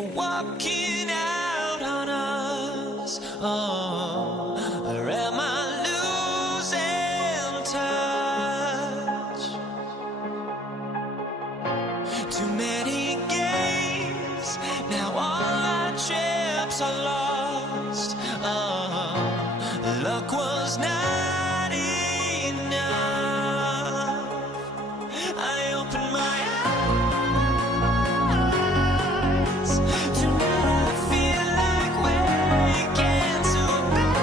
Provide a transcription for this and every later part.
walking out on us. Oh, or am I losing touch? Too many games, now all our chips are lost. Oh, luck was not enough. I opened my eyes. Tonight I feel like waking to a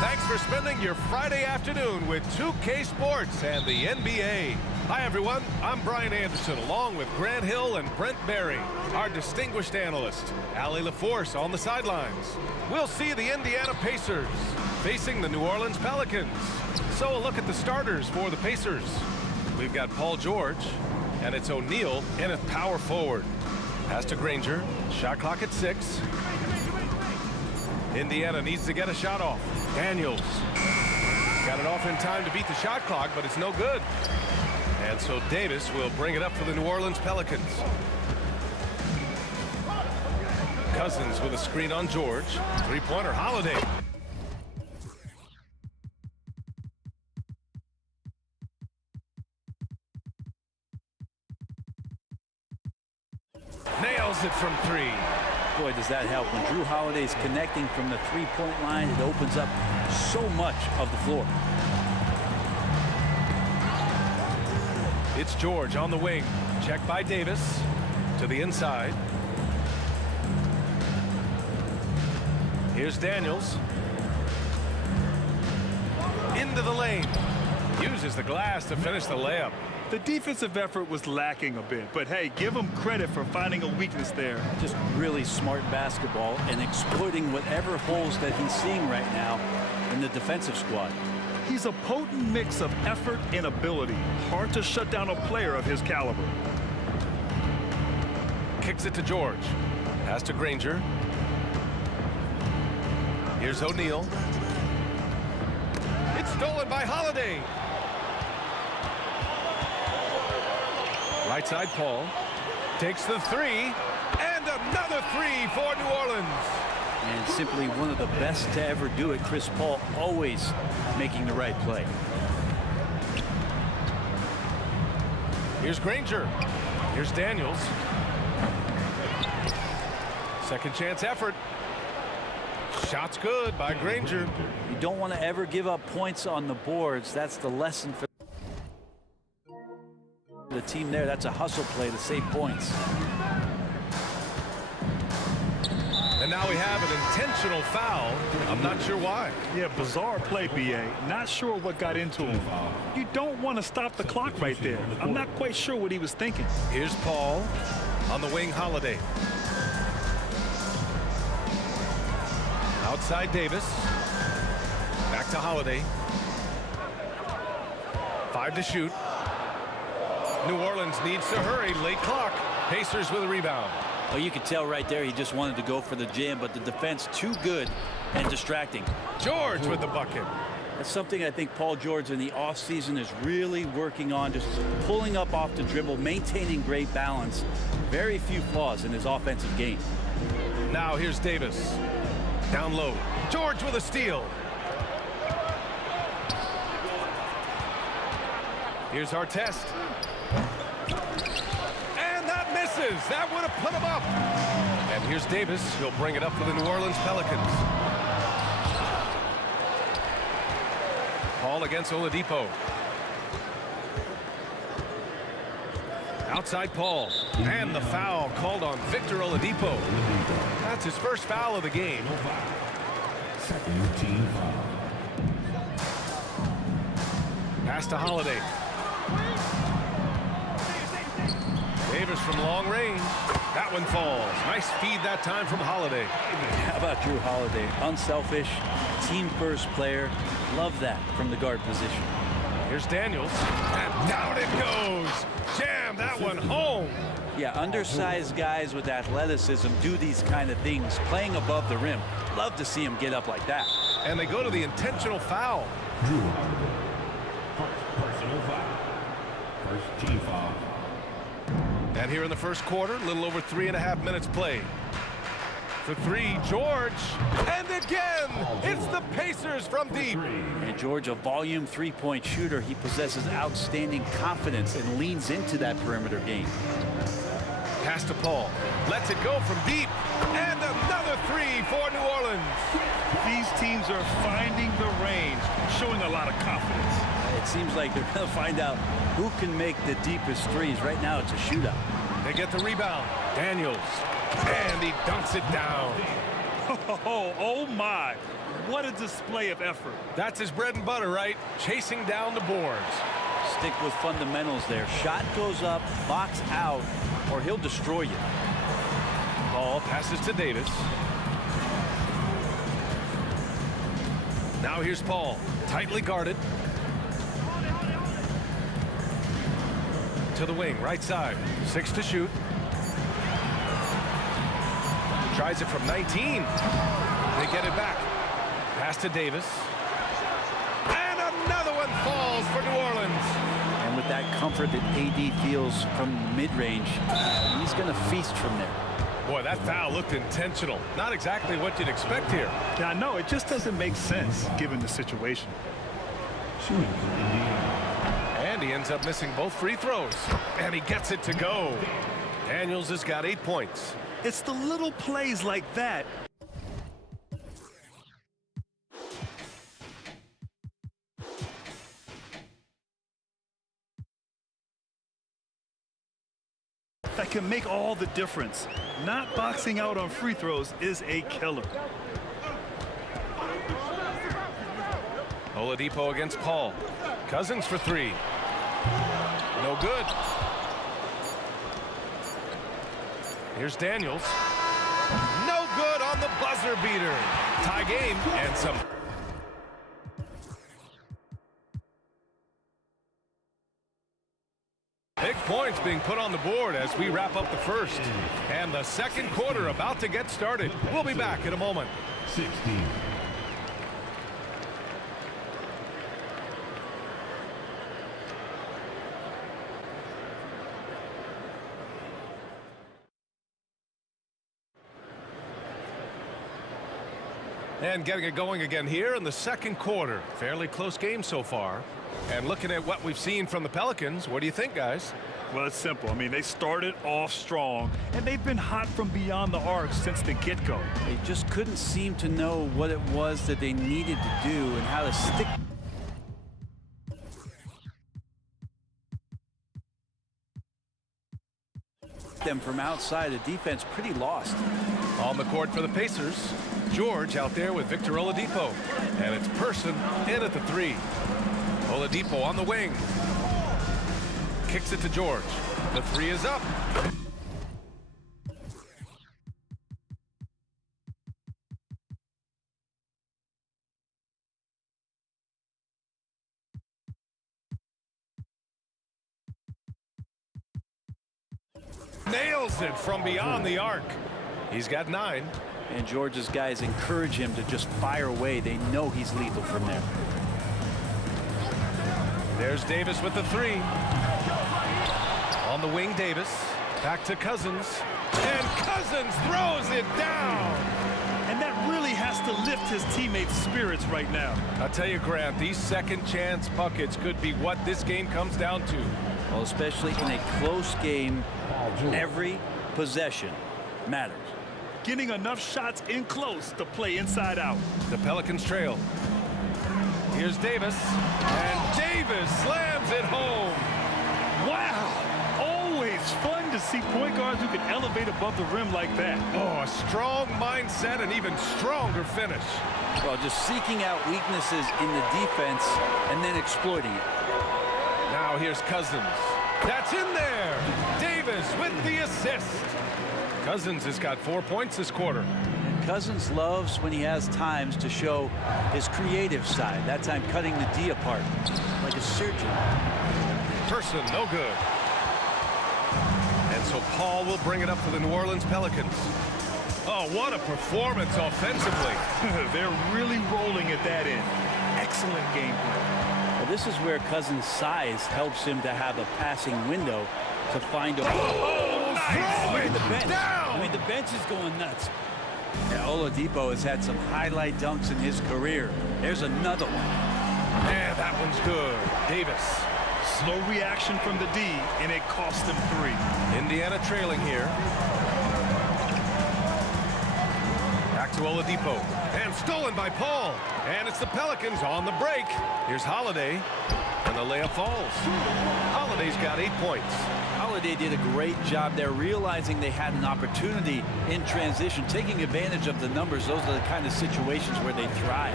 Thanks for spending your Friday afternoon with 2K Sports and the NBA. Hi, everyone. I'm Brian Anderson, along with Grant Hill and Brent Berry, our distinguished analyst. Allie LaForce on the sidelines. We'll see the Indiana Pacers facing the New Orleans Pelicans. So a look at the starters for the Pacers. We've got Paul George, and it's O'Neal in at power forward. Pass to Granger. Shot clock at 6. Indiana needs to get a shot off. Daniels got it off in time to beat the shot clock, but it's no good. And so Davis will bring it up for the New Orleans Pelicans. Cousins with a screen on George. Three-pointer, Holiday. Nails it from 3. Boy, does that help. When Drew Holiday's connecting from the three-point line, it opens up so much of the floor. It's George on the wing. Check by Davis to the inside. Here's Daniels. Into the lane. Uses the glass to finish the layup. The defensive effort was lacking a bit, but hey, give him credit for finding a weakness there. Just really smart basketball and exploiting whatever holes that he's seeing right now in the defensive squad. He's a potent mix of effort and ability. Hard to shut down a player of his caliber. Kicks it to George. Pass to Granger. Here's O'Neal. It's stolen by Holiday. Right side, Paul takes the 3, and another 3 for New Orleans. And simply one of the best to ever do it. Chris Paul always making the right play. Here's Granger. Here's Daniels. Second chance effort. Shot's good by Granger. You don't want to ever give up points on the boards. That's the lesson for the team there. That's a hustle play to save points. And now we have an intentional foul. I'm not sure why. Yeah, bizarre play, B.A. Not sure what got into him. You don't want to stop the clock right there. I'm not quite sure what he was thinking. Here's Paul on the wing, Holiday. Outside Davis. Back to Holiday. 5 to shoot. New Orleans needs to hurry. Late clock. Pacers with a rebound. Well, you could tell right there he just wanted to go for the jam, but the defense too good and distracting. George with the bucket. That's something I think Paul George in the offseason is really working on, just pulling up off the dribble, maintaining great balance. Very few flaws in his offensive game. Now here's Davis. Down low. George with a steal. Here's Artest. And that misses. That would have put him up. And here's Davis. He'll bring it up for the New Orleans Pelicans. Paul against Oladipo. Outside Paul. And the foul called on Victor Oladipo. That's his first foul of the game. Second team foul. Pass to Holiday. Davis from long range. That one falls. Nice feed that time from Holiday. How about Drew Holiday? Unselfish, team-first player. Love that from the guard position. Here's Daniels. And down it goes. Jam that one home. Yeah, undersized guys with athleticism do these kind of things, playing above the rim. Love to see him get up like that. And they go to the intentional foul. Drew Holiday. First personal foul. First team foul. And here in the first quarter, a little over 3.5 minutes played. For three, George. And again, it's the Pacers from deep. And George, a volume three-point shooter, he possesses outstanding confidence and leans into that perimeter game. Pass to Paul. Lets it go from deep. And another three for New Orleans. These teams are finding the range, showing a lot of confidence. It seems like they're going to find out who can make the deepest threes. Right now, it's a shootout. They get the rebound. Daniels. And he dunks it down. Oh my. What a display of effort. That's his bread and butter, right? Chasing down the boards. Stick with fundamentals there. Shot goes up, box out, or he'll destroy you. Ball passes to Davis. Now here's Paul. Tightly guarded. To the wing, right side. 6 to shoot. Tries it from 19. They get it back. Pass to Davis. And another one falls for New Orleans. And with that comfort that AD feels from mid-range, he's going to feast from there. Boy, that foul looked intentional. Not exactly what you'd expect here. Yeah, I know. It just doesn't make sense given the situation. Shooting for Indiana. And he ends up missing both free throws. And he gets it to go. Daniels has got 8 points. It's the little plays like that that can make all the difference. Not boxing out on free throws is a killer. Oladipo against Paul. Cousins for 3. No good. Here's Daniels. No good on the buzzer beater. Tie game and some. Big points being put on the board as we wrap up the first. And the second quarter about to get started. We'll be back in a moment. 16. And getting it going again here in the second quarter. Fairly close game so far. And looking at what we've seen from the Pelicans, what do you think, guys? Well, it's simple. I mean, they started off strong, and they've been hot from beyond the arc since the get-go. They just couldn't seem to know what it was that they needed to do and how to stick them from outside. The defense pretty lost. On the court for the Pacers, George out there with Victor Oladipo. And it's Person in at the 3. Oladipo on the wing. Kicks it to George. The 3 is up. Nails it from beyond the arc. He's got 9. And George's guys encourage him to just fire away. They know he's lethal from there. There's Davis with the 3. On the wing, Davis. Back to Cousins. And Cousins throws it down. And that really has to lift his teammates' spirits right now. I'll tell you, Grant, these second chance buckets could be what this game comes down to. Well, especially in a close game, every possession matters. Getting enough shots in close to play inside out. The Pelicans trail. Here's Davis. And Davis slams it home. Wow. Always fun to see point guards who can elevate above the rim like that. Oh, a strong mindset and even stronger finish. Well, just seeking out weaknesses in the defense and then exploiting it. Now here's Cousins. That's in there. Davis with the assist. Cousins has got 4 points this quarter. And Cousins loves when he has times to show his creative side. That time cutting the D apart like a surgeon. Person, no good. And so Paul will bring it up for the New Orleans Pelicans. Oh, what a performance offensively. They're really rolling at that end. Excellent game plan. Well, this is where Cousins' size helps him to have a passing window to find a... Oh, nice. Look at the bench. Down. I mean, the bench is going nuts. Yeah, Oladipo has had some highlight dunks in his career. There's another one. Yeah, that one's good. Davis. Slow reaction from the D, and it cost them 3. Indiana trailing here. Back to Oladipo. And stolen by Paul. And it's the Pelicans on the break. Here's Holiday. And the layup falls. Holiday's got 8 points. Holiday did a great job there, realizing they had an opportunity in transition, taking advantage of the numbers. Those are the kind of situations where they thrive.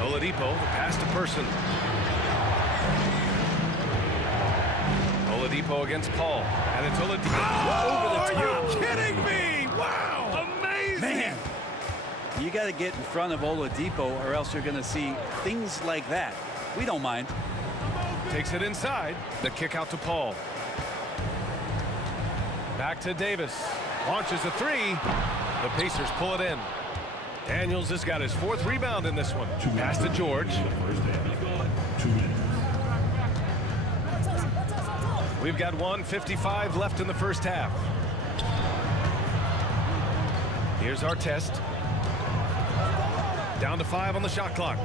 Oladipo, the pass to Person. Oladipo against Paul. And it's Oladipo. Over the top. Are you kidding me? Wow. Amazing! Man, you got to get in front of Oladipo or else you're going to see things like that. We don't mind. Takes it inside. The kick out to Paul. Back to Davis. Launches a 3. The Pacers pull it in. Daniels has got his 4th rebound in this one. Pass to George. First half. 2 minutes. We've got 1:55 left in the first half. Here's our test. Down to 5 on the shot clock.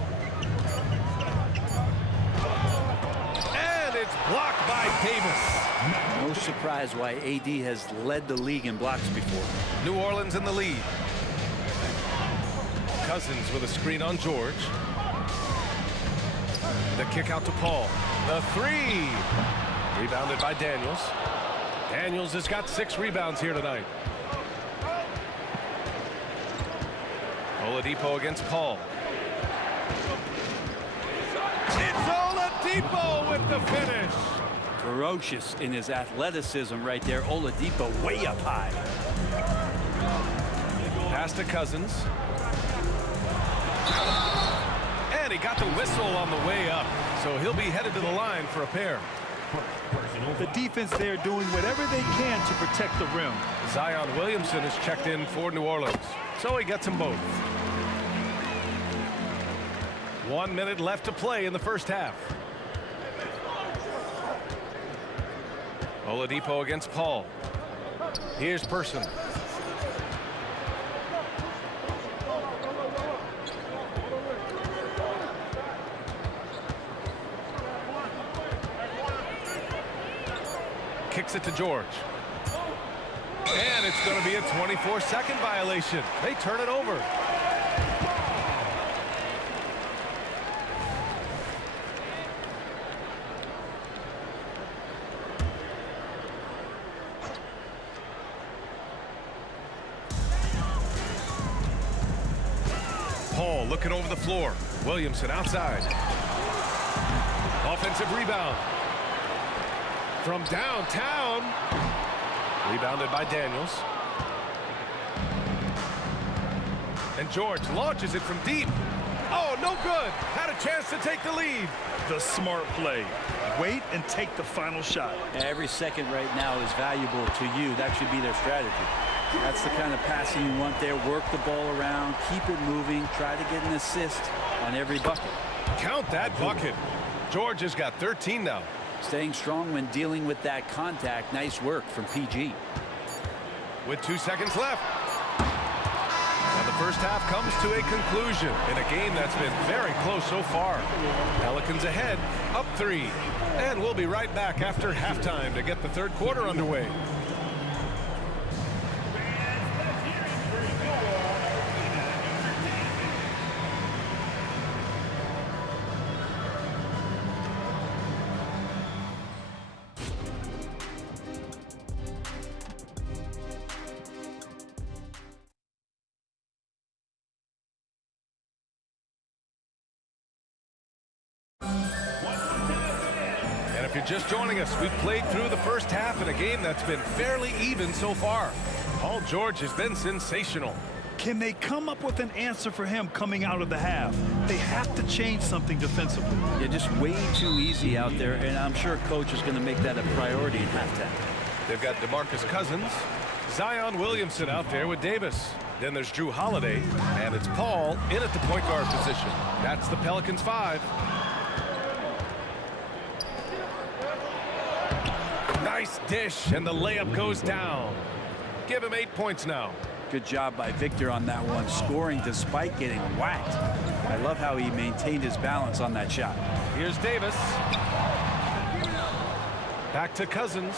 And it's blocked by Davis. No surprise why AD has led the league in blocks before. New Orleans in the lead. Cousins with a screen on George. The kick out to Paul. The 3. Rebounded by Daniels. Daniels has got 6 rebounds here tonight. Oladipo against Paul. It's Oladipo with the finish. Ferocious in his athleticism right there. Oladipo way up high. Pass to Cousins. And he got the whistle on the way up. So he'll be headed to the line for a pair. The defense there doing whatever they can to protect the rim. Zion Williamson is checked in for New Orleans. So he gets them both. 1 minute left to play in the first half. Oladipo against Paul. Here's Person. Kicks it to George. And it's going to be a 24-second violation. They turn it over. Paul looking over the floor. Williamson outside. Offensive rebound. From downtown. Rebounded by Daniels. And George launches it from deep. Oh, no good. Had a chance to take the lead. The smart play. Wait and take the final shot. Every second right now is valuable to you. That should be their strategy. That's the kind of passing you want there. Work the ball around, keep it moving, try to get an assist on every bucket. Count that bucket. George has got 13 now. Staying strong when dealing with that contact. Nice work from PG. With 2 seconds left. And the first half comes to a conclusion in a game that's been very close so far. Pelicans ahead, up 3. And we'll be right back after halftime to get the third quarter underway. If you're just joining us, we've played through the first half in a game that's been fairly even so far. Paul George has been sensational. Can they come up with an answer for him coming out of the half? They have to change something defensively. Yeah, just way too easy out there, and I'm sure coach is going to make that a priority in halftime. They've got DeMarcus Cousins, Zion Williamson out there with Davis. Then there's Drew Holiday, and it's Paul in at the point guard position. That's the Pelicans 5. Nice dish, and the layup goes down. Give him 8 points now. Good job by Victor on that one, scoring despite getting whacked. I love how he maintained his balance on that shot. Here's Davis. Back to Cousins.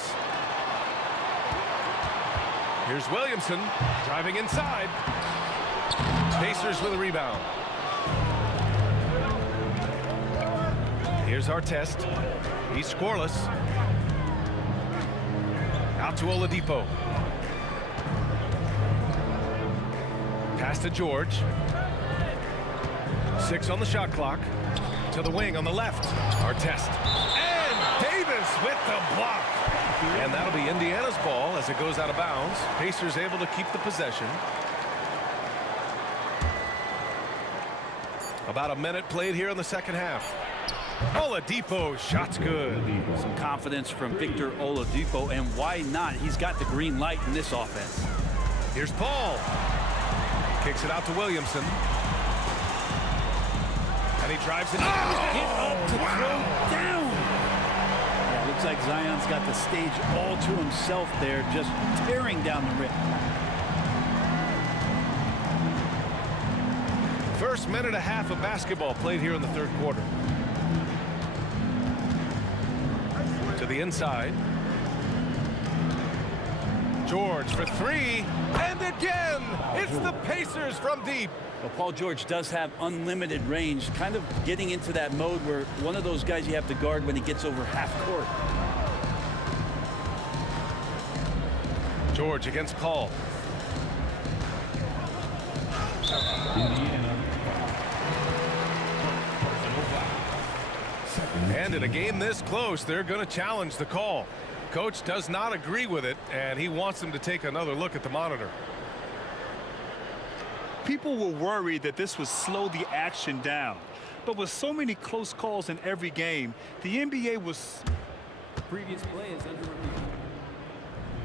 Here's Williamson driving inside. Pacers with a rebound. Here's Artest. He's scoreless. Out to Oladipo. Pass to George. 6 on the shot clock. To the wing on the left. Artest. And Davis with the block. And that'll be Indiana's ball as it goes out of bounds. Pacers able to keep the possession. About a minute played here in the second half. Oladipo, shot's good. Some confidence from Victor Oladipo, and why not? He's got the green light in this offense. Here's Paul. Kicks it out to Williamson. And he drives it. Get up to throw down. Yeah, looks like Zion's got the stage all to himself there, just tearing down the rim. First minute and a half of basketball played here in the third quarter. To the inside. George for 3, and again, it's the Pacers from deep. Well, Paul George does have unlimited range, kind of getting into that mode where one of those guys you have to guard when he gets over half court. George against Paul. Indiana. And in a game this close, they're going to challenge the call. Coach does not agree with it, and he wants them to take another look at the monitor. People were worried that this would slow the action down. But with so many close calls in every game, the NBA was... Previous play is under review.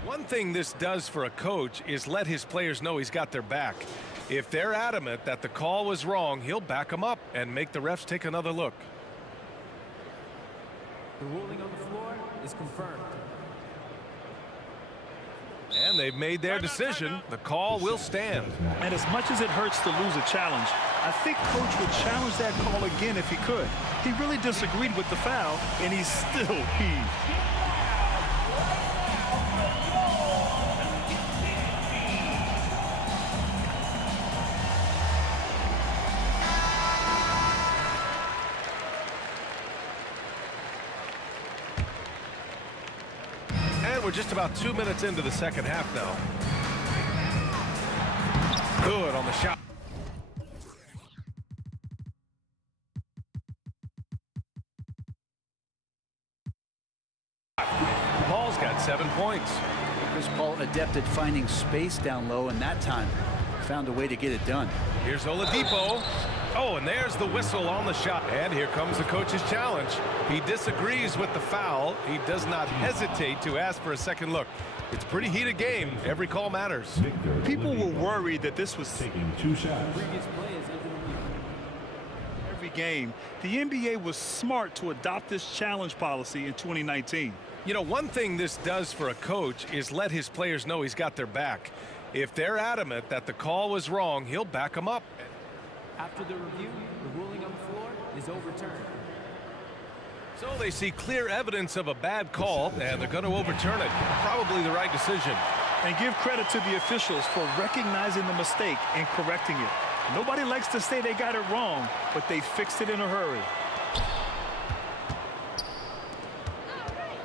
One thing this does for a coach is let his players know he's got their back. If they're adamant that the call was wrong, he'll back them up and make the refs take another look. The ruling on the floor is confirmed. And they've made their decision. The call will stand. And as much as it hurts to lose a challenge, I think Coach would challenge that call again if he could. He really disagreed with the foul, and he still heaved. We're just about 2 minutes into the second half now. Good on the shot. Paul's got 7 points. Chris Paul adept at finding space down low, and that time found a way to get it done. Here's Oladipo. Oh, and there's the whistle on the shot. And here comes the coach's challenge. He disagrees with the foul. He does not hesitate to ask for a second look. It's a pretty heated game. Every call matters. People were worried that this was... Taking 2 shots. Previous play is under review. every game. The NBA was smart to adopt this challenge policy in 2019. You know, one thing this does for a coach is let his players know he's got their back. If they're adamant that the call was wrong, he'll back them up. After the review, the ruling on the floor is overturned. So they see clear evidence of a bad call, and they're going to overturn it. Probably the right decision. And give credit to the officials for recognizing the mistake and correcting it. Nobody likes to say they got it wrong, but they fixed it in a hurry.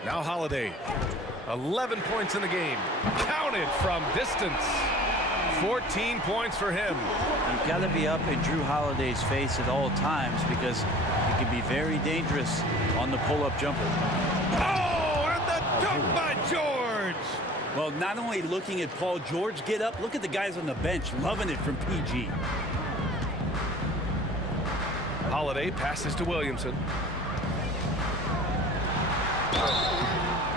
Now Holiday, 11 points in the game. Counted from distance. 14 points for him. You've got to be up in Drew Holiday's face at all times because he can be very dangerous on the pull-up jumper. Oh, and the dunk by George. Well, not only looking at Paul George get up, look at the guys on the bench loving it from PG. Holiday passes to Williamson.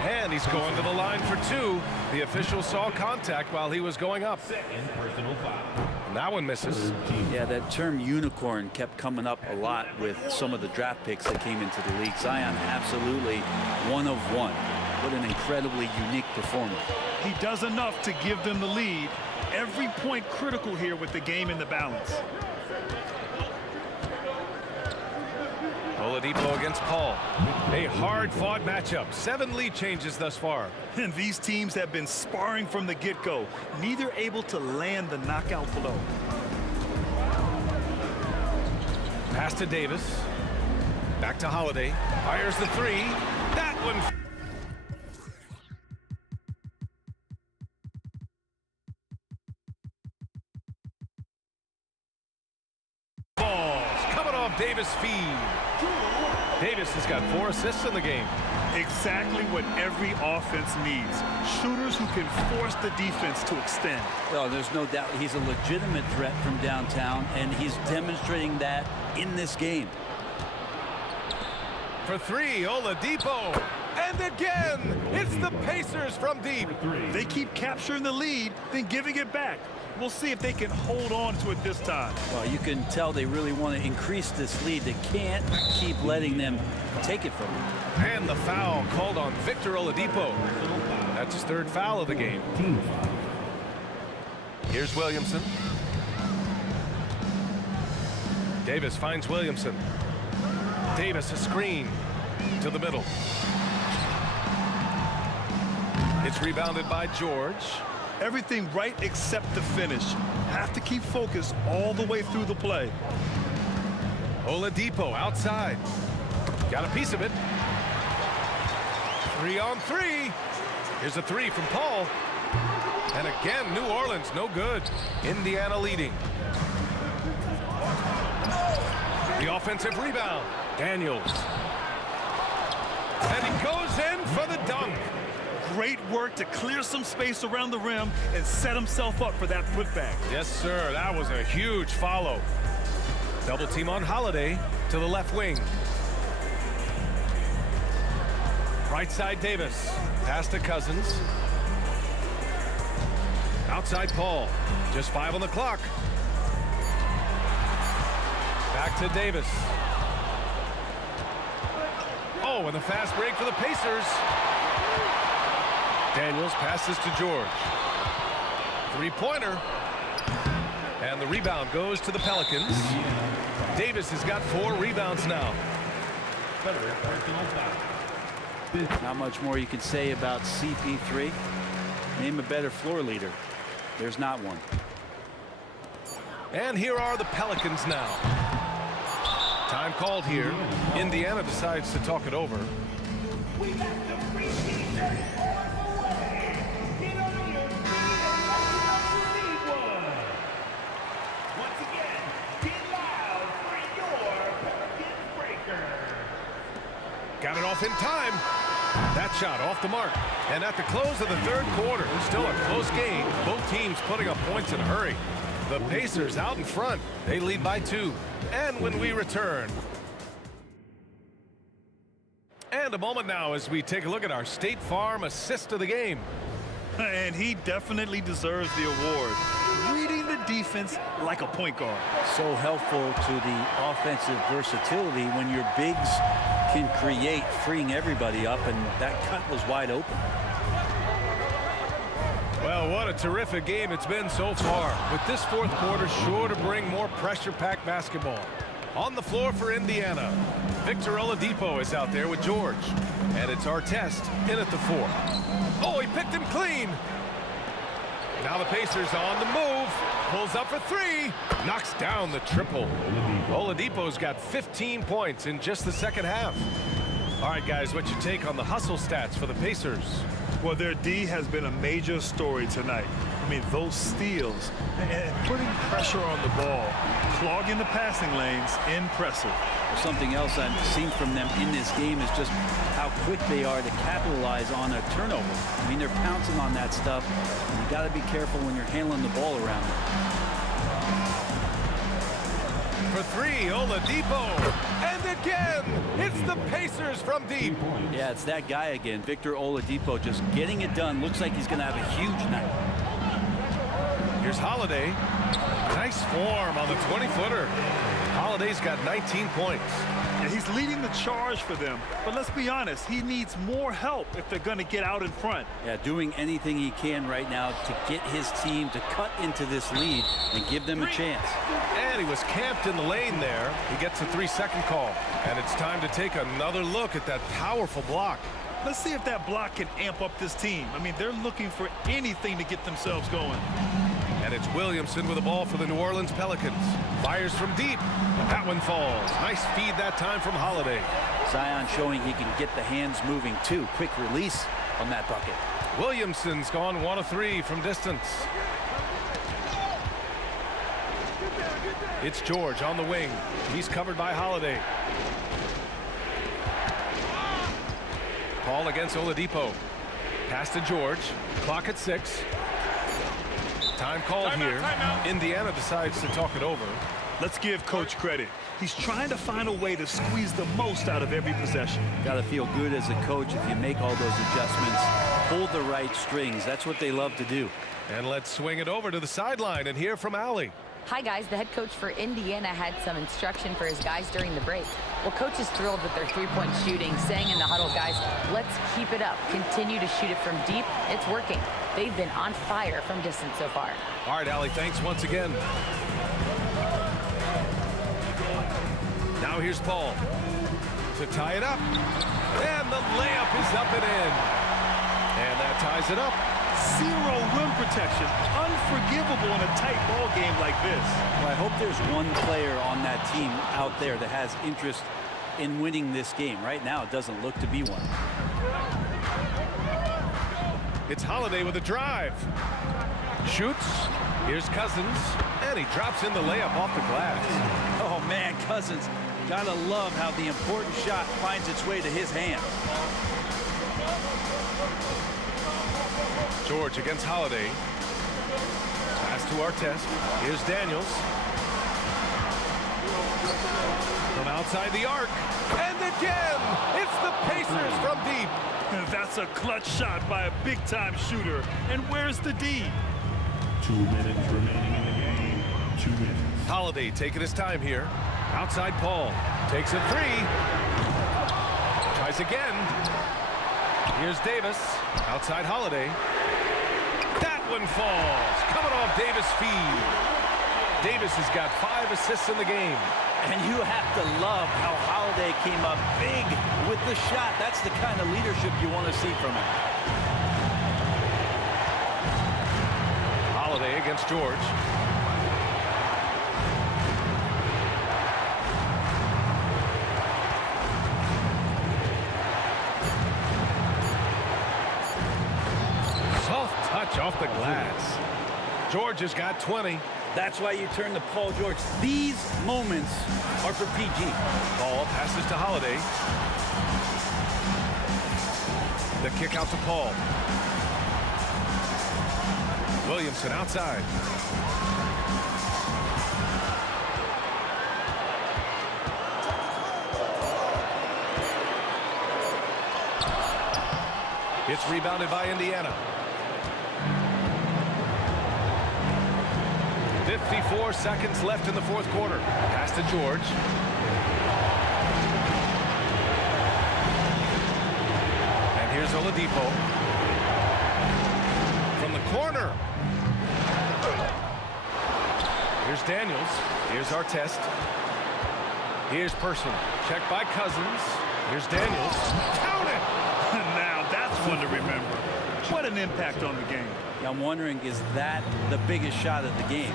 And he's going to the line for two. The official saw contact while he was going up. Second personal foul. And that one misses. Yeah, that term unicorn kept coming up a lot with some of the draft picks that came into the league. Zion, absolutely one of one. What an incredibly unique performer. He does enough to give them the lead. Every point critical here with the game in the balance. Oladipo against Paul. A hard-fought matchup. 7 lead changes thus far. And these teams have been sparring from the get-go, neither able to land the knockout blow. Pass to Davis. Back to Holiday. Fires the three. That one. Balls coming off Davis' feed. Davis has got 4 assists in the game. Exactly what every offense needs. Shooters who can force the defense to extend. Well, there's no doubt he's a legitimate threat from downtown, and he's demonstrating that in this game. For 3, Oladipo. And again, it's the Pacers from deep. They keep capturing the lead, then giving it back. We'll see if they can hold on to it this time. Well, you can tell they really want to increase this lead. They can't keep letting them take it from them. And the foul called on Victor Oladipo. That's his 3rd foul of the game. Team foul. Here's Williamson. Davis finds Williamson. Davis a screen to the middle. It's rebounded by George. Everything right except the finish. Have to keep focused all the way through the play. Oladipo outside. Got a piece of it. 3 on 3. Here's a 3 from Paul. And again, New Orleans no good. Indiana leading. The offensive rebound. Daniels. And he goes in for the dunk. Great work to clear some space around the rim and set himself up for that putback. Yes, sir. That was a huge follow. Double team on Holiday to the left wing. Right side Davis. Pass to Cousins. Outside Paul. Just 5 on the clock. Back to Davis. Oh, and the fast break for the Pacers. Daniels passes to George. 3-pointer. And the rebound goes to the Pelicans. Davis has got 4 rebounds now. Third personal foul. Not much more you can say about CP3. Name a better floor leader. There's not one. And here are the Pelicans now. Time called here. Indiana decides to talk it over. We got the free t-shirt on the way. Get on your feet and let's see one. Once again, get loud for your Pelicans breaker. Got it off in time. That shot off the mark. And at the close of the 3rd quarter, still a close game. Both teams putting up points in a hurry. The Pacers out in front. They lead by 2. And when we return. And a moment now as we take a look at our State Farm assist of the game. And he definitely deserves the award. Reading the defense like a point guard. So helpful to the offensive versatility when your bigs can create, freeing everybody up, and that cut was wide open. Well, what a terrific game it's been so far. With this 4th quarter sure to bring more pressure-packed basketball. On the floor for Indiana, Victor Oladipo is out there with George. And it's Artest in at the 4. Oh, he picked him clean. Now the Pacers on the move. Pulls up for 3. Knocks down the triple. Oladipo's got 15 points in just the 2nd half. All right, guys, what's your take on the hustle stats for the Pacers? Well, their D has been a major story tonight. I mean, those steals and putting pressure on the ball, clogging the passing lanes, impressive. Something else I've seen from them in this game is just how quick they are to capitalize on a turnover. I mean, they're pouncing on that stuff. You got to be careful when you're handling the ball around them. For three, Oladipo. And again, it's the Pacers from deep. Yeah, it's that guy again, Victor Oladipo, just getting it done. Looks like he's going to have a huge night. Here's Holiday. Nice form on the 20-footer. Holiday's got 19 points. Yeah, he's leading the charge for them. But let's be honest, he needs more help if they're going to get out in front. Yeah, doing anything he can right now to get his team to cut into this lead and give them a chance. And he was camped in the lane there. He gets a 3-second call. And it's time to take another look at that powerful block. Let's see if that block can amp up this team. I mean, they're looking for anything to get themselves going. And it's Williamson with the ball for the New Orleans Pelicans. Fires from deep. That one falls. Nice feed that time from Holiday. Zion showing he can get the hands moving too. Quick release on that bucket. Williamson's gone 1 of 3 from distance. It's George on the wing. He's covered by Holiday. Paul against Oladipo. Pass to George. Clock at 6. Time called here. Indiana decides to talk it over. Let's give Coach credit. He's trying to find a way to squeeze the most out of every possession. Got to feel good as a coach if you make all those adjustments. Hold the right strings. That's what they love to do. And let's swing it over to the sideline and hear from Allie. Hi, guys. The head coach for Indiana had some instruction for his guys during the break. Well, coach is thrilled with their three-point shooting, saying in the huddle, guys, let's keep it up. Continue to shoot it from deep. It's working. They've been on fire from distance so far. All right, Allie, thanks once again. Now here's Paul to tie it up. And the layup is up and in. And that ties it up. Zero rim protection. Unforgivable in a tight ball game like this. Well, I hope there's one player on that team out there that has interest in winning this game. Right now, it doesn't look to be one. It's Holiday with a drive. Shoots. Here's Cousins. And he drops in the layup off the glass. Oh, man, Cousins. Gotta love how the important shot finds its way to his hand. George against Holiday. Pass to Artest. Here's Daniels. From outside the arc. And again, it's the Pacers from deep. That's a clutch shot by a big-time shooter. And where's the D? 2 minutes remaining in the game. 2 minutes. Holiday taking his time here. Outside Paul. Takes a 3. Tries again. Here's Davis. Outside Holiday. That one falls. Coming off Davis' feed. Davis has got 5 assists in the game. And you have to love how Holiday came up big with the shot. That's the kind of leadership you want to see from him. Holiday against George. Soft touch off the glass. George has got 20. That's why you turn to Paul George. These moments are for PG. Paul passes to Holiday. The kick out to Paul. Williamson outside. It's rebounded by Indiana. 54 seconds left in the fourth quarter. Pass to George. And here's Oladipo. From the corner. Here's Daniels. Here's Artest. Here's Person. Checked by Cousins. Here's Daniels. Count it! Now that's one to remember. What an impact on the game. I'm wondering, is that the biggest shot of the game?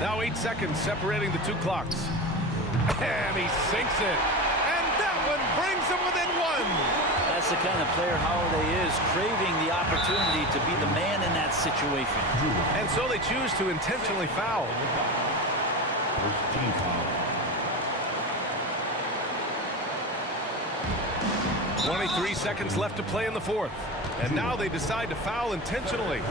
Now 8 seconds separating the two clocks. And he sinks it. And that one brings them within one. That's the kind of player Holiday is, craving the opportunity to be the man in that situation. And so they choose to intentionally foul. First team foul. 23 seconds left to play in the fourth. And now they decide to foul intentionally.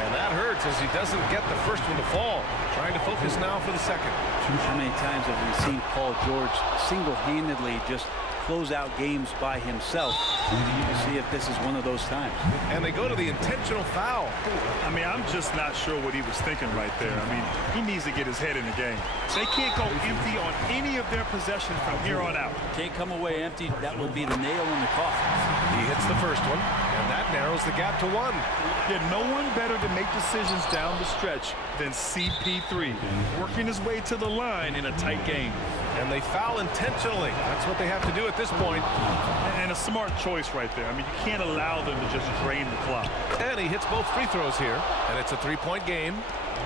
And that hurts as he doesn't get the first one to fall. Trying to focus now for the second. How many times have we seen Paul George single-handedly just close out games by himself? You see if this is one of those times. And they go to the intentional foul. I mean, I'm just not sure what he was thinking right there. I mean, he needs to get his head in the game. They can't go empty on any of their possessions from here on out. Can't come away empty. That would be the nail in the coffin. He hits the first one, and that narrows the gap to one. There's no one better to make decisions down the stretch than CP3, working his way to the line in a tight game. And they foul intentionally. That's what they have to do at this point. And a smart choice right there. I mean, you can't allow them to just drain the clock. And he hits both free throws here, and it's a three-point game.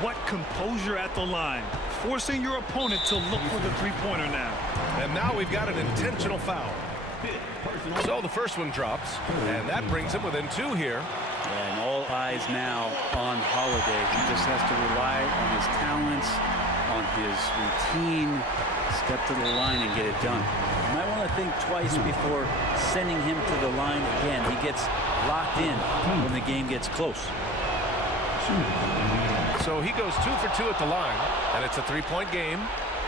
What composure at the line, forcing your opponent to look for the three-pointer now. And now we've got an intentional foul. So the first one drops, and that brings him within two here. And all eyes now on Holiday. He just has to rely on his talents, on his routine, step to the line and get it done. You might want to think twice before sending him to the line again. He gets locked in when the game gets close. So he goes 2 for 2 at the line, and it's a three-point game.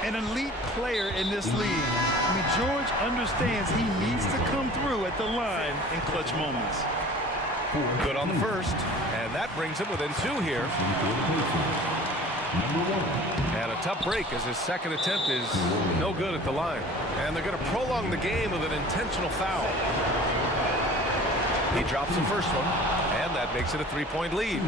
An elite player in this league. I mean, George understands he needs to come through at the line in clutch moments. Good on the first, and that brings him within two here. And a tough break as his second attempt is no good at the line. And they're going to prolong the game with an intentional foul. He drops the first one, and that makes it a three-point lead.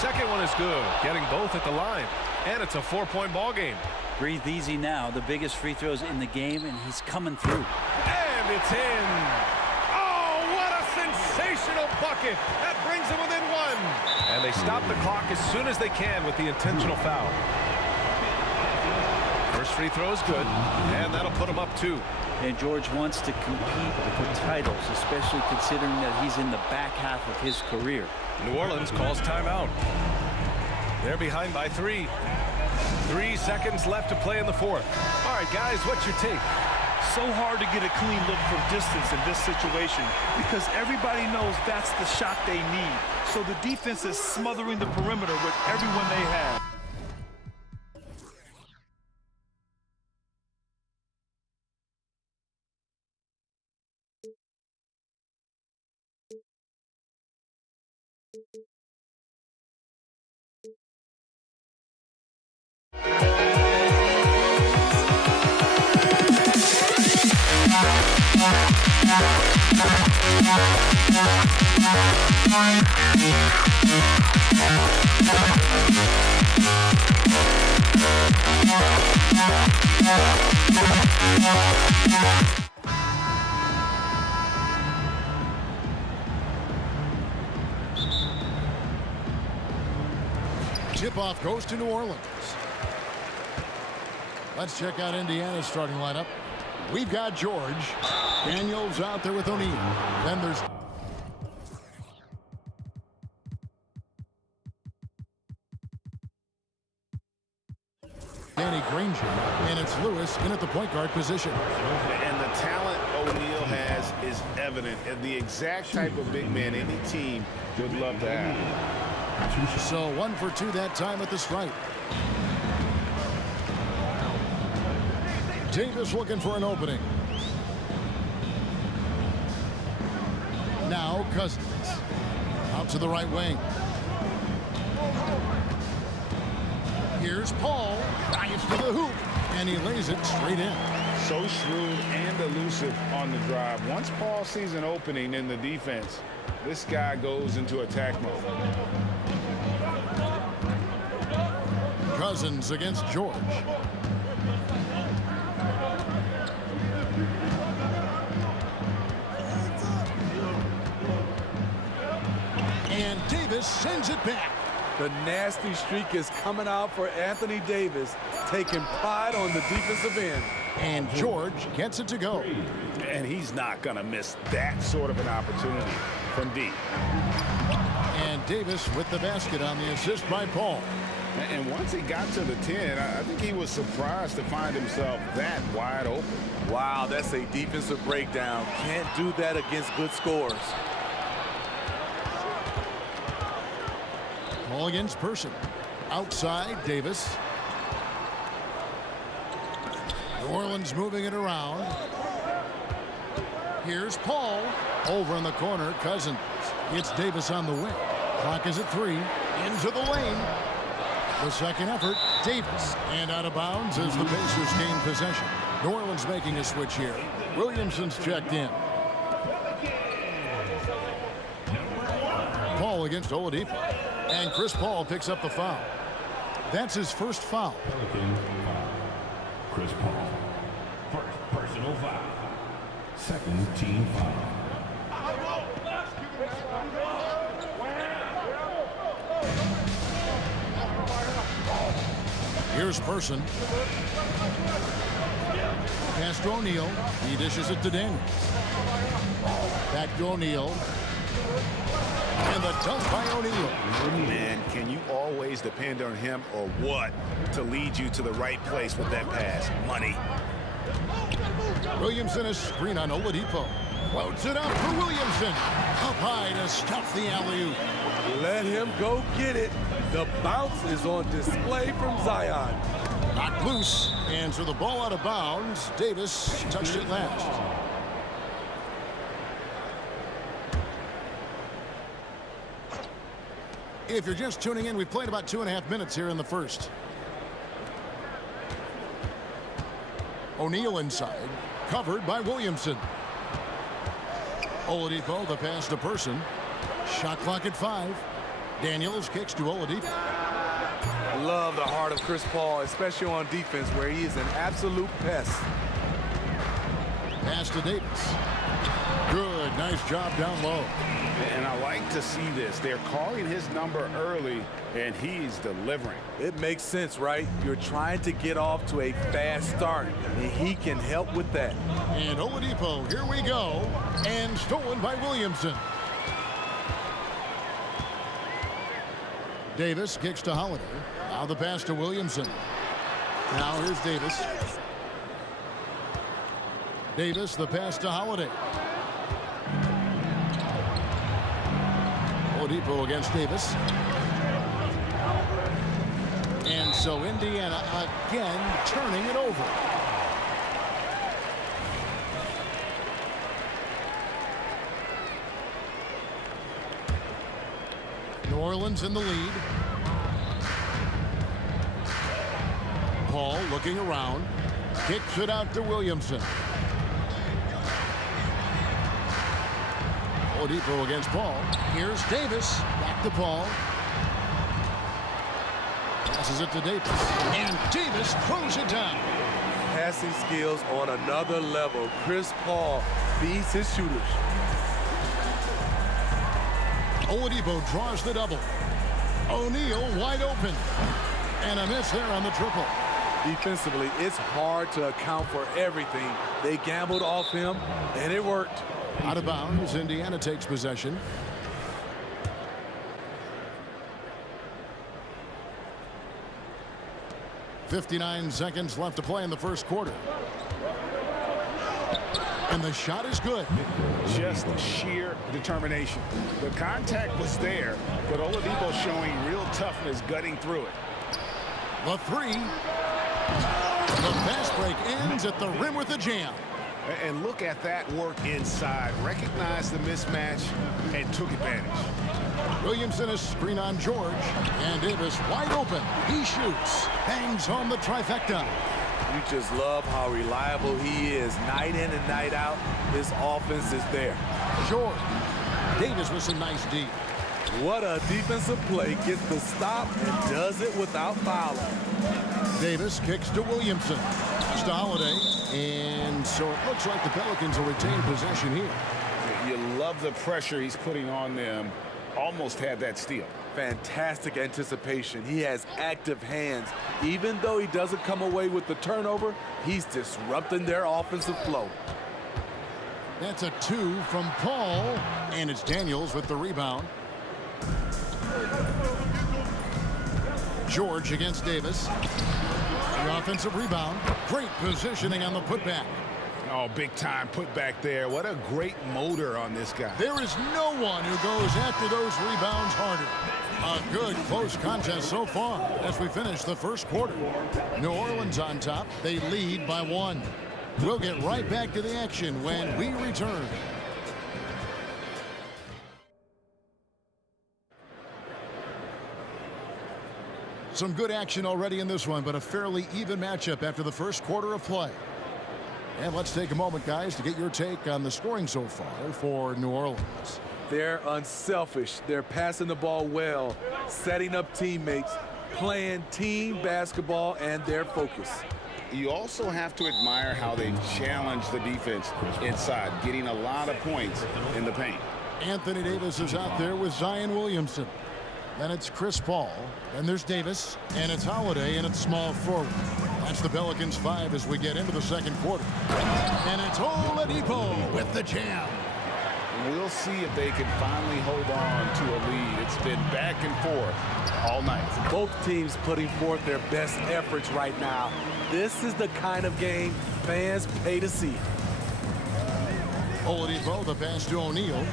Second one is good, getting both at the line. And it's a four-point ball game. Breathe easy now. The biggest free throws in the game, and he's coming through. And it's in. Oh, what a sensational bucket. That brings him within one. And they stop the clock as soon as they can with the intentional foul. First free throw is good, and that'll put him up two. And George wants to compete for titles, especially considering that he's in the back half of his career. New Orleans calls timeout. They're behind by 3. 3 seconds left to play in the fourth. All right, guys, what's your take? So hard to get a clean look from distance in this situation because everybody knows that's the shot they need. So the defense is smothering the perimeter with everyone they have. Tip-off goes to New Orleans. Let's check out Indiana's starting lineup. We've got George. Daniels out there with O'Neal. Then there's Danny Granger. And it's Lewis in at the point guard position. And the talent O'Neal has is evident, and the exact type of big man any team would love to have. So 1 for 2 that time at the stripe. Davis looking for an opening. Now Cousins. Out to the right wing. Here's Paul. Dives to the hoop. And he lays it straight in. So shrewd and elusive on the drive. Once Paul sees an opening in the defense, this guy goes into attack mode. Cousins against George. And Davis sends it back. The nasty streak is coming out for Anthony Davis, taking pride on the defensive end. And George gets it to go. And he's not going to miss that sort of an opportunity from deep. And Davis with the basket on the assist by Paul. And once he got to the 10, I think he was surprised to find himself that wide open. Wow, that's a defensive breakdown. Can't do that against good scorers. Paul against Person. Outside, Davis. New Orleans moving it around. Here's Paul. Over in the corner, Cousins. It's Davis on the wing. Clock is at 3. Into the lane. The second effort, Davis. And out of bounds as the Pacers gain possession. New Orleans making a switch here. Williamson's checked in. Paul against Oladipo. And Chris Paul picks up the foul. That's his first foul. Pelicans foul. Chris Paul. First personal foul. Second team foul. Here's Person. Pass to O'Neal. He dishes it to Daniels. Back to O'Neal. And the dunk by O'Neal. Man, can you always depend on him or what to lead you to the right place with that pass? Money. Williamson is screen on Oladipo. Floats it up for Williamson. Up high to stuff the alley-oop. Let him go get it. The bounce is on display from Zion. Knocked loose. And so the ball out of bounds. Davis touched it last. If you're just tuning in, we've played about 2.5 minutes here in the first. O'Neal inside. Covered by Williamson. Oladipo, the pass to Person. Shot clock at 5. Daniels kicks to Oladipo. I love the heart of Chris Paul, especially on defense, where he is an absolute pest. Pass to Davis. Good, nice job down low. And I like to see this. They're calling his number early, and he's delivering. It makes sense, right? You're trying to get off to a fast start, and he can help with that. And Oladipo, here we go. And stolen by Williamson. Davis kicks to Holiday. Now the pass to Williamson. Now here's Davis. Davis, the pass to Holiday. Oladipo against Davis. And so Indiana again turning it over. New Orleans in the lead. Paul looking around. Kicks it out to Williamson. Oladipo against Paul. Here's Davis. Back to Paul. Passes it to Davis. And Davis throws it down. Passing skills on another level. Chris Paul feeds his shooters. Oladipo draws the double. O'Neal wide open. And a miss there on the triple. Defensively, it's hard to account for everything. They gambled off him, and it worked. Out of bounds, Indiana takes possession. .59 seconds left to play in the first quarter. And the shot is good. Just sheer determination. The contact was there, but Oladipo showing real toughness gutting through it. The three. The fast break ends at the rim with a jam. And look at that work inside. Recognized the mismatch and took advantage. Williamson is screen on George. And Davis wide open. He shoots. Hangs home the trifecta. You just love how reliable he is. Night in and night out, his offense is there. George. Davis with some nice D. What a defensive play. Gets the stop and does it without fouling. Davis kicks to Williamson. Pass to Holiday. And so it looks like the Pelicans will retain possession here. You love the pressure he's putting on them. Almost had that steal. Fantastic anticipation. He has active hands. Even though he doesn't come away with the turnover, he's disrupting their offensive flow. That's a 2 from Paul, and it's Daniels with the rebound. George against Davis. The offensive rebound. Great positioning on the putback. Oh, big time putback there. What a great motor on this guy. There is no one who goes after those rebounds harder. A good close contest so far as we finish the first quarter. New Orleans on top. They lead by 1. We'll get right back to the action when we return. Some good action already in this one, but a fairly even matchup after the first quarter of play. And let's take a moment, guys, to get your take on the scoring so far for New Orleans. They're unselfish. They're passing the ball well, setting up teammates, playing team basketball, and their focus. You also have to admire how they challenge the defense inside, getting a lot of points in the paint. Anthony Davis is out there with Zion Williamson. Then it's Chris Paul. Then there's Davis. And it's Holiday, and it's small forward. That's the Pelicans 5 as we get into the second quarter. And it's Oladipo with the jam. We'll see if they can finally hold on to a lead. It's been back and forth all night. Both teams putting forth their best efforts right now. This is the kind of game fans pay to see. Oladipo, the pass to O'Neal.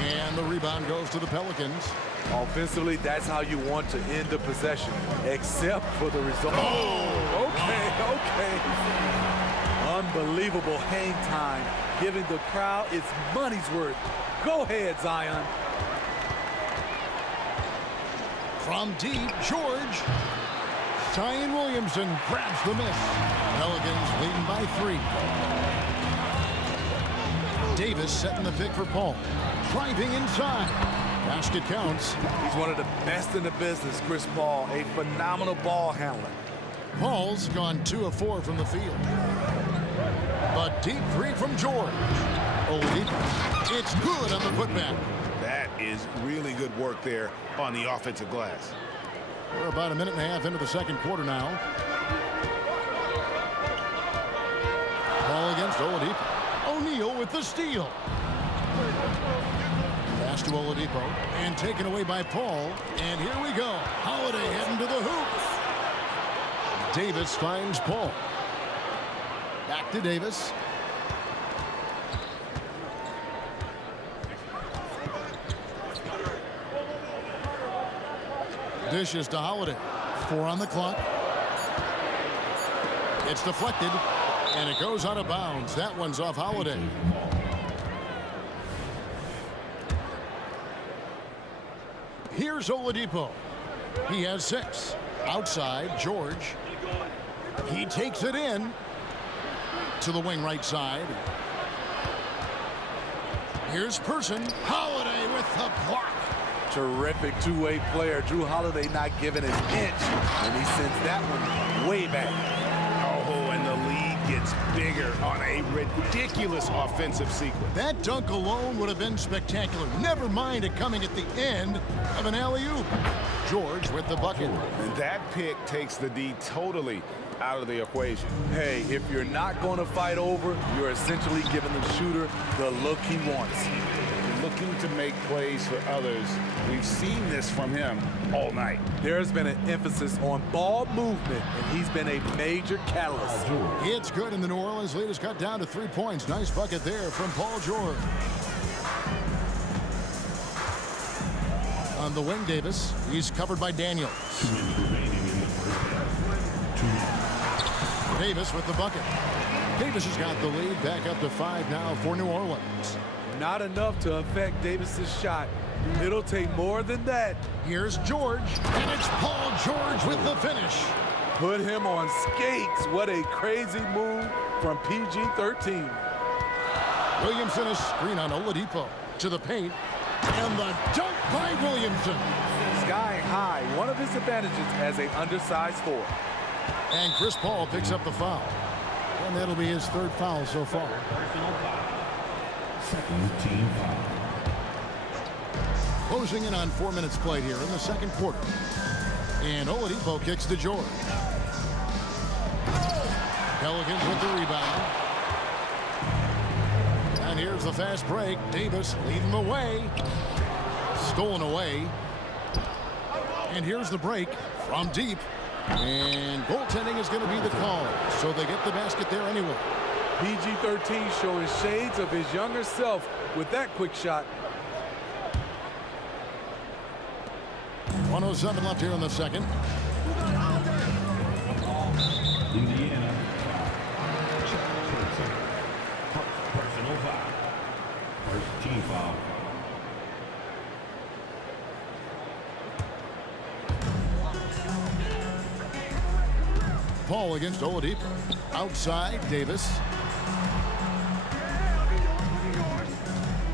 And the rebound goes to the Pelicans. Offensively, that's how you want to end the possession, except for the result. Oh, okay. Unbelievable hang time, giving the crowd its money's worth. Go ahead, Zion. From deep, George. Zion Williamson grabs the miss. Pelicans leading by 3. Davis setting the pick for Paul. Driving inside. Basket counts. He's one of the best in the business, Chris Paul. A phenomenal ball handler. Paul's gone 2 of 4 from the field. A deep 3 from George. Oladipo. It's good on the putback. That is really good work there on the offensive glass. We're about a minute and a half into the second quarter now. Ball against Oladipo. O'Neal with the steal. Pass to Oladipo and taken away by Paul. And here we go. Holiday heading to the hoop. Davis finds Paul. Back to Davis. Dishes to Holiday. 4 on the clock. It's deflected, and it goes out of bounds. That one's off Holiday. Here's Oladipo. He has 6. Outside, George. He takes it in to the wing right side. Here's Person. Holiday with the block. Terrific two-way player. Drew Holiday not giving an inch, and he sends that one way back. Oh, and the lead gets bigger on a ridiculous offensive sequence. That dunk alone would have been spectacular. Never mind it coming at the end of an alley-oop. George with the bucket. And that pick takes the D totally out of the equation. Hey, if you're not going to fight over, you're essentially giving the shooter the look he wants. Looking to make plays for others. We've seen this from him all night. There's been an emphasis on ball movement, and he's been a major catalyst. It's good, and the New Orleans lead is cut down to 3 points. Nice bucket there from Paul George. On the wing, Davis. He's covered by Daniels. Davis with the bucket. Davis has got the lead back up to 5 now for New Orleans. Not enough to affect Davis's shot. It'll take more than that. Here's George, and it's Paul George with the finish. Put him on skates. What a crazy move from PG-13. Williamson is screen on Oladipo to the paint, and the dunk by Williamson. Sky high, one of his advantages as an undersized forward. And Chris Paul picks up the foul. And that'll be his 3rd foul so far. Second team foul. Closing in on 4 minutes played here in the second quarter. And Oladipo kicks to George. Pelicans with the rebound. And here's the fast break. Davis leading the way. Stolen away. And here's the break from deep. And goaltending is going to be the call. So they get the basket there anyway. PG-13 showing shades of his younger self with that quick shot. 1:07 left here in the second. Indiana. Personal foul. First team foul. Paul against Oladipo. Outside, Davis.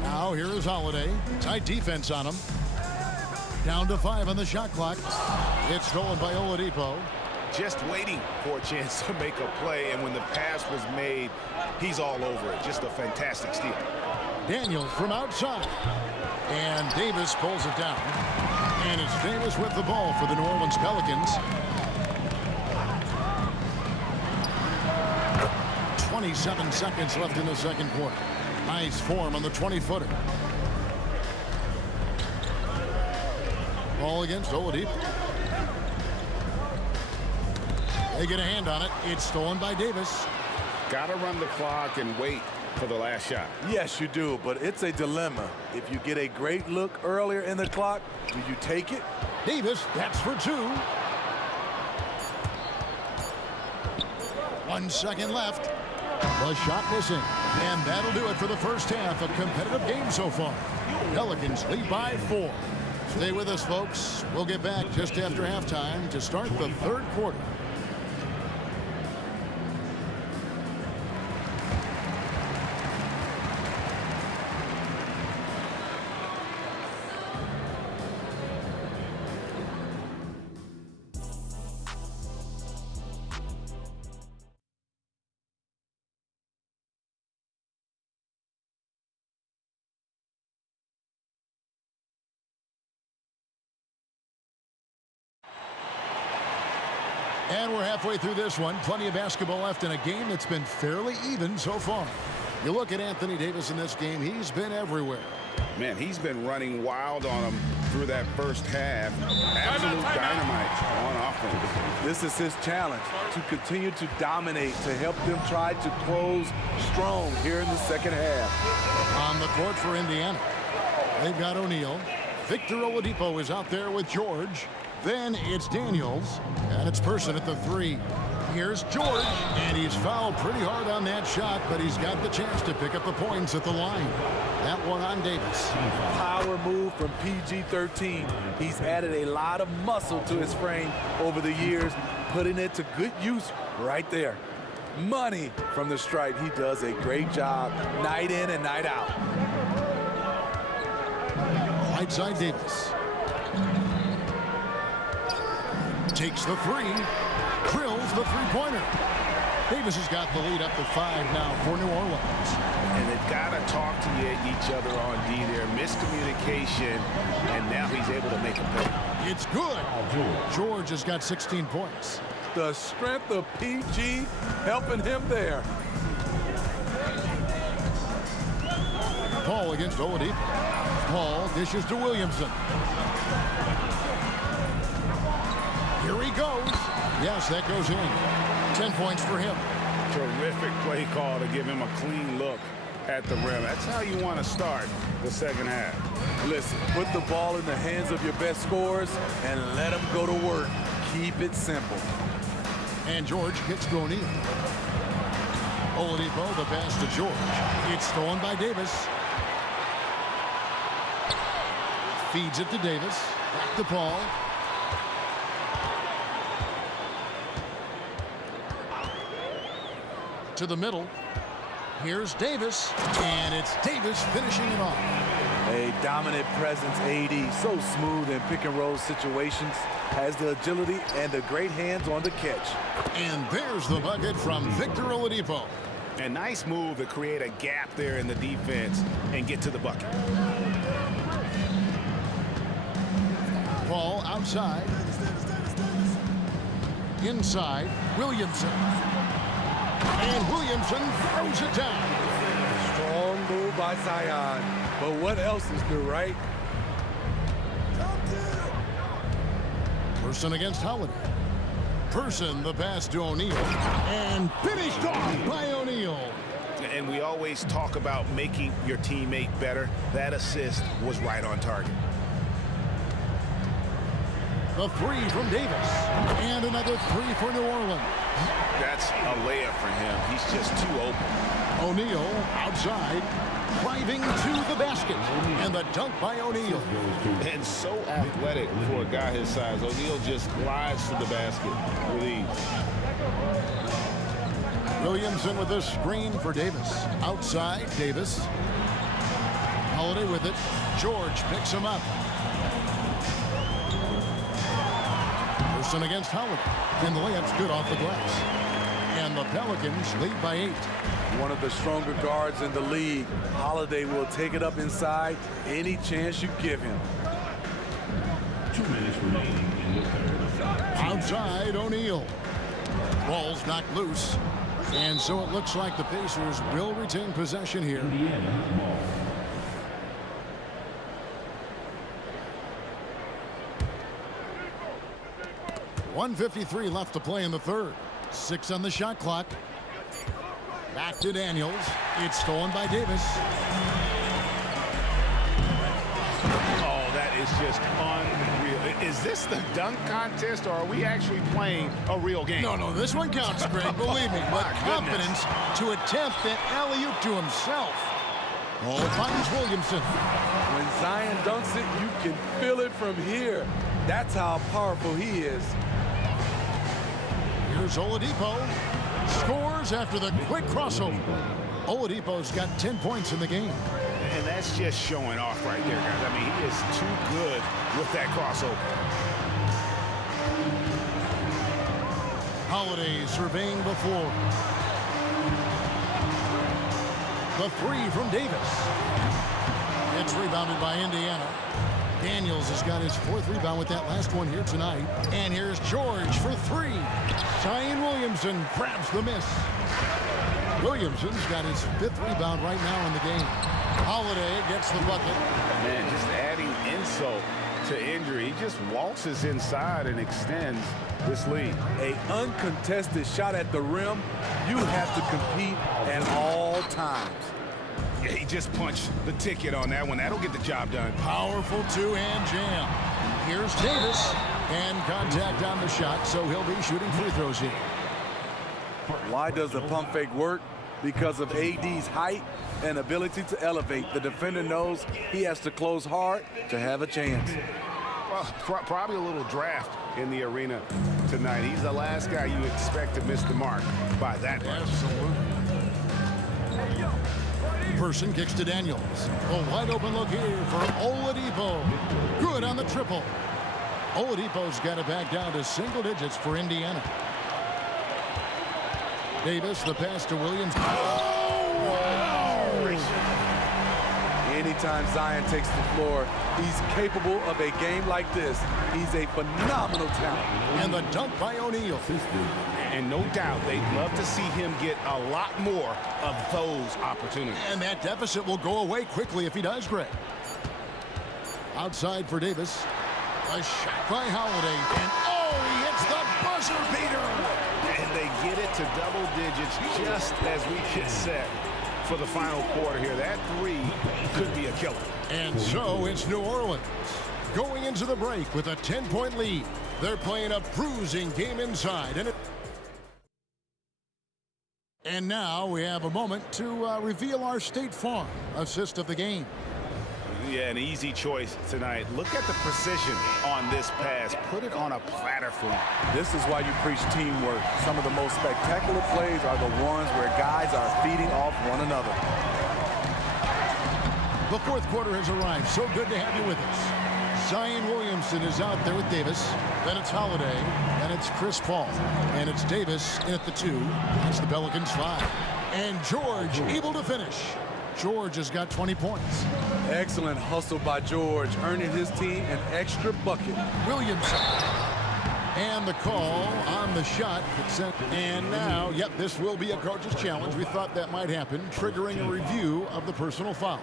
Now here is Holiday. Tight defense on him. Down to 5 on the shot clock. It's stolen by Oladipo. Just waiting for a chance to make a play, and when the pass was made, he's all over it. Just a fantastic steal. Daniels from outside. And Davis pulls it down. And it's Davis with the ball for the New Orleans Pelicans. 27 seconds left in the second quarter. Nice form on the 20-footer. Ball against Oladipo. They get a hand on it. It's stolen by Davis. Got to run the clock and wait for the last shot. Yes, you do, but it's a dilemma. If you get a great look earlier in the clock, do you take it? Davis, that's for 2. 1 second left. The shot missing. And that'll do it for the first half. A competitive game so far. Pelicans lead by 4. Stay with us, folks. We'll get back just after halftime to start the third quarter. And we're halfway through this one. Plenty of basketball left in a game that's been fairly even so far. You look at Anthony Davis in this game, he's been everywhere. Man, he's been running wild on him through that first half. Absolute dynamite on offense. This is his challenge, to continue to dominate, to help them try to close strong here in the second half. On the court for Indiana, they've got O'Neal. Victor Oladipo is out there with George. Then it's Daniels, and it's Person at the 3. Here's George, and he's fouled pretty hard on that shot, but he's got the chance to pick up the points at the line. That one on Davis. Power move from PG-13. He's added a lot of muscle to his frame over the years, putting it to good use right there. Money from the stripe. He does a great job night in and night out. Right side Davis. Takes the 3. Drills the three-pointer. Davis has got the lead up to 5 now for New Orleans. And they've got to talk to each other on D there. Miscommunication, and now he's able to make a play. It's good. George has got 16 points. The strength of PG helping him there. Paul against Oladipo. Paul dishes to Williamson. Here he goes. Yes, that goes in. 10 points for him. Terrific play call to give him a clean look at the rim. That's how you want to start the second half. Listen, put the ball in the hands of your best scorers and let them go to work. Keep it simple. And George kicks to O'Neal. Oladipo, the pass to George. It's stolen by Davis. Feeds it to Davis. Back to Paul. To the middle. Here's Davis. And it's Davis finishing it off. A dominant presence, AD. So smooth in pick and roll situations. Has the agility and the great hands on the catch. And there's the bucket from Victor Oladipo. A nice move to create a gap there in the defense and get to the bucket. outside. Inside, Williamson. And Williamson throws it down. Strong move by Zion. But what else is new, right? Person against Holiday. Person, the pass to O'Neal. And finished off by O'Neal. And we always talk about making your teammate better. That assist was right on target. The three from Davis. And another three for New Orleans. That's a layup for him. He's just too open. O'Neal outside, driving to the basket. And the dunk by O'Neal. And so athletic for a guy his size. O'Neal just glides to the basket with ease. Williamson with a screen for Davis. Outside, Davis. Holiday with it. George picks him up. Person against Holiday. And the layup's good off the glass. And the Pelicans lead by 8. One of the stronger guards in the league. Holiday will take it up inside any chance you give him. 2 minutes remaining in the third. Outside, O'Neal. Ball's knocked loose. And so it looks like the Pacers will retain possession here. Indiana ball. .153 left to play in the third. 6 on the shot clock. Back to Daniels. It's stolen by Davis. Oh, that is just unreal. Is this the dunk contest, or are we actually playing a real game? No, this one counts, Greg, believe me. But confidence to attempt that alley-oop to himself. Oh, it finds Williamson. When Zion dunks it, you can feel it from here. That's how powerful he is. Here's Oladipo. Scores after the quick crossover. Oladipo's got 10 points in the game. And that's just showing off right there, guys. I mean, he is too good with that crossover. Holiday surveying the floor. The three from Davis. It's rebounded by Indiana. Daniels has got his 4th rebound with that last one here tonight. And here's George for 3. Zion Williamson grabs the miss. Williamson's got his 5th rebound right now in the game. Holiday gets the bucket. Man, just adding insult to injury. He just waltzes inside and extends this lead. An uncontested shot at the rim, you have to compete at all times. Yeah, he just punched the ticket on that one. That'll get the job done. Powerful two-hand jam. Here's Davis. And contact on the shot, so he'll be shooting free throws here. Why does the pump fake work? Because of AD's height and ability to elevate. The defender knows he has to close hard to have a chance. Well, probably a little draft in the arena tonight. He's the last guy you expect to miss the mark by that much. Absolutely. Person kicks to Daniels. A wide open look here for Oladipo. Good on the triple. Oladipo's got it back down to single digits for Indiana. Davis, the pass to Williams. Anytime Zion takes the floor, he's capable of a game like this. He's a phenomenal talent. And the dunk by O'Neal. And no doubt they'd love to see him get a lot more of those opportunities. And that deficit will go away quickly if he does, Greg. Outside for Davis. A shot by Holiday. And he hits the buzzer beater. And they get it to double digits just as we get set for the final quarter here. That 3 could be a killer. And so it's New Orleans going into the break with a 10-point lead. They're playing a bruising game inside. And now we have a moment to reveal our State Farm assist of the game. Yeah, an easy choice tonight. Look at the precision on this pass. Put it on a platter for him. This is why you preach teamwork. Some of the most spectacular plays are the ones where guys are feeding off one another. The 4th quarter has arrived. So good to have you with us. Zion Williamson is out there with Davis. Then it's Holiday. Then it's Chris Paul. And it's Davis in at the 2. That's the Pelicans 5. And George able to finish. George has got 20 points. Excellent hustle by George, earning his team an extra bucket. Williamson. And the call on the shot. And now, yep, this will be a coach's challenge. We thought that might happen, triggering a review of the personal foul.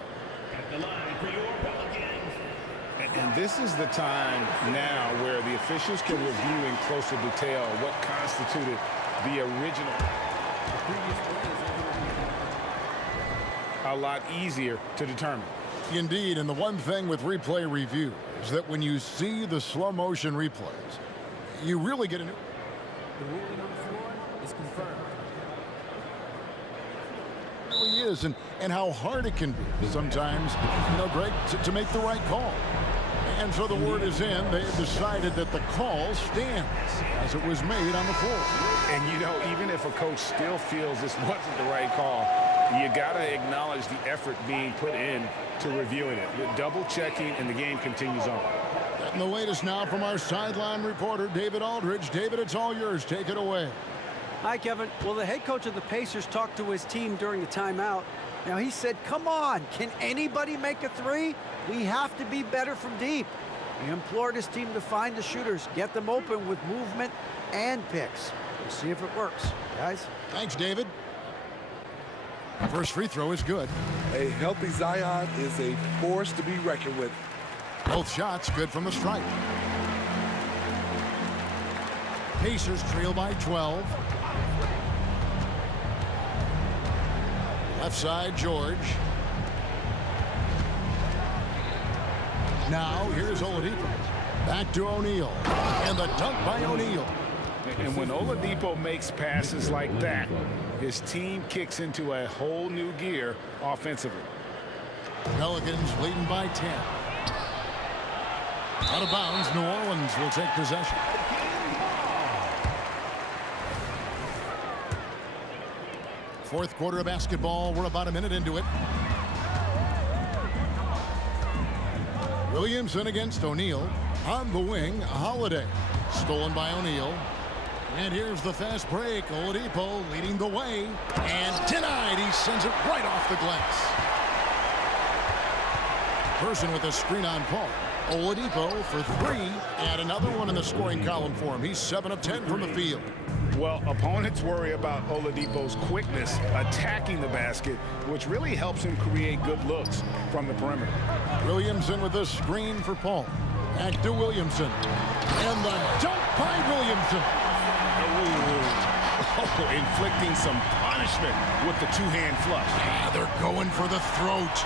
And this is the time now where the officials can review in closer detail what constituted the original. A lot easier to determine. Indeed, and the one thing with replay review is that when you see the slow motion replays, you really get a new. The ruling on the floor is confirmed. It really is, and how hard it can be sometimes, Greg, to make the right call. And so the word is in. They have decided that the call stands as it was made on the floor. And, even if a coach still feels this wasn't the right call, you got to acknowledge the effort being put in to reviewing it. You're double checking, and the game continues on. And the latest now from our sideline reporter, David Aldridge. David, it's all yours. Take it away. Hi, Kevin. Well, the head coach of the Pacers talked to his team during the timeout. Now, he said, come on, can anybody make a three? We have to be better from deep. He implored his team to find the shooters, get them open with movement and picks. We'll see if it works, guys. Thanks, David. First free throw is good. A healthy Zion is a force to be reckoned with. Both shots good from the stripe. Pacers trail by 12. Left side, George. Now, here's Oladipo. Back to O'Neal. And the dunk by O'Neal. And when Oladipo makes passes like that, his team kicks into a whole new gear offensively. Pelicans leading by 10. Out of bounds, New Orleans will take possession. Fourth quarter of basketball. We're about a minute into it. Williamson against O'Neal. On the wing, Holiday. Stolen by O'Neal. And here's the fast break. Oladipo leading the way. And denied. He sends it right off the glass. Person with a screen on Paul. Oladipo for three. And another one in the scoring column for him. He's 7 of 10 from the field. Well, opponents worry about Oladipo's quickness attacking the basket, which really helps him create good looks from the perimeter. Williamson with a screen for Paul. Back to Williamson. And the dunk by Williamson. Oh, inflicting some punishment with the two-hand flush. Ah, they're going for the throat.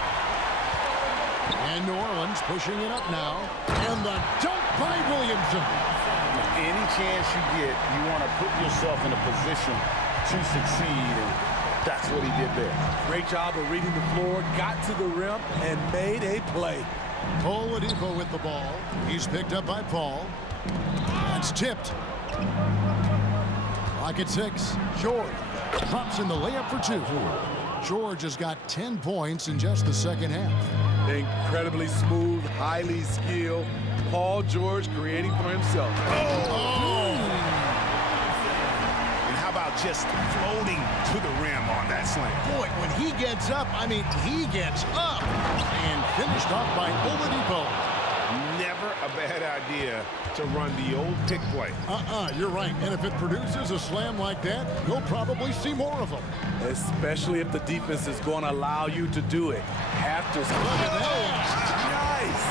And New Orleans pushing it up now. And the dunk by Williamson. Any chance you get, you want to put yourself in a position to succeed, and that's what he did there. Great job of reading the floor, got to the rim, and made a play. Oladipo with the ball. He's picked up by Paul. That's tipped. Clock at 6. George drops in the layup for 2. George has got 10 points in just the second half. Incredibly smooth, highly skilled. Paul George creating for himself. And how about just floating to the rim on that slam? Boy, when he gets up, he gets up. And finished off by Oladipo. Never a bad idea to run the old pick play. You're right. And if it produces a slam like that, you'll probably see more of them. Especially if the defense is going to allow you to do it. Have to. Look at that. Nice.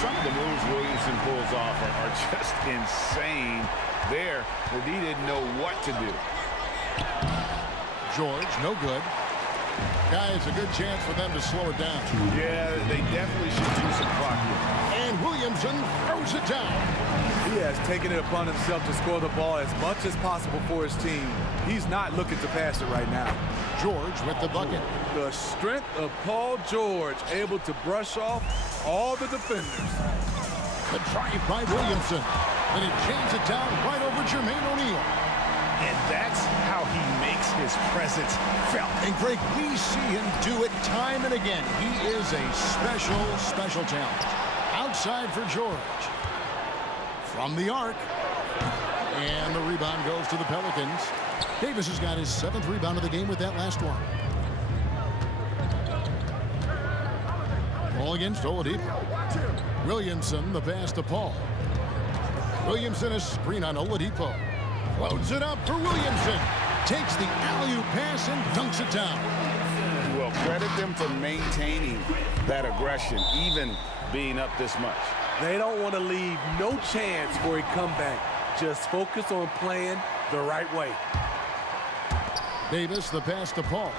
Some of the moves Williamson pulls off are just insane there, but he didn't know what to do. George, no good. Guys, a good chance for them to slow it down. Yeah, they definitely should do some clock here. And Williamson throws it down. He has taken it upon himself to score the ball as much as possible for his team. He's not looking to pass it right now. George with the bucket. The strength of Paul George, able to brush off all the defenders. The drive by Williamson. And he chains it down right over Jermaine O'Neal. And that's how he makes his presence felt. And Greg, we see him do it time and again. He is a special talent. Outside for George. From the arc. And the rebound goes to the Pelicans. Davis has got his 7th rebound of the game with that last one. Ball against Oladipo. Williamson, the pass to Paul. Williamson, a screen on Oladipo. Floats it up for Williamson. Takes the alley-oop pass and dunks it down. Well, credit them for maintaining that aggression, even being up this much. They don't want to leave no chance for a comeback. Just focus on playing the right way. Davis, the pass to Paul.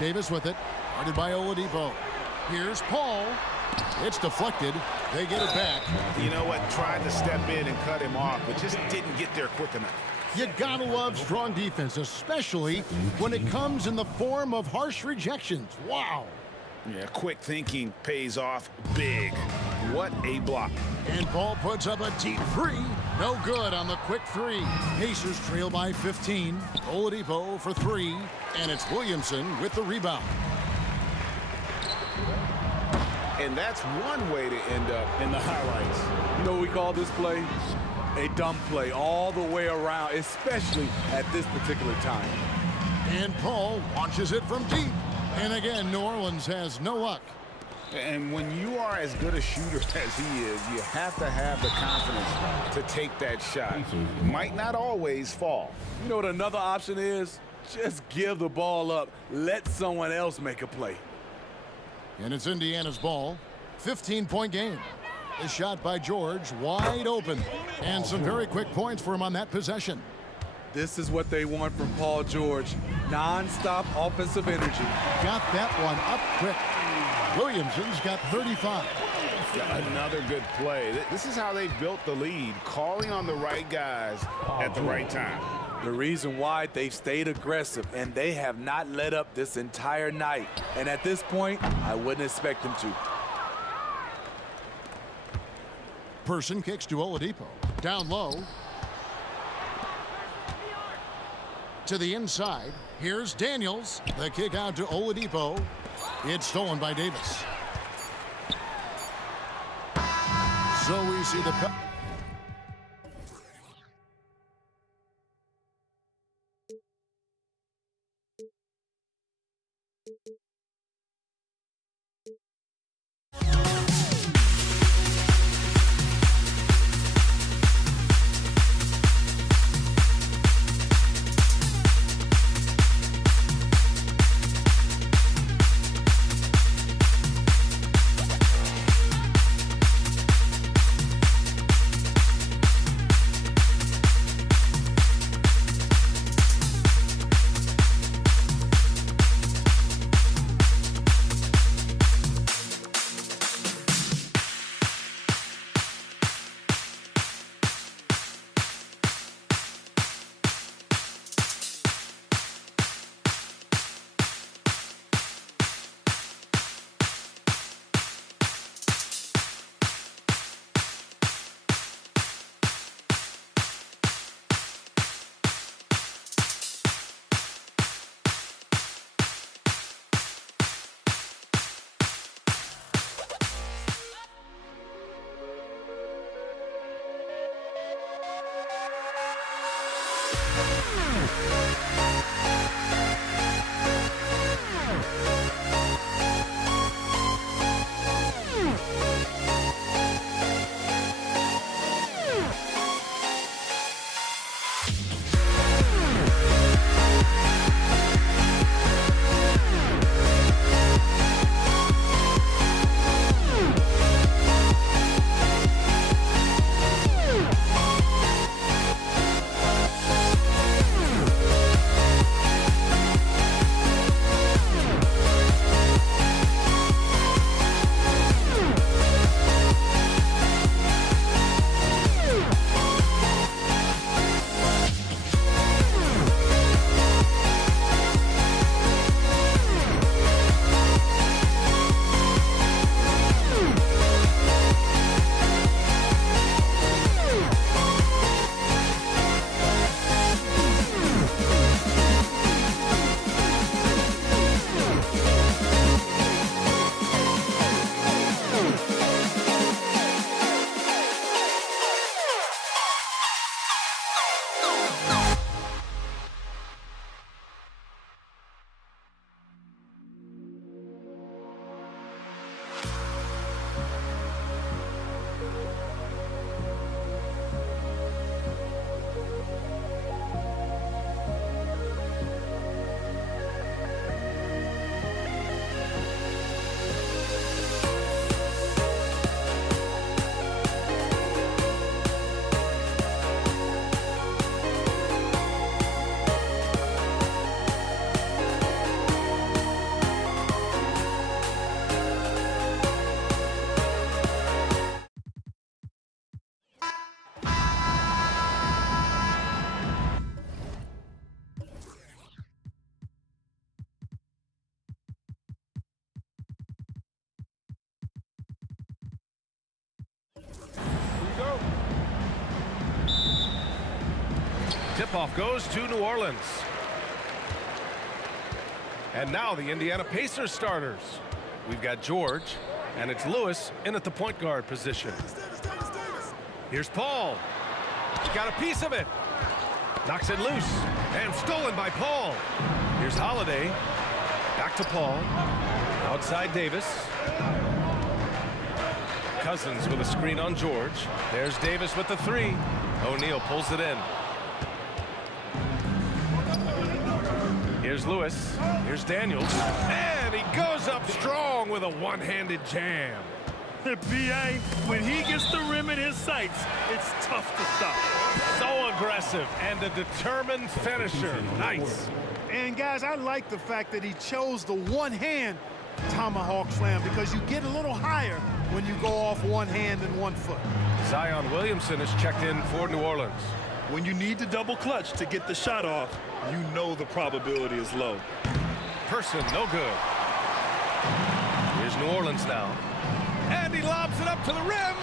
Davis with it. Guarded by Oladipo. Here's Paul. It's deflected. They get it back. You know what? Tried to step in and cut him off, but just didn't get there quick enough. You gotta love strong defense, especially when it comes in the form of harsh rejections. Wow. Yeah, quick thinking pays off big. What a block. And Paul puts up a deep three. No good on the quick three. Pacers trail by 15. Oladipo for three. And it's Williamson with the rebound. And that's one way to end up in the highlights. You know what we call this play? A dumb play all the way around, especially at this particular time. And Paul launches it from deep. And again, New Orleans has no luck. And when you are as good a shooter as he is, you have to have the confidence to take that shot. It might not always fall. You know what another option is? Just give the ball up. Let someone else make a play. And it's Indiana's ball. 15-point game. The shot by George, wide open. And some very quick points for him on that possession. This is what they want from Paul George. Non-stop offensive energy. Got that one up quick. Williamson's got 35. Another good play. This is how they built the lead, calling on the right guys at the right time. The reason why they've stayed aggressive, and they have not let up this entire night. And at this point, I wouldn't expect them to. Person kicks to Oladipo. Down low. To the inside. Here's Daniels. The kick out to Oladipo. It's stolen by Davis. So we see the... Tip-off goes to New Orleans. And now the Indiana Pacers starters. We've got George, and it's Lewis in at the point guard position. Here's Paul. Got a piece of it. Knocks it loose, and stolen by Paul. Here's Holiday. Back to Paul. Outside Davis. Cousins with a screen on George. There's Davis with the three. O'Neal pulls it in. Here's Lewis. Here's Daniels. And he goes up strong with a one-handed jam. B.A., when he gets the rim in his sights, it's tough to stop. So aggressive and a determined finisher. Nice. And guys, I like the fact that he chose the one-hand tomahawk slam because you get a little higher when you go off one hand and 1 foot. Zion Williamson is checked in for New Orleans. When you need to double clutch to get the shot off, you know the probability is low. Person, no good. Here's New Orleans now. And he lobs it up to the rim.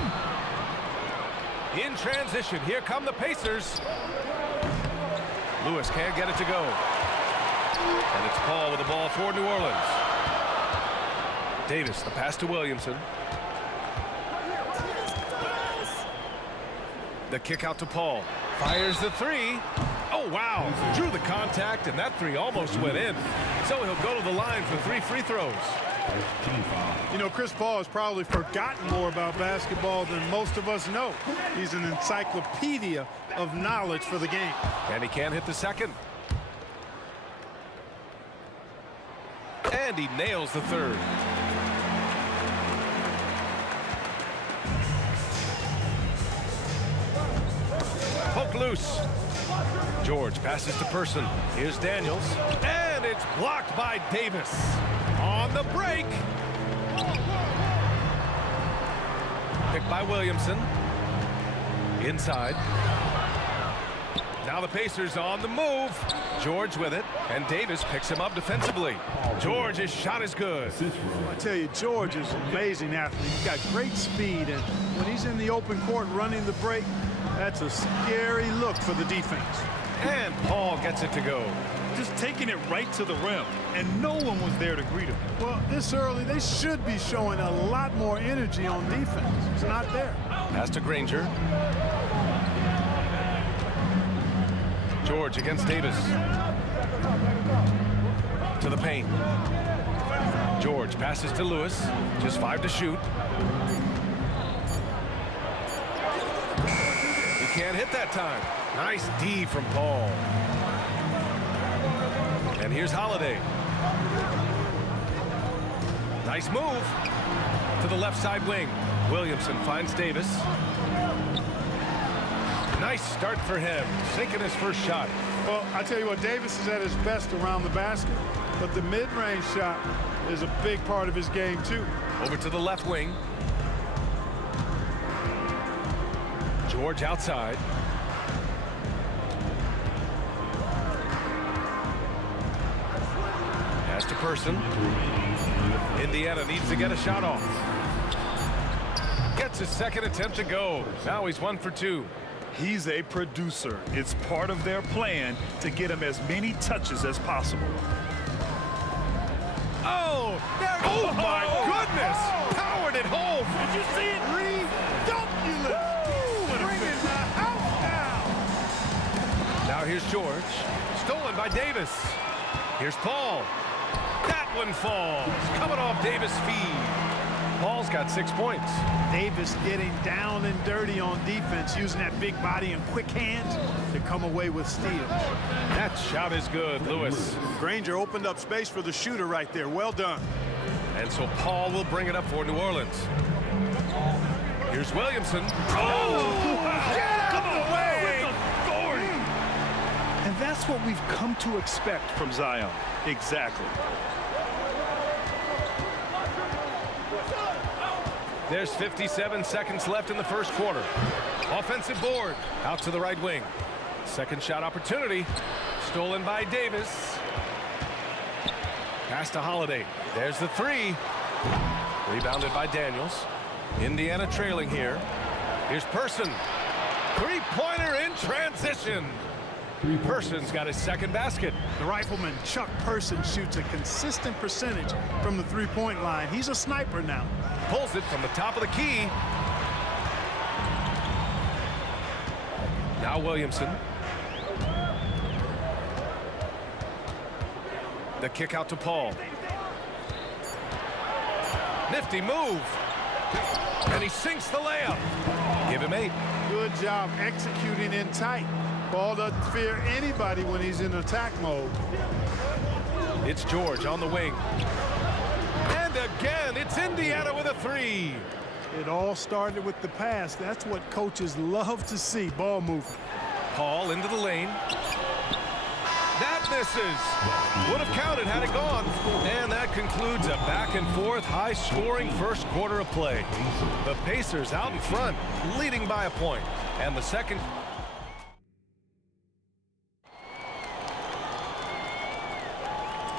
In transition, here come the Pacers. Lewis can't get it to go. And it's Paul with the ball for New Orleans. Davis, the pass to Williamson. The kick out to Paul. Fires the three. Oh, wow. Drew the contact, and that three almost went in. So he'll go to the line for 3 free throws. You know, Chris Paul has probably forgotten more about basketball than most of us know. He's an encyclopedia of knowledge for the game. And he can't hit the second. And he nails the third. Poke loose. George passes to Person. Here's Daniels. And it's blocked by Davis. On the break. Picked by Williamson. Inside. Now the Pacers on the move. George with it. And Davis picks him up defensively. George's shot is good. I tell you, George is an amazing athlete. He's got great speed. And when he's in the open court running the break, that's a scary look for the defense. And Paul gets it to go. Just taking it right to the rim, and no one was there to greet him. Well, this early, they should be showing a lot more energy on defense. It's not there. Pass to Granger. George against Davis. To the paint. George passes to Lewis. Just 5 to shoot. He can't hit that time. Nice D from Paul. And here's Holiday. Nice move to the left side wing. Williamson finds Davis. Nice start for him, sinking his first shot. Well, I tell you what, Davis is at his best around the basket, but the mid-range shot is a big part of his game, too. Over to the left wing. George outside. Pass to Person. Indiana needs to get a shot off. Gets his second attempt to go. Now he's 1 for 2. He's a producer. It's part of their plan to get him as many touches as possible. Oh, there, oh my goodness! Powered it home. Did you see it? Redunculous! Bringing the house down! Now here's George. Stolen by Davis. Here's Paul. That one falls. Coming off Davis' feed. Paul's got 6 points. Davis getting down and dirty on defense, using that big body and quick hands to come away with steals. That shot is good, Lewis. Granger opened up space for the shooter right there. Well done. And so Paul will bring it up for New Orleans. Here's Williamson. Oh! Get out of the way! With authority. And that's what we've come to expect from Zion. Exactly. There's 57 seconds left in the first quarter. Offensive board out to the right wing. Second shot opportunity. Stolen by Davis. Pass to Holiday. There's the three. Rebounded by Daniels. Indiana trailing here. Here's Person. Three-pointer in transition. Person's got his second basket. The rifleman, Chuck Person, shoots a consistent percentage from the three-point line. He's a sniper now. Pulls it from the top of the key. Now Williamson. The kick out to Paul. Nifty move. And he sinks the layup. Give him 8. Good job executing in tight. Ball doesn't fear anybody when he's in attack mode. It's George on the wing. And again, it's Indiana with a 3. It all started with the pass. That's what coaches love to see, ball movement. Paul into the lane. That misses. Would have counted had it gone. And that concludes a back-and-forth, high-scoring first quarter of play. The Pacers out in front, leading by a point. And the second...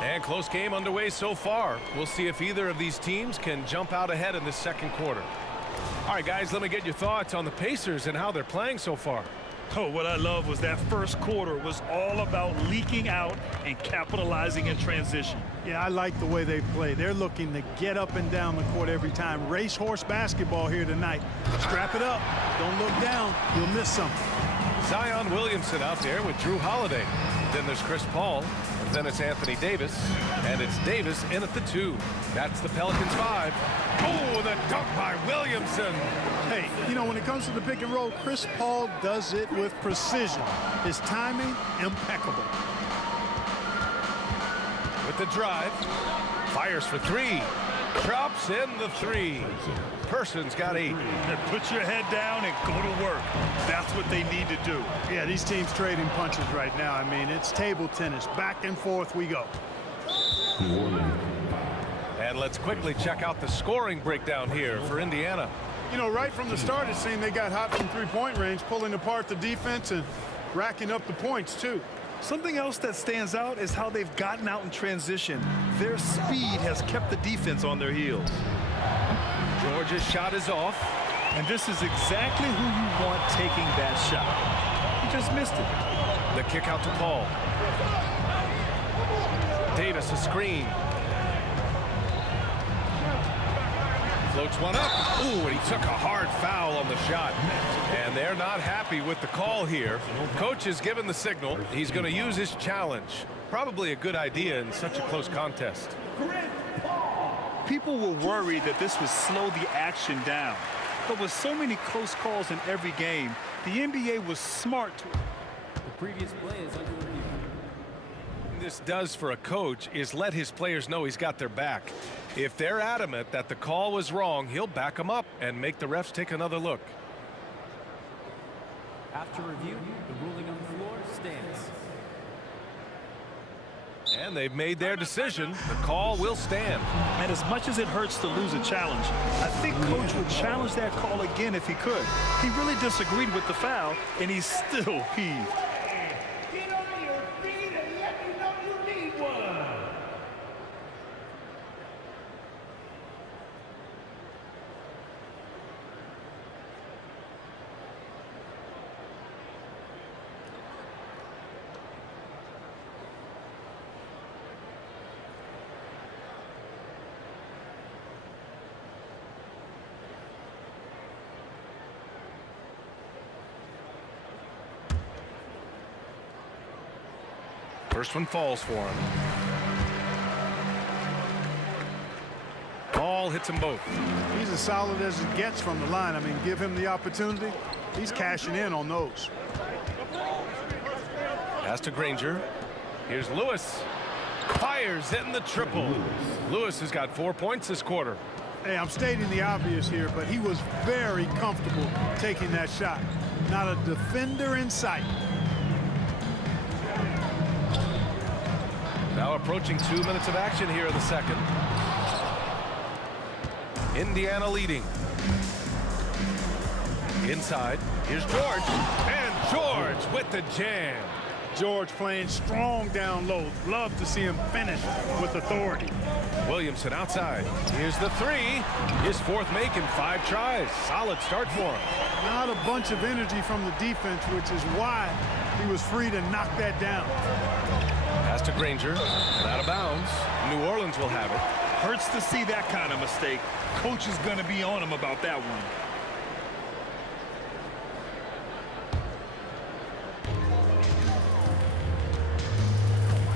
And close game underway so far. We'll see if either of these teams can jump out ahead in this second quarter. All right, guys, let me get your thoughts on the Pacers and how they're playing so far. Oh, what I love was that first quarter was all about leaking out and capitalizing in transition. Yeah, I like the way they play. They're looking to get up and down the court every time. Racehorse basketball here tonight. Scrap it up. Don't look down. You'll miss something. Zion Williamson out there with Drew Holiday. Then there's Chris Paul. Then it's Anthony Davis. And it's Davis in at the 2. That's the Pelicans 5. Oh, the dunk by Williamson. Hey, you know, when it comes to the pick and roll, Chris Paul does it with precision. His timing, impeccable. With the drive. Fires for 3. Drops in the 3. Person's got 8. Put your head down and go to work. That's what they need to do. Yeah, these teams trading punches right now. I mean, it's table tennis. Back and forth we go. And let's quickly check out the scoring breakdown here for Indiana. You know, right from the start, it seemed they got hot from three-point range, pulling apart the defense and racking up the points, too. Something else that stands out is how they've gotten out in transition. Their speed has kept the defense on their heels. George's shot is off. And this is exactly who you want taking that shot. He just missed it. The kick out to Paul. Davis a screen. Floats one up. Ooh, and he took a hard foul on the shot. And they're not happy with the call here. Coach has given the signal. He's going to use his challenge. Probably a good idea in such a close contest. People were worried that this would slow the action down. But with so many close calls in every game, the NBA was smart to... The previous play is under review. What this does for a coach is let his players know he's got their back. If they're adamant that the call was wrong, he'll back them up and make the refs take another look. After review, the ruling on the floor stands. And they've made their decision. The call will stand. And as much as it hurts to lose a challenge, I think Coach would challenge that call again if he could. He really disagreed with the foul, and he's still peeved. Get on your feet and let me know you need one. First one falls for him. Ball hits them both. He's as solid as it gets from the line. I mean, give him the opportunity. He's cashing in on those. Pass to Granger. Here's Lewis. Fires in the triple. Lewis has got 4 points this quarter. Hey, I'm stating the obvious here, but he was very comfortable taking that shot. Not a defender in sight. Now approaching 2 minutes of action here in the second. Indiana leading. Inside. Here's George. And George with the jam. George playing strong down low. Love to see him finish with authority. Williamson outside. Here's the 3. His fourth make in 5 tries. Solid start for him. Not a bunch of energy from the defense, which is why He was free to knock that down. Pass to Granger, and out of bounds. New Orleans will have it. Hurts to see that kind of mistake. Coach is going to be on him about that one.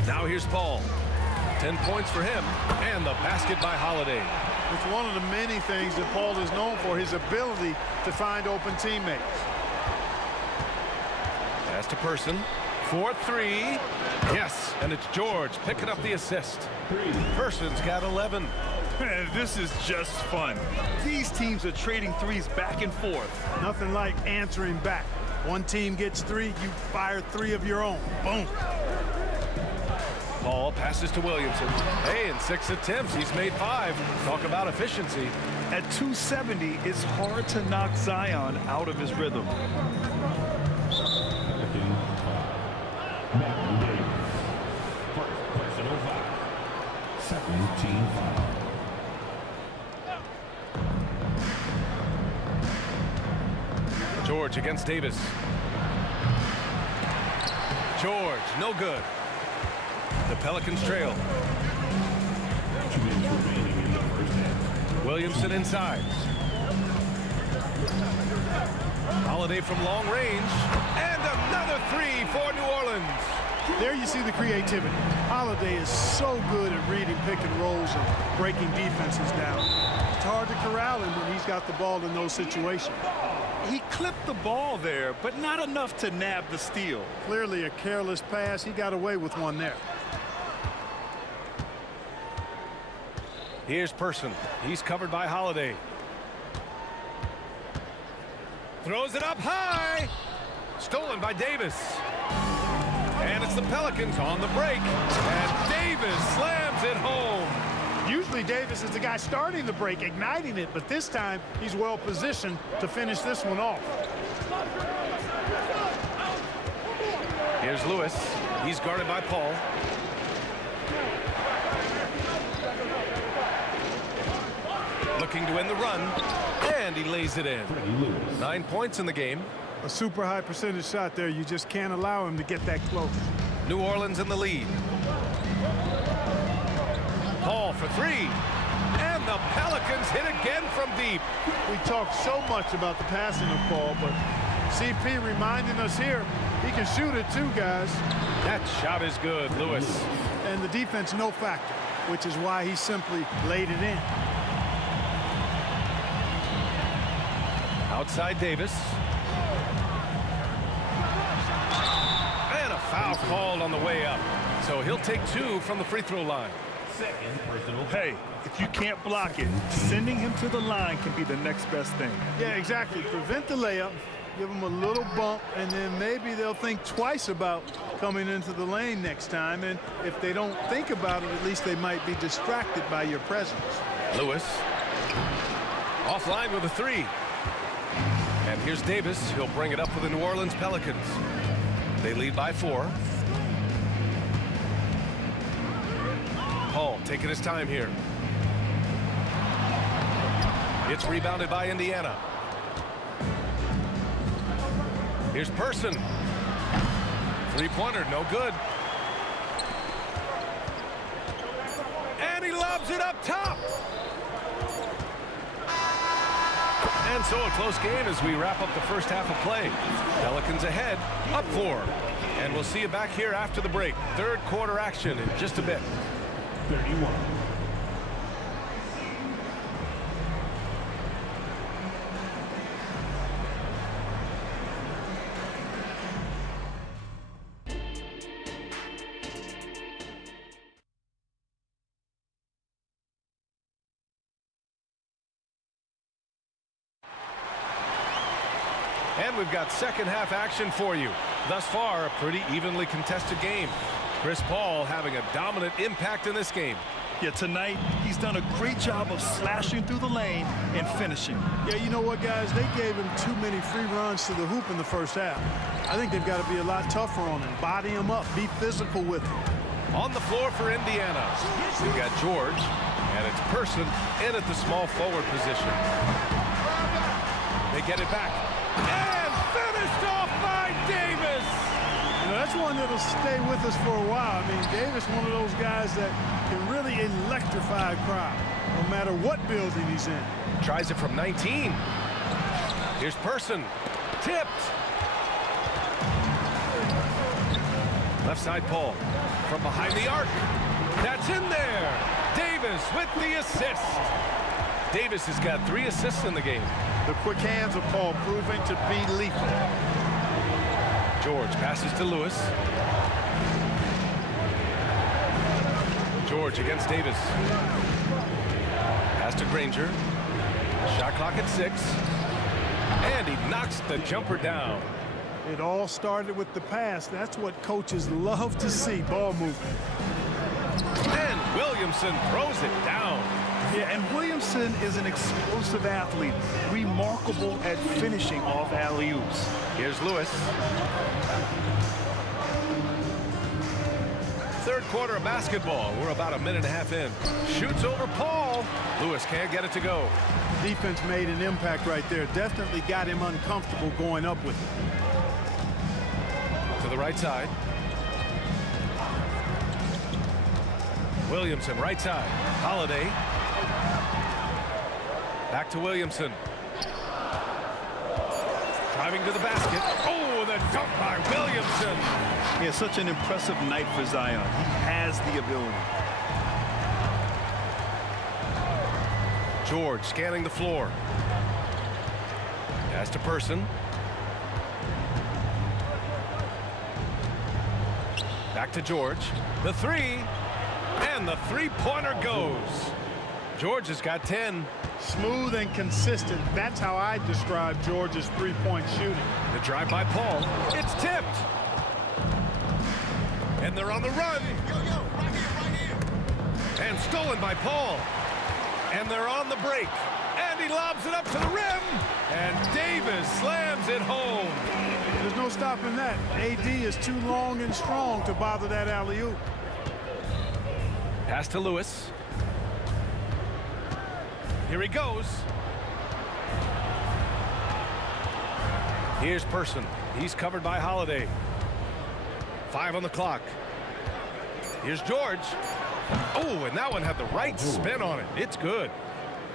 Now here's Paul. 10 points for him, and the basket by Holiday. It's one of the many things that Paul is known for, his ability to find open teammates. Pass to Person. 4-3. Yes, and it's George picking up the assist. Person's got 11. Man, this is just fun. These teams are trading threes back and forth. Nothing like answering back. One team gets 3, you fire 3 of your own. Boom. Paul passes to Williamson. Hey, in 6 attempts, he's made 5. Talk about efficiency. At 270, it's hard to knock Zion out of his rhythm. Personal foul. Second team foul. George against Davis. George, no good. The Pelicans trail. 2 minutes remaining in the first half. Williamson inside. Holiday from long range. And another 3 for New Orleans. There you see the creativity. Holiday is so good at reading pick and rolls and breaking defenses down. It's hard to corral him when he's got the ball in those situations. He clipped the ball there, but not enough to nab the steal. Clearly a careless pass. He got away with one there. Here's Person. He's covered by Holiday. Throws it up high. Stolen by Davis. And it's the Pelicans on the break. And Davis slams it home. Usually Davis is the guy starting the break, igniting it, but this time he's well positioned to finish this one off. Here's Lewis. He's guarded by Paul. Looking to win the run, and he lays it in. 9 points in the game. A super high percentage shot there. You just can't allow him to get that close. New Orleans in the lead. Paul for 3. And the Pelicans hit again from deep. We talk so much about the passing of Paul, but CP reminding us here, he can shoot it too, guys. That shot is good, Lewis. And the defense no factor, which is why he simply laid it in. Outside Davis. And a foul called on the way up. So he'll take 2 from the free throw line. Second personal. Hey, if you can't block it, sending him to the line can be the next best thing. Yeah, exactly. Prevent the layup, give them a little bump, and then maybe they'll think twice about coming into the lane next time. And if they don't think about it, at least they might be distracted by your presence. Lewis. Offline with a 3. And here's Davis. He'll bring it up for the New Orleans Pelicans. They lead by 4. Paul taking his time here. It's rebounded by Indiana. Here's Person. 3-pointer, no good. And he lobs it up top. And so a close game as we wrap up the first half of play. Pelicans ahead, up 4. And we'll see you back here after the break. Third quarter action in just a bit. 31. And we've got second half action for you. Thus far, a pretty evenly contested game. Chris Paul having a dominant impact in this game. Yeah, tonight he's done a great job of slashing through the lane and finishing. Yeah, you know what, guys? They gave him too many free runs to the hoop in the first half. I think they've got to be a lot tougher on him. Body him up. Be physical with him. On the floor for Indiana, we've got George, and it's Person in at the small forward position. They get it back. And finished off by Davis. that's one that'll stay with us for a while. I mean, Davis, one of those guys that can really electrify a crowd, no matter what building he's in. Tries it from 19. Here's Person. Tipped. Left side Paul. From behind the arc. That's in there. Davis with the assist. Davis has got 3 assists in the game. The quick hands of Paul proving to be lethal. George passes to Lewis. George against Davis. Pass to Granger. Shot clock at 6. And he knocks the jumper down. It all started with the pass. That's what coaches love to see, ball movement. And Williamson throws it down. Yeah, and Williamson is an explosive athlete, remarkable at finishing off alley-oops. Here's Lewis. Third quarter of basketball. We're about a minute and a half in. Shoots over Paul. Lewis can't get it to go. Defense made an impact right there. Definitely got him uncomfortable going up with it. To the right side. Williamson, right side. Holiday. Back to Williamson. Driving to the basket. Oh, the dunk by Williamson. He has such an impressive night for Zion. He has the ability. George scanning the floor. Pass to Person. Back to George. The 3. And the 3-pointer goes. George has got 10. Smooth and consistent. That's how I describe George's three-point shooting. The drive by Paul. It's tipped. And they're on the run. And stolen by Paul. And they're on the break. And he lobs it up to the rim. And Davis slams it home. There's no stopping that. AD is too long and strong to bother that alley-oop. Pass to Lewis. Here he goes. Here's Person. He's covered by Holiday. 5 on the clock. Here's George. Oh, and that one had the right spin on it. It's good.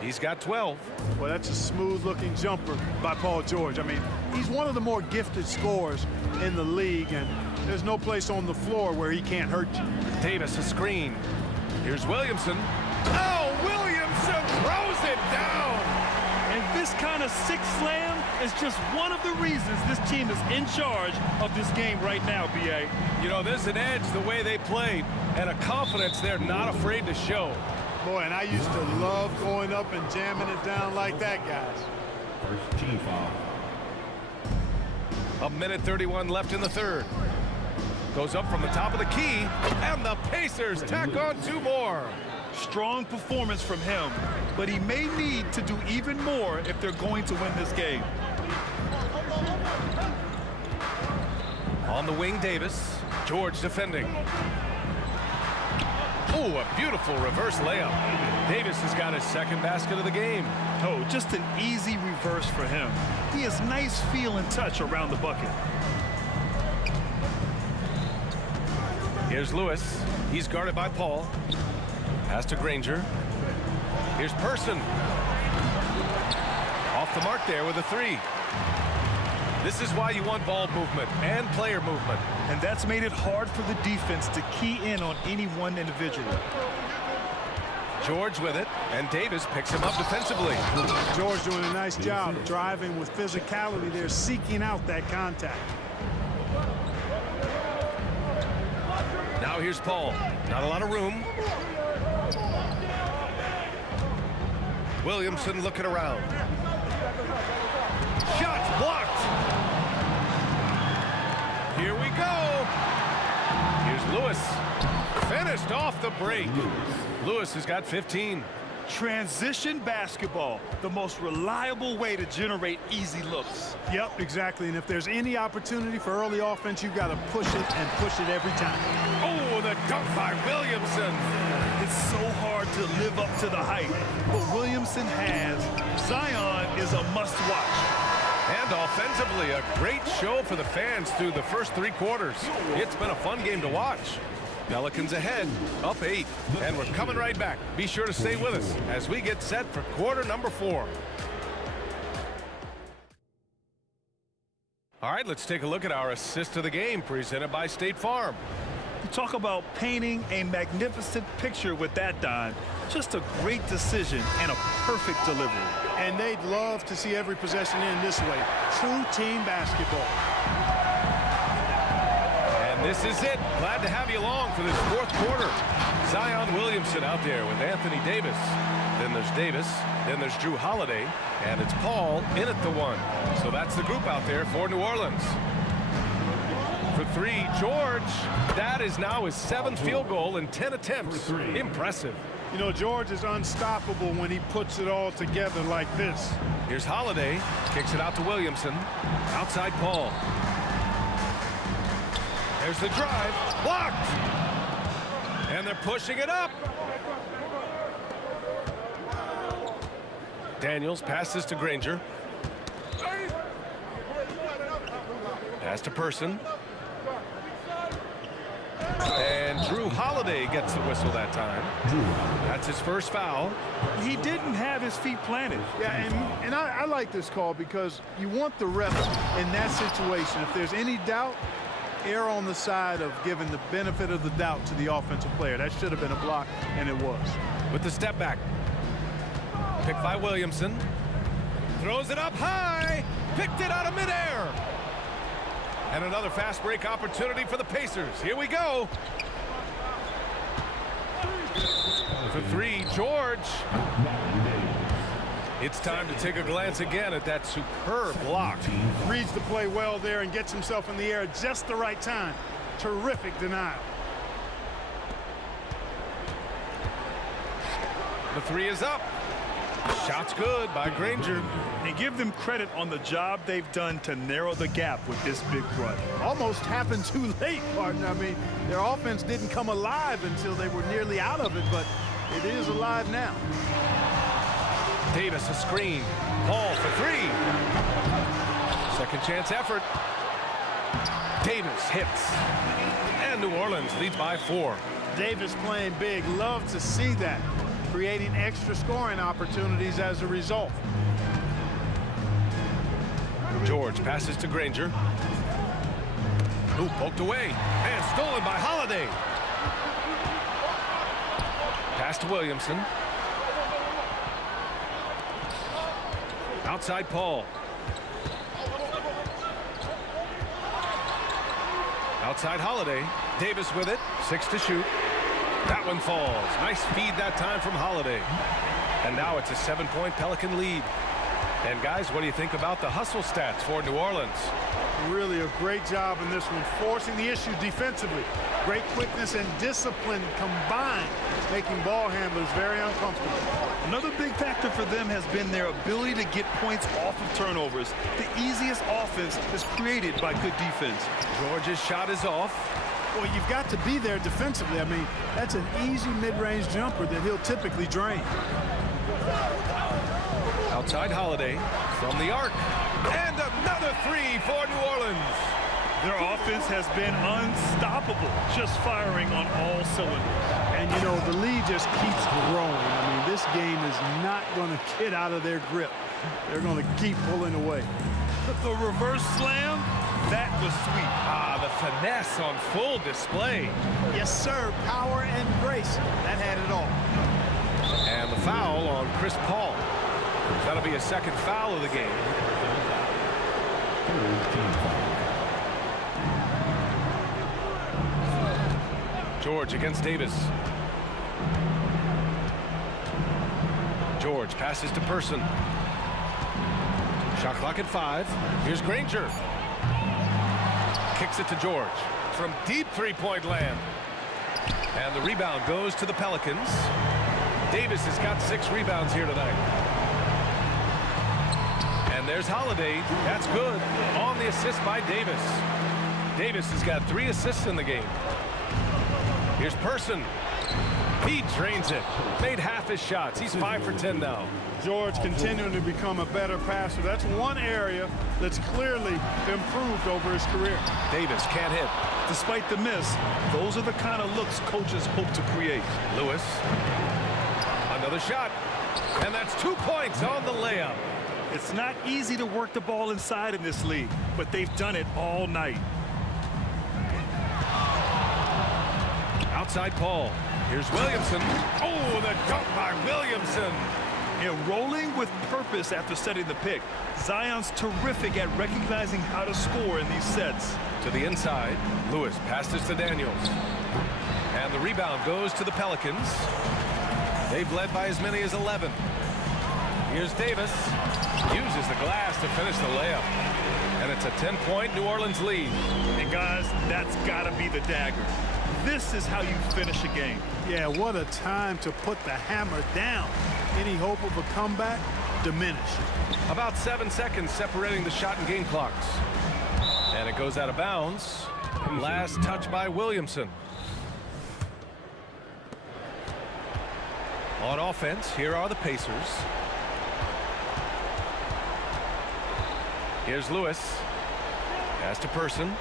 He's got 12. Well, that's a smooth-looking jumper by Paul George. I mean, he's one of the more gifted scorers in the league, and there's no place on the floor where he can't hurt you. Davis a screen. Here's Williamson. Oh, Williamson throws it down. And this kind of sick slam is just one of the reasons this team is in charge of this game right now, B.A. You know, there's an edge the way they played and a confidence they're not afraid to show. Boy, and I used to love going up and jamming it down like that, guys. First team foul. A minute 31 left in the third. Goes up from the top of the key, and the Pacers tack on 2 more. Strong performance from him, but he may need to do even more if they're going to win this game. On the wing, Davis. George defending. Oh, a beautiful reverse layup. Davis has got his second basket of the game. Oh, just an easy reverse for him. He has nice feel and touch around the bucket. Here's Lewis. He's guarded by Paul. Pass to Granger. Here's Person. Off the mark there with a 3. This is why you want ball movement and player movement. And that's made it hard for the defense to key in on any one individual. George with it, and Davis picks him up defensively. George doing a nice job driving with physicality there, seeking out that contact. Now here's Paul. Not a lot of room. Williamson looking around. Shot blocked. Here we go. Here's Lewis. Finished off the break. Lewis has got 15. Transition basketball, the most reliable way to generate easy looks. Yep, exactly. And if there's any opportunity for early offense, you've got to push it and push it every time. Oh, the dunk by Williamson. It's so hard to live up to the hype, but Williamson has. Zion is a must-watch. And offensively, a great show for the fans through the first 3 quarters. It's been a fun game to watch. Pelicans ahead, up 8, and we're coming right back. Be sure to stay with us as we get set for quarter number 4. All right, let's take a look at our assist of the game presented by State Farm. You talk about painting a magnificent picture with that, Don. Just a great decision and a perfect delivery. And they'd love to see every possession end this way. True team basketball. And this is it. Glad to have you along for this 4th quarter. Zion Williamson out there with Anthony Davis. Then there's Davis. Then there's Drew Holiday. And it's Paul in at the 1. So that's the group out there for New Orleans. For 3, George. That is now his 7th field goal in 10 attempts. Impressive. You know, George is unstoppable when he puts it all together like this. Here's Holiday. Kicks it out to Williamson. Outside Paul. There's the drive. Blocked. And they're pushing it up. Daniels passes to Granger. Pass to Person. And Drew Holiday gets the whistle that time. That's his first foul. He didn't have his feet planted. Yeah, and I like this call because you want the ref in that situation. If there's any doubt, err on the side of giving the benefit of the doubt to the offensive player. That should have been a block, and it was. With the step back. Picked by Williamson. Throws it up high. Picked it out of midair. And another fast break opportunity for the Pacers. Here we go. For 3, George. It's time to take a glance again at that superb block. Reads the play well there and gets himself in the air at just the right time. Terrific denial. The 3 is up. Shot's good by Granger. And give them credit on the job they've done to narrow the gap with this big run. Almost happened too late, partner. I mean, their offense didn't come alive until they were nearly out of it, but it is alive now. Davis a screen. Paul for 3. Second chance effort. Davis hits. And New Orleans leads by 4. Davis playing big. Love to see that. Creating extra scoring opportunities as a result. George passes to Granger. Ooh, poked away. And stolen by Holiday. Pass to Williamson. Outside Paul. Outside Holiday. Davis with it. 6 to shoot. That one falls. Nice feed that time from Holiday. And now it's a 7-point Pelican lead. And guys, what do you think about the hustle stats for New Orleans? Really a great job in this one, forcing the issue defensively. Great quickness and discipline combined, making ball handlers very uncomfortable. Another big factor for them has been their ability to get points off of turnovers. The easiest offense is created by good defense. George's shot is off. Well, you've got to be there defensively. I mean, that's an easy mid-range jumper that he'll typically drain. Outside Holiday from the arc. And another 3 for New Orleans. Their offense has been unstoppable, just firing on all cylinders. And, you know, the lead just keeps growing. I mean, this game is not going to get out of their grip. They're going to keep pulling away. The reverse slam, that was sweet. The finesse on full display. Yes, sir. Power and grace. That had it all. And the foul on Chris Paul. That'll be a second foul of the game. George against Davis. George passes to Person. Shot clock at 5. Here's Granger. Kicks it to George from deep three-point land. And the rebound goes to the Pelicans. Davis has got 6 rebounds here tonight. And there's Holiday. That's good. On the assist by Davis. Davis has got 3 assists in the game. Here's Person. He drains it. Made half his shots. He's 5 for 10 now. George continuing to become a better passer. That's one area that's clearly improved over his career. Davis can't hit. Despite the miss, those are the kind of looks coaches hope to create. Lewis. Another shot. And that's 2 points on the layup. It's not easy to work the ball inside in this league, but they've done it all night. Outside Paul. Here's Williamson. Oh, the dunk by Williamson. And rolling with purpose after setting the pick. Zion's terrific at recognizing how to score in these sets. To the inside. Lewis passes to Daniels. And the rebound goes to the Pelicans. They've led by as many as 11. Here's Davis. Uses the glass to finish the layup. And it's a 10-point New Orleans lead. And guys, that's got to be the dagger. This is how you finish a game. Yeah, what a time to put the hammer down. Any hope of a comeback diminished. About 7 seconds separating the shot and game clocks. And it goes out of bounds. Last touch by Williamson. On offense, here are the Pacers. Here's Lewis. Pass to Person.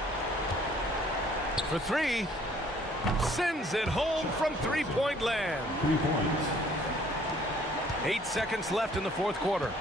For three. Sends it home from three-point land. 3 points. 8 seconds left in the fourth quarter.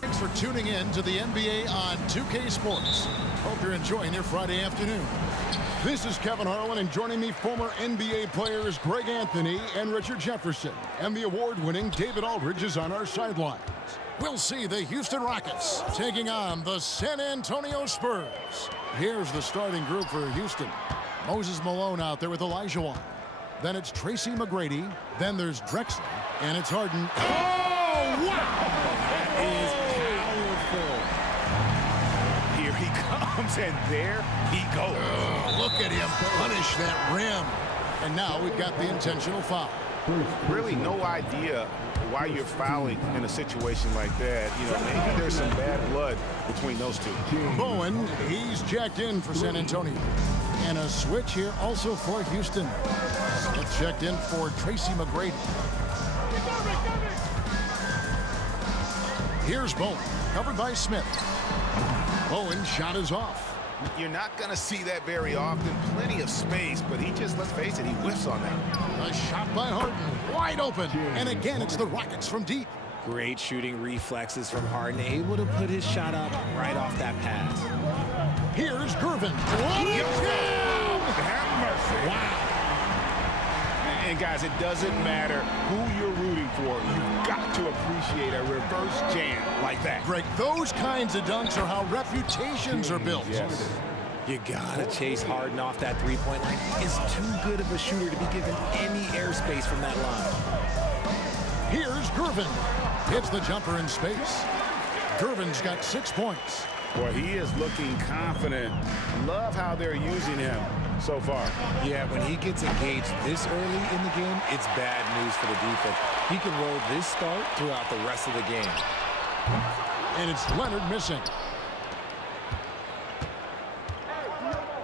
Thanks for tuning in to the NBA on 2K Sports. Hope you're enjoying your Friday afternoon. This is Kevin Harlan, and joining me, former NBA players Greg Anthony and Richard Jefferson. And the award-winning David Aldridge is on our sidelines. We'll see the Houston Rockets taking on the San Antonio Spurs. Here's the starting group for Houston. Moses Malone out there with Elijah Wan. Then it's Tracy McGrady. Then there's Drexler. And it's Harden. Oh, wow! That is powerful. Here he comes, and there he goes. Oh, look at him punish that rim. And now we've got the intentional foul. Really no idea why you're fouling in a situation like that. You know, maybe there's some bad blood between those two. Bowen, he's jacked in for San Antonio. And a switch here also for Houston. It's checked in for Tracy McGrady. Here's Bowen, covered by Smith. Bowen's shot is off. You're not going to see that very often. Plenty of space, but he just, let's face it, he whiffs on that. A shot by Harden, wide open. And again, it's the Rockets from deep. Great shooting reflexes from Harden, able to put his shot up right off that pass. Here's Gervin. Have mercy. Wow. And guys, it doesn't matter who you're rooting for. You've got to appreciate a reverse jam like that. Greg, those kinds of dunks are how reputations are built. Yes. You gotta chase Harden off that three-point line. He is too good of a shooter to be given any airspace from that line. Here's Gervin. Hits the jumper in space. Gervin's got 6 points. Boy, he is looking confident. Love how they're using him so far. Yeah, when he gets engaged this early in the game, it's bad news for the defense. He can roll this start throughout the rest of the game. And it's Leonard missing.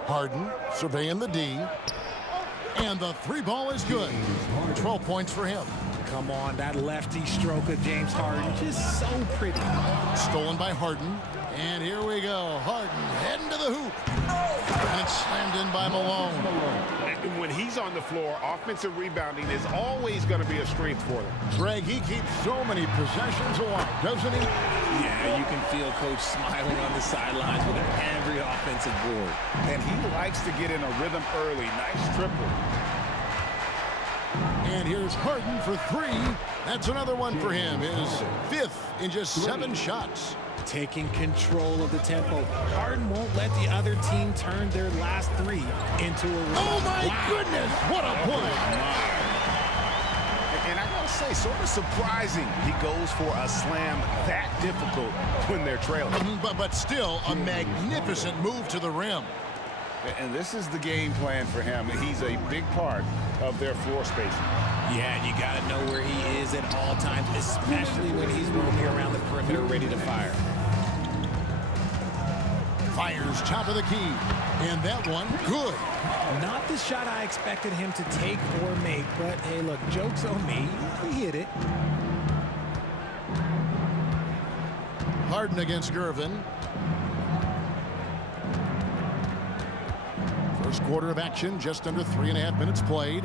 Harden surveying the D. And the three ball is good. 12 points for him. Come on, that lefty stroke of James Harden, just so pretty. Stolen by Harden. And here we go. Harden heading to the hoop. And it's slammed in by Malone. And when he's on the floor, offensive rebounding is always going to be a strength for them. Greg, he keeps so many possessions alive, doesn't he? Yeah, you can feel Coach smiling on the sidelines with every offensive board. And he likes to get in a rhythm early. Nice triple. And here's Harden for three. That's another one for him. His fifth in just 7 shots. Taking control of the tempo. Harden won't let the other team turn their last 3 into a run. Oh, my goodness. What a play. And I got to say, sort of surprising he goes for a slam that difficult when they're trailing. But still a magnificent move to the rim. And this is the game plan for him. He's a big part of their floor spacing. Yeah, and you got to know where he is at all times, especially when he's roaming around the perimeter ready to fire. Fires top of the key. And that one, good. Not the shot I expected him to take or make, but hey, look, joke's on me. He hit it. Harden against Gervin. First quarter of action, just under 3.5 minutes played.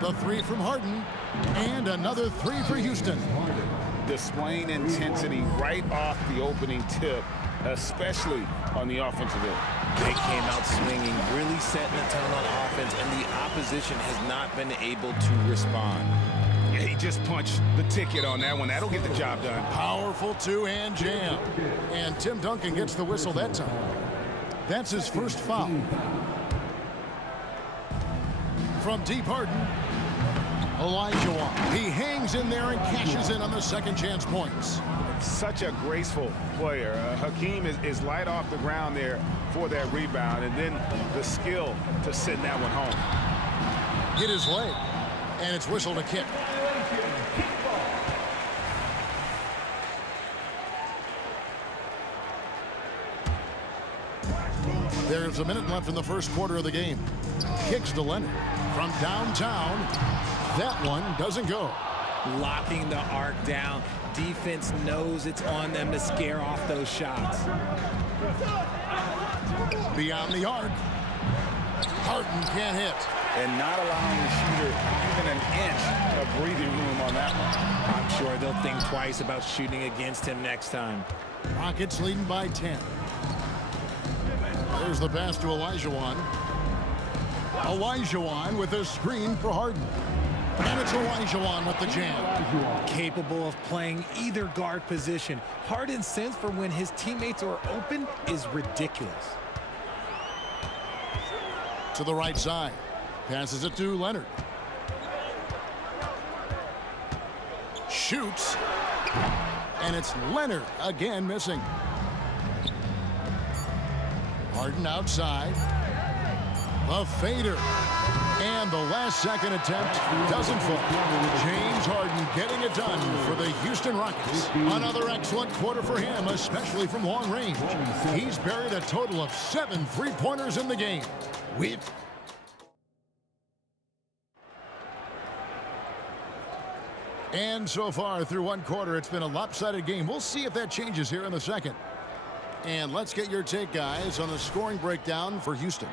The three from Harden, and another three for Houston. Displaying intensity right off the opening tip, especially on the offensive end. They came out swinging, really setting the tone on offense, and the opposition has not been able to respond. Yeah, he just punched the ticket on that one. That'll get the job done. Powerful two-hand jam. And Tim Duncan gets the whistle that time. That's his first foul. From deep, Harden. Elijah Wan. He hangs in there and cashes in on the second chance points. Such a graceful player. Hakeem is light off the ground there for that rebound, and then the skill to send that one home. Hit his leg, and it's whistled a kick. There's a minute left in the first quarter of the game. Kicks to Leonard from downtown. That one doesn't go. locking the arc down. Defense knows it's on them to scare off those shots. Beyond the arc. Harden can't hit. And not allowing the shooter even an inch of breathing room on that one. I'm sure they'll think twice about shooting against him next time. Rockets leading by 10. There's the pass to Olajuwon. Olajuwon with a screen for Harden. And it's Olajuwon with the jam. Capable of playing either guard position. Harden's sense for when his teammates are open is ridiculous. To the right side. Passes it to Leonard. Shoots. And it's Leonard again missing. Harden outside. The fader. And the last second attempt doesn't fall. James Harden getting it done for the Houston Rockets. Another excellent quarter for him, especially from long range. He's buried a total of 7 3-pointers in the game. And so far through one quarter, it's been a lopsided game. We'll see if that changes here in the second. And let's get your take, guys, on the scoring breakdown for Houston.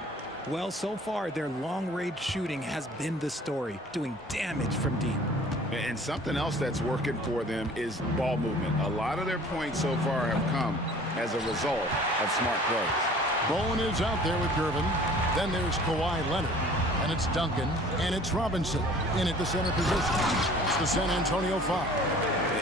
Well, so far, their long-range shooting has been the story, doing damage from deep. And something else that's working for them is ball movement. A lot of their points so far have come as a result of smart plays. Bowen is out there with Gervin. Then there's Kawhi Leonard. And it's Duncan. And it's Robinson in at the center position. That's the San Antonio foul.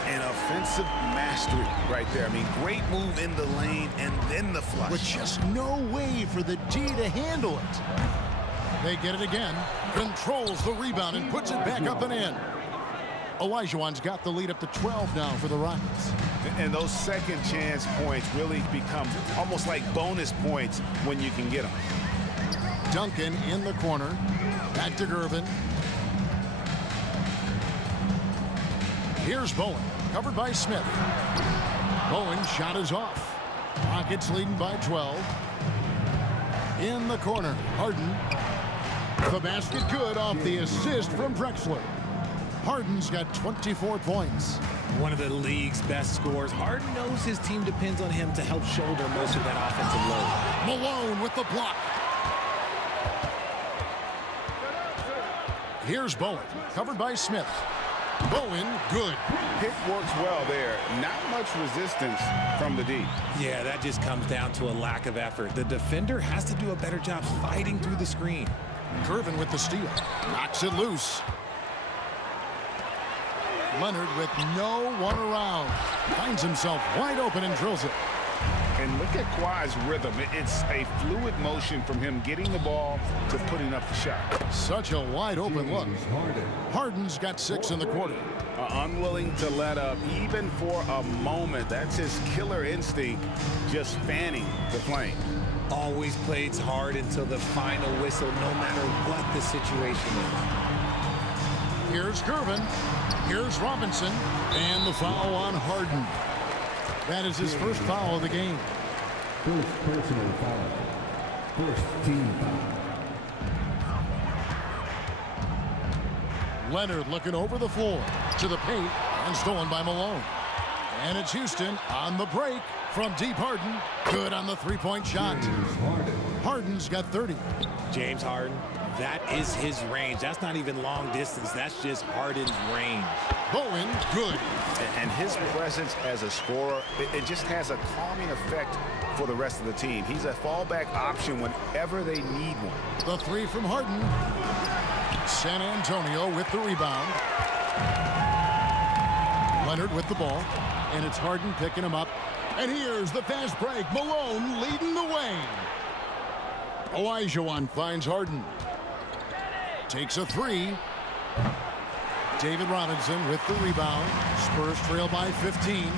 An offensive mastery right there. I mean, great move in the lane and then the flush. With just no way for the D to handle it. They get it again. Controls the rebound and puts it back up and in. Olajuwon's got the lead up to 12 now for the Rockets. And those second chance points really become almost like bonus points when you can get them. Duncan in the corner. Back to Gervin. Here's Bowen, covered by Smith. Bowen shot is off. Rockets leading by 12. In the corner, Harden. The basket good off the assist from Drexler. Harden's got 24 points. One of the league's best scorers. Harden knows his team depends on him to help shoulder most of that offensive load. Malone with the block. Here's Bowen, covered by Smith. Bowen, good. Pick works well there. Not much resistance from the D. Yeah, that just comes down to a lack of effort. The defender has to do a better job fighting through the screen. Gervin with the steal. Knocks it loose. Leonard with no one around. Finds himself wide open and drills it. And look at Kawhi's rhythm. It's a fluid motion from him getting the ball to putting up the shot. Such a wide open look. Harden's got 6 in the quarter. Unwilling to let up even for a moment. That's his killer instinct, just fanning the flame. Always plays hard until the final whistle, no matter what the situation is. Here's Gervin. Here's Robinson. And the foul on Harden. That is his first foul of the game. First personal foul. First team foul. Leonard looking over the floor to the paint and stolen by Malone. And it's Houston on the break from deep. Harden. Good on the three-point shot. Harden's got 30. James Harden, that is his range. That's not even long distance. That's just Harden's range. Bowen, good. And his presence as a scorer, it just has a calming effect for the rest of the team. He's a fallback option whenever they need one. The three from Harden. San Antonio with the rebound. Leonard with the ball. And it's Harden picking him up. And here's the fast break. Malone leading the way. Olajuwon finds Harden. Takes a three. David Robinson with the rebound. Spurs trail by 15.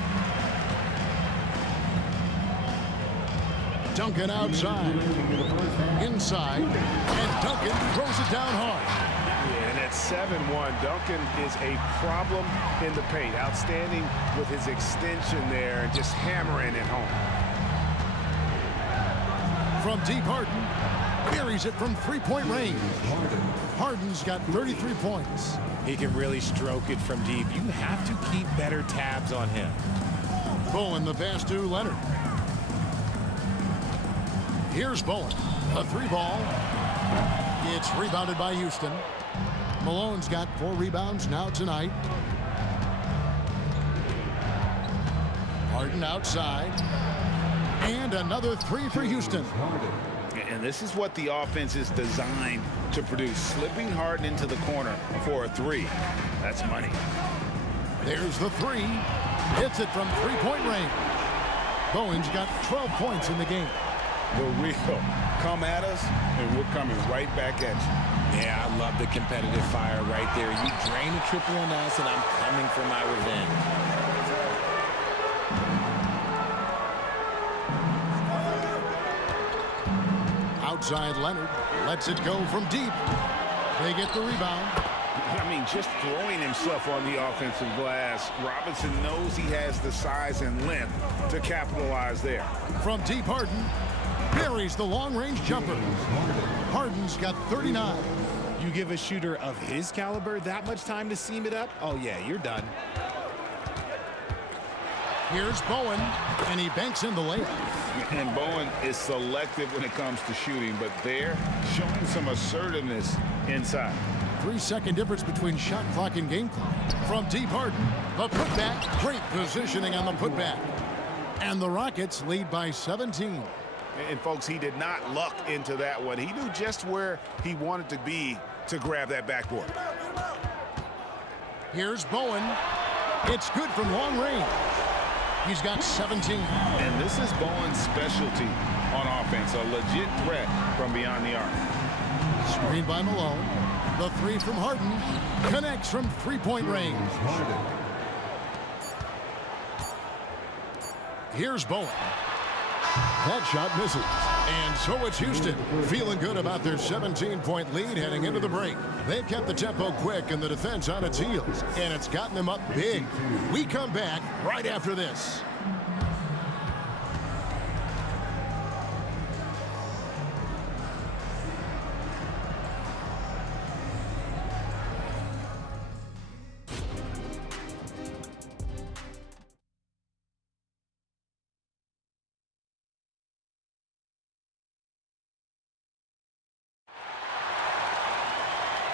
Duncan outside. Inside. And Duncan throws it down hard. Yeah, and at 7-1, Duncan is a problem in the paint. Outstanding with his extension there and just hammering it home. From deep, Harden. buries it from three-point range. Harden's got 33 points. He can really stroke it from deep. You have to keep better tabs on him. Bowen the pass to Leonard. Here's Bowen. A three ball. It's rebounded by Houston. Malone's got 4 rebounds now tonight. Harden outside. And another 3 for Houston. And this is what the offense is designed to produce. Slipping Harden into the corner for a 3. That's money. There's the 3. Hits it from three-point range. Bowen's got 12 points in the game. The real come at us, and we're coming right back at you. Yeah, I love the competitive fire right there. You drain a triple on us, and I'm coming for my revenge. Outside Leonard lets it go from deep. They get the rebound. I mean, just throwing himself on the offensive glass, Robinson knows he has the size and length to capitalize there. From deep, Harden buries the long-range jumper. Harden's got 39. You give a shooter of his caliber that much time to seam it up? Oh, yeah, you're done. Here's Bowen, and he banks in the layup. And Bowen is selective when it comes to shooting, but they're showing some assertiveness inside. 3-second difference between shot clock and game clock. From deep, Harden, the putback. Great positioning on the putback. And the Rockets lead by 17. And folks, he did not luck into that one. He knew just where he wanted to be to grab that backboard. Here's Bowen. It's good from long range. He's got 17. And this is Bowen's specialty on offense, a legit threat from beyond the arc. Screen by Malone. The 3 from Harden connects from three-point range. Here's Bowen. That shot misses. And so it's Houston feeling good about their 17-point lead heading into the break. They've kept the tempo quick and the defense on its heels, and it's gotten them up big. We come back right after this.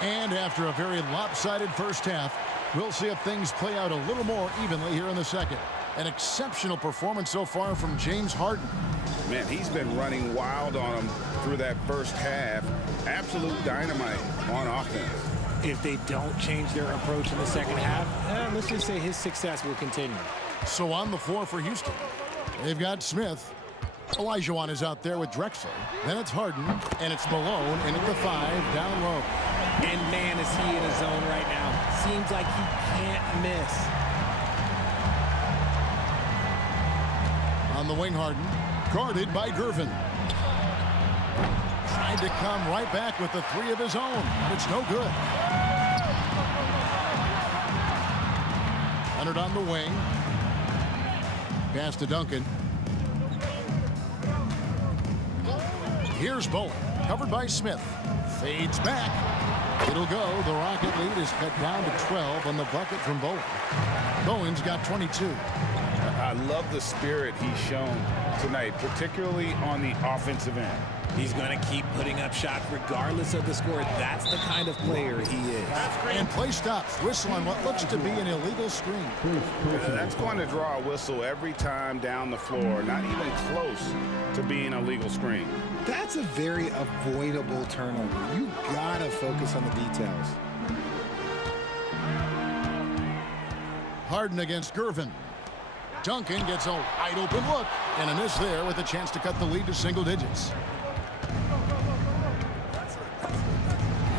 And after a very lopsided first half, we'll see if things play out a little more evenly here in the second. An exceptional performance so far from James Harden. Man, he's been running wild on him through that first half. Absolute dynamite on offense. If they don't change their approach in the second half, let's just say his success will continue. So on the floor for Houston, they've got Smith. Olajuwon is out there with Drexler. Then it's Harden, and it's Malone in at the 5 down low. And man, is he in a zone right now. Seems like he can't miss. On the wing, Harden, guarded by Gervin. Tried to come right back with the 3 of his own. It's no good. Leonard on the wing. Pass to Duncan. Here's Bowen, covered by Smith. Fades back. It'll go. The Rocket lead is cut down to 12 on the bucket from Bowen. Bowen's got 22. I love the spirit he's shown tonight, particularly on the offensive end. He's going to keep putting up shots regardless of the score. That's the kind of player he is. And play stops. Whistle on what looks to be an illegal screen. That's going to draw a whistle every time down the floor. Not even close to being a legal screen. That's a very avoidable turnover. You got to focus on the details. Harden against Gervin. Duncan gets a wide open look. And a miss there with a chance to cut the lead to single digits.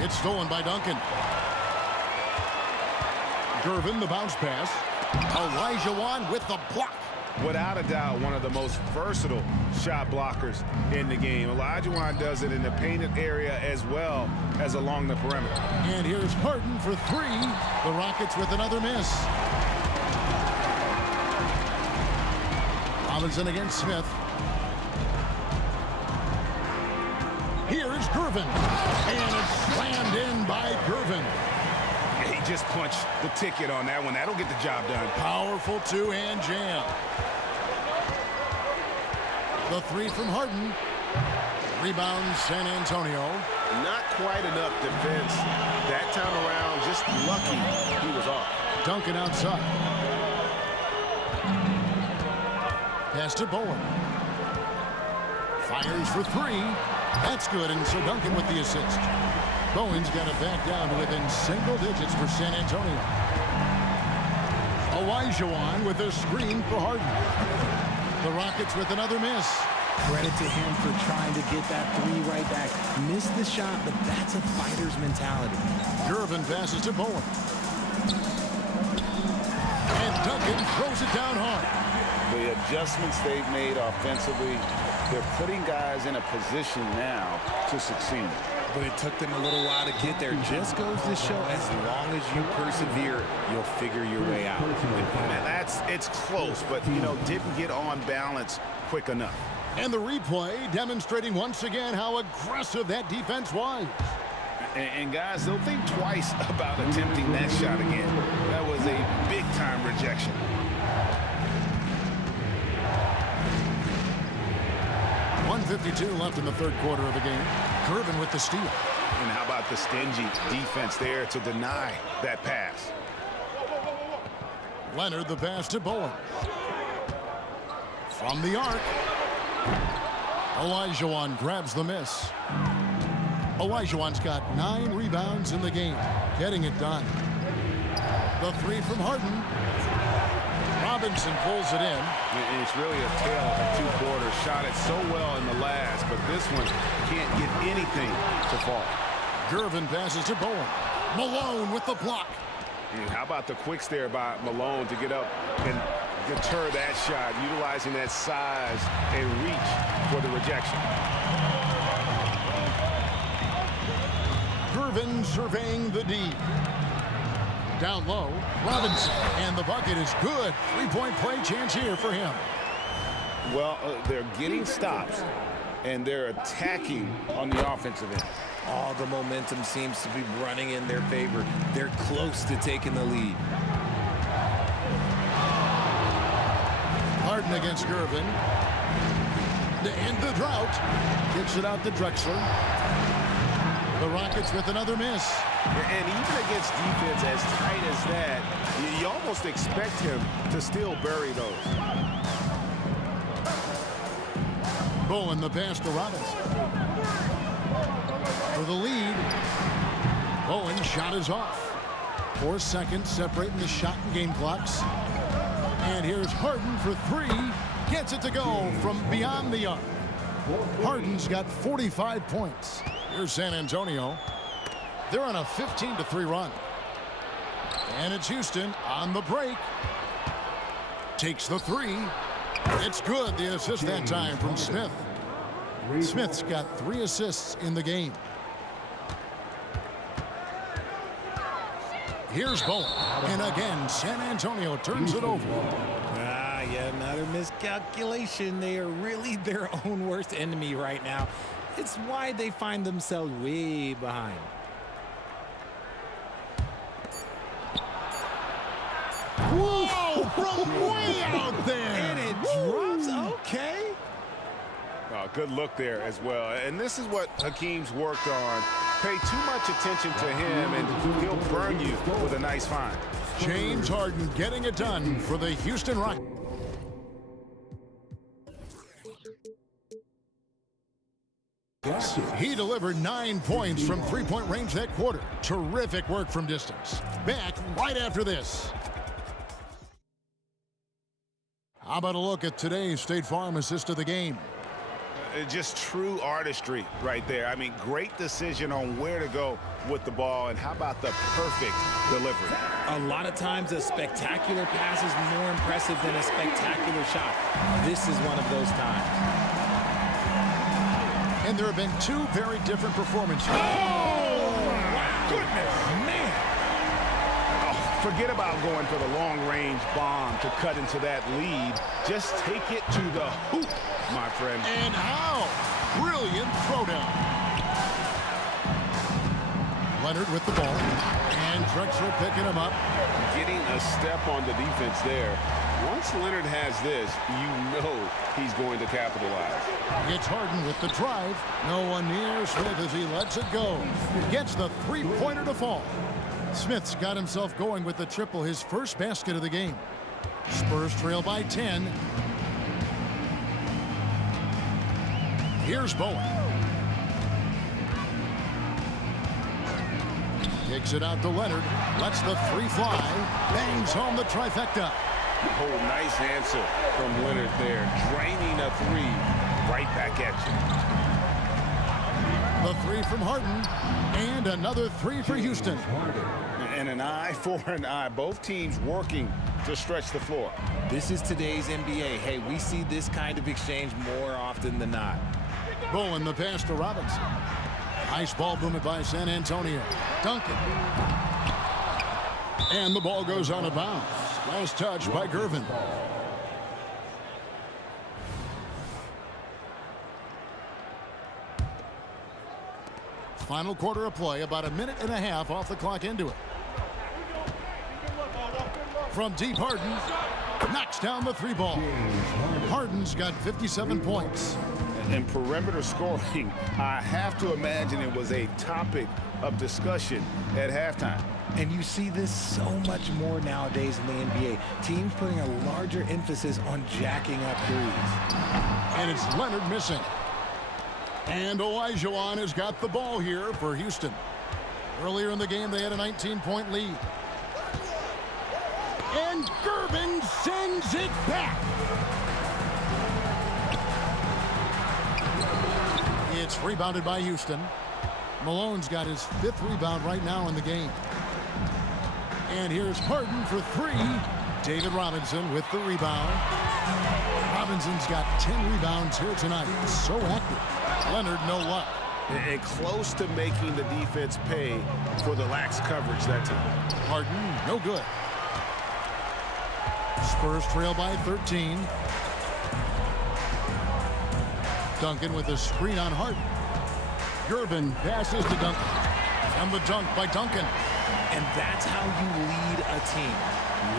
It's stolen by Duncan. Gervin, the bounce pass. Olajuwon with the block. Without a doubt, one of the most versatile shot blockers in the game. Olajuwon does it in the painted area as well as along the perimeter. And here's Harden for 3. The Rockets with another miss. Robinson against Smith. Here's Gervin. And it's slammed in by Gervin. He just punched the ticket on that one. That'll get the job done. Powerful two-hand jam. The three from Harden. Rebound San Antonio. Not quite enough defense that time around. Just lucky he was off. Duncan outside. Pass to Bowen. Fires for three. That's good, and so Duncan with the assist. Bowen's got it back down to within single digits for San Antonio. Olajuwon with a screen for Harden. The Rockets with another miss. Credit to him for trying to get that three right back. Missed the shot, but that's a fighter's mentality. Gervin passes to Bowen. And Duncan throws it down hard. The adjustments they've made offensively, they're putting guys in a position now to succeed. But it took them a little while to get there. Just goes to show, as long as you persevere, you'll figure your way out. And it's close, but, didn't get on balance quick enough. And the replay demonstrating once again how aggressive that defense was. And guys, they'll think twice about attempting that shot again. That was a big-time rejection. .152 left in the third quarter of the game. Gervin with the steal. And how about the stingy defense there to deny that pass? Leonard the pass to Bowen. From the arc. Olajuwon grabs the miss. Olajuwon's got 9 rebounds in the game, getting it done. The three from Harden. Robinson pulls it in. And it's really a tale of two quarters. Shot it so well in the last, but this one can't get anything to fall. Gervin passes to Bowen. Malone with the block. And how about the quicks there by Malone to get up and deter that shot, utilizing that size and reach for the rejection. Gervin surveying the D. Down low, Robinson, and the bucket is good. Three-point play chance here for him. Well, they're getting stops, and they're attacking on the offensive end. All the momentum seems to be running in their favor. They're close to taking the lead. Harden against Gervin. To end the drought. Kicks it out to Drexler. The Rockets with another miss. And even against defense as tight as that, you almost expect him to still bury those. Bowen the pass to Robinson. For the lead. Bowen shot is off. 4 seconds separating the shot and game clocks. And here's Harden for three. Gets it to go from beyond the arc. Harden's got 45 points. Here's San Antonio. They're on a 15-3 run. And it's Houston on the break. Takes the three. It's good. The assist that time from Smith. Smith's got 3 assists in the game. Here's Bowen. And again, San Antonio turns it over. Yeah, another miscalculation. They are really their own worst enemy right now. It's why they find themselves way behind. Whoa! From way out there! And it drops. Okay. Oh, good look there as well. And this is what Hakeem's worked on. Pay too much attention to him, and he'll burn you with a nice find. James Harden getting it done for the Houston Rockets. He delivered 9 points from three-point range that quarter. Terrific work from distance. Back right after this. How about a look at today's State Farm assist of the game? Just true artistry right there. I mean, great decision on where to go with the ball, and how about the perfect delivery? A lot of times a spectacular pass is more impressive than a spectacular shot. This is one of those times. And there have been 2 very different performances. Oh, wow. Goodness, man. Oh, forget about going for the long-range bomb to cut into that lead. Just take it to the hoop, my friend. And how? Brilliant throwdown. Leonard with the ball. And Drexler picking him up. Getting a step on the defense there. Once Leonard has this, you know he's going to capitalize. It's Harden with the drive. No one near Smith as he lets it go. Gets the three-pointer to fall. Smith's got himself going with the triple, his first basket of the game. Spurs trail by 10. Here's Bowen. Kicks it out to Leonard. Lets the three fly. Bangs home the trifecta. Oh, nice answer from Leonard there. Draining a three. Right back at you. The three from Harden. And another three for Houston. And an eye for an eye. Both teams working to stretch the floor. This is today's NBA. Hey, we see this kind of exchange more often than not. Bowen the pass to Robinson. Nice ball movement by San Antonio. Duncan. And the ball goes out of bounds. Last touch by Gervin. Final quarter of play, about a minute and a half off the clock into it. From deep, Harden knocks down the three ball. Harden's got 57 points. And perimeter scoring, I have to imagine it was a topic of discussion at halftime. And you see this so much more nowadays in the NBA. Teams putting a larger emphasis on jacking up threes. And it's Leonard missing. And Olajuwon has got the ball here for Houston. Earlier in the game, they had a 19-point lead. And Gervin sends it back. It's rebounded by Houston. Malone's got his fifth rebound right now in the game. And here's Harden for three. David Robinson with the rebound. Robinson's got 10 rebounds here tonight. So active. Leonard, no luck. And close to making the defense pay for the lax coverage that time. Harden, no good. Spurs trail by 13. Duncan with a screen on Harden. Gervin passes to Duncan. And the dunk by Duncan. And that's how you lead a team,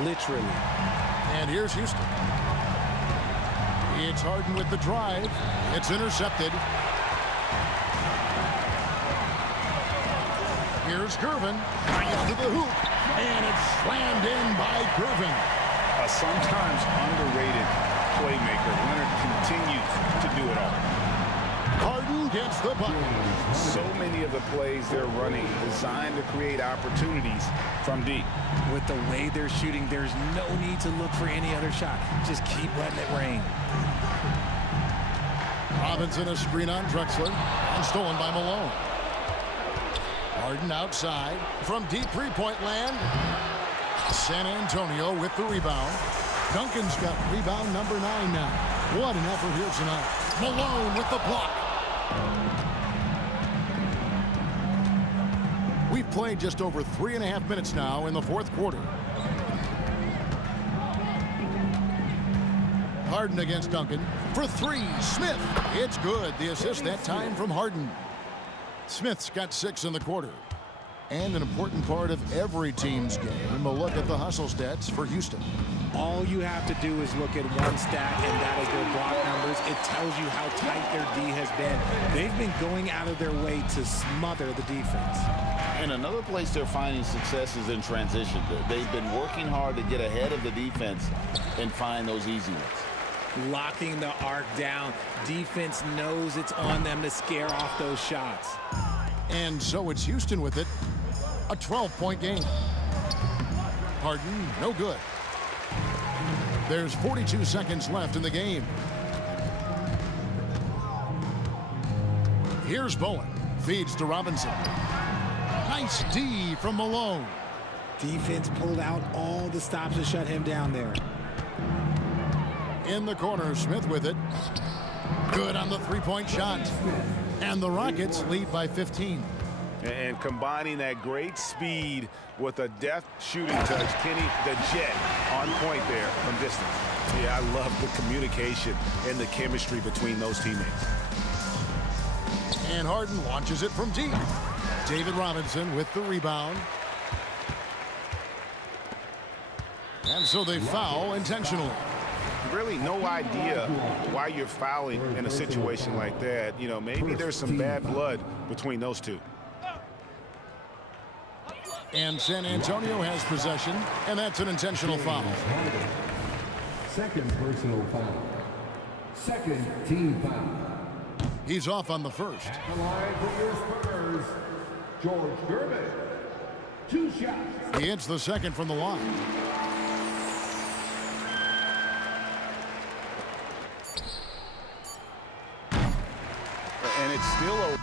literally. And here's Houston. It's Harden with the drive. It's intercepted. Here's Gervin. To the hoop. And it's slammed in by Gervin. A sometimes underrated playmaker. Leonard continues to do it all. Harden gets the bucket. So many of the plays they're running designed to create opportunities from deep. With the way they're shooting, there's no need to look for any other shot. Just keep letting it rain. Robinson a screen on Drexler. And stolen by Malone. Harden outside from deep three-point land. San Antonio with the rebound. Duncan's got rebound number 9 now. What an effort here tonight. Malone with the block. We've played just over 3.5 minutes now in the fourth quarter. Harden against Duncan. For three, Smith. It's good. The assist that time from Harden. Smith's got 6 in the quarter. And an important part of every team's game, a look at the hustle stats for Houston. All you have to do is look at one stat, and that is their block numbers. It tells you how tight their D has been. They've been going out of their way to smother the defense. And another place they're finding success is in transition. They've been working hard to get ahead of the defense and find those easy ones. Locking the arc down. Defense knows it's on them to scare off those shots. And so it's Houston with it. A 12-point game. Harden, no good. There's 42 seconds left in the game. Here's Bowen. Feeds to Robinson. Nice D from Malone. Defense pulled out all the stops to shut him down there. In the corner, Smith with it. Good on the three-point shot. And the Rockets lead by 15. And combining that great speed with a deft shooting touch, Kenny the Jet on point there from distance. Yeah, I love the communication and the chemistry between those teammates. And Harden launches it from deep. David Robinson with the rebound. And so they foul intentionally. Really no idea why you're fouling in a situation like that. You know, maybe there's some bad blood between those two. And San Antonio has possession, and that's an intentional foul. Second personal foul. Second team foul. He's off on the first. The line for your Spurs, George Gervin. 2 shots. He hits the second from the line. And it's still a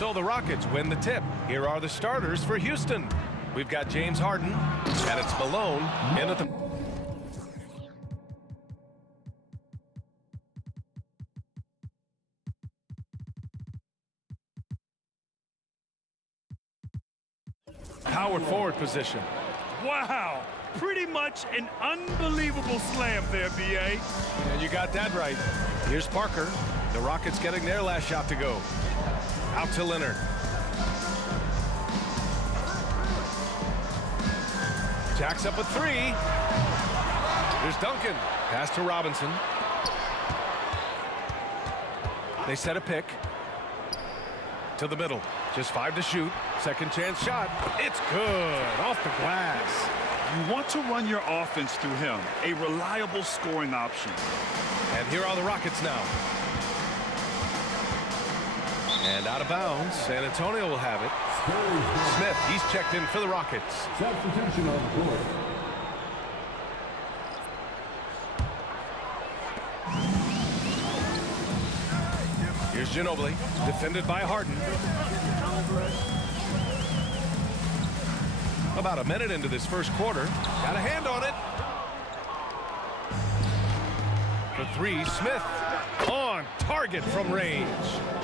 So the Rockets win the tip. Here are the starters for Houston. We've got James Harden, and it's Malone in at the... power forward position. Wow, pretty much an unbelievable slam there, B.A. And you got that right. Here's Parker. The Rockets getting their last shot to go. Out to Leonard. Jacks up a three. Here's Duncan. Pass to Robinson. They set a pick. To the middle. Just 5 to shoot. Second chance shot. It's good. Off the glass. You want to run your offense through him. A reliable scoring option. And here are the Rockets now. And out of bounds. San Antonio will have it. Smith, he's checked in for the Rockets. Substitution on the court. Here's Ginobili, defended by Harden. About a minute into this first quarter. Got a hand on it. For three, Smith on target from range.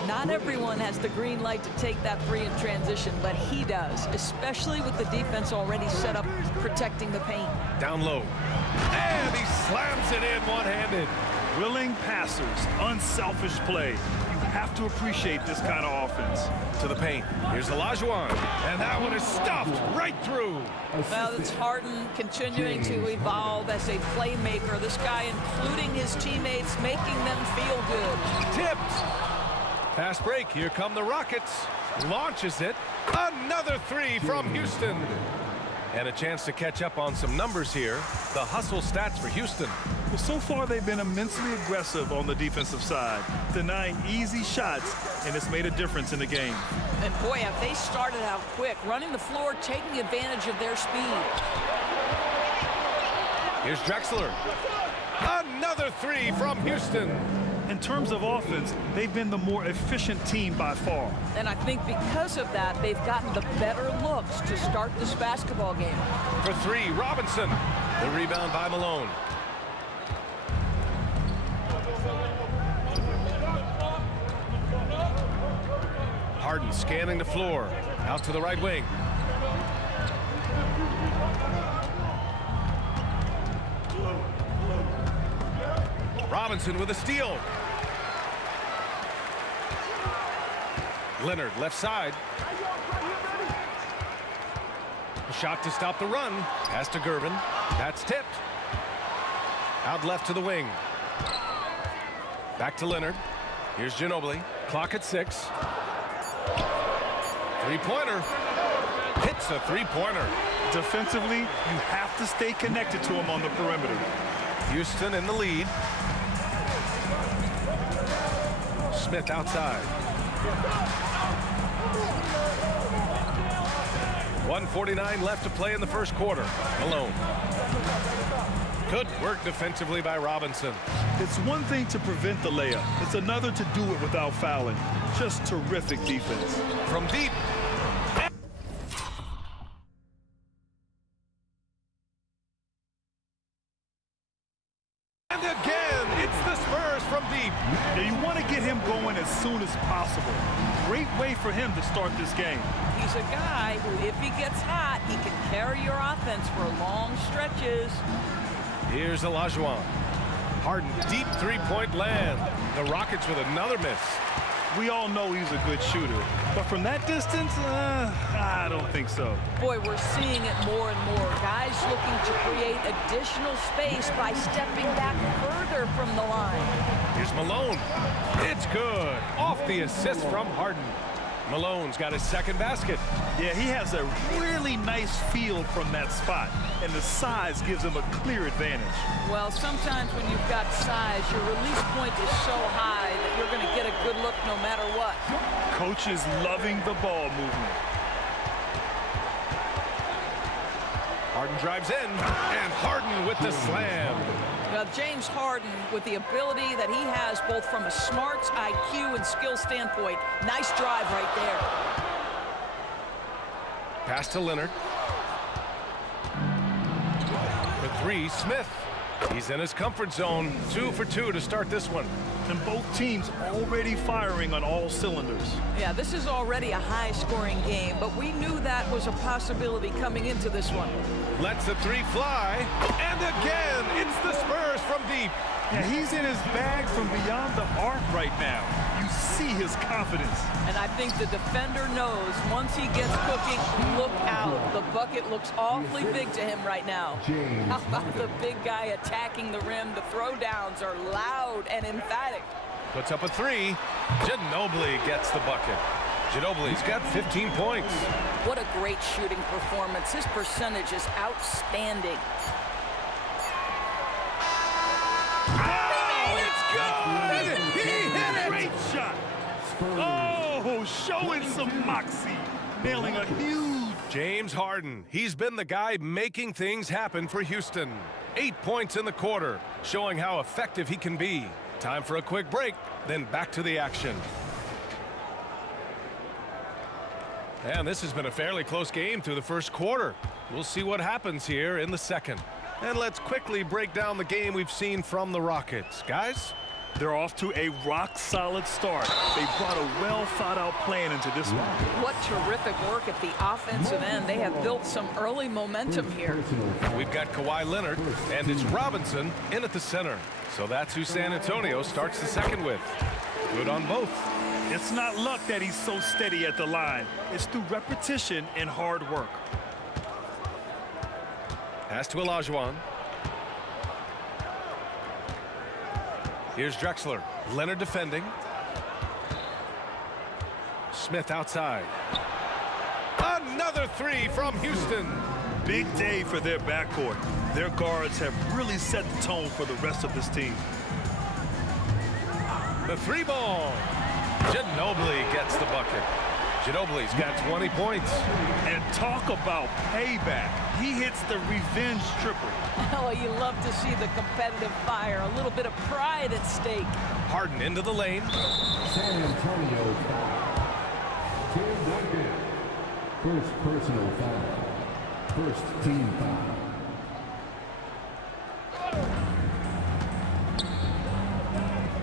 Not everyone has the green light to take that three in transition, but he does, especially with the defense already set up protecting the paint. Down low. And he slams it in one-handed. Willing passers, unselfish play. You have to appreciate this kind of offense. To the paint. Here's Olajuwon. And that one is stuffed right through. Well, it's Harden continuing to evolve as a playmaker. This guy, including his teammates, making them feel good. Tipped. Fast break. Here come the Rockets. Launches it. Another three from Houston. And a chance to catch up on some numbers here. The hustle stats for Houston. Well, so far they've been immensely aggressive on the defensive side, denying easy shots, and it's made a difference in the game. And boy, have they started out quick, running the floor, taking advantage of their speed. Here's Drexler. Another three from Houston. In terms of offense, they've been the more efficient team by far. And I think because of that, they've gotten the better looks to start this basketball game. For three, Robinson. The rebound by Malone. Harden scanning the floor. Out to the right wing. Robinson with a steal. Leonard left side. A shot to stop the run. Pass to Gervin. That's tipped. Out left to the wing. Back to Leonard. Here's Ginobili. Clock at 6. Three-pointer. Hits a three-pointer. Defensively, you have to stay connected to him on the perimeter. Houston in the lead. Smith outside. 1:49 left to play in the first quarter. Malone. Good work defensively by Robinson. It's one thing to prevent the layup. It's another to do it without fouling. Just terrific defense. From deep. And again, it's the Spurs from deep. Now you want to get him going as soon as possible. Great way for him to start this game. He's a guy who, if he gets hot, he can carry your offense for long stretches. Here's Olajuwon. Harden, deep three-point land. The Rockets with another miss. We all know he's a good shooter, but from that distance, I don't think so. Boy, we're seeing it more and more. Guys looking to create additional space by stepping back further from the line. Here's Malone. It's good. Off the assist from Harden. Malone's got his second basket. Yeah, he has a really nice feel from that spot, and the size gives him a clear advantage. Well, sometimes when you've got size, your release point is so high that you're going to get a good look no matter what. Coach is loving the ball movement. Harden drives in, and Harden with the slam. Well, James Harden, with the ability that he has both from a smarts, IQ, and skill standpoint, nice drive right there. Pass to Leonard. For three, Smith. He's in his comfort zone. 2 for 2 to start this one. And both teams already firing on all cylinders. Yeah, this is already a high-scoring game, but we knew that was a possibility coming into this one. Lets the three fly. And again, it's the Spurs from deep. Yeah, he's in his bag from beyond the arc right now. You see his confidence. And I think the defender knows once he gets cooking, look out. The bucket looks awfully big to him right now. How about the big guy attacking the rim? The throwdowns are loud and emphatic. Puts up a three. Ginobili gets the bucket. Ginobili's got 15 points. What a great shooting performance. His percentage is outstanding. Great shot. Oh, showing some moxie. Nailing a huge. James Harden. He's been the guy making things happen for Houston. 8 points in the quarter, showing how effective he can be. Time for a quick break, then back to the action. And this has been a fairly close game through the first quarter. We'll see what happens here in the second. And let's quickly break down the game we've seen from the Rockets. Guys? They're off to a rock-solid start. They brought a well-thought-out plan into this one. What terrific work at the offensive end. They have built some early momentum here. We've got Kawhi Leonard, and it's Robinson in at the center. So that's who San Antonio starts the second with. Good on both. It's not luck that he's so steady at the line. It's through repetition and hard work. Pass to Olajuwon. Here's Drexler. Leonard defending. Smith outside. Another three from Houston. Big day for their backcourt. Their guards have really set the tone for the rest of this team. The three ball. Ginobili gets the bucket. Ginobili's got 20 points. And talk about payback. He hits the revenge triple. Oh, you love to see the competitive fire. A little bit of pride at stake. Harden into the lane. San Antonio foul. Tim Duncan. First personal foul. First team foul.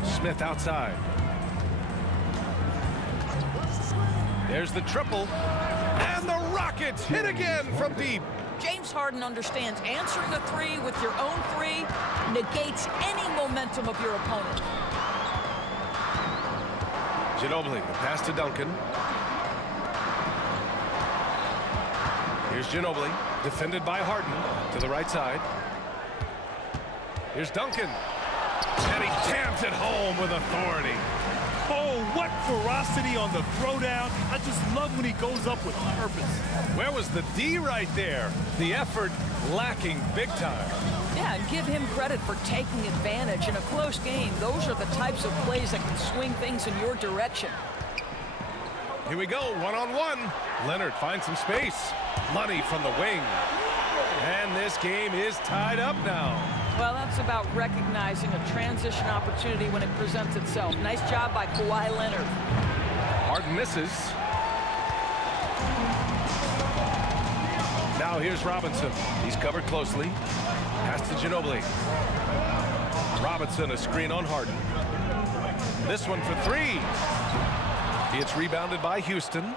Smith outside. There's the triple. And the Rockets hit again from deep. James Harden understands answering a three with your own three negates any momentum of your opponent. Ginobili, the pass to Duncan. Here's Ginobili, defended by Harden to the right side. Here's Duncan. And he jams it home with authority. Oh, what ferocity on the throwdown. I just love when he goes up with purpose. Where was the D right there? The effort lacking big time. Yeah, and give him credit for taking advantage in a close game. Those are the types of plays that can swing things in your direction. Here we go, one-on-one. Leonard finds some space. Money from the wing. And this game is tied up now. Well, that's about recognizing a transition opportunity when it presents itself. Nice job by Kawhi Leonard. Harden misses. Now here's Robinson. He's covered closely. Pass to Ginobili. Robinson, a screen on Harden. This one for three. It's rebounded by Houston.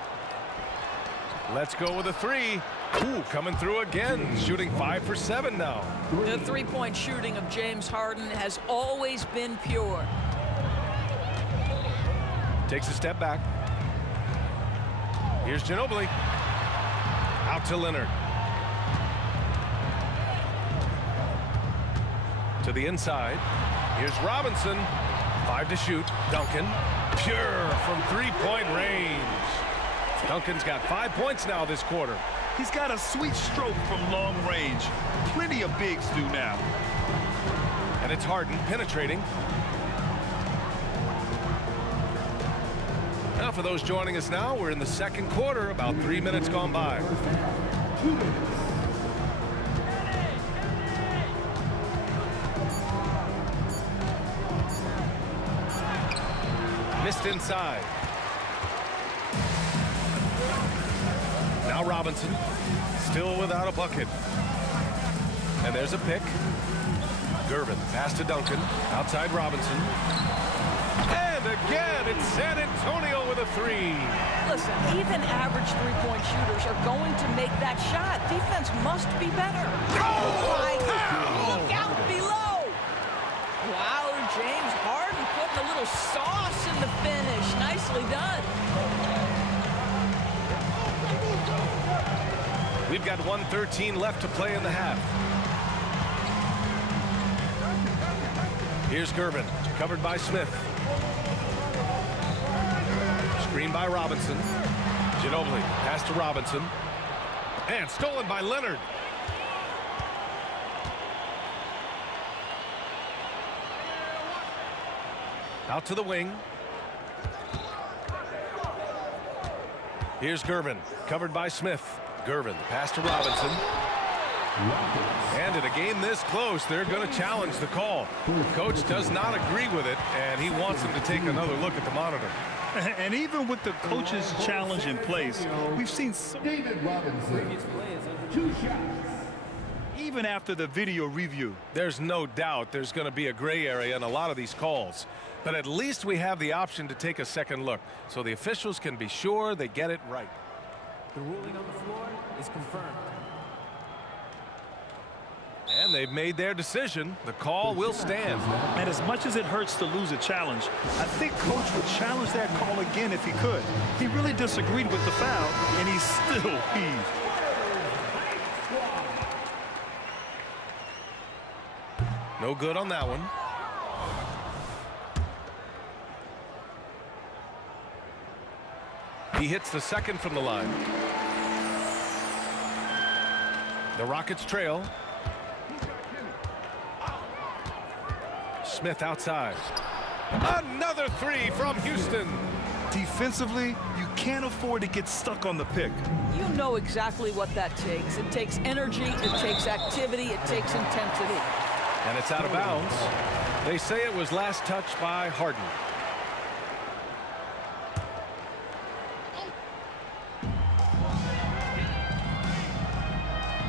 Let's go with a three. Ooh, coming through again, shooting 5 for 7 now. The three-point shooting of James Harden has always been pure. Takes a step back. Here's Ginobili. Out to Leonard. To the inside. Here's Robinson. 5 to shoot. Duncan. Pure from three-point range. Duncan's got 5 points now this quarter. He's got a sweet stroke from long range. Plenty of bigs do now. And it's Harden penetrating. Now for those joining us now, we're in the second quarter, about 3 minutes gone by. 2 minutes. Missed inside. Now Robinson, still without a bucket. And there's a pick. Gervin, pass to Duncan. Outside Robinson. And again, it's San Antonio with a three. Listen, even average three-point shooters are going to make that shot. Defense must be better. Look out below. Wow, James Harden putting a little sauce in the finish. Nicely done. We've got 1:13 left to play in the half. Here's Gervin, covered by Smith. Screen by Robinson. Ginobili, pass to Robinson. And stolen by Leonard. Out to the wing. Here's Gervin, covered by Smith. Gervin, pass to Robinson. And in a game this close, they're going to challenge the call. The coach does not agree with it, and he wants him to take another look at the monitor. And even with the coach's challenge in place, we've seen David Robinson, 2 shots. even after the video review. There's no doubt there's going to be a gray area in a lot of these calls. But at least we have the option to take a second look, so the officials can be sure they get it right. The ruling on the floor is confirmed. And they've made their decision. The call will stand. And as much as it hurts to lose a challenge, I think Coach would challenge that call again if he could. He really disagreed with the foul, and he's still peeved. No good on that one. He hits the second from the line. The Rockets trail. Smith outside. Another three from Houston. Defensively, you can't afford to get stuck on the pick. You know exactly what that takes. It takes energy, it takes activity, it takes intensity. And it's out of bounds. They say it was last touched by Harden.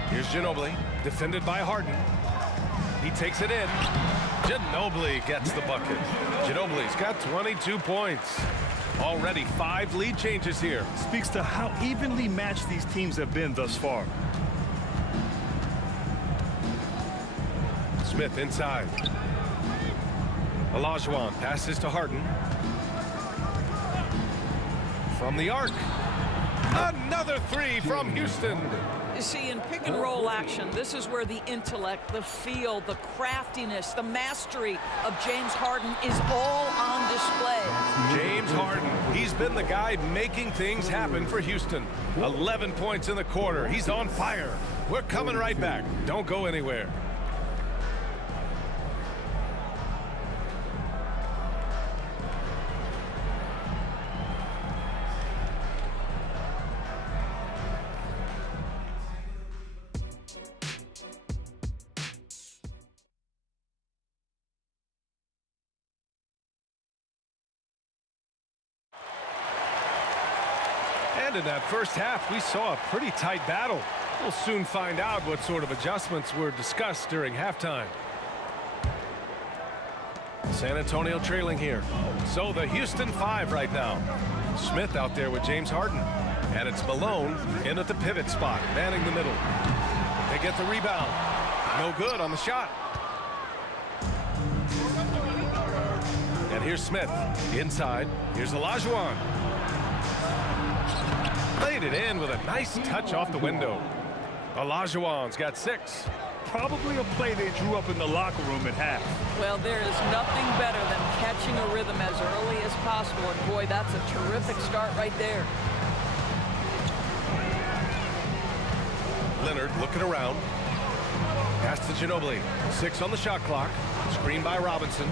Here's Ginobili, defended by Harden. He takes it in. Ginobili gets the bucket. Ginobili's got 22 points. Already 5 lead changes here. Speaks to how evenly matched these teams have been thus far. Smith inside. Olajuwon passes to Harden. From the arc. Another three from Houston. You see, in pick and roll action, this is where the intellect, the feel, the craftiness, the mastery of James Harden is all on display. James Harden, he's been the guy making things happen for Houston. 11 points in the quarter. He's on fire. We're coming right back. Don't go anywhere. And in that first half, we saw a pretty tight battle. We'll soon find out what sort of adjustments were discussed during halftime. San Antonio trailing here. So the Houston 5 right now. Smith out there with James Harden. And it's Malone in at the pivot spot, manning the middle. They get the rebound. No good on the shot. And here's Smith inside. Here's Olajuwon. Laid it in with a nice touch off the window. Olajuwon's got 6. Probably a play they drew up in the locker room at half. Well, there is nothing better than catching a rhythm as early as possible. And boy, that's a terrific start right there. Leonard looking around. Pass to Ginobili. 6 on the shot clock. Screen by Robinson.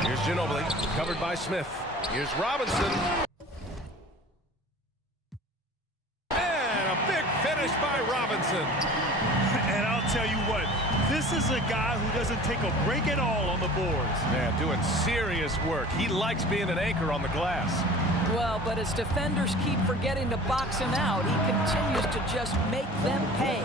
Here's Ginobili, covered by Smith. Here's Robinson. And a big finish by Robinson. And I'll tell you what, This is a guy who doesn't take a break at all on the boards. Man, doing serious work. He likes being an anchor on the glass. Well, but as defenders keep forgetting to box him out, he continues to just make them pay.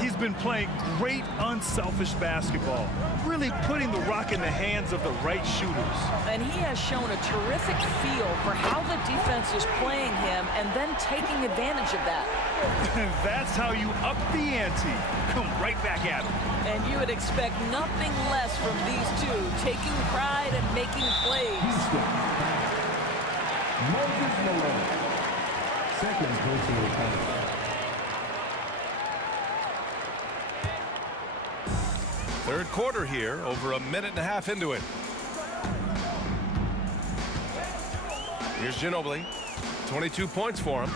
He's been playing great, unselfish basketball, really putting the rock in the hands of the right shooters. And he has shown a terrific feel for how the defense is playing him and then taking advantage of that. That's how you up the ante. Come right back at him. And you would expect nothing less from these two, taking pride and making plays. Moses Malone, second personal foul. Third quarter here, over a minute and a half into it. Here's Ginobili, 22 points for him.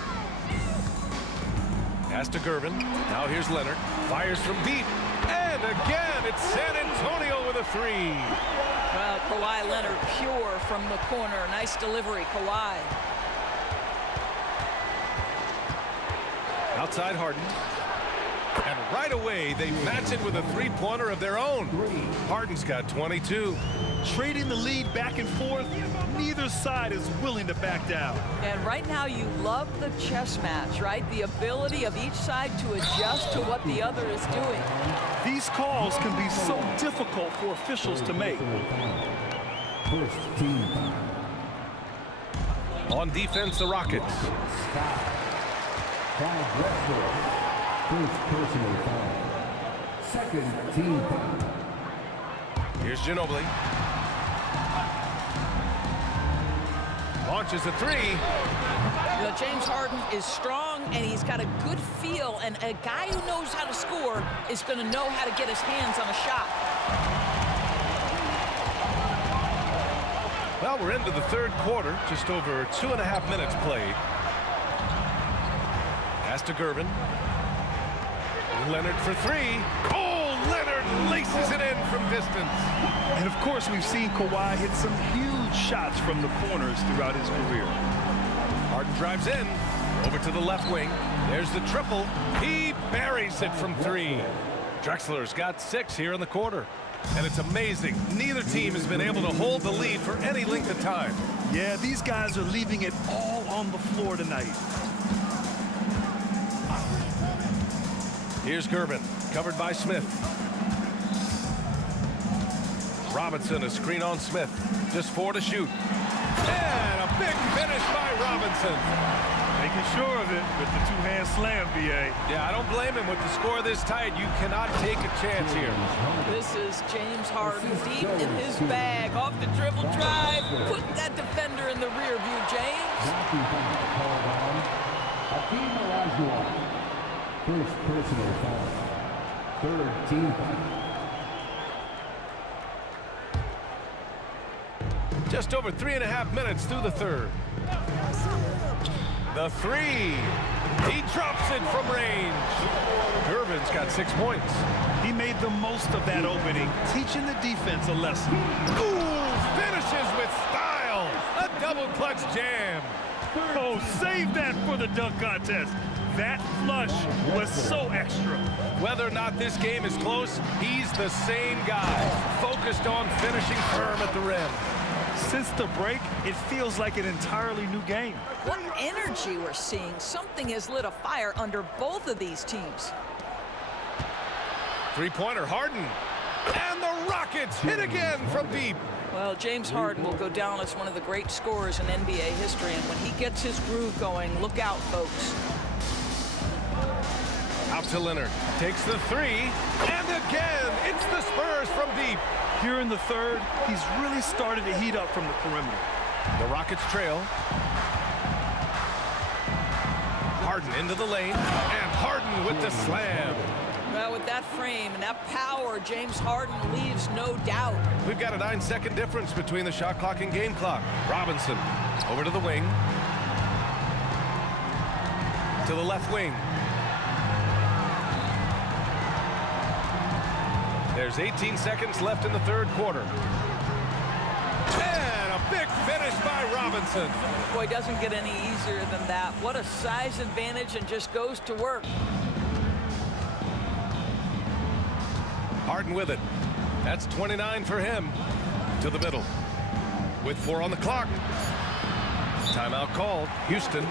Pass to Gervin. Now here's Leonard. Fires from deep. And again, it's San Antonio with a three. Well, Kawhi Leonard pure from the corner. Nice delivery, Kawhi. Outside Harden. And right away, they match it with a three-pointer of their own. Harden's got 22. Trading the lead back and forth, neither side is willing to back down. And right now you love the chess match, right? The ability of each side to adjust to what the other is doing. These calls can be so difficult for officials to make. First team foul. On defense, the Rockets. First personal foul. Second team foul. Here's Ginobili. Launches a three. You know, James Harden is strong, and he's got a good feel, and a guy who knows how to score is going to know how to get his hands on a shot. Well, we're into the third quarter, just over 2.5 minutes played. Pass to Gervin. Leonard for three. Oh, Leonard laces it in from distance. And of course, we've seen Kawhi hit some huge shots from the corners throughout his career. Harden drives in. Over to the left wing. There's the triple. He buries it from three. Drexler's got 6 here in the quarter. And it's amazing. Neither team has been able to hold the lead for any length of time. Yeah, these guys are leaving it all on the floor tonight. Here's Gervin, covered by Smith. Robinson, a screen on Smith. Just 4 to shoot. And a big finish by Robinson. Making sure of it with the two-hand slam, B.A. Yeah, I don't blame him. With the score this tight, you cannot take a chance here. This is James Harden deep in his bag. Off the dribble drive. Put that defender in the rear view, James. First personal foul. Third team foul. Just over 3.5 minutes through the third. The three. He drops it from range. Gervin's got 6 points. He made the most of that opening, teaching the defense a lesson. Ooh, finishes with style. A double clutch jam. Oh, save that for the dunk contest. That flush was so extra. Whether or not this game is close, he's the same guy, focused on finishing firm at the rim. Since the break, it feels like an entirely new game. What energy we're seeing. Something has lit a fire under both of these teams. Three-pointer, Harden. And the Rockets hit again from deep. Well, James Harden will go down as one of the great scorers in NBA history, and when he gets his groove going, look out, folks. Out to Leonard. Takes the three. And again, it's the Spurs from deep. Here in the third, he's really started to heat up from the perimeter. The Rockets trail. Harden into the lane. And Harden with the slam. Well, with that frame and that power, James Harden leaves no doubt. We've got a 9-second difference between the shot clock and game clock. Robinson over to the wing. To the left wing. There's 18 seconds left in the third quarter. And a big finish by Robinson. Boy, doesn't get any easier than that. What a size advantage, and just goes to work. Harden with it. That's 29 for him. To the middle. With 4 on the clock. Timeout called. Houston.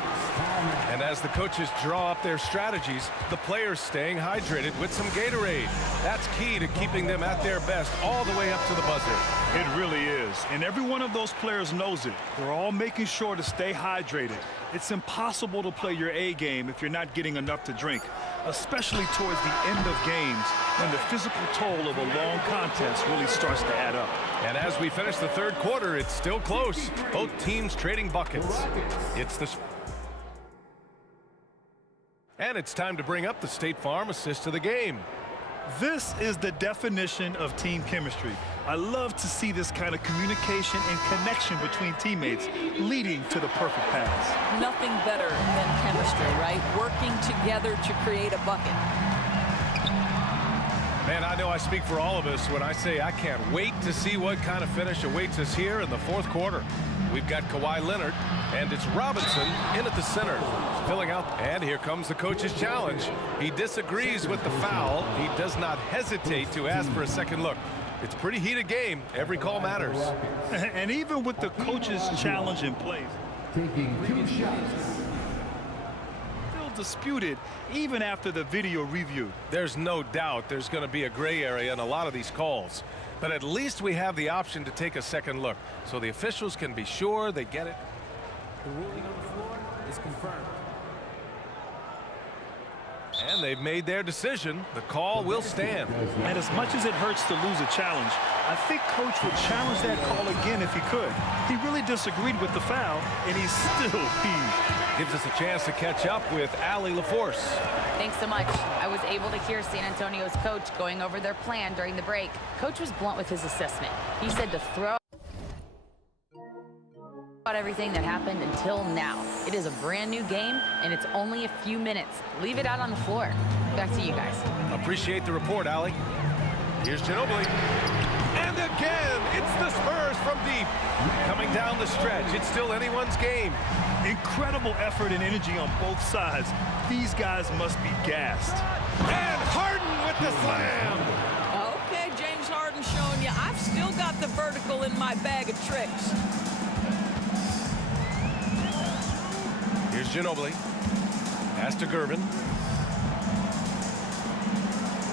And as the coaches draw up their strategies, the players staying hydrated with some Gatorade. That's key to keeping them at their best all the way up to the buzzer. It really is. And every one of those players knows it. They're all making sure to stay hydrated. It's impossible to play your A game if you're not getting enough to drink, especially towards the end of games when the physical toll of a long contest really starts to add up. And as we finish the third quarter, it's still close. Both teams trading buckets. And it's time to bring up the State Farm assist of the game. This is the definition of team chemistry. I love to see this kind of communication and connection between teammates leading to the perfect pass. Nothing better than chemistry, right? Working together to create a bucket. Man, I know I speak for all of us when I say I can't wait to see what kind of finish awaits us here in the fourth quarter. We've got Kawhi Leonard, and it's Robinson in at the center, filling out. And here comes the coach's challenge. He disagrees with the foul. He does not hesitate to ask for a second look. It's a pretty heated game. Every call matters. And even with the coach's challenge in place, taking 2 shots. Still disputed even after the video review. There's no doubt there's going to be a gray area in a lot of these calls. But at least we have the option to take a second look, so the officials can be sure they get it. The ruling on the floor is confirmed. And they've made their decision. The call will stand. And as much as it hurts to lose a challenge, I think Coach would challenge that call again if he could. He really disagreed with the foul, and he's still peeved. Gives us a chance to catch up with Allie LaForce. Thanks so much. I was able to hear San Antonio's coach going over their plan during the break. Coach was blunt with his assessment. He said to throw out everything that happened until now. It is a brand new game, and it's only a few minutes. Leave it out on the floor. Back to you guys. Appreciate the report, Allie. Here's Ginobili. And again, it's the Spurs from deep. Coming down the stretch, it's still anyone's game. Incredible effort and energy on both sides. These guys must be gassed. And Harden with the slam. Okay, James Harden showing you I've still got the vertical in my bag of tricks. Here's Ginobili. Pass to Gervin.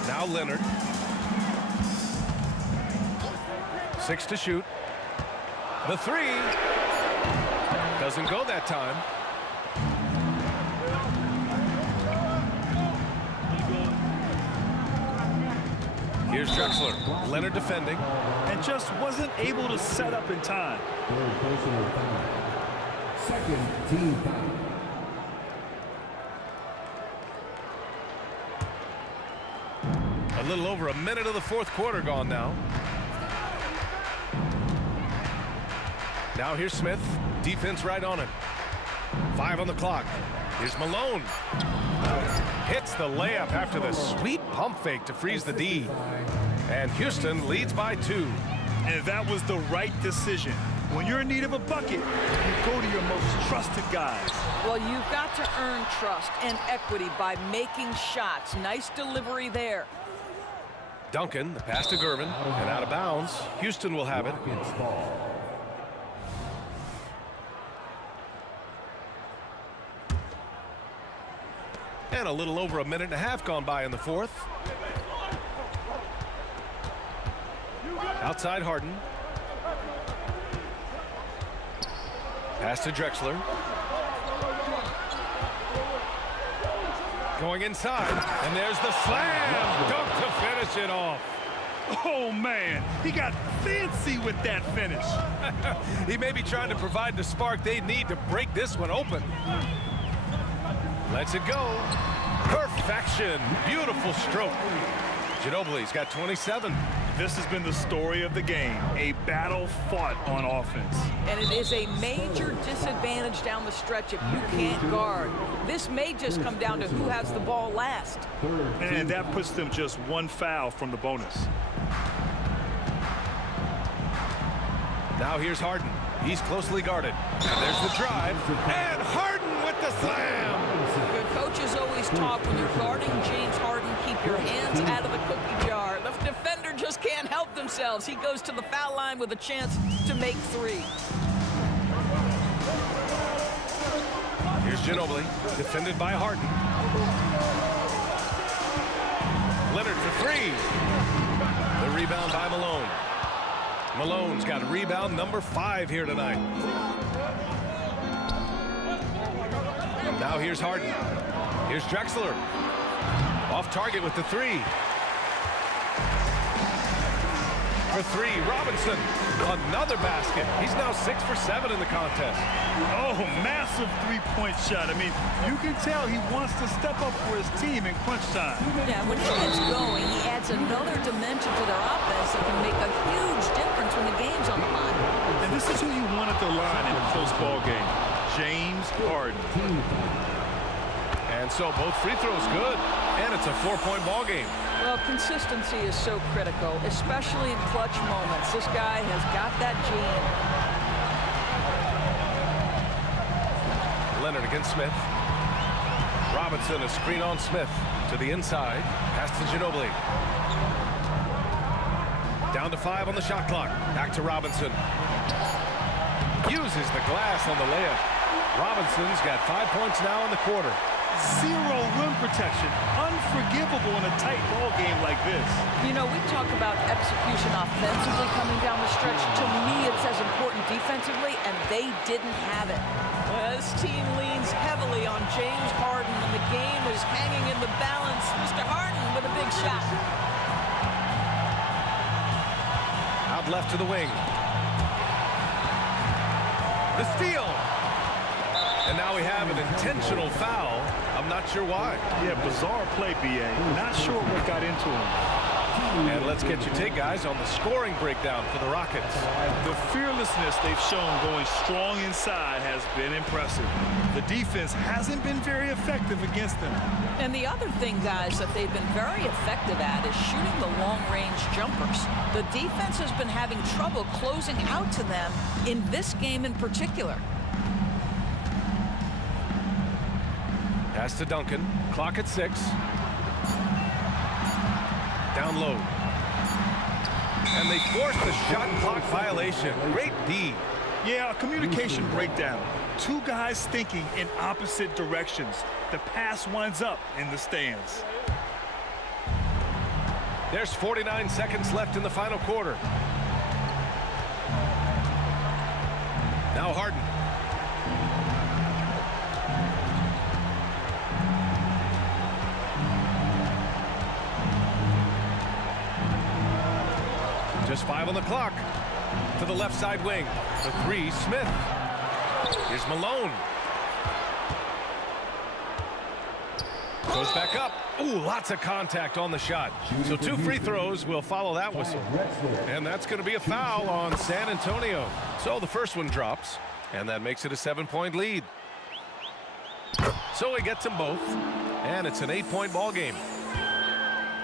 Now Leonard. 6 to shoot. The 3 doesn't go that time. Here's Drexler. Leonard defending. And just wasn't able to set up in time. Second team foul. A little over a minute of the fourth quarter gone now. Now here's Smith. Defense right on him. 5 on the clock. Here's Malone. Hits the layup after the sweet pump fake to freeze the D. And Houston leads by 2. And that was the right decision. When you're in need of a bucket, you go to your most trusted guys. Well, you've got to earn trust and equity by making shots. Nice delivery there. Duncan, the pass to Gervin, and out of bounds. Houston will have it. And a little over a minute and a half gone by in the fourth. Outside Harden. Pass to Drexler. Going inside, and there's the slam. Dunk to finish it off. Oh, man, he got fancy with that finish. He may be trying to provide the spark they need to break this one open. Lets it go. Perfection. Beautiful stroke. Ginobili's got 27. This has been the story of the game, a battle fought on offense. And it is a major disadvantage down the stretch if you can't guard. This may just come down to who has the ball last. And that puts them just one foul from the bonus. Now here's Harden. He's closely guarded. There's the drive. And Harden with the slam. Your coaches always talk when you're guarding James Harden, keep your hands out of the cookie jar. The defender themselves. He goes to the foul line with a chance to make 3. Here's Ginobili, defended by Harden. Leonard for 3. The rebound by Malone. Malone's got rebound number 5 here tonight. Now here's Harden. Here's Drexler. Off target with the 3. For 3, Robinson. Another basket. He's now 6 for 7 in the contest. Oh, massive three-point shot. I mean, you can tell he wants to step up for his team in crunch time. Yeah, when he gets going, he adds another dimension to their offense that can make a huge difference when the game's on the line. And this is who you want at the line in a close ball game, James Harden. And so both free throws good, and it's a 4-point ball game. Well, consistency is so critical, especially in clutch moments. This guy has got that gene. Leonard against Smith. Robinson, a screen on Smith to the inside. Pass to Ginobili. Down to 5 on the shot clock. Back to Robinson. Uses the glass on the layup. Robinson's got 5 points now in the quarter. 0 rim protection. Unforgivable in a tight ball game like this. You know, we talk about execution offensively coming down the stretch. To me, it's as important defensively, and they didn't have it. Well, this team leans heavily on James Harden, and the game is hanging in the balance. Mr. Harden with a big shot. Out left to the wing. The steal. And now we have an intentional foul. I'm not sure why. Yeah, bizarre play, B.A. Not sure what got into him. And let's get your take, guys, on the scoring breakdown for the Rockets. The fearlessness they've shown going strong inside has been impressive. The defense hasn't been very effective against them. And the other thing, guys, that they've been very effective at is shooting the long-range jumpers. The defense has been having trouble closing out to them in this game in particular. Pass to Duncan. Clock at 6. Down low. And they force the shot clock violation. Great D. Yeah, a communication breakdown. 2 guys thinking in opposite directions. The pass winds up in the stands. There's 49 seconds left in the final quarter. Now Harden. Just 5 on the clock. To the left side wing. The 3, Smith. Here's Malone. Goes back up. Ooh, lots of contact on the shot. So 2 free throws will follow that whistle. And that's going to be a foul on San Antonio. So the first one drops, and that makes it a 7-point lead. So he gets them both, and it's an 8-point ball game.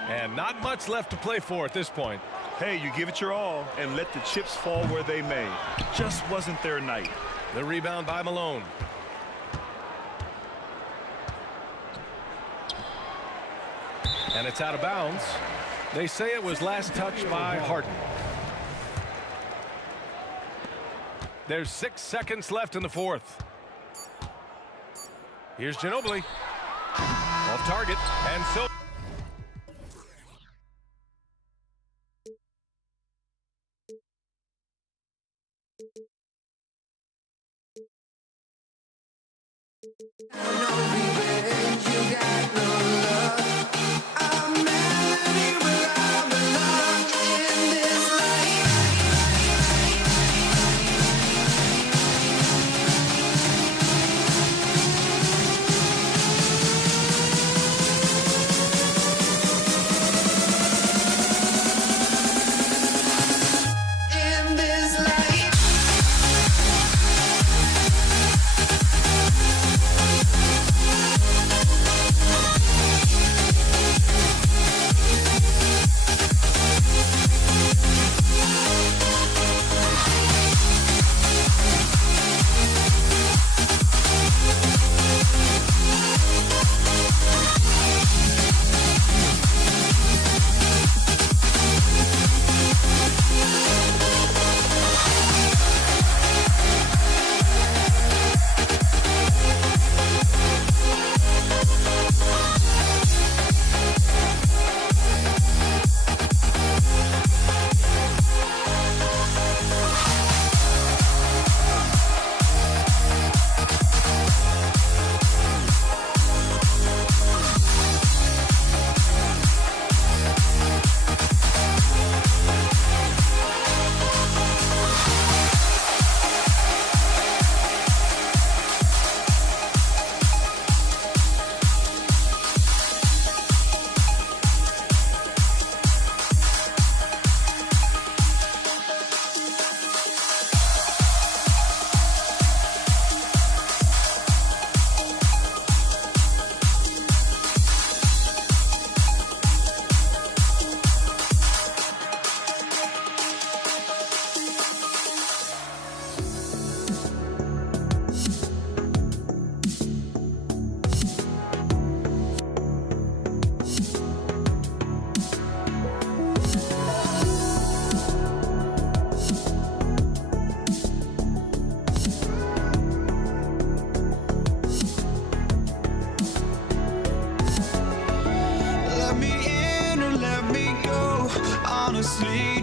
And not much left to play for at this point. Hey, you give it your all and let the chips fall where they may. Just wasn't their night. The rebound by Malone. And it's out of bounds. They say it was last touched by Harden. There's 6 seconds left in the fourth. Here's Ginobili. Off target, and so...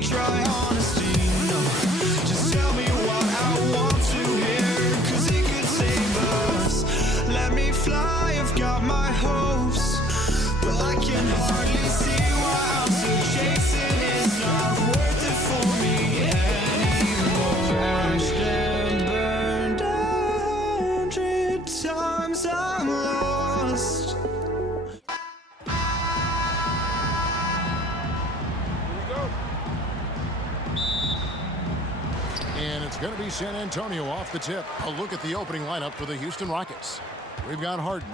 try honesty, no. Just tell me what I want to hear, 'cause it could save us. Let me fly, I've got my hopes, but I can hardly see why I'm still chasing. It's not worth it for me anymore. Crashed and burned 100 times, I'm lost. And it's going to be San Antonio off the tip. A look at the opening lineup for the Houston Rockets. We've got Harden.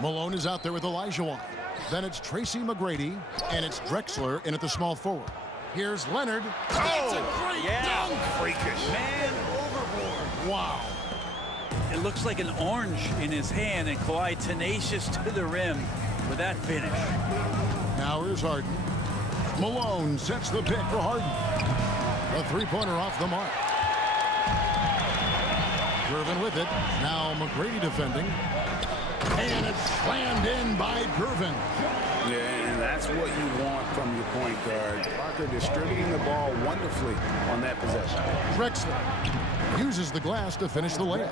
Malone is out there with Olajuwon. Then it's Tracy McGrady, and it's Drexler in at the small forward. Here's Leonard. That's a great dunk. Freakish. Man overboard. Wow. It looks like an orange in his hand, and Kawhi tenacious to the rim with that finish. Now here's Harden. Malone sets the pick for Harden. A three-pointer off the mark. Gervin with it. Now McGrady defending. And it's slammed in by Gervin. Yeah, and that's what you want from your point guard. Parker distributing the ball wonderfully on that possession. Drexler uses the glass to finish the layup.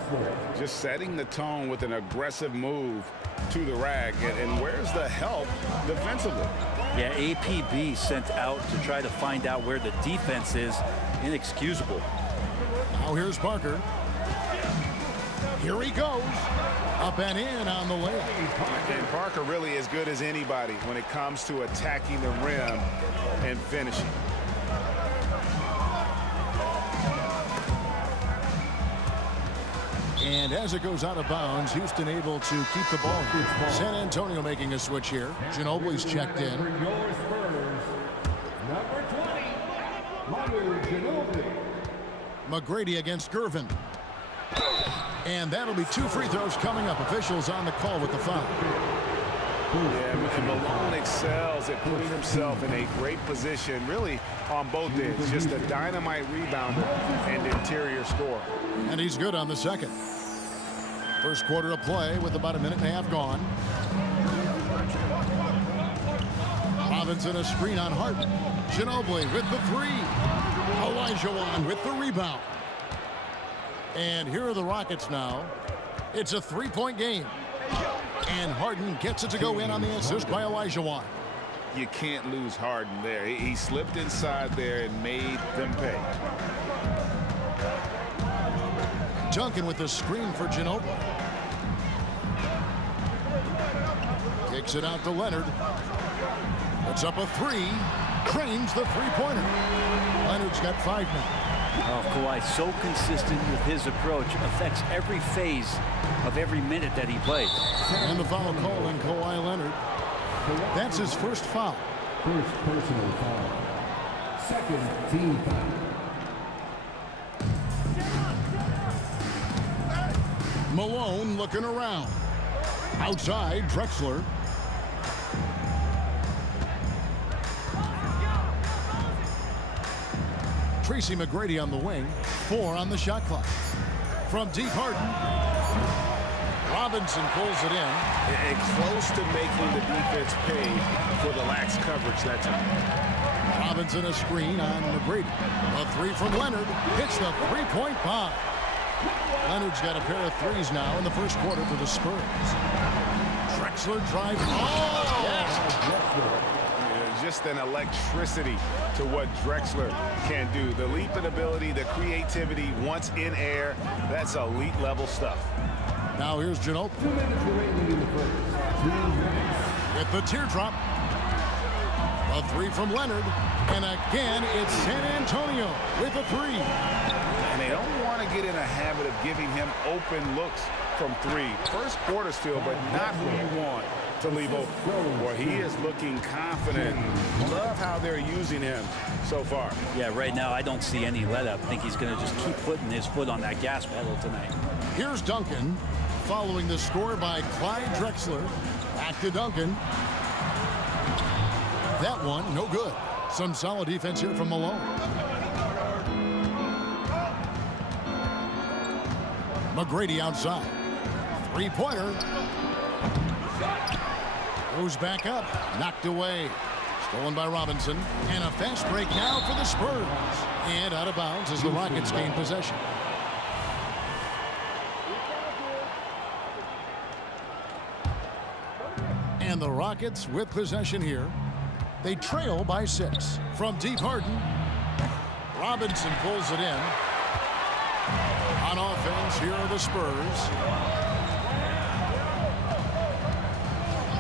Just setting the tone with an aggressive move to the rack. And where's the help defensively? Yeah, APB sent out to try to find out where the defense is. Inexcusable. Now here's Parker. Here he goes. Up and in on the layup. And Parker really as good as anybody when it comes to attacking the rim and finishing. And as it goes out of bounds, Houston able to keep the ball. San Antonio making a switch here. Ginobili's checked in. McGrady against Gervin. And that'll be 2 free throws coming up. Officials on the call with the foul. Yeah, and Malone excels at putting himself in a great position, really on both ends. Just a dynamite rebounder and interior scorer. And he's good on the second. First quarter of play with about a minute and a half gone. Robinson a screen on Harden. Ginobili with the three. Olajuwon with the rebound. And here are the Rockets now. It's a three-point game. And Harden gets it to go in on the assist by Olajuwon. You can't lose Harden there. He slipped inside there and made them pay. Duncan with the screen for Ginobili. Kicks it out to Leonard. Puts up a three. Drains the three-pointer. Leonard's got 5 now. Oh, Kawhi so consistent with his approach, affects every phase of every minute that he plays. And the foul call on Kawhi Leonard. That's his first foul. First personal foul. Second team foul. Malone looking around. Outside, Drexler. Tracy McGrady on the wing. 4 on the shot clock. From deep, Harden. Robinson pulls it in. And close to making the defense pay for the lax coverage that time. Robinson a screen on McGrady. A three from Leonard. Hits the three-point bomb. Leonard's got a pair of threes now in the first quarter for the Spurs. Drexler drives. Oh! Yes. Just an electricity to what Drexler can do. The leap in ability, the creativity once in air, that's elite level stuff. Now here's Ginobili. With the teardrop. A three from Leonard. And again, it's San Antonio with a three. And they don't want to get in a habit of giving him open looks from three. First quarter still, but not who you want to leave open. Boy, he is looking confident. Love how they're using him so far. Yeah, right now I don't see any let up. I think he's going to just keep putting his foot on that gas pedal tonight. Here's Duncan following the score by Clyde Drexler. Back to Duncan. That one, no good. Some solid defense here from Malone. McGrady outside. Three-pointer. Goes back up. Knocked away. Stolen by Robinson. And a fast break now for the Spurs. And out of bounds as the Rockets gain possession. And the Rockets with possession here. They trail by 6. From deep, Harden. Robinson pulls it in. On offense, here are the Spurs.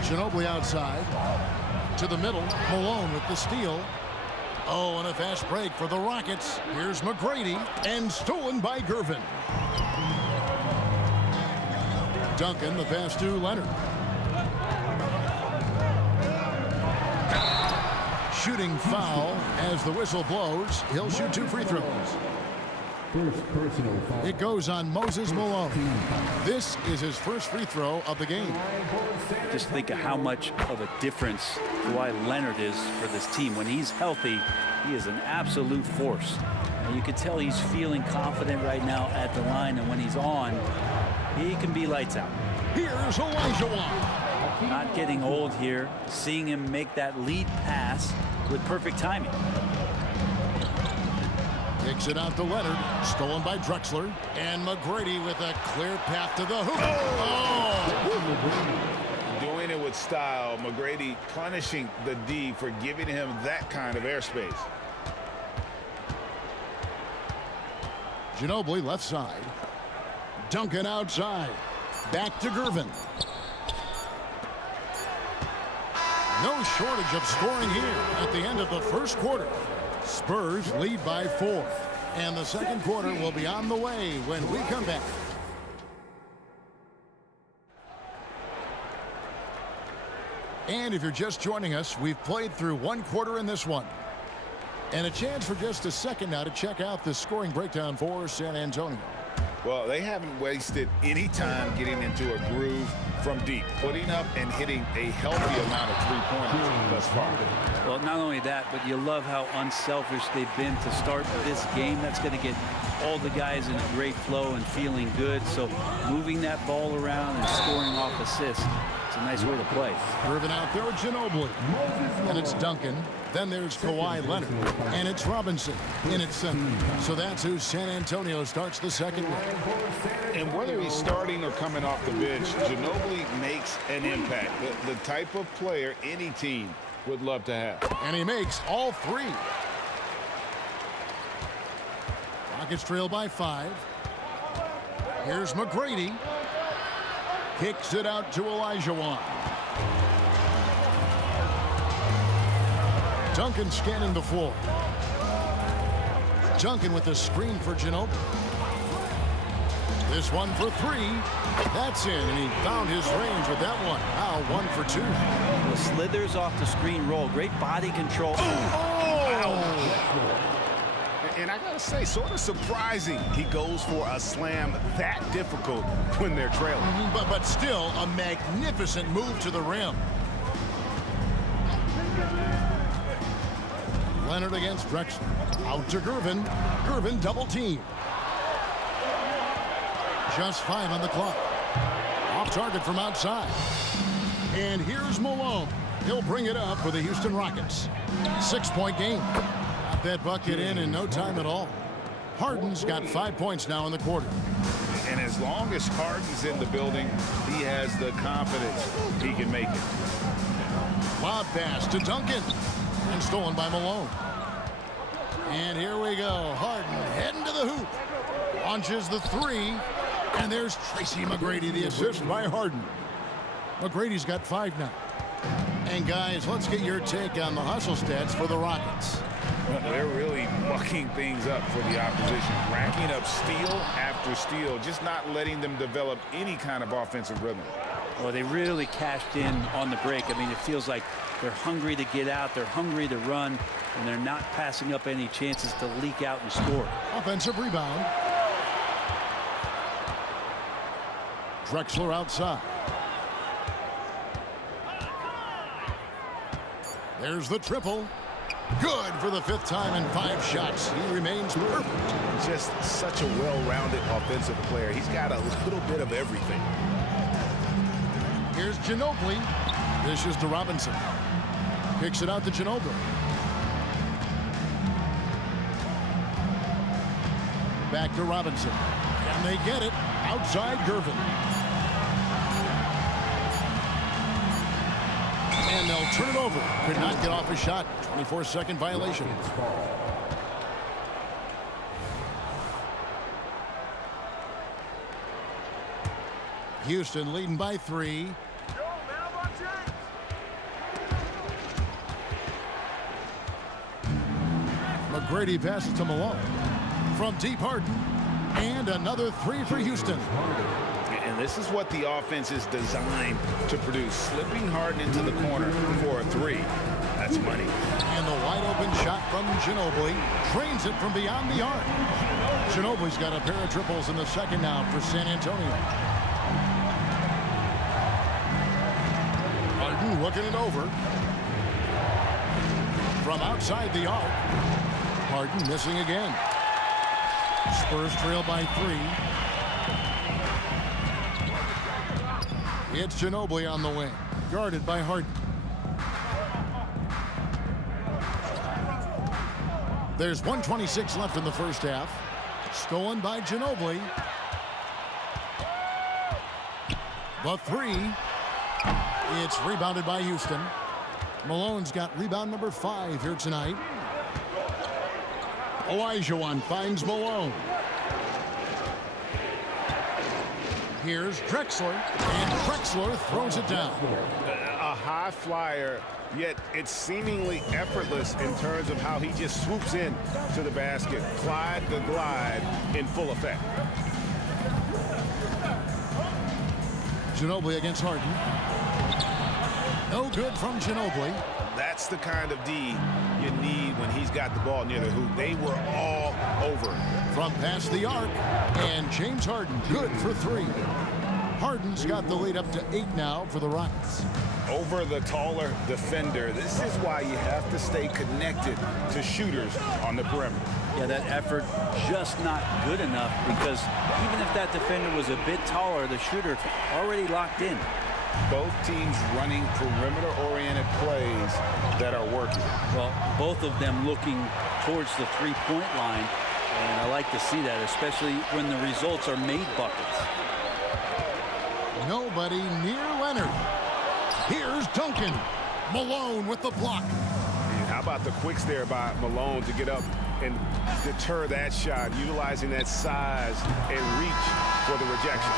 Ginobili outside. To the middle. Malone with the steal. Oh, and a fast break for the Rockets. Here's McGrady. And stolen by Gervin. Duncan, the pass to Leonard. Shooting foul as the whistle blows. He'll shoot 2 free throws. First personal foul. It goes on Moses Malone. This is his first free throw of the game. Just think of how much of a difference Kawhi Leonard is for this team. When he's healthy, he is an absolute force. And you can tell he's feeling confident right now at the line, and when he's on, he can be lights out. Here's Olajuwon. Not getting old here. Seeing him make that lead pass with perfect timing. Kicks it out to Leonard. Stolen by Drexler. And McGrady with a clear path to the hoop. Oh! Doing it with style. McGrady punishing the D for giving him that kind of airspace. Ginobili left side. Duncan outside. Back to Gervin. No shortage of scoring here at the end of the first quarter. Spurs lead by 4. And the second quarter will be on the way when we come back. And if you're just joining us, we've played through 1 quarter in this one. And a chance for just a second now to check out the scoring breakdown for San Antonio. Well, they haven't wasted any time getting into a groove from deep, putting up and hitting a healthy amount of three-pointers thus far. Well, not only that, but you love how unselfish they've been to start this game. That's going to get all the guys in a great flow and feeling good. So moving that ball around and scoring off assists, it's a nice way to play. Driven out there with Ginobili. And it's Duncan. Then there's Kawhi Leonard. And it's Robinson in its center. So that's who San Antonio starts the second with. And whether he's starting or coming off the bench, Ginobili makes an impact. The type of player any team would love to have. And he makes all 3. Rockets trail by 5. Here's McGrady. Kicks it out to Olajuwon. Duncan scanning the floor. Duncan with the screen for Ginobili. This one for 3. That's in, and he found his range with that one. Now 1 for 2. Well, slithers off the screen roll. Great body control. And I gotta say, sort of surprising he goes for a slam that difficult when they're trailing. But still a magnificent move to the rim. Leonard against Drexler. Out to Gervin. Gervin double team. Just 5 on the clock. Off target from outside. And here's Malone. He'll bring it up for the Houston Rockets. 6-point game. Got that bucket in no time at all. Harden's got 5 points now in the quarter. And as long as Harden's in the building, he has the confidence he can make it. Lob pass to Duncan. And stolen by Malone. And here we go. Harden heading to the hoop. Launches the 3. And there's Tracy McGrady, the assist by Harden. McGrady's got 5 now. And guys, let's get your take on the hustle stats for the Rockets. Well, they're really mucking things up for the opposition, racking up steal after steal, just not letting them develop any kind of offensive rhythm. Well, they really cashed in on the break. I mean, it feels like they're hungry to get out, they're hungry to run, and they're not passing up any chances to leak out and score. Offensive rebound. Drexler outside. There's the triple. Good for the 5th time in 5 shots. He remains perfect. Just such a well-rounded offensive player. He's got a little bit of everything. Here's Ginobili. Dishes to Robinson. Kicks it out to Ginobili. Back to Robinson. And they get it outside Gervin. And they'll turn it over. Could not get off a shot. 24-second violation. Houston leading by 3. McGrady passes to Malone. From deep, Harden. And another 3 for Houston. And this is what the offense is designed to produce. Slipping Harden into the corner for a 3. That's money. And the wide open shot from Ginobili. Drains it from beyond the arc. Ginobili's got a pair of triples in the second now for San Antonio. Harden looking it over. From outside the arc. Harden missing again. Spurs trail by 3. It's Ginobili on the wing. Guarded by Harden. There's 1:26 left in the first half. Stolen by Ginobili. The 3. It's rebounded by Houston. Malone's got rebound number 5 here tonight. Olajuwon finds Malone. Here's Drexler, and Drexler throws it down. A high flyer, yet it's seemingly effortless in terms of how he just swoops in to the basket. Clyde the glide in full effect. Ginobili against Harden. No good from Ginobili. That's the kind of D you need when he's got the ball near the hoop. They were all over. From past the arc, and James Harden good for 3. Harden's got the lead up to 8 now for the Rockets. Over the taller defender. This is why you have to stay connected to shooters on the perimeter. Yeah, that effort just not good enough, because even if that defender was a bit taller, the shooter already locked in. Both teams running perimeter-oriented plays that are working. Well, both of them looking towards the three-point line, and I like to see that, especially when the results are made buckets. Nobody near Leonard. Here's Duncan. Malone with the block. And how about the quicks there by Malone to get up and deter that shot, utilizing that size and reach for the rejection.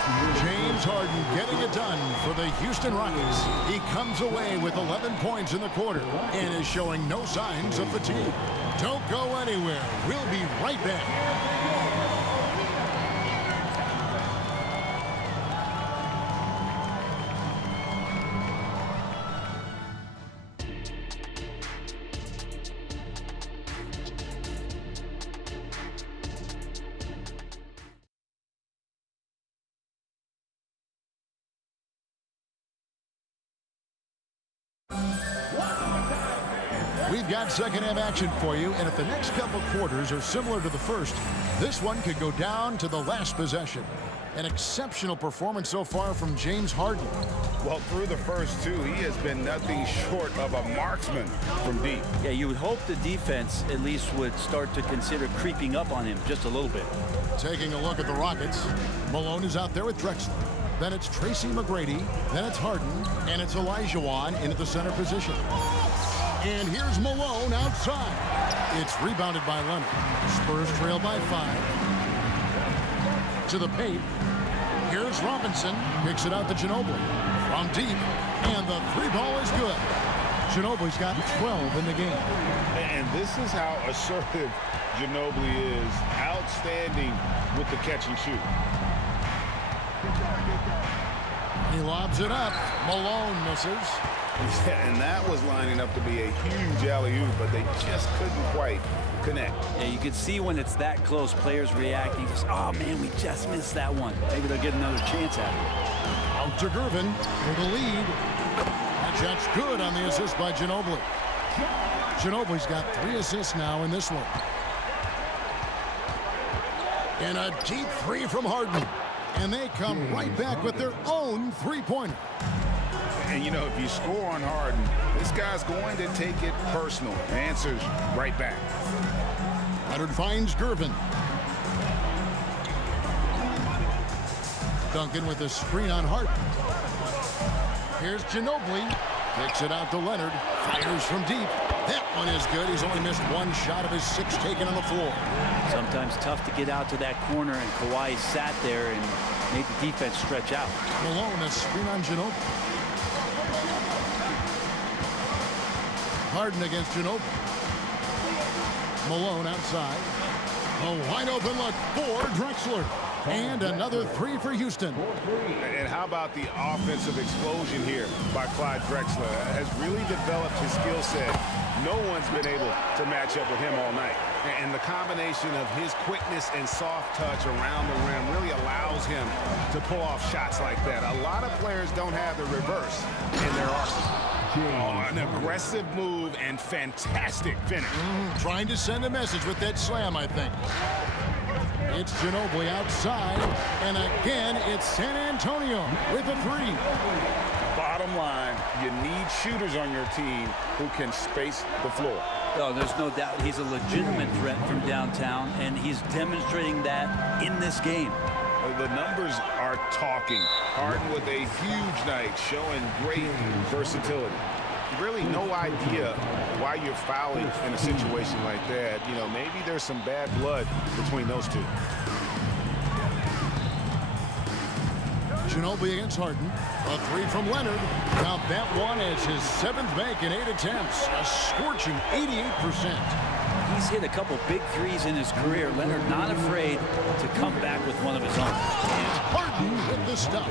James Harden getting it done for the Houston Rockets. He comes away with 11 points in the quarter and is showing no signs of fatigue. Don't go anywhere. We'll be right back. We've got second half action for you, and if the next couple quarters are similar to the first, this one could go down to the last possession. An exceptional performance so far from James Harden. Well, through the first 2, he has been nothing short of a marksman from deep. Yeah, you would hope the defense at least would start to consider creeping up on him just a little bit. Taking a look at the Rockets, Malone is out there with Drexler. Then it's Tracy McGrady, then it's Harden, and it's Olajuwon into the center position. And here's Malone outside. It's rebounded by Leonard. Spurs trail by 5. To the paint. Here's Robinson. Kicks it out to Ginobili. From deep. And the 3 ball is good. Ginobili's got 12 in the game. And this is how assertive Ginobili is. Outstanding with the catch and shoot. He lobs it up. Malone misses. And that was lining up to be a huge alley-oop, but they just couldn't quite connect. Yeah, you can see when it's that close, players reacting. Just, oh, man, we just missed that one. Maybe they'll get another chance at it. Out to Gervin for the lead. That shot's good on the assist by Ginobili. Ginobili's got 3 assists now in this one. And a deep 3 from Harden. And they come right back with their own 3-pointer. And, you know, if you score on Harden, this guy's going to take it personal. Answers right back. Leonard finds Gervin. Duncan with a screen on Harden. Here's Ginobili. Kicks it out to Leonard. Fires from deep. That one is good. He's only missed one shot of his 6 taken on the floor. Sometimes tough to get out to that corner, and Kawhi sat there and made the defense stretch out. Malone, a screen on Ginobili. Harden against Ginobili. Malone outside. A wide open look for Drexler. And another 3 for Houston. And how about the offensive explosion here by Clyde Drexler? Has really developed his skill set. No one's been able to match up with him all night. And the combination of his quickness and soft touch around the rim really allows him to pull off shots like that. A lot of players don't have the reverse in their arsenal. Oh, an aggressive move and fantastic finish. Trying to send a message with that slam, I think. It's Ginobili outside, and again, it's San Antonio with a 3. Bottom line, you need shooters on your team who can space the floor. Oh, there's no doubt he's a legitimate threat from downtown, and he's demonstrating that in this game. The numbers are talking. Harden with a huge night, showing great versatility. Really no idea why you're fouling in a situation like that. You know, maybe there's some bad blood between those two. Ginobili against Harden. A 3 from Leonard. Now that one is his 7th make in 8 attempts. A scorching 88%. He's hit a couple big threes in his career. Leonard not afraid to come back with one of his own. And Harden with the stuff.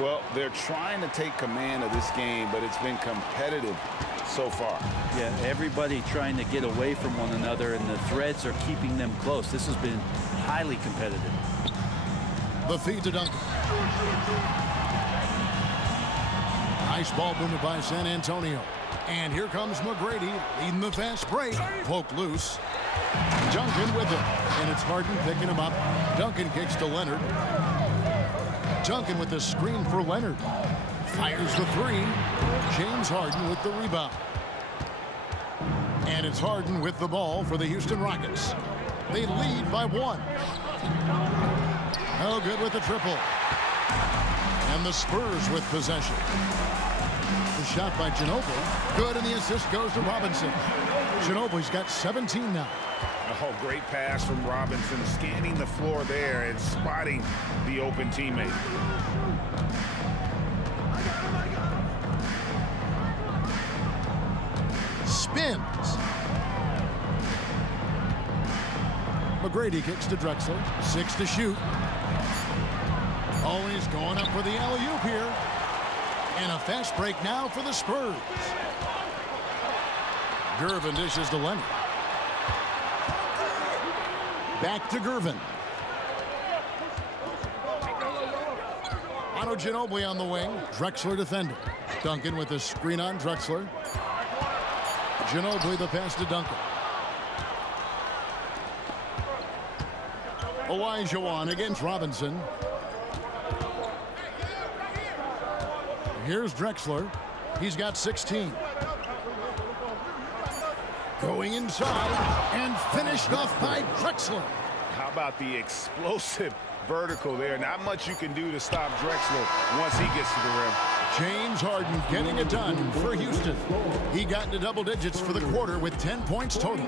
Well, they're trying to take command of this game, but it's been competitive so far. Yeah, everybody trying to get away from one another, and the threads are keeping them close. This has been highly competitive. The feed to Duncan. Nice ball movement by San Antonio. And here comes McGrady leading the fast break. Poke loose. Duncan with it. And it's Harden picking him up. Duncan kicks to Leonard. Duncan with the screen for Leonard. Fires the 3. James Harden with the rebound. And it's Harden with the ball for the Houston Rockets. They lead by 1. Oh, good with the triple. And the Spurs with possession. The shot by Ginobili. Good, and the assist goes to Robinson. Ginobili's got 17 now. Oh, great pass from Robinson, scanning the floor there and spotting the open teammate. Spins. McGrady kicks to Drexler. 6 to shoot. Always going up for the alley-oop here. And a fast break now for the Spurs. Gervin dishes to Leonard. Back to Gervin. Otto Ginobili on the wing. Drexler defending. Duncan with the screen on Drexler. Ginobili the pass to Duncan. Olajuwon against Robinson. Here's Drexler. He's got 16. Going inside and finished off by Drexler. How about the explosive vertical there? Not much you can do to stop Drexler once he gets to the rim. James Harden getting it done for Houston. He got into double digits for the quarter with 10 points total.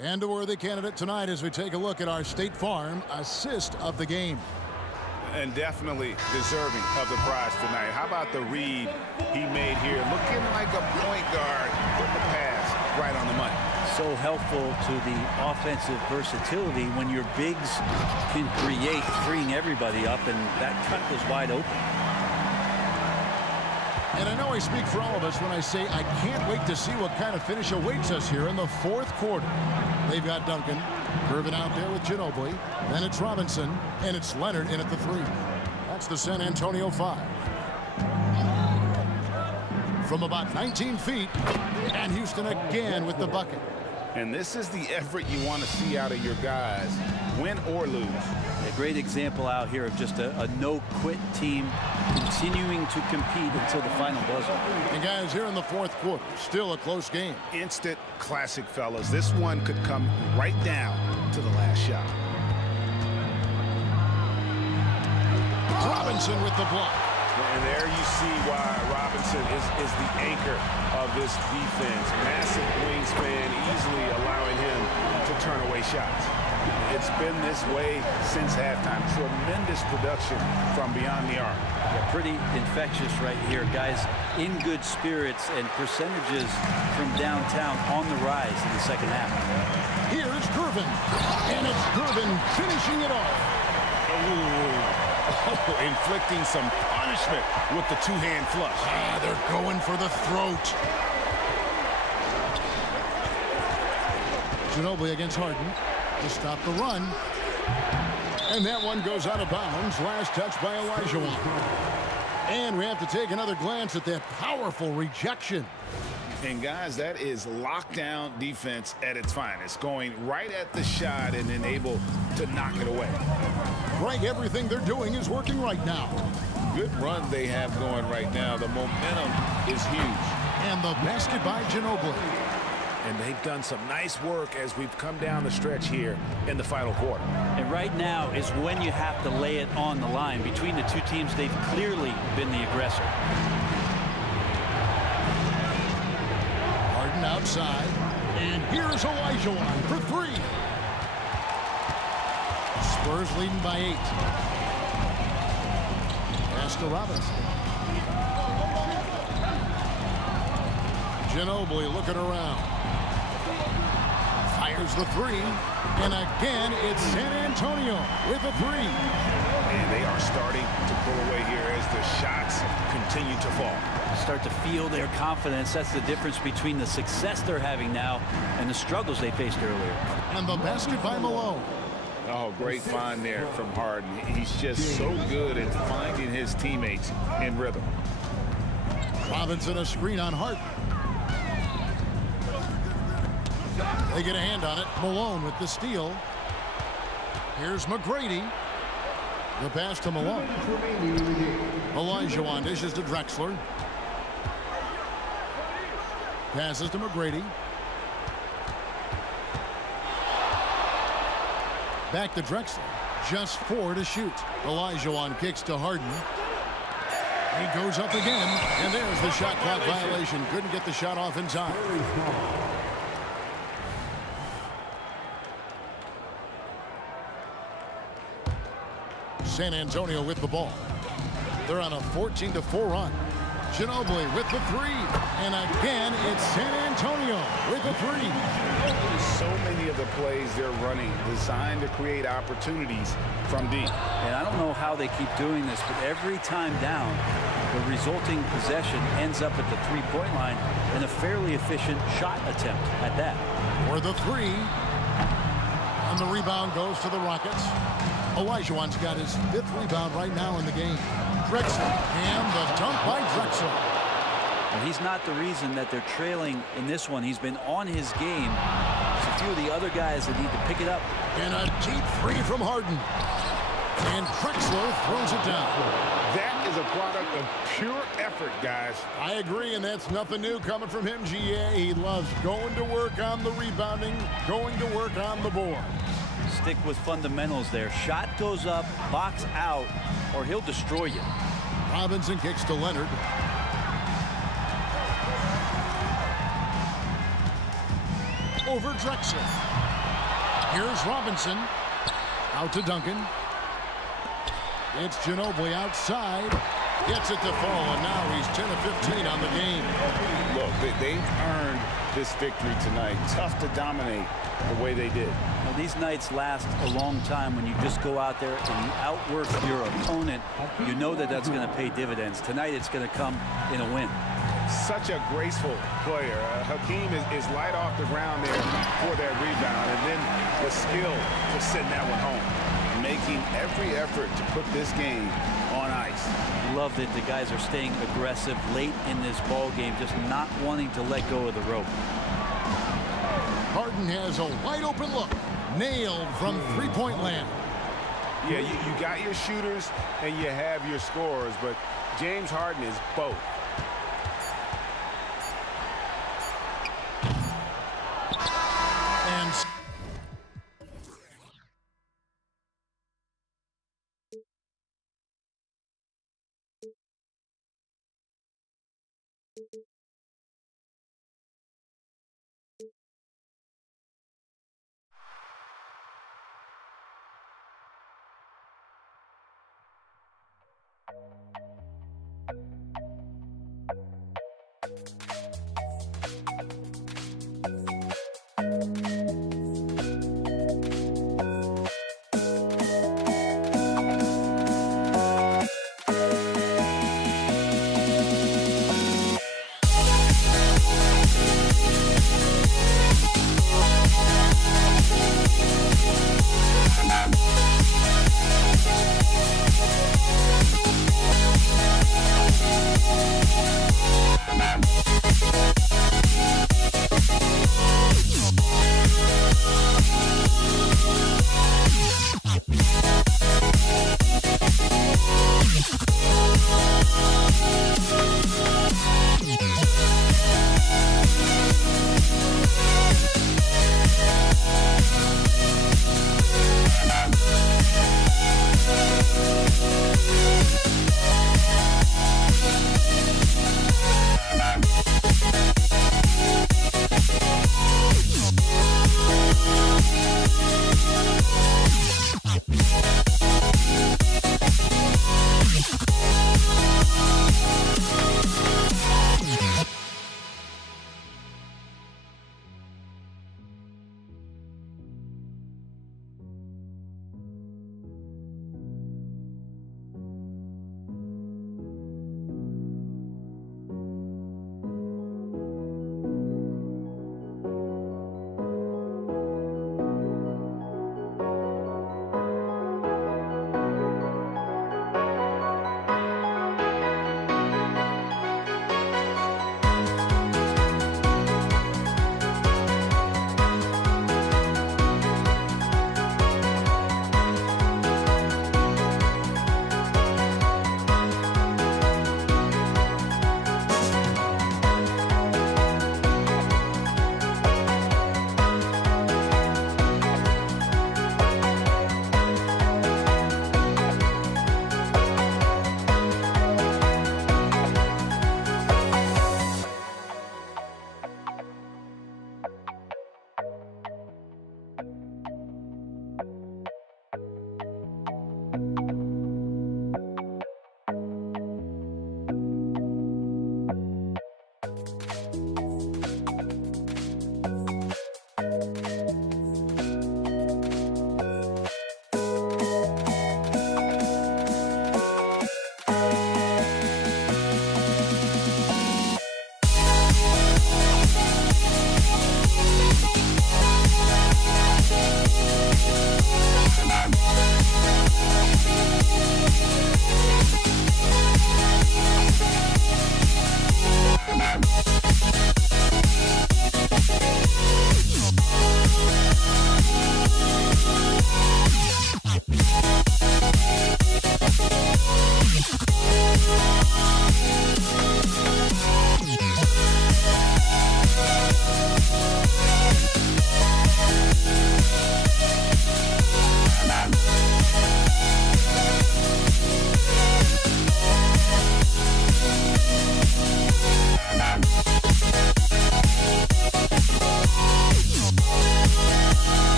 And a worthy candidate tonight as we take a look at our State Farm assist of the game. And definitely deserving of the prize tonight. How about the read he made here? Looking like a point guard with the pass right on the money. So helpful to the offensive versatility when your bigs can create, freeing everybody up, and that cut was wide open. And I know I speak for all of us when I say I can't wait to see what kind of finish awaits us here in the 4th quarter. They've got Duncan. Curving out there with Ginobili. Then it's Robinson. And it's Leonard in at the 3. That's the San Antonio 5. From about 19 feet. And Houston again with the bucket. And this is the effort you want to see out of your guys, win or lose. A great example out here of just a no-quit team continuing to compete until the final buzzer. And guys, here in the fourth quarter, still a close game. Instant classic, fellas. This one could come right down to the last shot. Robinson with the block. And there you see why Robinson is the anchor of this defense. Massive wingspan, easily allowing him to turn away shots. It's been this way since halftime. Tremendous production from beyond the arc. Yeah, pretty infectious right here. Guys in good spirits and percentages from downtown on the rise in the second half. Here's Gervin. And it's Gervin finishing it off. Inflicting some punishment with the two-hand flush. They're going for the throat. Ginobili against Harden to stop the run. And that one goes out of bounds. Last touch by Olajuwon. And we have to take another glance at that powerful rejection. And guys, that is lockdown defense at its finest. Going right at the shot and then able to knock it away. Greg, everything they're doing is working right now. Good run they have going right now. The momentum is huge. And the basket by Ginobili. And they've done some nice work as we've come down the stretch here in the final quarter. And right now is when you have to lay it on the line. Between the two teams, they've clearly been the aggressor. Harden outside. And here's Olajuwon for three. Spurs leading by 8. Pass to Robinson. Ginobili looking around. Fires the three. And again, it's San Antonio with a three. And they are starting to pull away here as the shots continue to fall. Start to feel their confidence. That's the difference between the success they're having now and the struggles they faced earlier. And the basket by Malone. Oh, great find there from Harden. He's just so good at finding his teammates in rhythm. Robinson a screen on Harden. They get a hand on it. Malone with the steal. Here's McGrady. The pass to Malone. Olajuwon dishes to Drexler. Passes to McGrady. Back to Drexler. Just 4 to shoot. Olajuwon kicks to Harden. He goes up again. And there's the shot clock violation. Couldn't get the shot off in time. San Antonio with the ball. They're on a 14-4 run. Ginobili with the three. And again, it's San Antonio with the three. So many of the plays they're running designed to create opportunities from deep. And I don't know how they keep doing this, but every time down, the resulting possession ends up at the three-point line in a fairly efficient shot attempt at that. For the three. And the rebound goes to the Rockets. Olajuwon's got his 5th rebound right now in the game. Drexler, and the dunk by Drexler. Well, he's not the reason that they're trailing in this one. He's been on his game. There's a few of the other guys that need to pick it up. And a deep three from Harden. And Drexler throws it down. That is a product of pure effort, guys. I agree, and that's nothing new coming from him, GA. He loves going to work on the rebounding, going to work on the board. Stick with fundamentals there. Shot goes up, box out, or he'll destroy you. Robinson kicks to Leonard. Over Drexler. Here's Robinson. Out to Duncan. It's Ginobili outside. Gets it to fall, and now he's 10 of 15 on the game. Look, they've earned this victory tonight. Tough to dominate the way they did. Well, these nights last a long time when you just go out there and you outwork your opponent. You know that that's going to pay dividends. Tonight it's going to come in a win. Such a graceful player. Hakeem is light off the ground there for that rebound, and then the skill to send that one home. Making every effort to put this game on ice. Love that the guys are staying aggressive late in this ball game, just not wanting to let go of the rope. Harden has a wide-open look. Nailed from three-point land. Yeah, you got your shooters and you have your scorers, but James Harden is both. And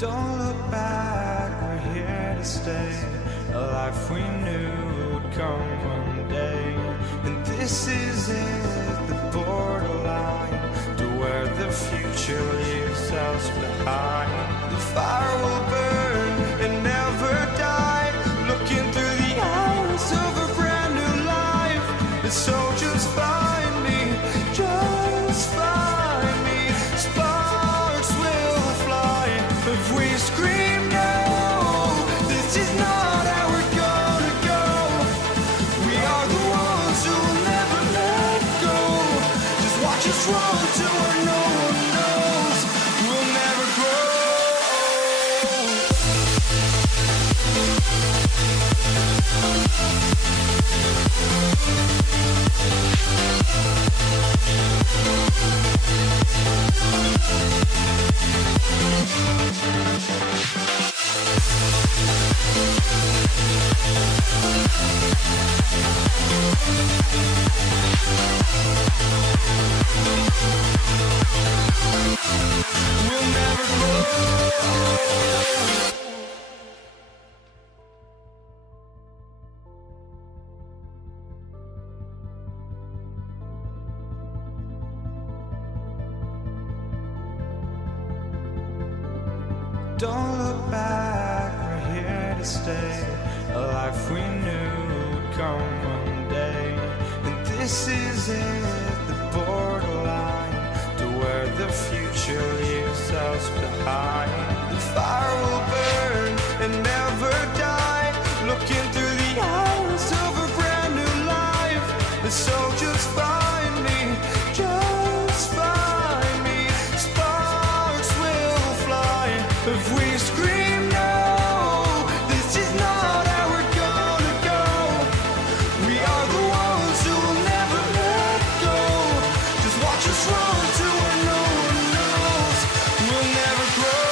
Don't look back, we're here to stay. A life we knew would come one day. And this is it, the borderline to where the future leaves us behind. The fire will burn and never die, looking through the eyes of a brand new life. And so just find me, just find me. Sparks will fly if we scream no. This is not how we're gonna go. We are the ones who will never let go. Just watch us run to where no one knows. We'll never grow. We'll never grow. Don't look back, we're here to stay. A life we knew would come one day. And this is it, the borderline to where the future leaves us behind. The fire will burn and never die, looking through the eyes of a brand new life. And so just find me, just find me. Sparks will fly if we scream no. This is not how we're gonna go. We are the ones who will never let go. Just watch us run to where no one knows. We'll never grow.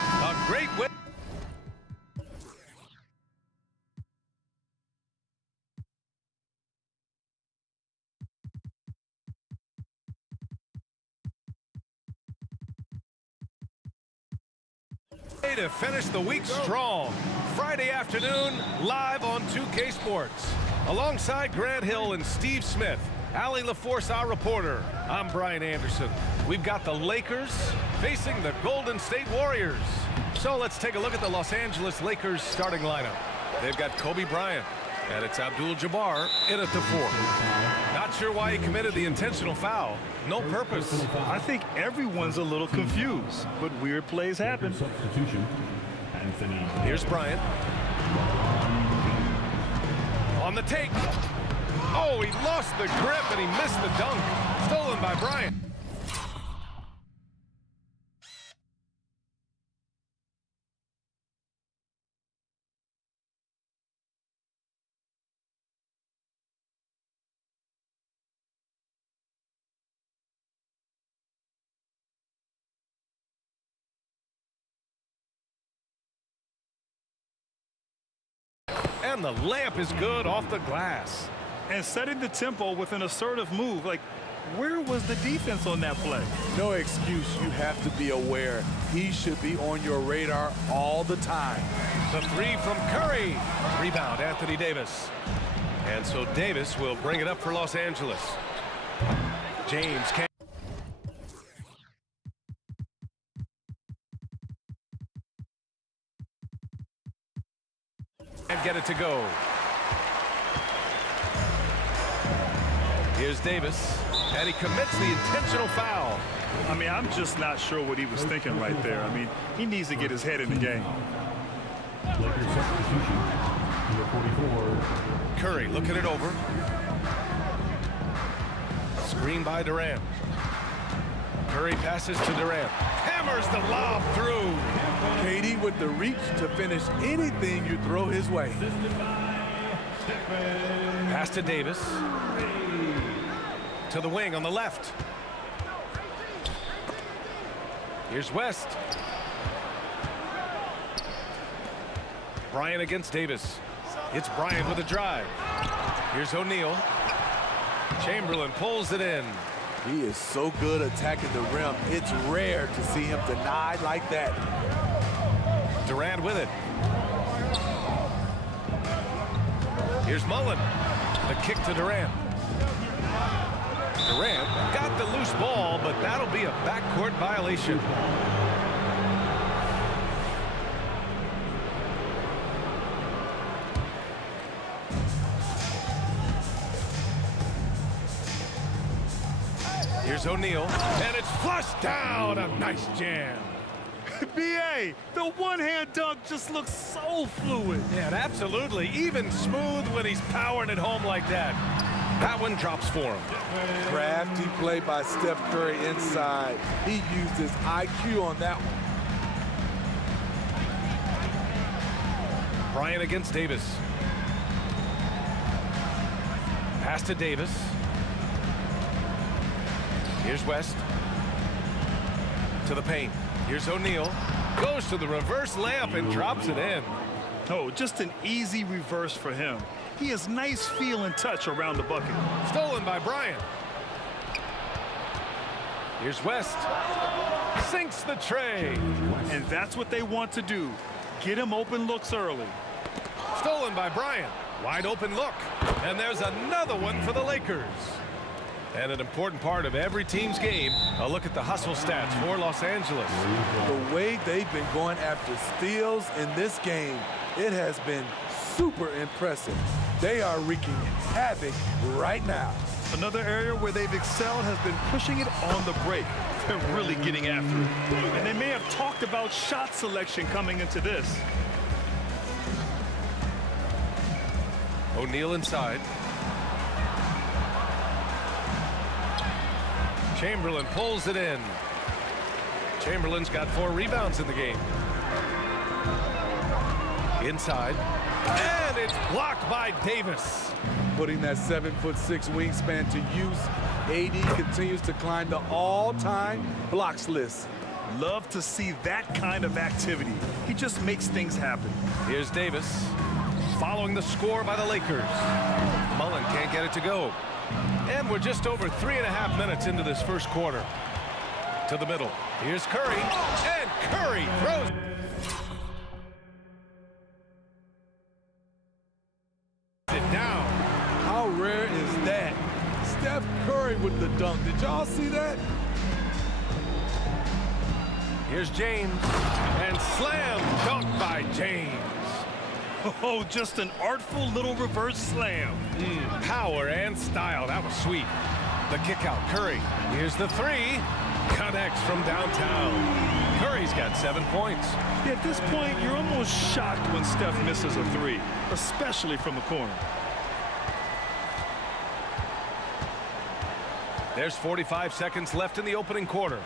A great win. To finish the week strong. Friday afternoon, live on 2K Sports. Alongside Grant Hill and Steve Smith, Allie LaForce, our reporter. I'm Brian Anderson. We've got the Lakers facing the Golden State Warriors. So let's take a look at the Los Angeles Lakers starting lineup. They've got Kobe Bryant, and it's Abdul-Jabbar in at the 4. Not sure why he committed the intentional foul. No purpose. I think everyone's a little confused, but weird plays happen. Substitution. Anthony. Here's Bryant. On the take. Oh, he lost the grip and he missed the dunk. Stolen by Bryant. And the layup is good off the glass. And setting the tempo with an assertive move. Like, where was the defense on that play? No excuse. You have to be aware. He should be on your radar all the time. The 3 from Curry. Rebound, Anthony Davis. And so Davis will bring it up for Los Angeles. James can't. And get it to go. Here's Davis, and he commits the intentional foul. I mean, I'm just not sure what he was thinking right there. I mean, he needs to get his head in the game. Lakers substitution. Number 44. Curry looking it over. Screen by Durant. Curry passes to Durant. Hammers the lob through. KD with the reach to finish anything you throw his way. Pass to Davis. To the wing on the left. Here's West. Bryant against Davis. It's Bryant with a drive. Here's O'Neal. Chamberlain pulls it in. He is so good attacking the rim. It's rare to see him denied like that. Durant with it. Here's Mullen. The kick to Durant. Durant got the loose ball, but that'll be a backcourt violation. Here's O'Neal, and it's flushed down. A nice jam. B.A., the one-hand dunk just looks so fluid. Yeah, and absolutely. Even smooth when he's powering it home like that. That one drops for him. Crafty play by Steph Curry inside. He used his IQ on that one. Bryant against Davis. Pass to Davis. Here's West. To the paint. Here's O'Neal. Goes to the reverse layup and drops it in. Oh, just an easy reverse for him. He has nice feel and touch around the bucket. Stolen by Bryant. Here's West. Sinks the tray. And that's what they want to do. Get him open looks early. Stolen by Bryant. Wide open look. And there's another one for the Lakers. And an important part of every team's game, a look at the hustle stats for Los Angeles. The way they've been going after steals in this game, it has been super impressive. They are wreaking havoc right now. Another area where they've excelled has been pushing it on the break. They're really getting after it. And they may have talked about shot selection coming into this. O'Neal inside. Chamberlain pulls it in. Chamberlain's got 4 rebounds in the game. Inside. And it's blocked by Davis. Putting that 7'6" wingspan to use, AD continues to climb the all-time blocks list. Love to see that kind of activity. He just makes things happen. Here's Davis. Following the score by the Lakers. Mullen can't get it to go. And we're just over 3.5 minutes into this first quarter. To the middle. Here's Curry. And Curry throws. It down. How rare is that? Steph Curry with the dunk. Did y'all see that? Here's James. And slam dunk by James. Oh, just an artful little reverse slam. Power and style. That was sweet. The kick out. Curry. Here's the 3. Connects from downtown. Curry's got 7 points. Yeah, at this point, you're almost shocked when Steph misses a 3, especially from the corner. There's 45 seconds left in the opening quarter.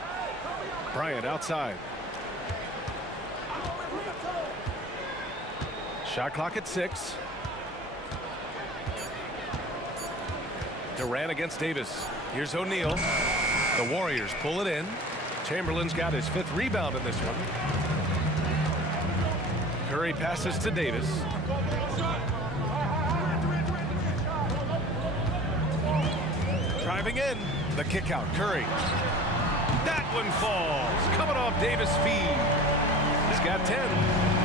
Bryant outside. Shot clock at 6. Durant against Davis. Here's O'Neal. The Warriors pull it in. Chamberlain's got his 5th rebound in this one. Curry passes to Davis. Driving in. The kick out. Curry. That one falls. Coming off Davis' feed. He's got 10.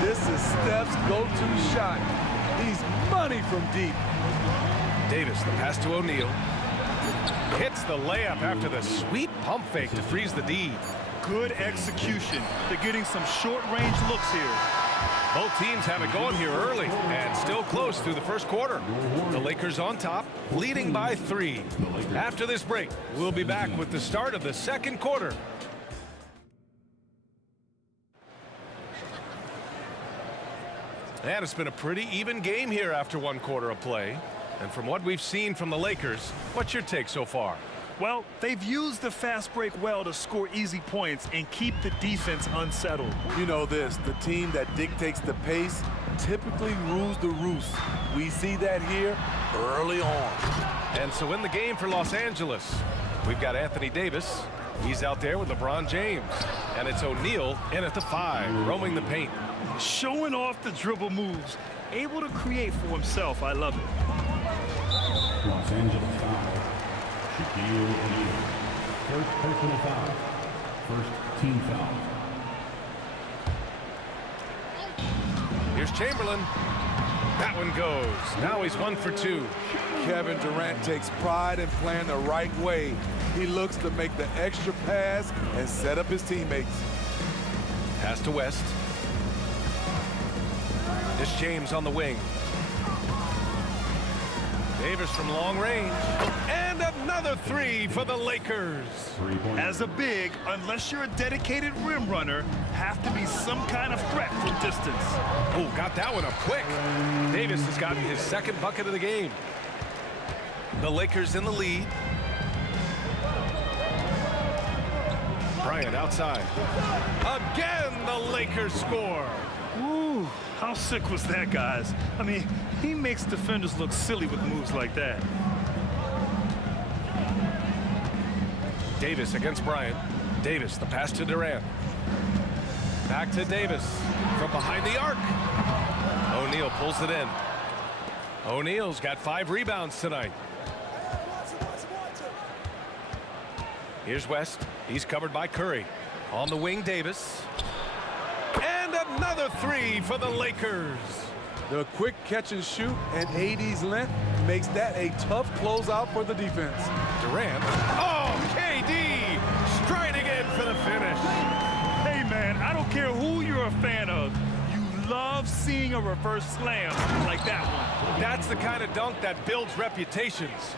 This is Steph's go-to shot. He's money from deep. Davis, the pass to O'Neal. Hits the layup after the sweet pump fake to freeze the D. Good execution. They're getting some short-range looks here. Both teams have it going here early and still close through the first quarter. The Lakers on top, leading by 3. After this break, we'll be back with the start of the second quarter. And it's been a pretty even game here after 1 quarter of play. And from what we've seen from the Lakers, what's your take so far? Well, they've used the fast break well to score easy points and keep the defense unsettled. You know this, the team that dictates the pace typically rules the roost. We see that here early on. And so in the game for Los Angeles, we've got Anthony Davis. He's out there with LeBron James. And it's O'Neal in at the 5, roaming the paint. Showing off the dribble moves, able to create for himself. I love it. Los Angeles foul. Shaquille O'Neal. First personal foul. First team foul. Here's Chamberlain. That one goes. Now he's 1 for 2. Kevin Durant takes pride in playing the right way. He looks to make the extra pass and set up his teammates. Pass to West. This James on the wing. Davis from long range. And another 3 for the Lakers. As a big, unless you're a dedicated rim runner, have to be some kind of threat from distance. Oh, got that one up quick. Davis has gotten his second bucket of the game. The Lakers in the lead. Bryant outside. Again, the Lakers score. Ooh, how sick was that, guys? I mean, he makes defenders look silly with moves like that. Davis against Bryant. Davis, the pass to Durant. Back to Davis from behind the arc. O'Neal pulls it in. O'Neal's got 5 rebounds tonight. Here's West. He's covered by Curry. On the wing, Davis. And another 3 for the Lakers. The quick catch and shoot and AD's length makes that a tough closeout for the defense. Durant. Oh, KD striding in for the finish. Hey, man, I don't care who you're a fan of. You love seeing a reverse slam like that one. That's the kind of dunk that builds reputations.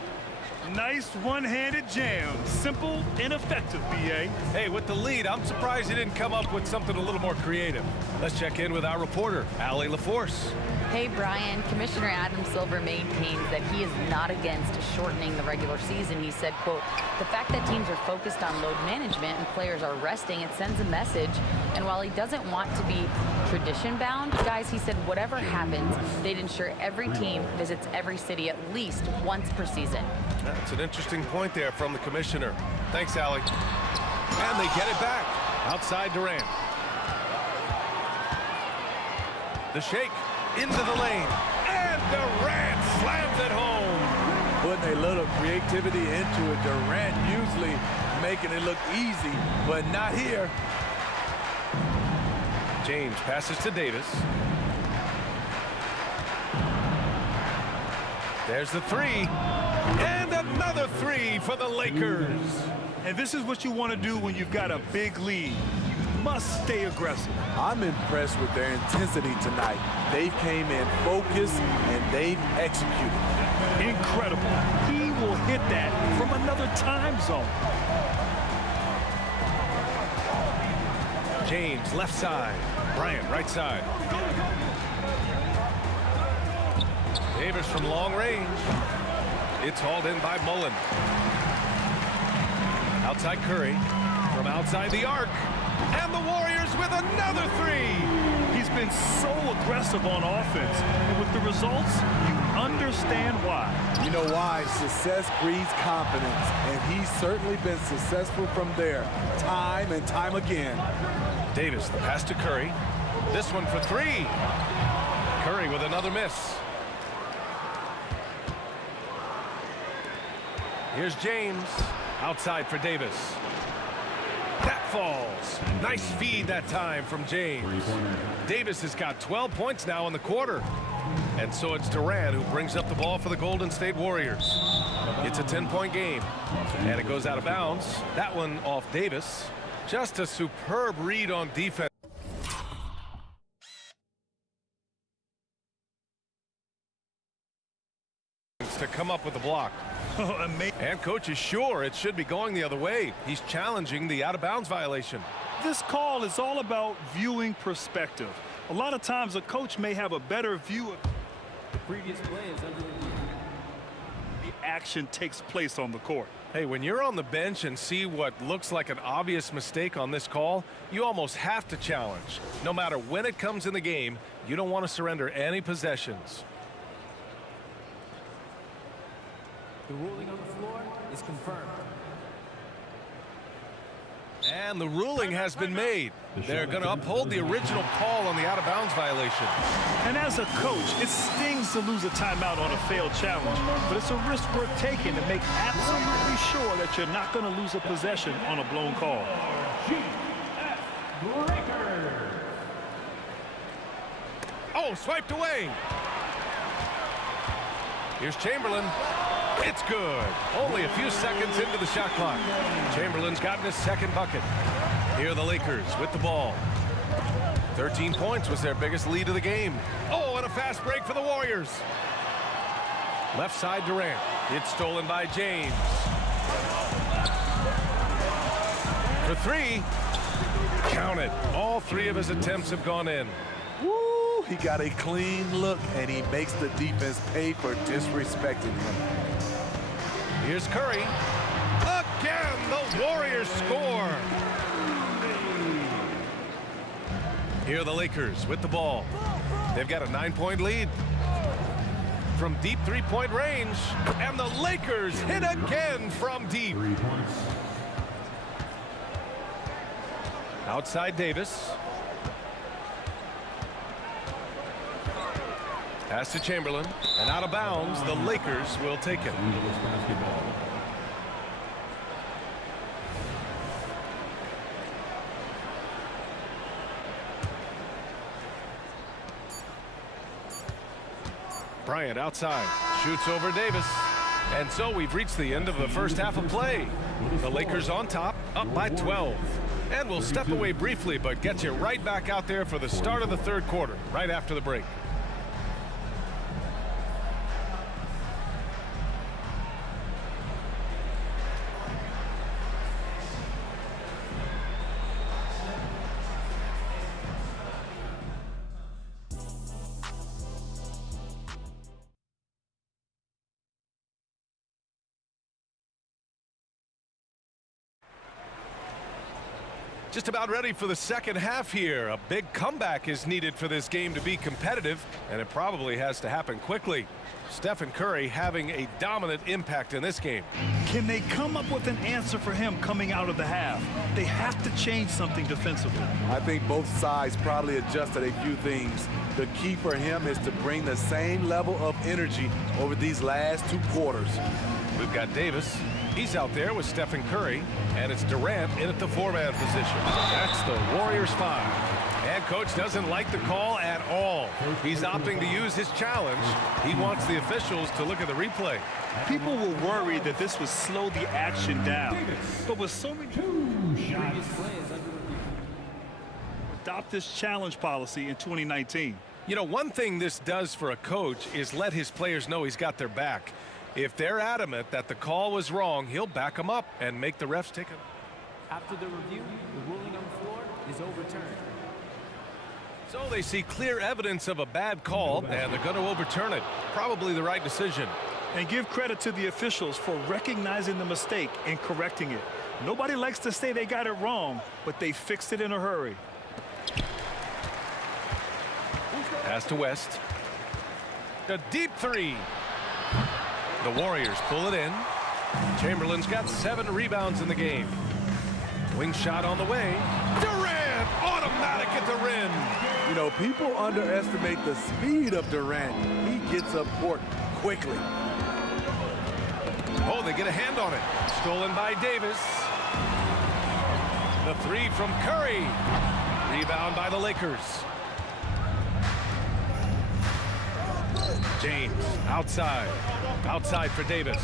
Nice one-handed jam. Simple and effective, B.A. Hey, with the lead, I'm surprised he didn't come up with something a little more creative. Let's check in with our reporter, Allie LaForce. Hey, Brian. Commissioner Adam Silver maintains that he is not against shortening the regular season. He said, quote, the fact that teams are focused on load management and players are resting, it sends a message. And while he doesn't want to be tradition-bound, guys, he said whatever happens, they'd ensure every team visits every city at least once per season. That's an interesting point there from the commissioner. Thanks, Allie. And they get it back. Outside Durant. The shake into the lane. And Durant slams it home. Putting a little creativity into it. Durant usually making it look easy, but not here. James passes to Davis. There's the 3. And another 3 for the Lakers. And this is what you want to do when you've got a big lead. You must stay aggressive. I'm impressed with their intensity tonight. They came in focused and they've executed. Incredible. He will hit that from another time zone. James left side. Bryant right side. Davis from long range. It's hauled in by Mullen. Outside Curry. From outside the arc. And the Warriors with another 3. He's been so aggressive on offense. And with the results, you understand why. You know why? Success breeds confidence. And he's certainly been successful from there. Time and time again. Davis, the pass to Curry. This one for 3. Curry with another miss. Here's James. Outside for Davis. That falls. Nice feed that time from James. Davis has got 12 points now in the quarter. And so it's Durant who brings up the ball for the Golden State Warriors. It's a 10-point game. And it goes out of bounds. That one off Davis. Just a superb read on defense. To come up with the block. And coach is sure it should be going the other way. He's challenging the out-of-bounds violation. This call is all about viewing perspective. A lot of times a coach may have a better view of the previous play is under review. the action takes place on the court. Hey, when you're on the bench and see what looks like an obvious mistake on this call, you almost have to challenge. No matter when it comes in the game, you don't want to surrender any possessions. The ruling on the floor is confirmed. And the ruling has been made. They're going to uphold the original call on the out-of-bounds violation. And as a coach, it stings to lose a timeout on a failed challenge, but it's a risk worth taking to make absolutely sure that you're not going to lose a possession on a blown call. Oh, swiped away. Here's Chamberlain. It's good. Only a few seconds into the shot clock. Chamberlain's gotten his second bucket. Here are the Lakers with the ball. 13 points was their biggest lead of the game. Oh, and a fast break for the Warriors. Left side Durant. It's stolen by James. For three. Count it. All three of his attempts have gone in. Woo! He got a clean look, and he makes the defense pay for disrespecting him. Here's Curry. Again, the Warriors score. Here are the Lakers with the ball. They've got a 9-point lead. From deep three-point range. And the Lakers hit again from deep. 3 points. Outside Davis. Pass to Chamberlain. And out of bounds, the Lakers will take it. Basketball. Bryant outside. Shoots over Davis. And so we've reached the end of the first half of play. The Lakers on top, up by 12. And we'll step away briefly, but get you right back out there for the start of the third quarter, right after the break. Just about ready for the second half here. A big comeback is needed for this game to be competitive, and it probably has to happen quickly. Stephen Curry having a dominant impact in this game. Can they come up with an answer for him coming out of the half? They have to change something defensively. I think both sides probably adjusted a few things. The key for him is to bring the same level of energy over these last 2 quarters. We've got Davis. He's out there with Stephen Curry, and it's Durant in at the 4-man position. That's the Warriors 5. And coach doesn't like the call at all. He's opting to use his challenge. He wants the officials to look at the replay. People were worried that this would slow the action down. But with so many adopt this challenge policy in 2019. You know, one thing this does for a coach is let his players know he's got their back. If they're adamant that the call was wrong, he'll back them up and make the refs take it. After the review, the ruling on the floor is overturned. So they see clear evidence of a bad call, and they're going to overturn it. Probably the right decision. And give credit to the officials for recognizing the mistake and correcting it. Nobody likes to say they got it wrong, but they fixed it in a hurry. Pass to West. A deep three. The Warriors pull it in. Chamberlain's got 7 rebounds in the game. Wing shot on the way. Durant, automatic at the rim. You know, people underestimate the speed of Durant. He gets up court quickly. Oh, they get a hand on it. Stolen by Davis. The 3 from Curry. Rebound by the Lakers. James outside. Outside for Davis.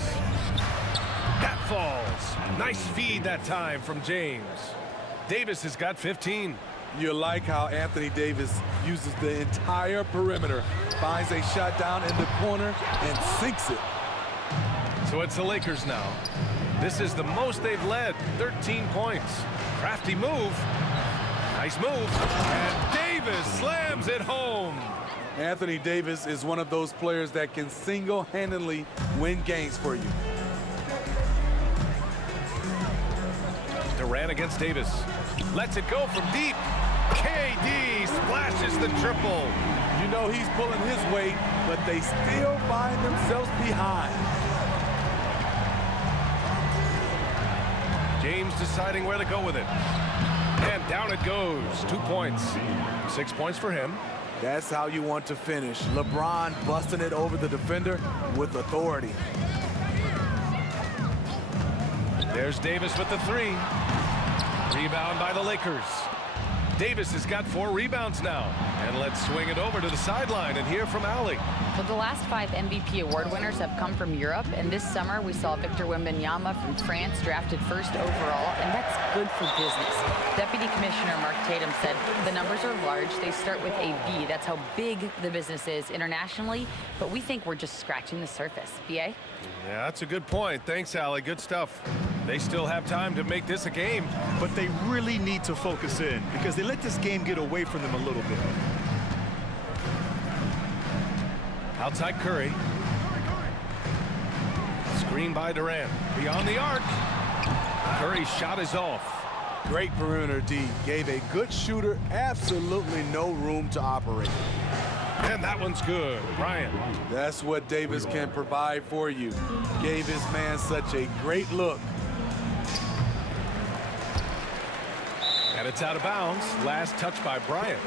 That falls. Nice feed that time from James. Davis has got 15. You like how Anthony Davis uses the entire perimeter, finds a shot down in the corner, and sinks it. So it's the Lakers now. This is the most they've led, 13 points. Crafty move. Nice move. And Davis slams it home. Anthony Davis is one of those players that can single-handedly win games for you. Durant against Davis. Lets it go from deep. KD splashes the triple. You know he's pulling his weight, but they still find themselves behind. James deciding where to go with it. And down it goes. 2 points. 6 points for him. That's how you want to finish. LeBron busting it over the defender with authority. There's Davis with the 3. Rebound by the Lakers. Davis has got 4 rebounds now. And let's swing it over to the sideline and hear from Allie. Well, the last 5 MVP award winners have come from Europe, and this summer we saw Victor Wembanyama from France drafted 1st overall, and that's good for business. Deputy Commissioner Mark Tatum said the numbers are large. They start with a B. That's how big the business is internationally, but we think we're just scratching the surface. BA? Yeah, that's a good point. Thanks, Allie. Good stuff. They still have time to make this a game. But they really need to focus in because they let this game get away from them a little bit. Outside Curry. Screen by Durant. Beyond the arc. Curry's shot is off. Great perimeter D. Gave a good shooter absolutely no room to operate. And that one's good. Bryant. That's what Davis can provide for you. Gave his man such a great look. And it's out of bounds. Last touch by Bryant.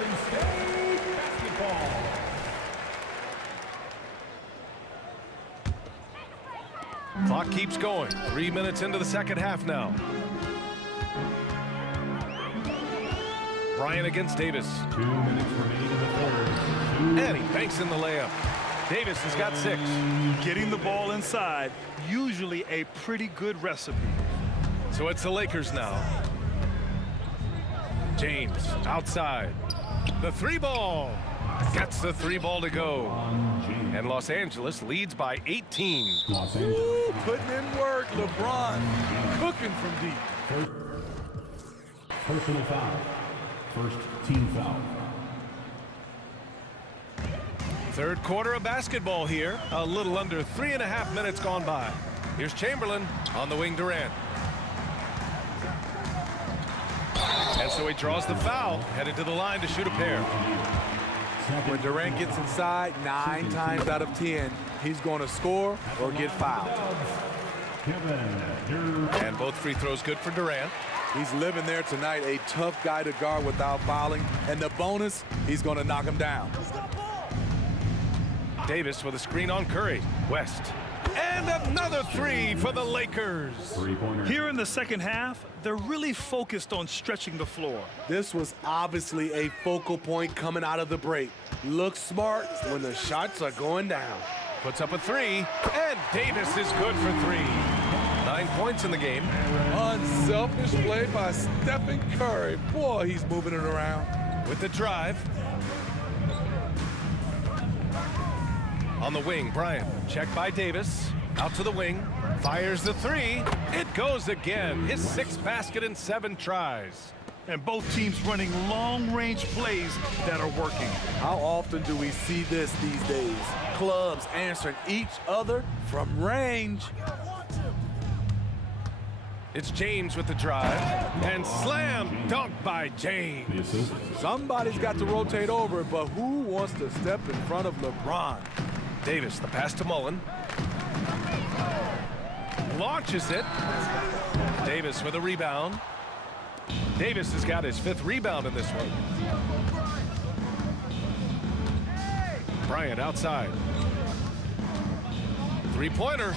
Clock keeps going. 3 minutes into the second half now. Bryant against Davis. 2 minutes remaining in the third. And he banks in the layup. Davis has got 6. Getting the ball inside, usually a pretty good recipe. So it's the Lakers now. James outside. The 3 ball. Gets the 3 ball to go. And Los Angeles leads by 18. Ooh, putting in work. LeBron cooking from deep. Personal foul. First team foul. Third quarter of basketball here. A little under 3.5 minutes gone by. Here's Chamberlain on the wing. Durant. And so he draws the foul, headed to the line to shoot a pair. When Durant gets inside, 9 times out of 10, he's going to score or get fouled. And both free throws good for Durant. He's living there tonight, a tough guy to guard without fouling. And the bonus, he's going to knock him down. Davis with a screen on Curry. West. And another 3 for the Lakers. Here in the second half, they're really focused on stretching the floor. This was obviously a focal point coming out of the break. Look smart when the shots are going down. Puts up a 3, and Davis is good for 3. 9 points in the game. Unselfish play by Stephen Curry. Boy, he's moving it around. With the drive. On the wing, Bryant. Check by Davis. Out to the wing. Fires the 3. It goes again. His 6th basket in 7 tries. And both teams running long-range plays that are working. How often do we see this these days? Clubs answering each other from range. It's James with the drive. And slam dunk by James. Somebody's got to rotate over, but who wants to step in front of LeBron? Davis, the pass to Mullen. Launches it. Davis with a rebound. Davis has got his 5th rebound in this one. Bryant outside. 3-pointer.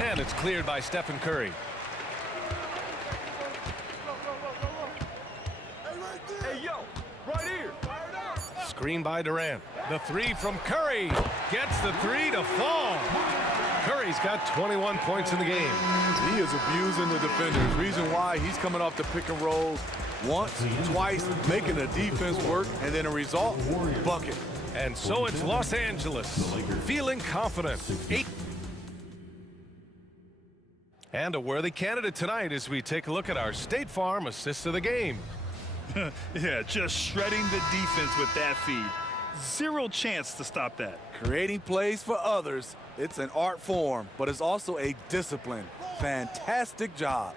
And it's cleared by Stephen Curry. Hey, yo, right here. Screen by Durant. The 3 from Curry. Gets the 3 to fall. Curry's got 21 points in the game. He is abusing the defenders. Reason why he's coming off the pick and rolls once, twice, making the defense work, and then a result, bucket. And so it's Los Angeles feeling confident. 8. And a worthy candidate tonight as we take a look at our State Farm assist of the game. Yeah, just shredding the defense with that feed. Zero chance to stop that. Creating plays for others, it's an art form, but it's also a discipline. Fantastic job.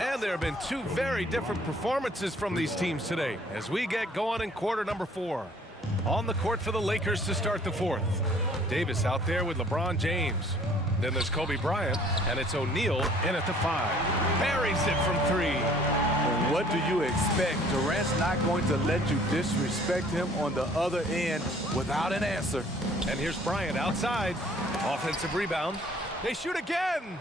And there have been two very different performances from these teams today as we get going in quarter number 4. On the court for the Lakers to start the 4th. Davis out there with LeBron James. Then there's Kobe Bryant, and it's O'Neal in at the 5. Buries it from 3. And what do you expect? Durant's not going to let you disrespect him on the other end without an answer. And here's Bryant outside. Offensive rebound. They shoot again.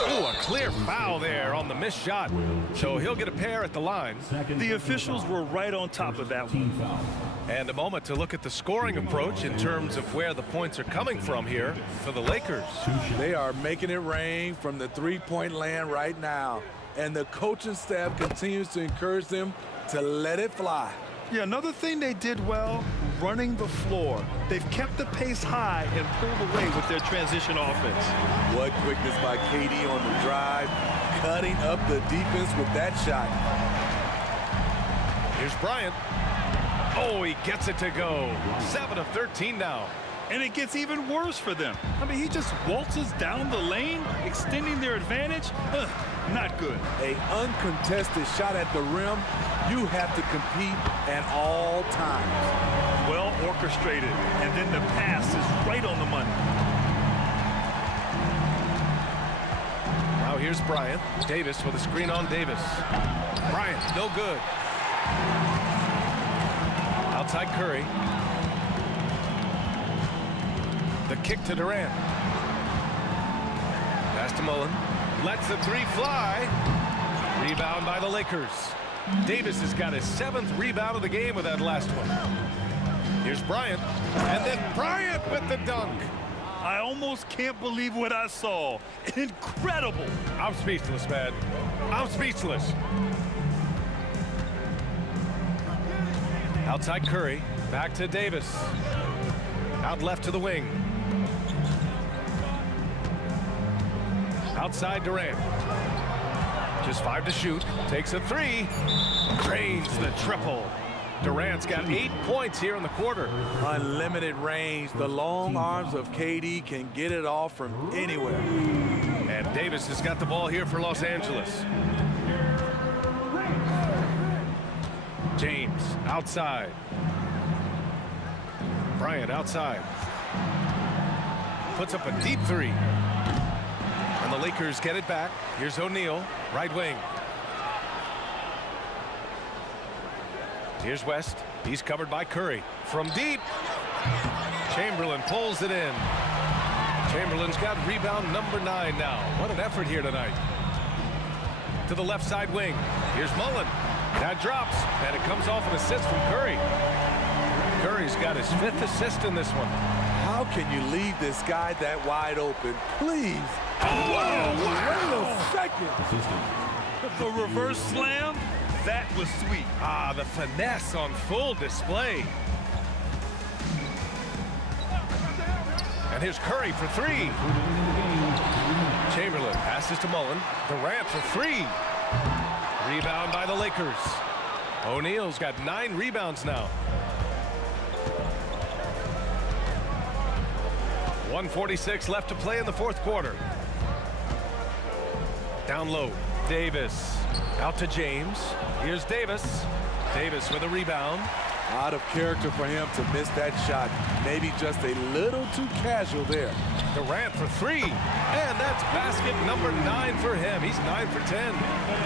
Ooh, a clear foul there on the missed shot. So he'll get a pair at the line. The officials were right on top of that one. And a moment to look at the scoring approach in terms of where the points are coming from here for the Lakers. They are making it rain from the three-point land right now. And the coaching staff continues to encourage them to let it fly. Yeah, another thing they did well, running the floor. They've kept the pace high and pulled away with their transition offense. What quickness by KD on the drive, cutting up the defense with that shot. Here's Bryant. Oh, he gets it to go. 7 of 13 now. And it gets even worse for them. I mean, he just waltzes down the lane, extending their advantage. Not good. An uncontested shot at the rim, you have to compete at all times. Well orchestrated, and then the pass is right on the money. Now here's Bryant. Davis with a screen on Davis. Bryant, no good. Outside Curry. The kick to Durant. Pass to Mullen. Lets the 3 fly. Rebound by the Lakers. Davis has got his 7th rebound of the game with that last one. Here's Bryant. And then Bryant with the dunk. I almost can't believe what I saw. Incredible. I'm speechless, man. I'm speechless. Outside Curry. Back to Davis. Out left to the wing. Outside Durant. Just 5 to shoot. Takes a 3. Drains the triple. Durant's got 8 points here in the quarter. Unlimited range. The long arms of KD can get it off from anywhere. And Davis has got the ball here for Los Angeles. James outside. Bryant outside. Puts up a deep 3. And the Lakers get it back. Here's O'Neal, right wing. Here's West. He's covered by Curry. From deep. Chamberlain pulls it in. Chamberlain's got rebound number 9 now. What an effort here tonight. To the left side wing. Here's Mullen. That drops, and it comes off an assist from Curry. Curry's got his 5th assist in this one. How can you leave this guy that wide open? Please. Whoa, wait a second. The reverse slam, that was sweet. Ah, the finesse on full display. And here's Curry for 3. Chamberlain passes to Mullen. Durant for 3. Rebound by the Lakers. O'Neal's got 9 rebounds now. 1:46 left to play in the 4th quarter. Down low, Davis. Out to James. Here's Davis. Davis with a rebound. Out of character for him to miss that shot. Maybe just a little too casual there. Durant for 3. And that's basket number 9 for him. He's 9 for 10.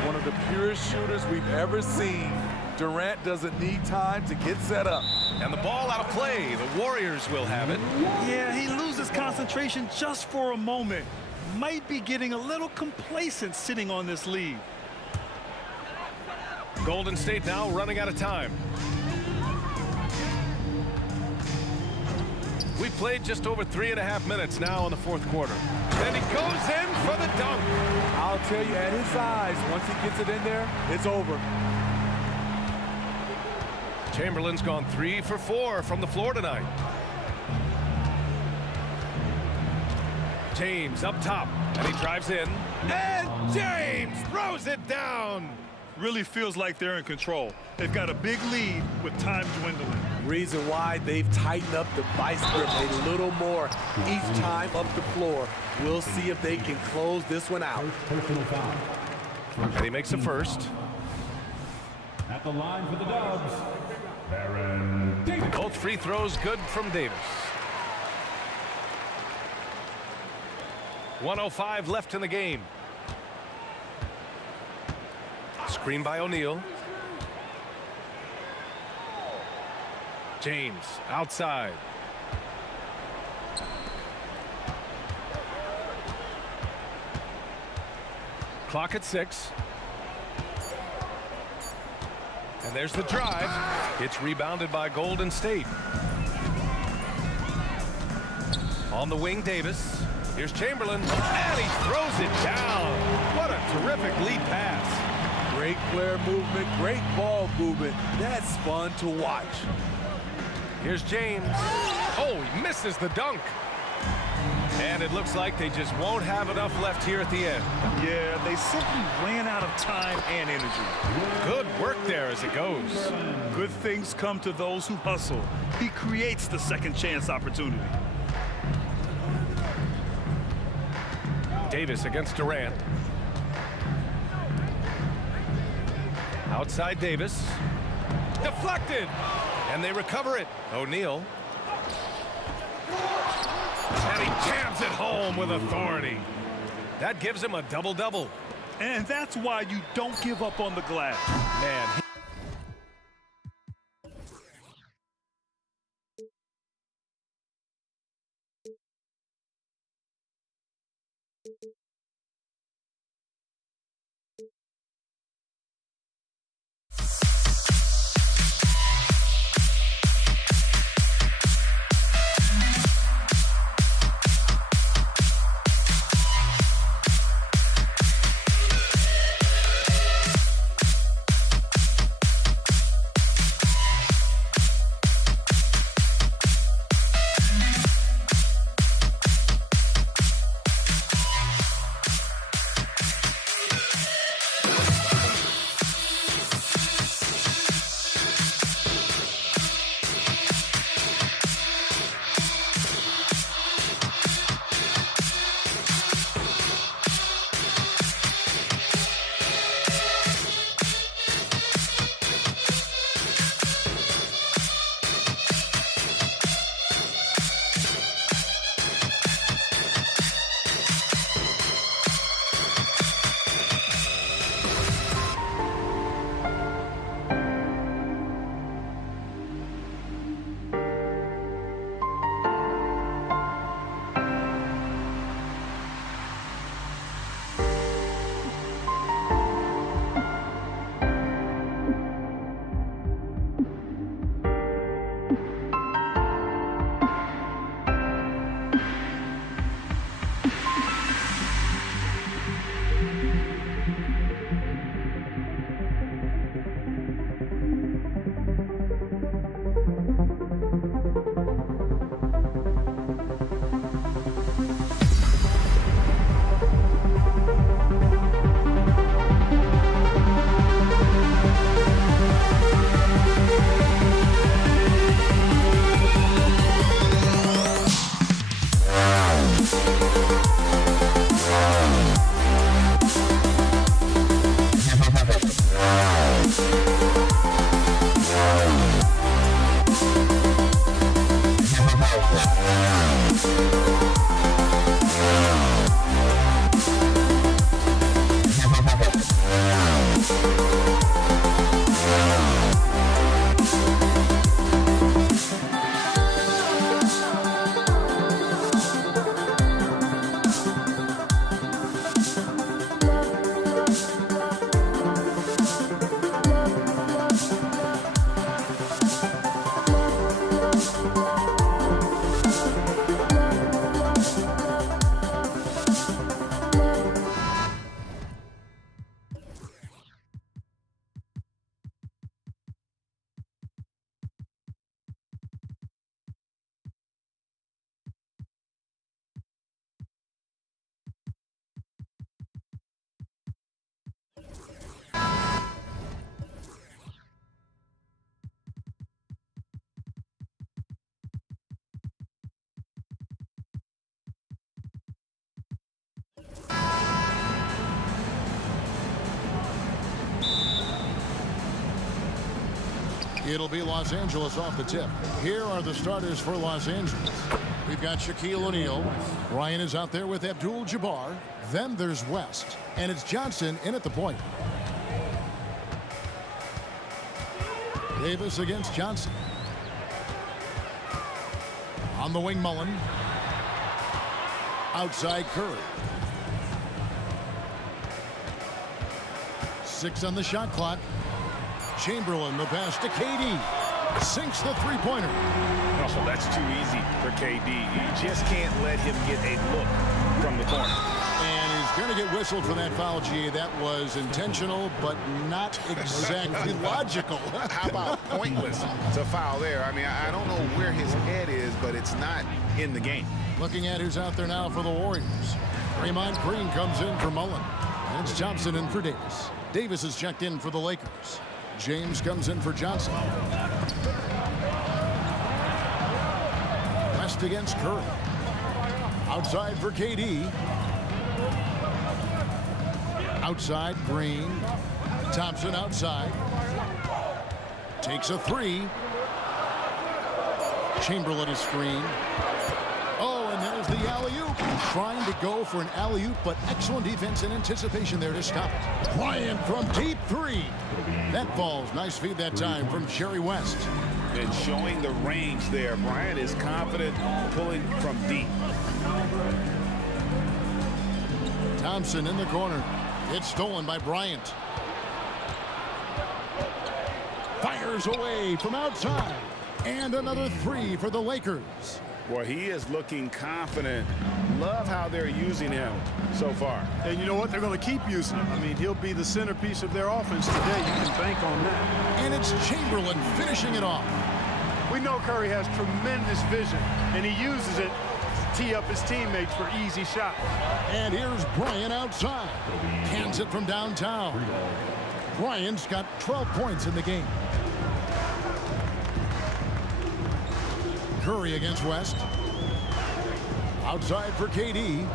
One of the purest shooters we've ever seen. Durant doesn't need time to get set up. And the ball out of play. The Warriors will have it. Yeah, he loses concentration just for a moment. Might be getting a little complacent sitting on this lead. Golden State now running out of time. We played just over 3.5 minutes now in the 4th quarter. And he goes in for the dunk. I'll tell you, at his size, once he gets it in there, it's over. Chamberlain's gone 3 for 4 from the floor tonight. James up top, and he drives in. And James throws it down. really feels like they're in control. They've got a big lead with time dwindling. Reason why they've tightened up the vice grip a little more each time up the floor. We'll see if they can close this one out. And he makes a first. At the line for the Dubs, Baron Davis. Both free throws good from Davis. 1:05 left in the game. Screen by O'Neal. James outside. Clock at 6. And there's the drive. It's rebounded by Golden State. On the wing, Davis. Here's Chamberlain, and he throws it down. What a terrific lead pass. Great player movement, great ball movement. That's fun to watch. Here's James. Oh, he misses the dunk. And it looks like they just won't have enough left here at the end. Yeah, they simply ran out of time and energy. Good work there as it goes. Good things come to those who hustle. He creates the second chance opportunity. Davis against Durant. Outside Davis. Deflected. And they recover it. O'Neal. And he jams it home with authority. That gives him a double-double. And that's why you don't give up on the glass. Man. It'll be Los Angeles off the tip. Here are the starters for Los Angeles. We've got Shaquille O'Neal. Ryan is out there with Abdul-Jabbar. Then there's West. And it's Johnson in at the point. Davis against Johnson. On the wing, Mullen. Outside, Curry. 6 on the shot clock. Chamberlain, the pass to KD. Sinks the three-pointer. Oh, that's too easy for KD. You just can't let him get a look from the corner. And he's going to get whistled for that foul, G. That was intentional, but not exactly logical. How about pointless to foul there? I mean, I don't know where his head is, but it's not in the game. Looking at who's out there now for the Warriors. Draymond Green comes in for Mullen. And it's Thompson in for Davis. Davis is checked in for the Lakers. James comes in for Johnson. West against Curry. Outside for KD. Outside, Green. Thompson outside. Takes a three. Chamberlain is screen. Oh, and there's the alley-oop. Trying to go for an alley-oop, but excellent defense and anticipation there to stop it. Bryant from deep three. That falls. Nice feed that time from Jerry West. And showing the range there. Bryant is confident pulling from deep. Thompson in the corner. It's stolen by Bryant. Fires away from outside. And another three for the Lakers. Boy, he is looking confident. Love how they're using him so far. And you know what? They're going to keep using him. I mean, he'll be the centerpiece of their offense today. You can bank on that. And it's Chamberlain finishing it off. We know Curry has tremendous vision, and he uses it to tee up his teammates for easy shots. And here's Bryant outside. Cans it from downtown. Bryant's got 12 points in the game. Curry against West. Outside for KD.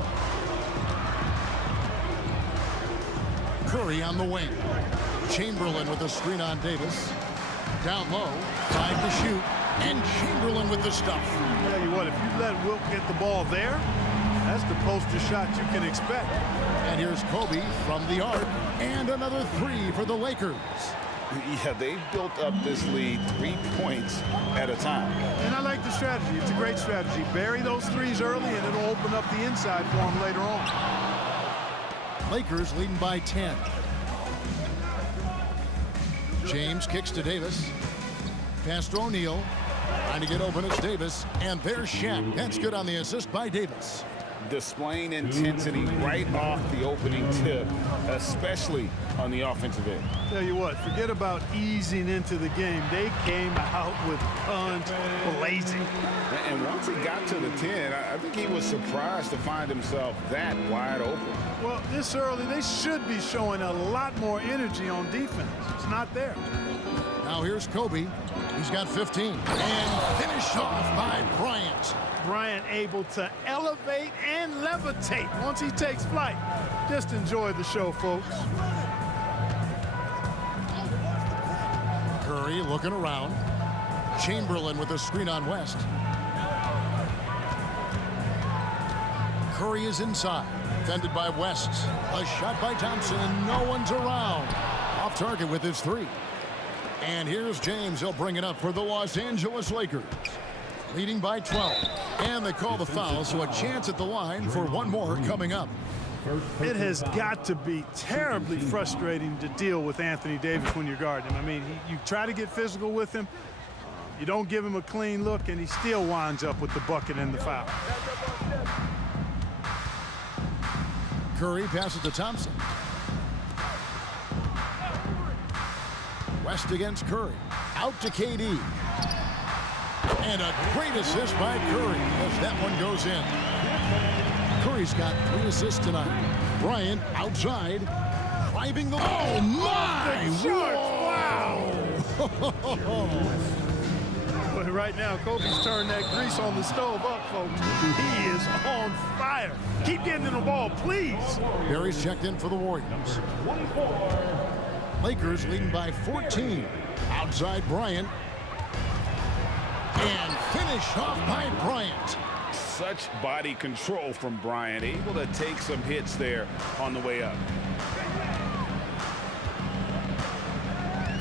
Curry on the wing. Chamberlain with a screen on Davis. Down low. Time to shoot. And Chamberlain with the stuff. I'll tell you what, if you let Wilt get the ball there, that's the poster shot you can expect. And here's Kobe from the arc. And another three for the Lakers. Yeah, they've built up this lead 3 points at a time. And I like the strategy. It's a great strategy. Bury those threes early, and it'll open up the inside for them later on. Lakers leading by 10. James kicks to Davis. Pass to O'Neal. Trying to get open, it's Davis. And there's Shaq. That's good on the assist by Davis. Displaying intensity right off the opening tip, especially on the offensive end. Tell you what, forget about easing into the game. They came out with guns blazing. And once he got to the 10, I think he was surprised to find himself that wide open. Well, this early, they should be showing a lot more energy on defense. It's not there. Now here's Kobe. He's got 15. And finished off by Bryant. Bryant able to elevate and levitate once he takes flight. Just enjoy the show, folks. Curry looking around. Chamberlain with a screen on West. Curry is inside. Defended by West. A shot by Thompson, and no one's around. Off target with his three. And here's James. He'll bring it up for the Los Angeles Lakers. Leading by 12. And they call the foul, so a chance at the line for one more coming up. It has got to be terribly frustrating to deal with Anthony Davis when you're guarding him. I mean, you try to get physical with him, you don't give him a clean look, and he still winds up with the bucket and the foul. Curry passes to Thompson. West against Curry. Out to KD. And a great assist by Curry as that one goes in. Curry's got 3 assists tonight. Bryant outside. Driving the... Oh, my! Wow! But right now, Kobe's turned that grease on the stove up, folks. He is on fire. Keep getting in the ball, please. Barry's checked in for the Warriors. Lakers leading by 14. Outside Bryant. And finish off by Bryant. Such body control from Bryant, able to take some hits there on the way up.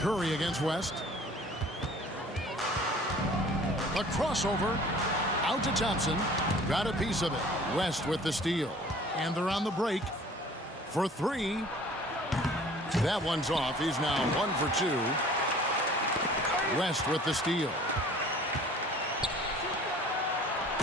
Curry against West. A crossover. Out to Thompson. Got a piece of it. West with the steal. And they're on the break for three. That one's off. He's now 1 for 2. West with the steal.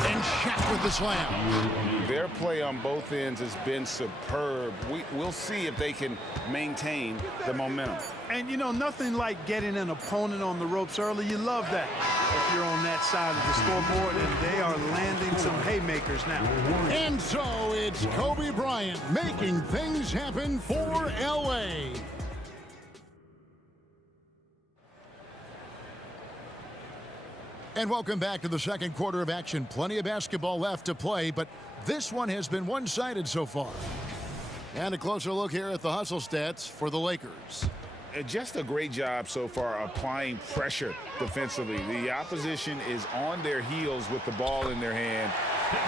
And Shaq with the slam. Their play on both ends has been superb. We'll see if they can maintain the momentum. And, you know, nothing like getting an opponent on the ropes early. You love that if you're on that side of the scoreboard, and they are landing some haymakers now. And so it's Kobe Bryant making things happen for L.A. And welcome back to the second quarter of action. Plenty of basketball left to play, but this one has been one-sided so far. And a closer look here at the hustle stats for the Lakers. Just a great job so far applying pressure defensively. The opposition is on their heels with the ball in their hand.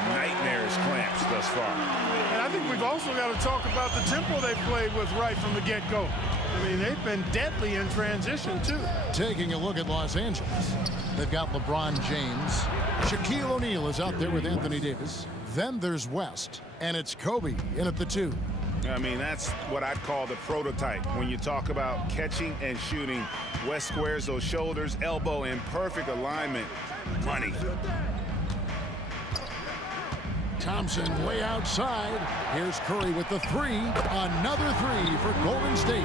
Nightmares clamps thus far. And I think we've also got to talk about the tempo they played with right from the get-go. I mean, they've been deadly in transition, too. Taking a look at Los Angeles. They've got LeBron James. Shaquille O'Neal is out there with Anthony Davis. Then there's West, and it's Kobe in at the 2. I mean, that's what I'd call the prototype. When you talk about catching and shooting, West squares those shoulders, elbow in perfect alignment. Money. Thompson way outside. Here's Curry with the 3. Another 3 for Golden State.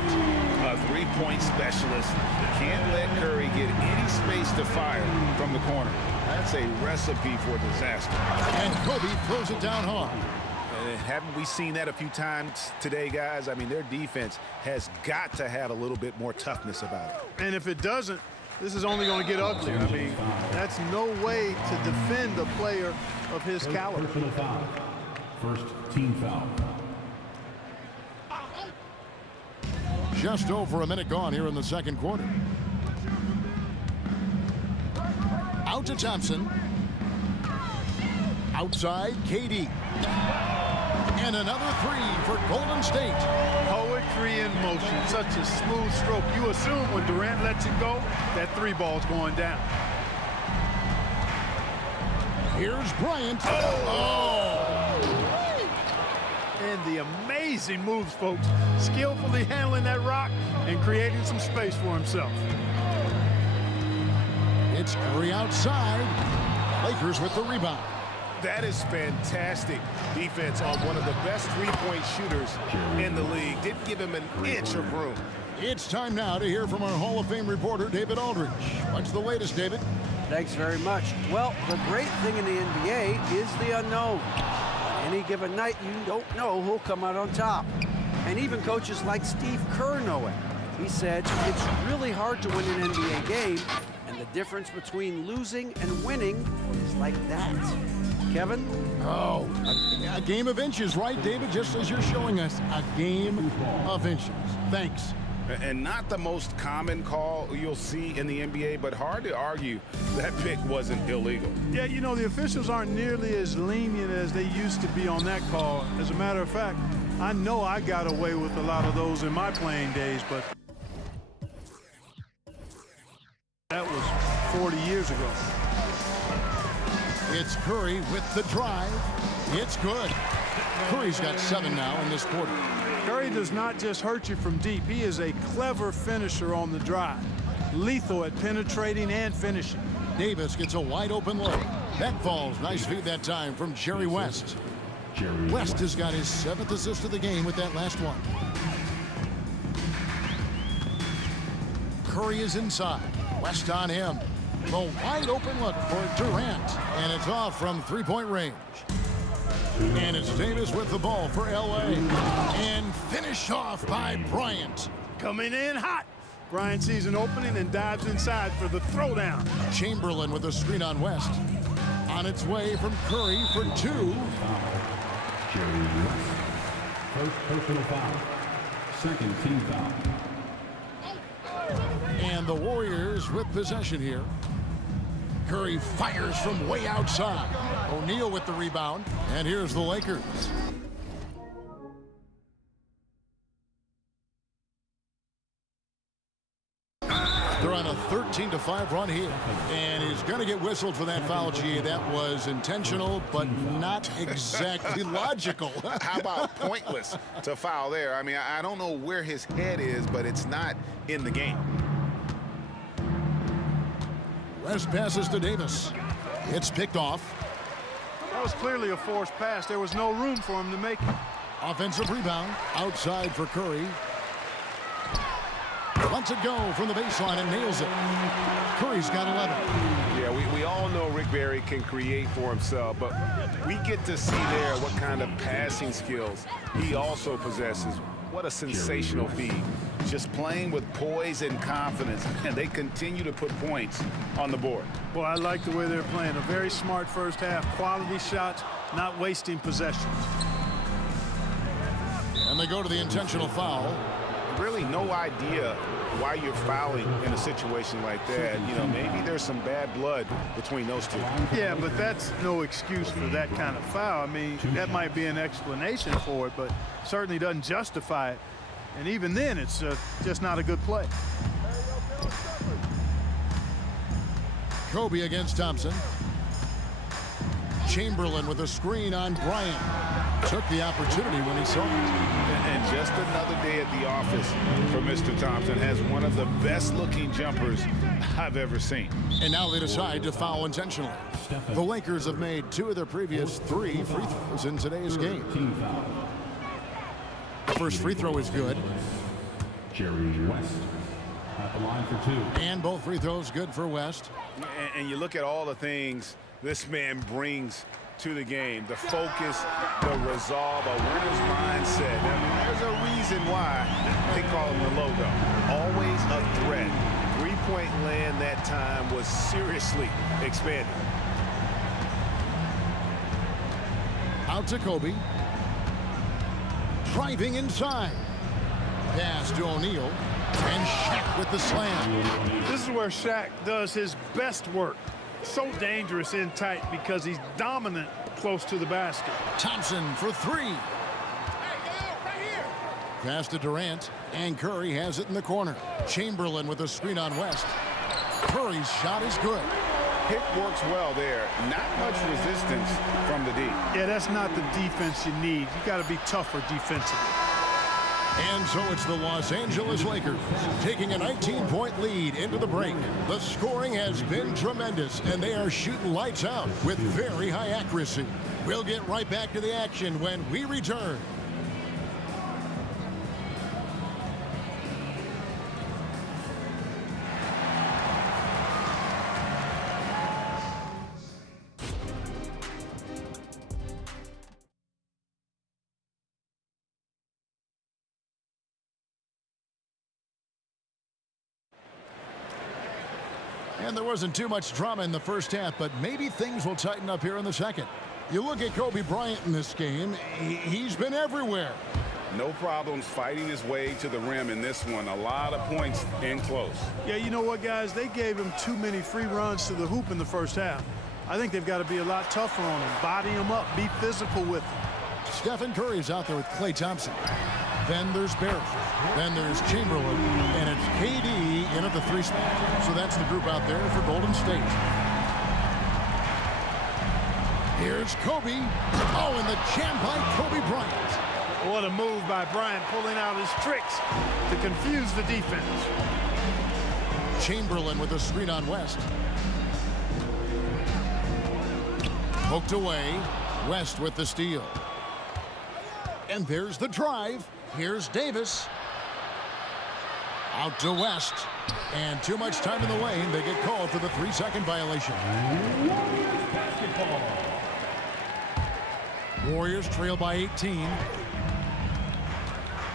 A three-point specialist. Can't let Curry get any space to fire from the corner. That's a recipe for disaster. And Kobe throws it down hard. Haven't we seen that a few times today, guys? I mean, their defense has got to have a little bit more toughness about it. And if it doesn't, this is only going to get ugly. I mean, that's no way to defend a player of his caliber. First team foul. Just over a minute gone here in the second quarter. Out to Thompson. Outside, KD. And another 3 for Golden State. Poetry in motion. Such a smooth stroke. You assume when Durant lets it go, that 3 ball's going down. Here's Bryant. Oh! And the amazing moves, folks. Skillfully handling that rock and creating some space for himself. It's Curry outside. Lakers with the rebound. That is fantastic defense on one of the best three-point shooters in the league. Didn't give him an inch of room. It's time now to hear from our Hall of Fame reporter, David Aldridge. What's the latest, David? Thanks very much. Well, the great thing in the NBA is the unknown. On any given night, you don't know who'll come out on top. And even coaches like Steve Kerr know it. He said it's really hard to win an NBA game, and the difference between losing and winning is like that. Kevin? Oh, a game of inches, right, David? Just as you're showing us, a game of inches. Thanks. And not the most common call you'll see in the NBA, but hard to argue that pick wasn't illegal. Yeah, you know, the officials aren't nearly as lenient as they used to be on that call. As a matter of fact, I know I got away with a lot of those in my playing days, but that was 40 years ago. It's Curry with the drive. It's good. Curry's got 7 now in this quarter. Curry does not just hurt you from deep. He is a clever finisher on the drive. Lethal at penetrating and finishing. Davis gets a wide open look. That falls. Nice feed that time from Jerry West. West has got his 7th assist of the game with that last one. Curry is inside. West on him. The wide open look for Durant. And it's off from three-point range. And it's Davis with the ball for L.A. And finished off by Bryant. Coming in hot. Bryant sees an opening and dives inside for the throwdown. Chamberlain with a screen on West. On its way from Curry for 2. First personal foul. Second team foul. And the Warriors with possession here. Curry fires from way outside. O'Neal with the rebound. And here's the Lakers. They're on a 13-5 run here. And he's going to get whistled for that foul, G. That was intentional, but not exactly logical. How about pointless to foul there? I mean, I don't know where his head is, but it's not in the game. West passes to Davis. It's picked off. That was clearly a forced pass. There was no room for him to make it. Offensive rebound. Outside for Curry. Lets it go from the baseline and nails it. Curry's got 11. Yeah, we all know Rick Barry can create for himself, but we get to see there what kind of passing skills he also possesses. What a sensational feed. Just playing with poise and confidence, and they continue to put points on the board. Well, I like the way they're playing. A very smart first half. Quality shots, not wasting possessions. And they go to the intentional foul. Really no idea why you're fouling in a situation like that. You know, maybe there's some bad blood between those two. Yeah, but that's no excuse for that kind of foul. I mean, that might be an explanation for it, but certainly doesn't justify it. And even then, it's just not a good play. Kobe against Thompson. Chamberlain with a screen on Bryant. Took the opportunity when he saw it. And just another day at the office for Mr. Thompson. Has one of the best looking jumpers I've ever seen. And now they decide to foul intentionally. The Lakers have made 2 of their previous 3 free throws in today's game. First free throw is good. Jerry West at the line for 2. And both free throws good for West. And you look at all the things this man brings to the game. The focus, the resolve, a winner's mindset. I mean, there's a reason why they call him the logo. Always a threat. Three-point land that time was seriously expanded. Out to Kobe. Driving inside. Pass to O'Neal. And Shaq with the slam. This is where Shaq does his best work. So dangerous in tight because he's dominant close to the basket. Thompson for 3. Pass to Durant. And Curry has it in the corner. Chamberlain with a screen on West. Curry's shot is good. Pick works well there. Not much resistance from the D. Yeah, that's not the defense you need. You got to be tougher defensively. And so it's the Los Angeles Lakers taking a 19-point lead into the break. The scoring has been tremendous, and they are shooting lights out with very high accuracy. We'll get right back to the action when we return. And there wasn't too much drama in the first half, but maybe things will tighten up here in the second. You look at Kobe Bryant in this game, he's been everywhere. No problems fighting his way to the rim in this one. A lot of points in close. Yeah, you know what, guys? They gave him too many free runs to the hoop in the first half. I think they've got to be a lot tougher on him. Body him up. Be physical with him. Stephen Curry's out there with Klay Thompson. Then there's Barrett. Then there's Chamberlain. And it's KD in at the 3 spot. So that's the group out there for Golden State. Here's Kobe. Oh, and the jam by Kobe Bryant. What a move by Bryant, pulling out his tricks to confuse the defense. Chamberlain with a screen on West. Poked away. West with the steal. And there's the drive. Here's Davis. Out to West. And too much time in the lane. They get called for the 3-second violation. Warriors trail by 18.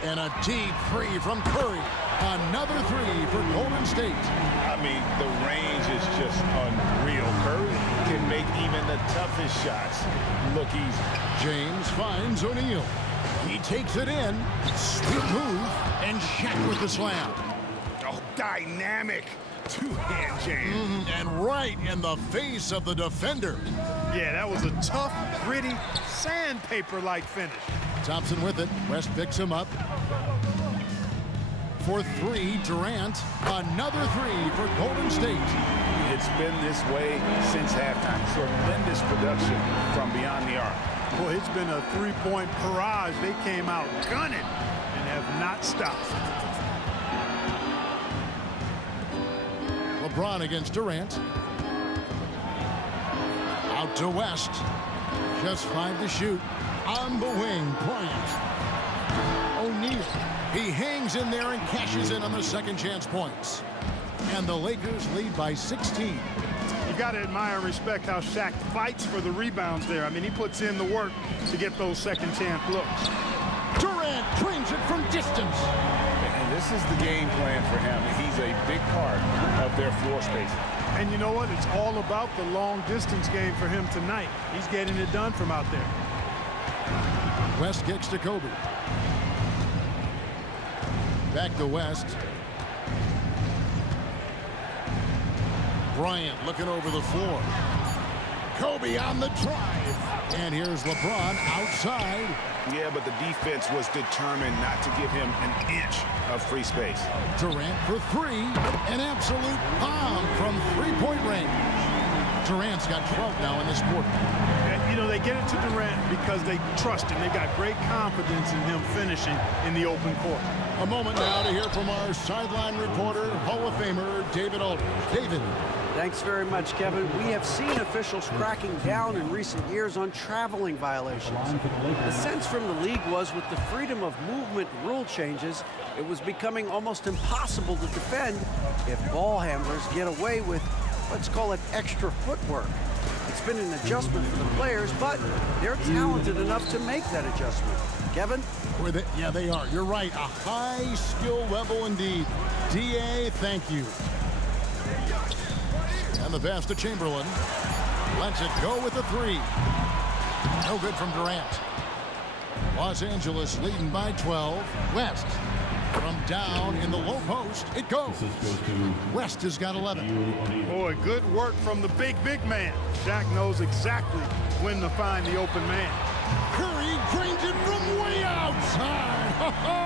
And a deep 3 from Curry. Another 3 for Golden State. I mean, the range is just unreal. Curry can make even the toughest shots look easy. James finds O'Neal. He takes it in. Sweet move. And Shaq with the slam. Oh, dynamic two-hand jam. And right in the face of the defender. Yeah, that was a tough, gritty, sandpaper-like finish. Thompson with it. West picks him up. For three, Durant. Another three for Golden State. It's been this way since halftime. Tremendous production from beyond the arc. Boy, it's been a three-point barrage. They came out gunning and have not stopped. LeBron against Durant. Out to West. Just 5 to shoot. On the wing, Bryant. O'Neal. He hangs in there and cashes in on the second chance points. And the Lakers lead by 16. You got to admire and respect how Shaq fights for the rebounds there. I mean, he puts in the work to get those second chance looks. Durant drains it from distance. And this is the game plan for him. He's a big part of their floor space. And you know what? It's all about the long distance game for him tonight. He's getting it done from out there. West kicks to Kobe. Back to West. Bryant looking over the floor. Kobe on the drive. And here's LeBron outside. Yeah, but the defense was determined not to give him an inch of free space. Durant for three. An absolute bomb from three-point range. Durant's got 12 now in this quarter. And, you know, they get it to Durant because they trust him. They've got great confidence in him finishing in the open court. A moment now to hear from our sideline reporter, Hall of Famer David Aldridge. David. Thanks very much, Kevin. We have seen officials cracking down in recent years on traveling violations. The sense from the league was with the freedom of movement rule changes, it was becoming almost impossible to defend if ball handlers get away with, let's call it, extra footwork. It's been an adjustment for the players, but they're talented enough to make that adjustment. Kevin? Yeah, they are. You're right. A high skill level indeed. DA, thank you. And the pass to Chamberlain. Lets it go with a three. No good from Durant. Los Angeles leading by 12. West. From down in the low post, it goes. West has got 11. Boy, good work from the big man. Shaq knows exactly when to find the open man. Curry drains it from way outside. Ho-ho!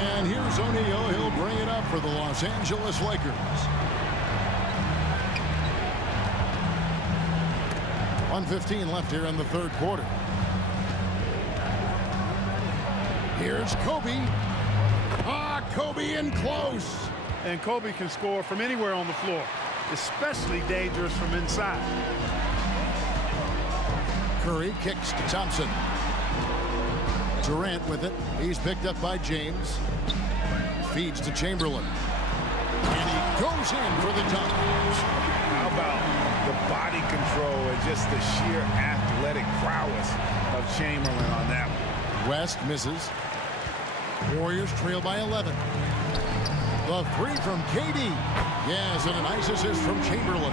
And here's O'Neal. He'll bring it up for the Los Angeles Lakers. 1:15 left here in the third quarter. Here's Kobe. Kobe in close. And Kobe can score from anywhere on the floor, especially dangerous from inside. Curry kicks to Thompson. Durant with it. He's picked up by James. Feeds to Chamberlain. And he goes in for the dunk. How about the body control and just the sheer athletic prowess of Chamberlain on that one? West misses. Warriors trail by 11. The three from KD. Yes, and a nice assist from Chamberlain.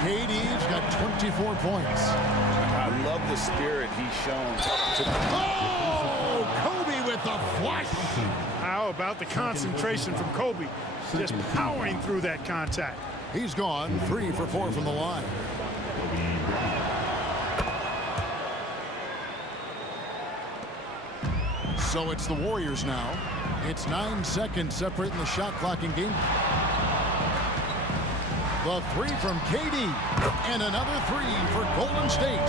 KD's got 24 points. I love the spirit he's shown. Oh, Kobe with the flush. How about the concentration from Kobe? Just powering through that contact. He's gone 3 for 4 from the line. So it's the Warriors now. It's 9 seconds separating the shot clock in game. The three from KD. And another three for Golden State.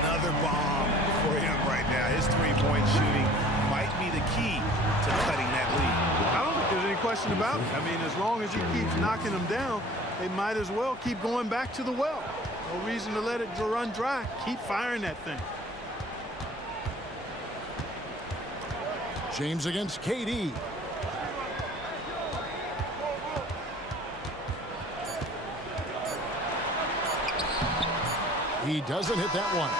Another bomb for him right now. His three-point shooting might be the key to cutting that lead. I don't think there's any question about it. I mean, as long as he keeps knocking them down, they might as well keep going back to the well. No reason to let it run dry. Keep firing that thing. James against KD. He doesn't hit that one.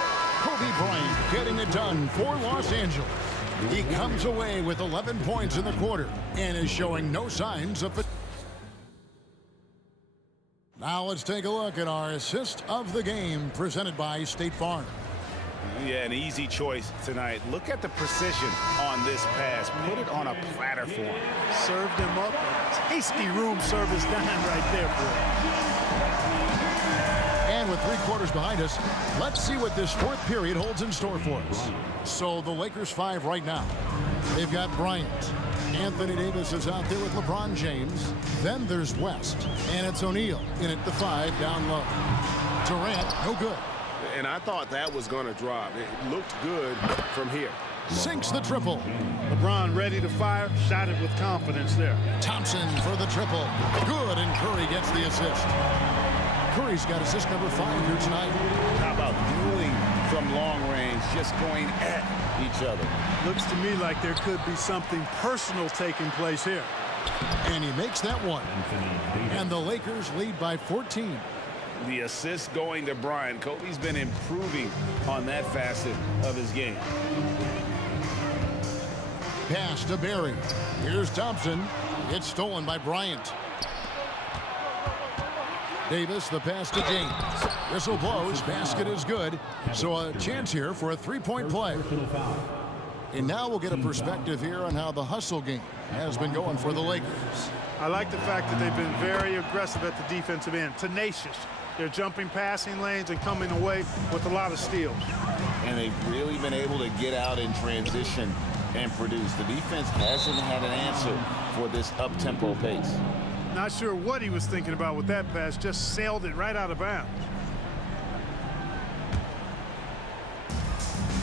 Kobe Bryant getting it done for Los Angeles. He comes away with 11 points in the quarter and is showing no signs of it. Now let's take a look at our assist of the game presented by State Farm. Yeah, an easy choice tonight. Look at the precision on this pass. Put it on a platter for him. Served him up a tasty room service dime right there for him. And with 3 quarters behind us, let's see what this 4th period holds in store for us. So the Lakers 5 right now. They've got Bryant. Anthony Davis is out there with LeBron James. Then there's West. And it's O'Neal in at the 5 down low. Durant, no good. And I thought that was going to drop. It looked good from here. Sinks the triple. LeBron ready to fire. Shot it with confidence there. Thompson for the triple. Good, and Curry gets the assist. Curry's got assist number 5 here tonight. How about dueling from long range, just going at each other? Looks to me like there could be something personal taking place here. And he makes that one. And the Lakers lead by 14. The assist going to Bryant. Kobe's been improving on that facet of his game. Pass to Barry. Here's Thompson. It's stolen by Bryant. Davis, the pass to James. Whistle blows. Basket is good. So a chance here for a 3-point play. And now we'll get a perspective here on how the hustle game has been going for the Lakers. I like the fact that they've been very aggressive at the defensive end. Tenacious. They're jumping passing lanes and coming away with a lot of steals. And they've really been able to get out in transition and produce. The defense hasn't had an answer for this up-tempo pace. Not sure what he was thinking about with that pass. Just sailed it right out of bounds.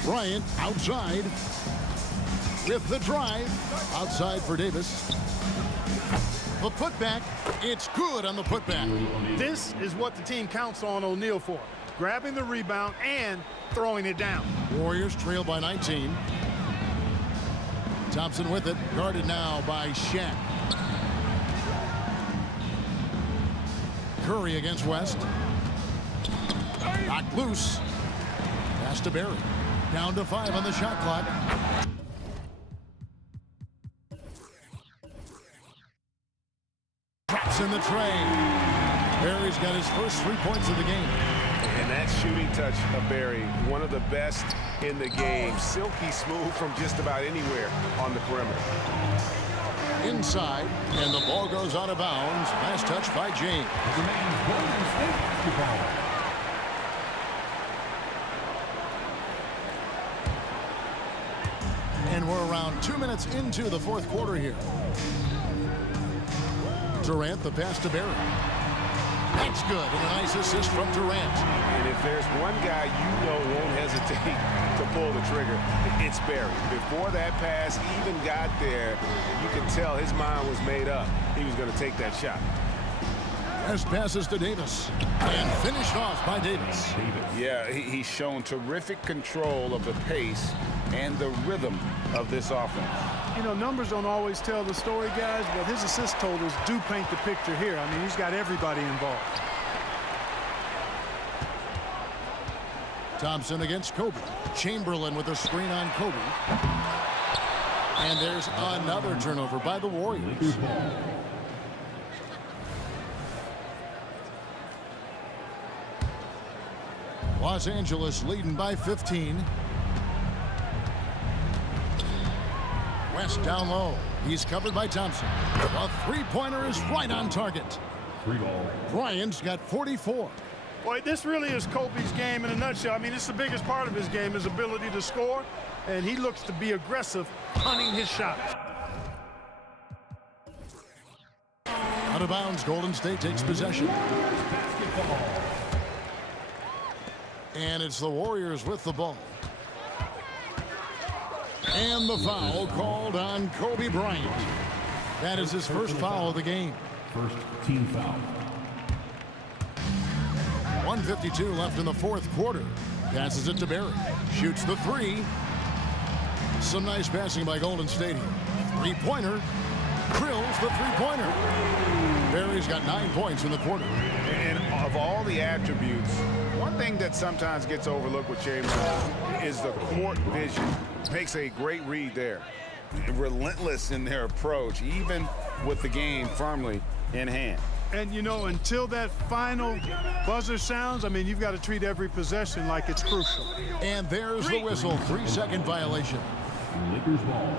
Bryant outside with the drive. Outside for Davis. The putback. It's good on the putback. This is what the team counts on O'Neal for. Grabbing the rebound and throwing it down. Warriors trail by 19. Thompson with it. Guarded now by Shaq. Curry against West. Knocked loose. Pass to Barry. Down to 5 on the shot clock. Drops in the tray. Barry's got his first 3 points of the game. And that shooting touch of Barry, one of the best in the game. Silky smooth from just about anywhere on the perimeter. Inside, and the ball goes out of bounds. Last touch by James. And we're around 2 minutes into the 4th quarter here. Durant, the pass to Barry. That's good, and a nice assist from Durant. And if there's one guy you know won't hesitate to pull the trigger, it's Barry. Before that pass even got there, you can tell his mind was made up. He was going to take that shot. Pass passes to Davis, and finished off by Davis. Yeah, he's shown terrific control of the pace and the rhythm of this offense. You know, numbers don't always tell the story, guys, but his assist totals do paint the picture here. I mean, he's got everybody involved. Thompson against Kobe. Chamberlain with a screen on Kobe. And there's another turnover by the Warriors. Los Angeles leading by 15. West down low. He's covered by Thompson. A three-pointer is right on target. Bryant's got 44. Boy, this really is Kobe's game in a nutshell. I mean, it's the biggest part of his game, his ability to score, and he looks to be aggressive, hunting his shots. Out of bounds, Golden State takes possession. And it's the Warriors with the ball. And the foul called on Kobe Bryant. That is his first foul of the game. First team foul. 1:52 left in the 4th quarter. Passes it to Barry. Shoots the three. Some nice passing by Golden State here. Three-pointer. Drills the three-pointer. Barry's got 9 points in the quarter. And of all the attributes, one thing that sometimes gets overlooked with Chamberlain is the court vision. Makes a great read there. Relentless in their approach, even with the game firmly in hand. And, you know, until that final buzzer sounds, I mean, you've got to treat every possession like it's crucial. And there's the whistle. 3-second violation. Lakers ball.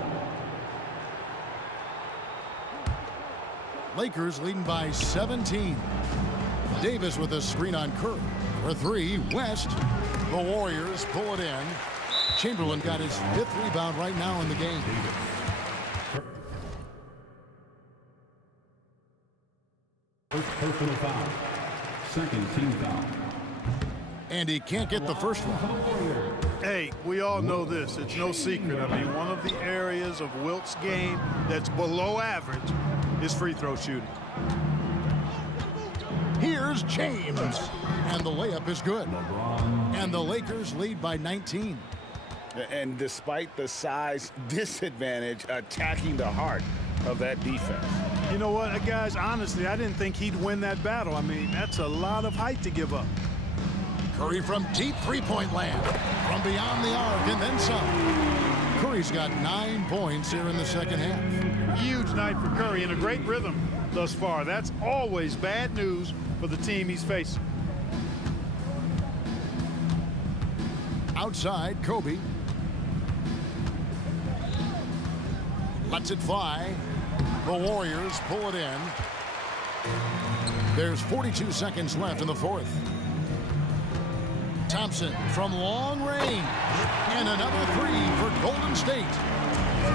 Lakers leading by 17. Davis with a screen on Curry. For three, West. The Warriors pull it in. Chamberlain got his 5th rebound right now in the game. First personal foul. Second team foul. And he can't get the first one. Hey, we all know this. It's no secret. I mean, one of the areas of Wilt's game that's below average is free throw shooting. Here's James. And the layup is good. And the Lakers lead by 19. And despite the size disadvantage, attacking the heart of that defense. You know what, guys, honestly, I didn't think he'd win that battle. I mean, that's a lot of height to give up. Curry from deep three-point land. From beyond the arc and then some. Curry's got 9 points here in the second half. Huge night for Curry and a great rhythm thus far. That's always bad news for the team he's facing. Outside, Kobe. Lets it fly. The Warriors pull it in. There's 42 seconds left in the fourth. Thompson from long range. And another three for Golden State.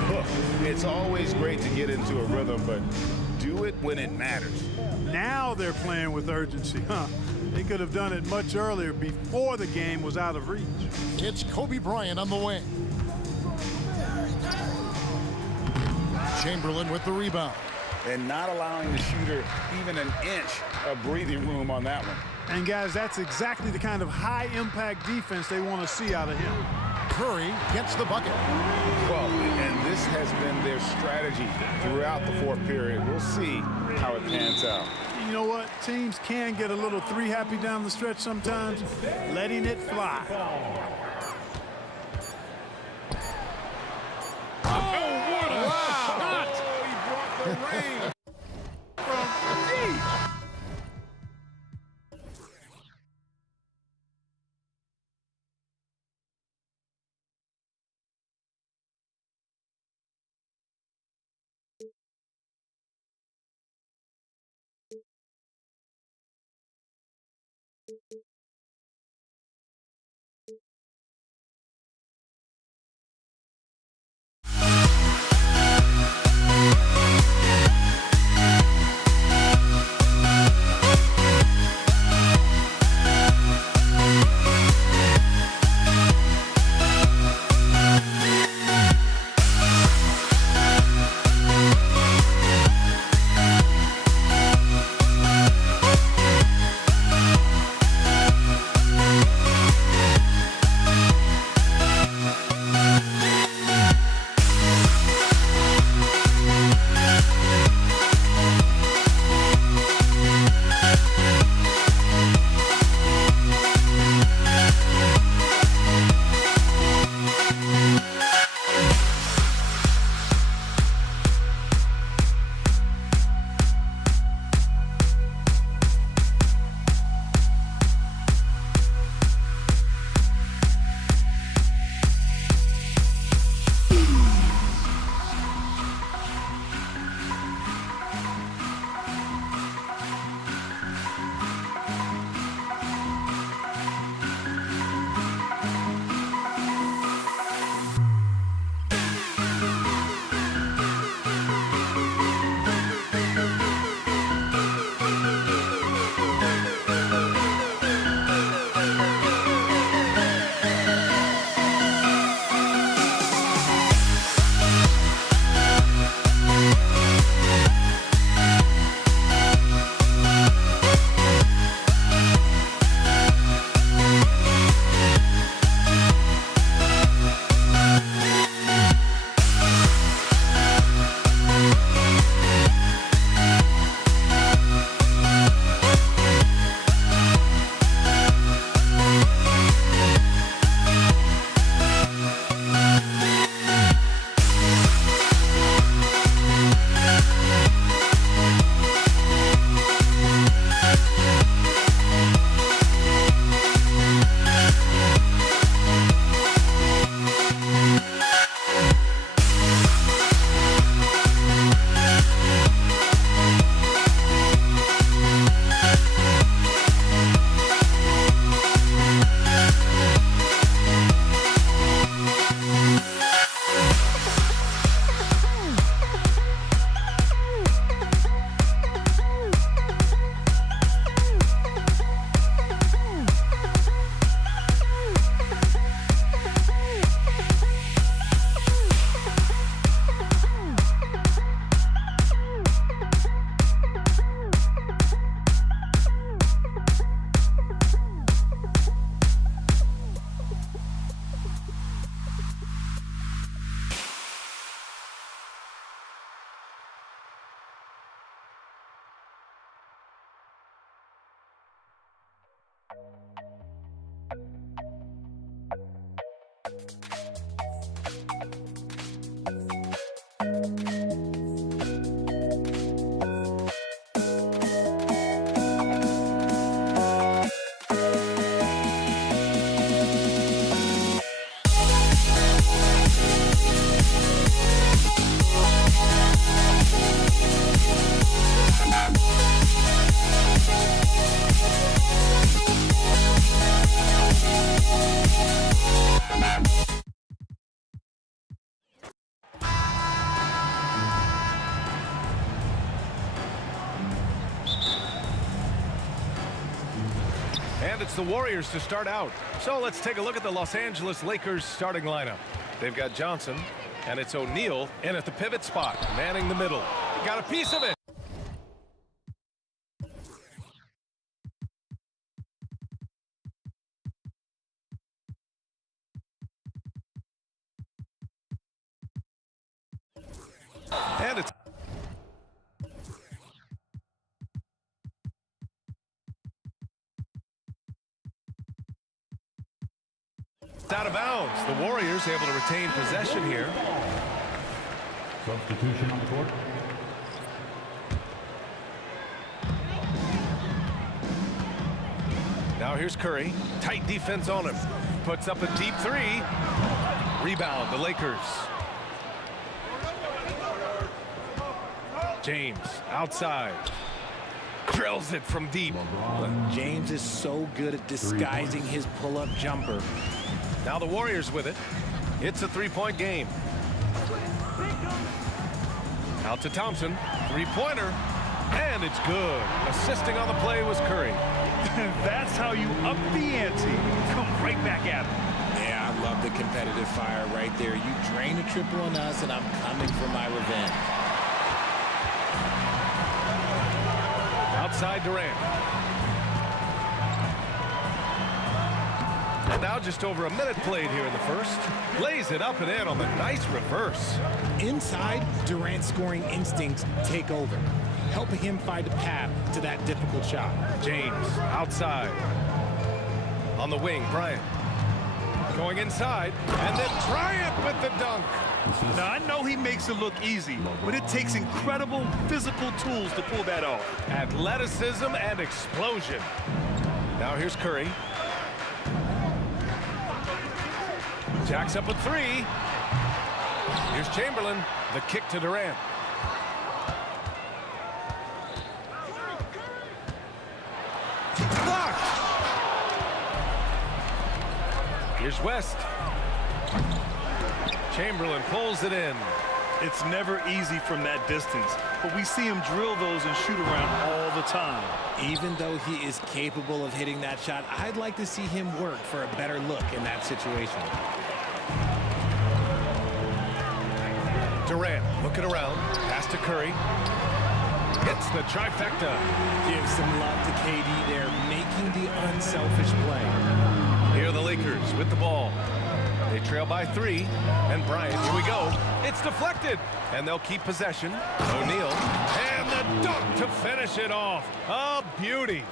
Look, it's always great to get into a rhythm, but do it when it matters. Now they're playing with urgency, huh? They could have done it much earlier before the game was out of reach. It's Kobe Bryant on the wing. Chamberlain with the rebound. And not allowing the shooter even an inch of breathing room on that one. And guys, that's exactly the kind of high-impact defense they want to see out of him. Curry gets the bucket. Well, and this has been their strategy throughout the fourth period. We'll see how it pans out. You know what? Teams can get a little three-happy down the stretch sometimes, letting it fly. The rain from deep. And it's the Warriors to start out. So let's take a look at the Los Angeles Lakers starting lineup. They've got Johnson, and it's O'Neal in at the pivot spot, manning the middle. Got a piece of it. And it's out of bounds. The Warriors able to retain possession here. Substitution on the court. Now here's Curry. Tight defense on him. Puts up a deep three. Rebound, the Lakers. James outside. Drills it from deep. James is so good at disguising his pull-up jumper. Now the Warriors with it. It's a three-point game. Out to Thompson. Three-pointer. And it's good. Assisting on the play was Curry. That's how you up the ante. Come right back at him. Yeah, I love the competitive fire right there. You drain a triple on us, and I'm coming for my revenge. Outside Durant. And now just over a minute played here in the first. Lays it up and in on the nice reverse. Inside, Durant's scoring instincts take over, helping him find a path to that difficult shot. James outside. On the wing, Bryant. Going inside, and then Bryant with the dunk. Now, I know he makes it look easy, but it takes incredible physical tools to pull that off. Athleticism and explosion. Now here's Curry. Jacks up a three. Here's Chamberlain. The kick to Durant. Blocked. Here's West. Chamberlain pulls it in. It's never easy from that distance, but we see him drill those and shoot around all the time. Even though he is capable of hitting that shot, I'd like to see him work for a better look in that situation. Durant looking around. Pass to Curry. Hits the trifecta. Give some love to KD there, making the unselfish play. Here are the Lakers with the ball. They trail by 3, and Bryant, here we go. It's deflected, and they'll keep possession. O'Neal, and the dunk to finish it off. A beauty.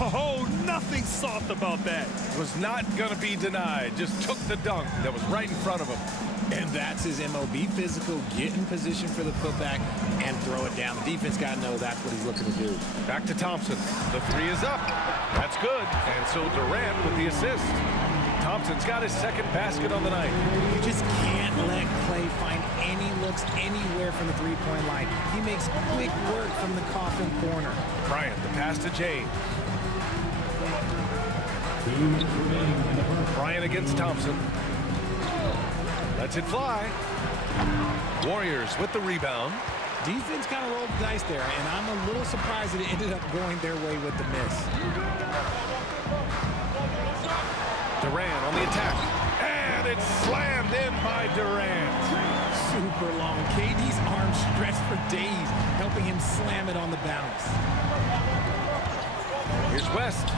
Oh, nothing soft about that. Was not going to be denied. Just took the dunk that was right in front of him. And that's his MO. Be physical, get in position for the putback, and throw it down. The defense got to know that's what he's looking to do. Back to Thompson. The 3 is up. That's good. And so Durant with the assist. Thompson's got his second basket on the night. You just can't let Clay find any looks anywhere from the three-point line. He makes quick work from the coffin corner. Bryant, the pass to James. Bryant against Thompson. Lets it fly. Warriors with the rebound. Defense kind of rolled the dice there, and I'm a little surprised that it ended up going their way with the miss. Durant on the attack. And it's slammed in by Durant. Super long. KD's arms stretched for days, helping him slam it on the bounce. Here's West.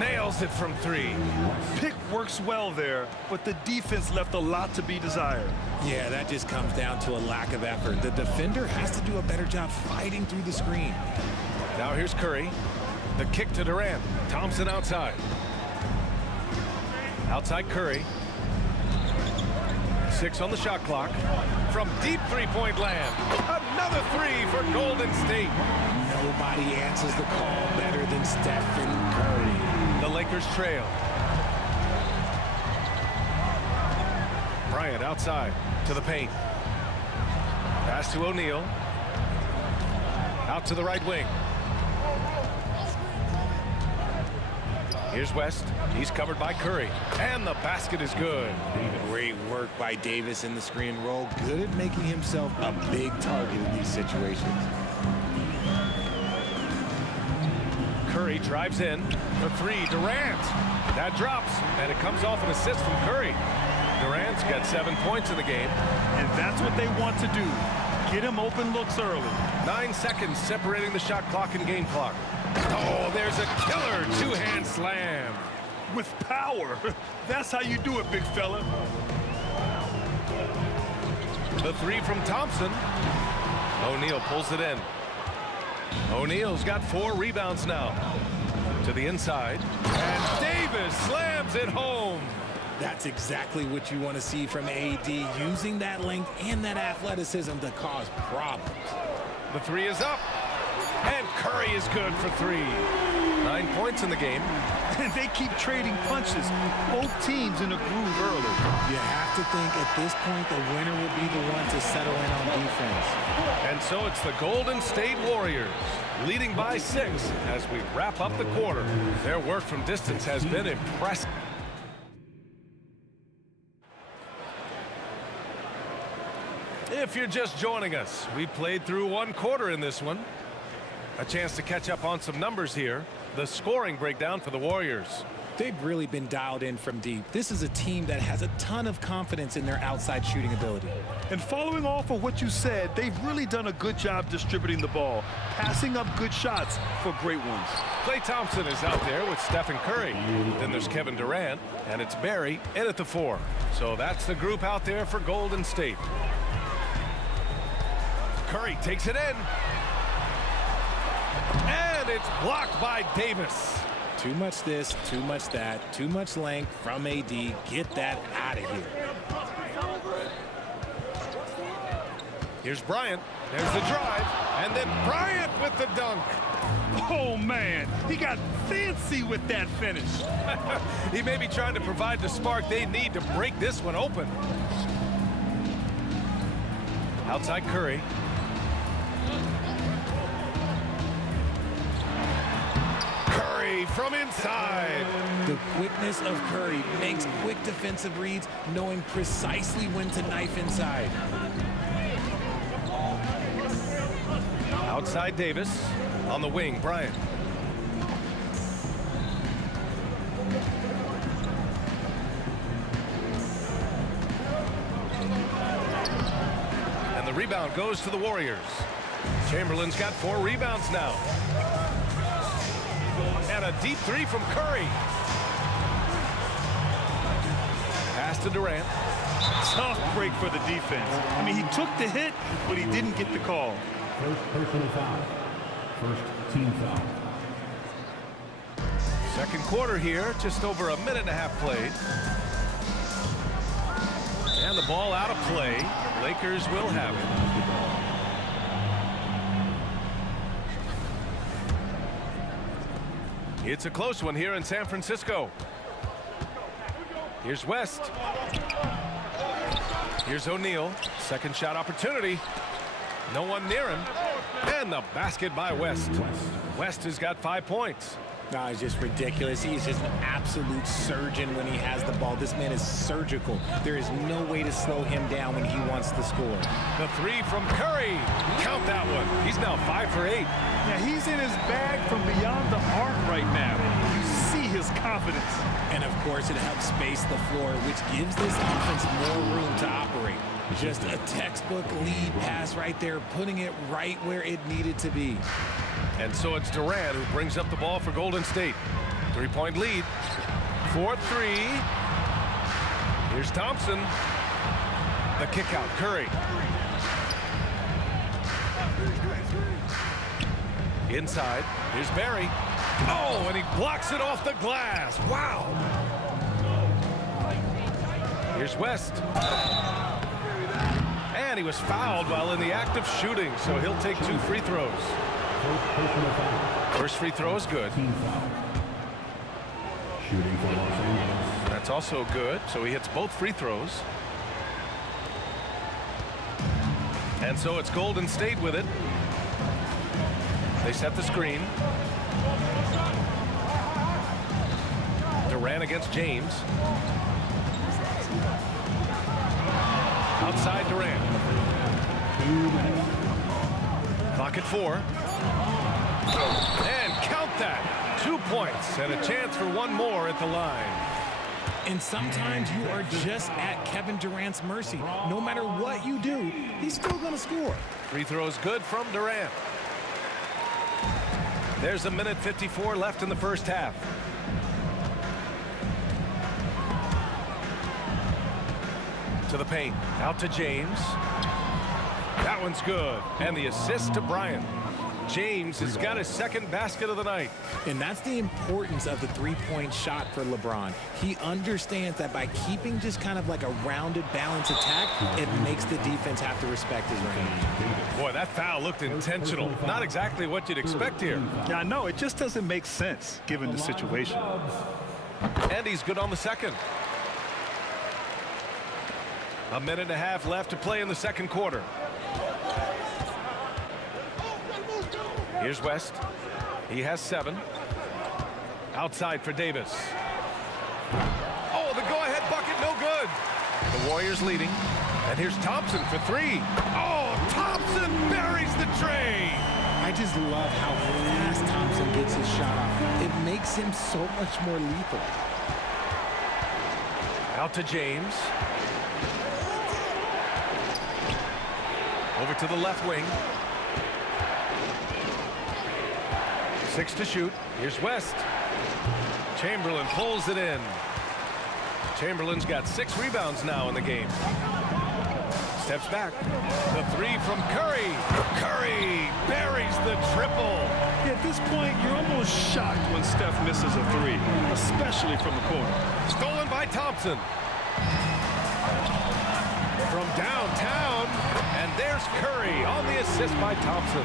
Nails it from 3. Pick works well there, but the defense left a lot to be desired. Yeah, that just comes down to a lack of effort. The defender has to do a better job fighting through the screen. Now here's Curry. The kick to Durant. Thompson outside. Outside Curry. 6 on the shot clock. From deep three-point land. Another 3 for Golden State. Nobody answers the call better than Stephen Curry. The Lakers trail. Bryant outside to the paint. Pass to O'Neal. Out to the right wing. Here's West. He's covered by Curry. And the basket is good. Great work by Davis in the screen roll. Good at making himself a big target in these situations. Curry drives in. The three, Durant. That drops, and it comes off an assist from Curry. Durant's got 7 points in the game. And that's what they want to do. Get him open looks early. 9 seconds separating the shot clock and game clock. Oh, there's a killer two-hand slam. With power. That's how you do it, big fella. The three from Thompson. O'Neal pulls it in. O'Neal's got 4 rebounds now. To the inside. And Davis slams it home. That's exactly what you want to see from AD, using that length and that athleticism to cause problems. The three is up. And Curry is good for 3. 9 points in the game. And they keep trading punches. Both teams in a groove early. You have to think at this point the winner will be the one to settle in on defense. And so it's the Golden State Warriors leading by 6 as we wrap up the quarter. Their work from distance has been impressive. If you're just joining us, we played through 1 quarter in this one. A chance to catch up on some numbers here. The scoring breakdown for the Warriors. They've really been dialed in from deep. This is a team that has a ton of confidence in their outside shooting ability. And following off of what you said, they've really done a good job distributing the ball, passing up good shots for great ones. Klay Thompson is out there with Stephen Curry. Then there's Kevin Durant, and it's Barry in at the 4. So that's the group out there for Golden State. Curry takes it in. And it's blocked by Davis. Too much this, too much that, too much length from AD. Get that out of here. Here's Bryant. There's the drive. And then Bryant with the dunk. Oh, man. He got fancy with that finish. He may be trying to provide the spark they need to break this one open. Outside Curry. From inside. The quickness of Curry makes quick defensive reads, knowing precisely when to knife inside. Outside Davis. On the wing, Bryant. And the rebound goes to the Warriors. Chamberlain's got 4 rebounds now. And a deep 3 from Curry. Pass to Durant. Tough break for the defense. I mean, he took the hit, but he didn't get the call. First personal foul. First team foul. Second quarter here, just over a minute and a half played. And the ball out of play. Lakers will have it. It's a close one here in San Francisco. Here's West. Here's O'Neal. Second shot opportunity. No one near him. And the basket by West. West has got 5 points. No, it's just ridiculous. He's just an absolute surgeon when he has the ball. This man is surgical. There is no way to slow him down when he wants to score. The 3 from Curry. Count that one. He's now 5 for 8. Yeah, he's in his bag from beyond the arc right now. You see his confidence. And of course, it helps space the floor, which gives this offense more room to operate. Just a textbook lead pass right there, putting it right where it needed to be. And so it's Durant who brings up the ball for Golden State. 3-point lead. 4-3. Here's Thompson. The kick out, Curry. Inside, here's Barry. Oh, and he blocks it off the glass. Wow. Here's West. And he was fouled while in the act of shooting, so he'll take 2 free throws. First free throw is good. Team foul. Shooting for Los Angeles. That's also good, so he hits both free throws. And so it's Golden State with it. They set the screen. Durant against James. Outside Durant. Clock at 4. And count that. points and a chance for one more at the line. And sometimes you are just at Kevin Durant's mercy. No matter what you do, he's still going to score. Free throws good from Durant. There's a minute 54 left in the first half. To the paint, out to James. That one's good. And the assist to Bryant. James has got his second basket of the night. And that's the importance of the three-point shot for LeBron. He understands that by keeping just kind of like a rounded, balanced attack, it makes the defense have to respect his range. Boy, that foul looked intentional. Not exactly what you'd expect here. Yeah, I know. It just doesn't make sense given the situation. And he's good on the second. A minute and a half left to play in the second quarter. Here's West. He has 7. Outside for Davis. Oh, the go-ahead bucket, no good. The Warriors leading. And here's Thompson for 3. Oh, Thompson buries the tray. I just love how fast Thompson gets his shot off. It makes him so much more lethal. Out to James. Over to the left wing. 6 to shoot. Here's West. Chamberlain pulls it in. Chamberlain's got 6 rebounds now in the game. Steps back. The 3 from Curry. Curry buries the triple. At this point, you're almost shocked when Steph misses a 3, especially from the corner. Stolen by Thompson. From downtown. And there's Curry on the assist by Thompson.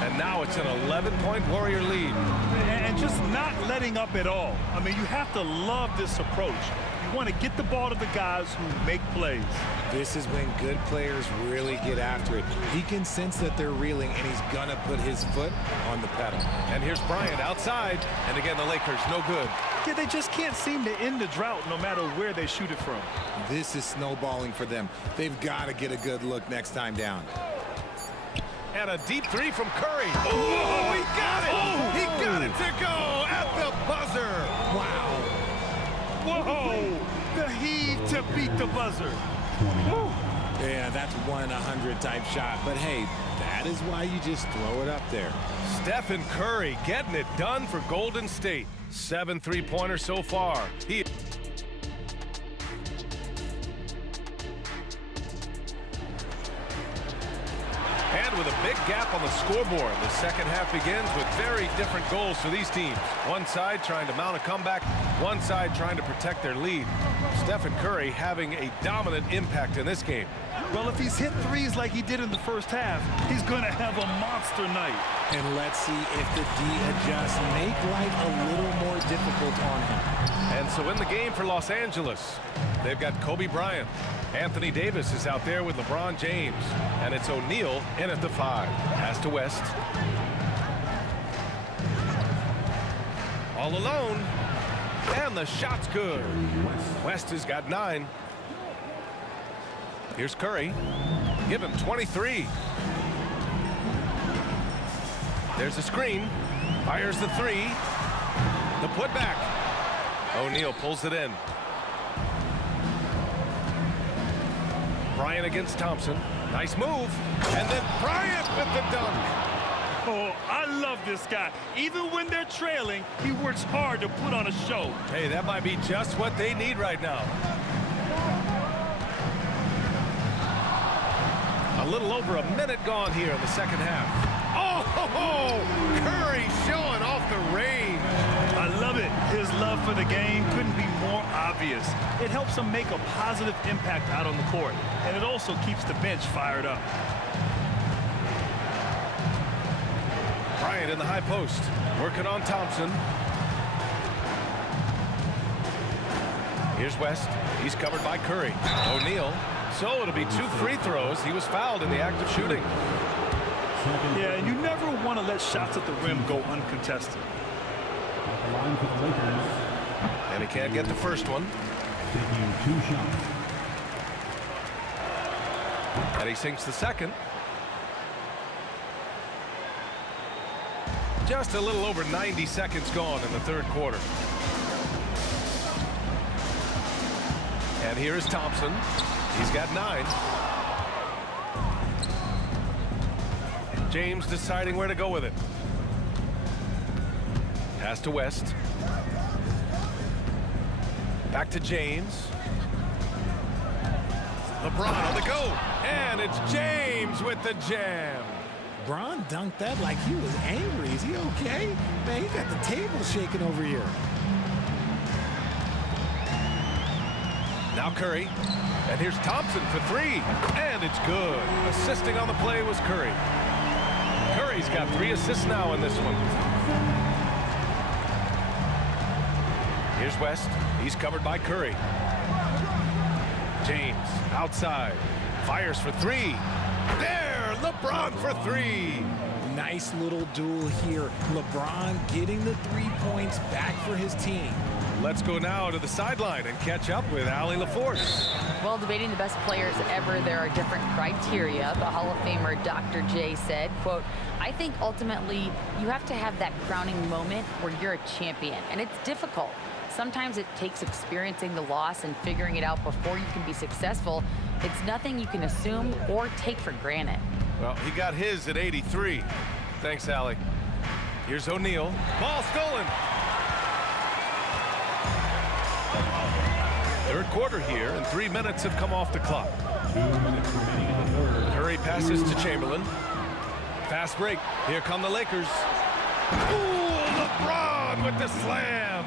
And now it's an 11-point Warrior lead. And just not letting up at all. I mean, you have to love this approach. You want to get the ball to the guys who make plays. This is when good players really get after it. He can sense that they're reeling, and he's going to put his foot on the pedal. And here's Bryant outside. And again, the Lakers, no good. Yeah, they just can't seem to end the drought no matter where they shoot it from. This is snowballing for them. They've got to get a good look next time down. And a deep 3 from Curry. Oh, he got it! Oh, he got it to go at the buzzer. Wow. Whoa! The heave to beat the buzzer. Woo. Yeah, that's 1 in 100 type shot. But hey, that is why you just throw it up there. Stephen Curry getting it done for Golden State. 7 3-pointers so far. And with a big gap on the scoreboard, the second half begins with very different goals for these teams. One side trying to mount a comeback, one side trying to protect their lead. Stephen Curry having a dominant impact in this game. Well, if he's hit 3s like he did in the first half, he's going to have a monster night. And let's see if the D adjusts, make life a little more difficult on him. And so in the game for Los Angeles, they've got Kobe Bryant. Anthony Davis is out there with LeBron James. And it's O'Neal in at the 5. Pass to West. All alone. And the shot's good. West has got 9. Here's Curry. Give him 23. There's a screen. Fires the 3. The putback. O'Neal pulls it in. Bryant against Thompson. Nice move. And then Bryant with the dunk. Oh, I love this guy. Even when they're trailing, he works hard to put on a show. Hey, that might be just what they need right now. A little over a minute gone here in the second half. Oh, Curry showing off the range. I love it. His love for the game couldn't be more obvious. It helps him make a positive impact out on the court, and it also keeps the bench fired up. Bryant in the high post, working on Thompson. Here's West. He's covered by Curry. O'Neal. So it'll be 2 free throws. He was fouled in the act of shooting. Yeah, and you never want to let shots at the rim go uncontested. And he can't get the first one. Taking 2 shots. And he sinks the second. Just a little over 90 seconds gone in the third quarter. And here is Thompson. He's got 9. James deciding where to go with it. Pass to West. Back to James. LeBron on the go. And it's James with the jam. Bron dunked that like he was angry. Is he okay? Man, he got the table shaking over here. Now Curry. And here's Thompson for 3. And it's good. Assisting on the play was Curry. Curry's got 3 assists now in this one. Here's West. He's covered by Curry. James outside. Fires for 3. There! LeBron for 3. Nice little duel here. LeBron getting the 3 points back for his team. Let's go now to the sideline and catch up with Allie LaForce. Well, debating the best players ever, there are different criteria. But Hall of Famer Dr. J said, quote, I think ultimately you have to have that crowning moment where you're a champion. And it's difficult. Sometimes it takes experiencing the loss and figuring it out before you can be successful. It's nothing you can assume or take for granted. Well, he got his at 83. Thanks, Allie. Here's O'Neal. Ball stolen. Third quarter here, and 3 minutes have come off the clock. 2 minutes remaining in the third. Curry passes to Chamberlain. Fast break. Here come the Lakers. Ooh, LeBron with the slam.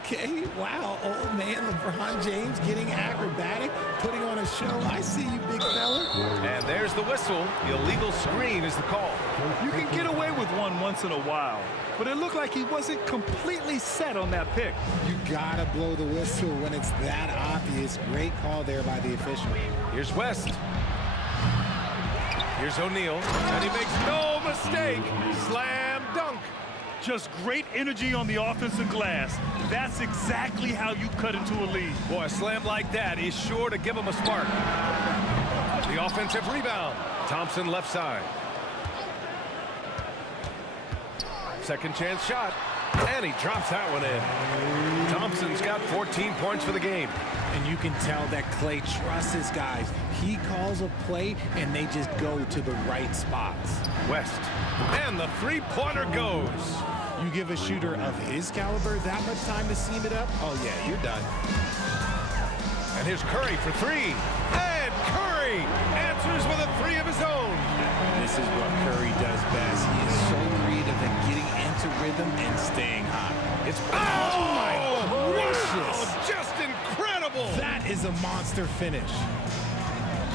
Okay, wow, old man LeBron James getting acrobatic, putting on a show. I see you, big fella. And there's the whistle. The illegal screen is the call. You can get away with one once in a while, but it looked like he wasn't completely set on that pick. You gotta blow the whistle when it's that obvious. Great call there by the official. Here's West. Here's O'Neal, and he makes no mistake. Slam dunk. Just great energy on the offensive glass. That's exactly how you cut into a lead. Boy, a slam like that is sure to give him a spark. The offensive rebound. Thompson left side. Second chance shot. And he drops that one in. Thompson's got 14 points for the game. And you can tell that Klay trusts his guys. He calls a play, and they just go to the right spots. West. And the three-pointer goes. You give a shooter of his caliber that much time to seam it up? Oh, yeah, you're done. And here's Curry for 3. And Curry answers with a 3 of his own. This is what Curry does best. He is so creative at getting into rhythm and staying hot. It's oh my gracious! Wow, just incredible! That is a monster finish.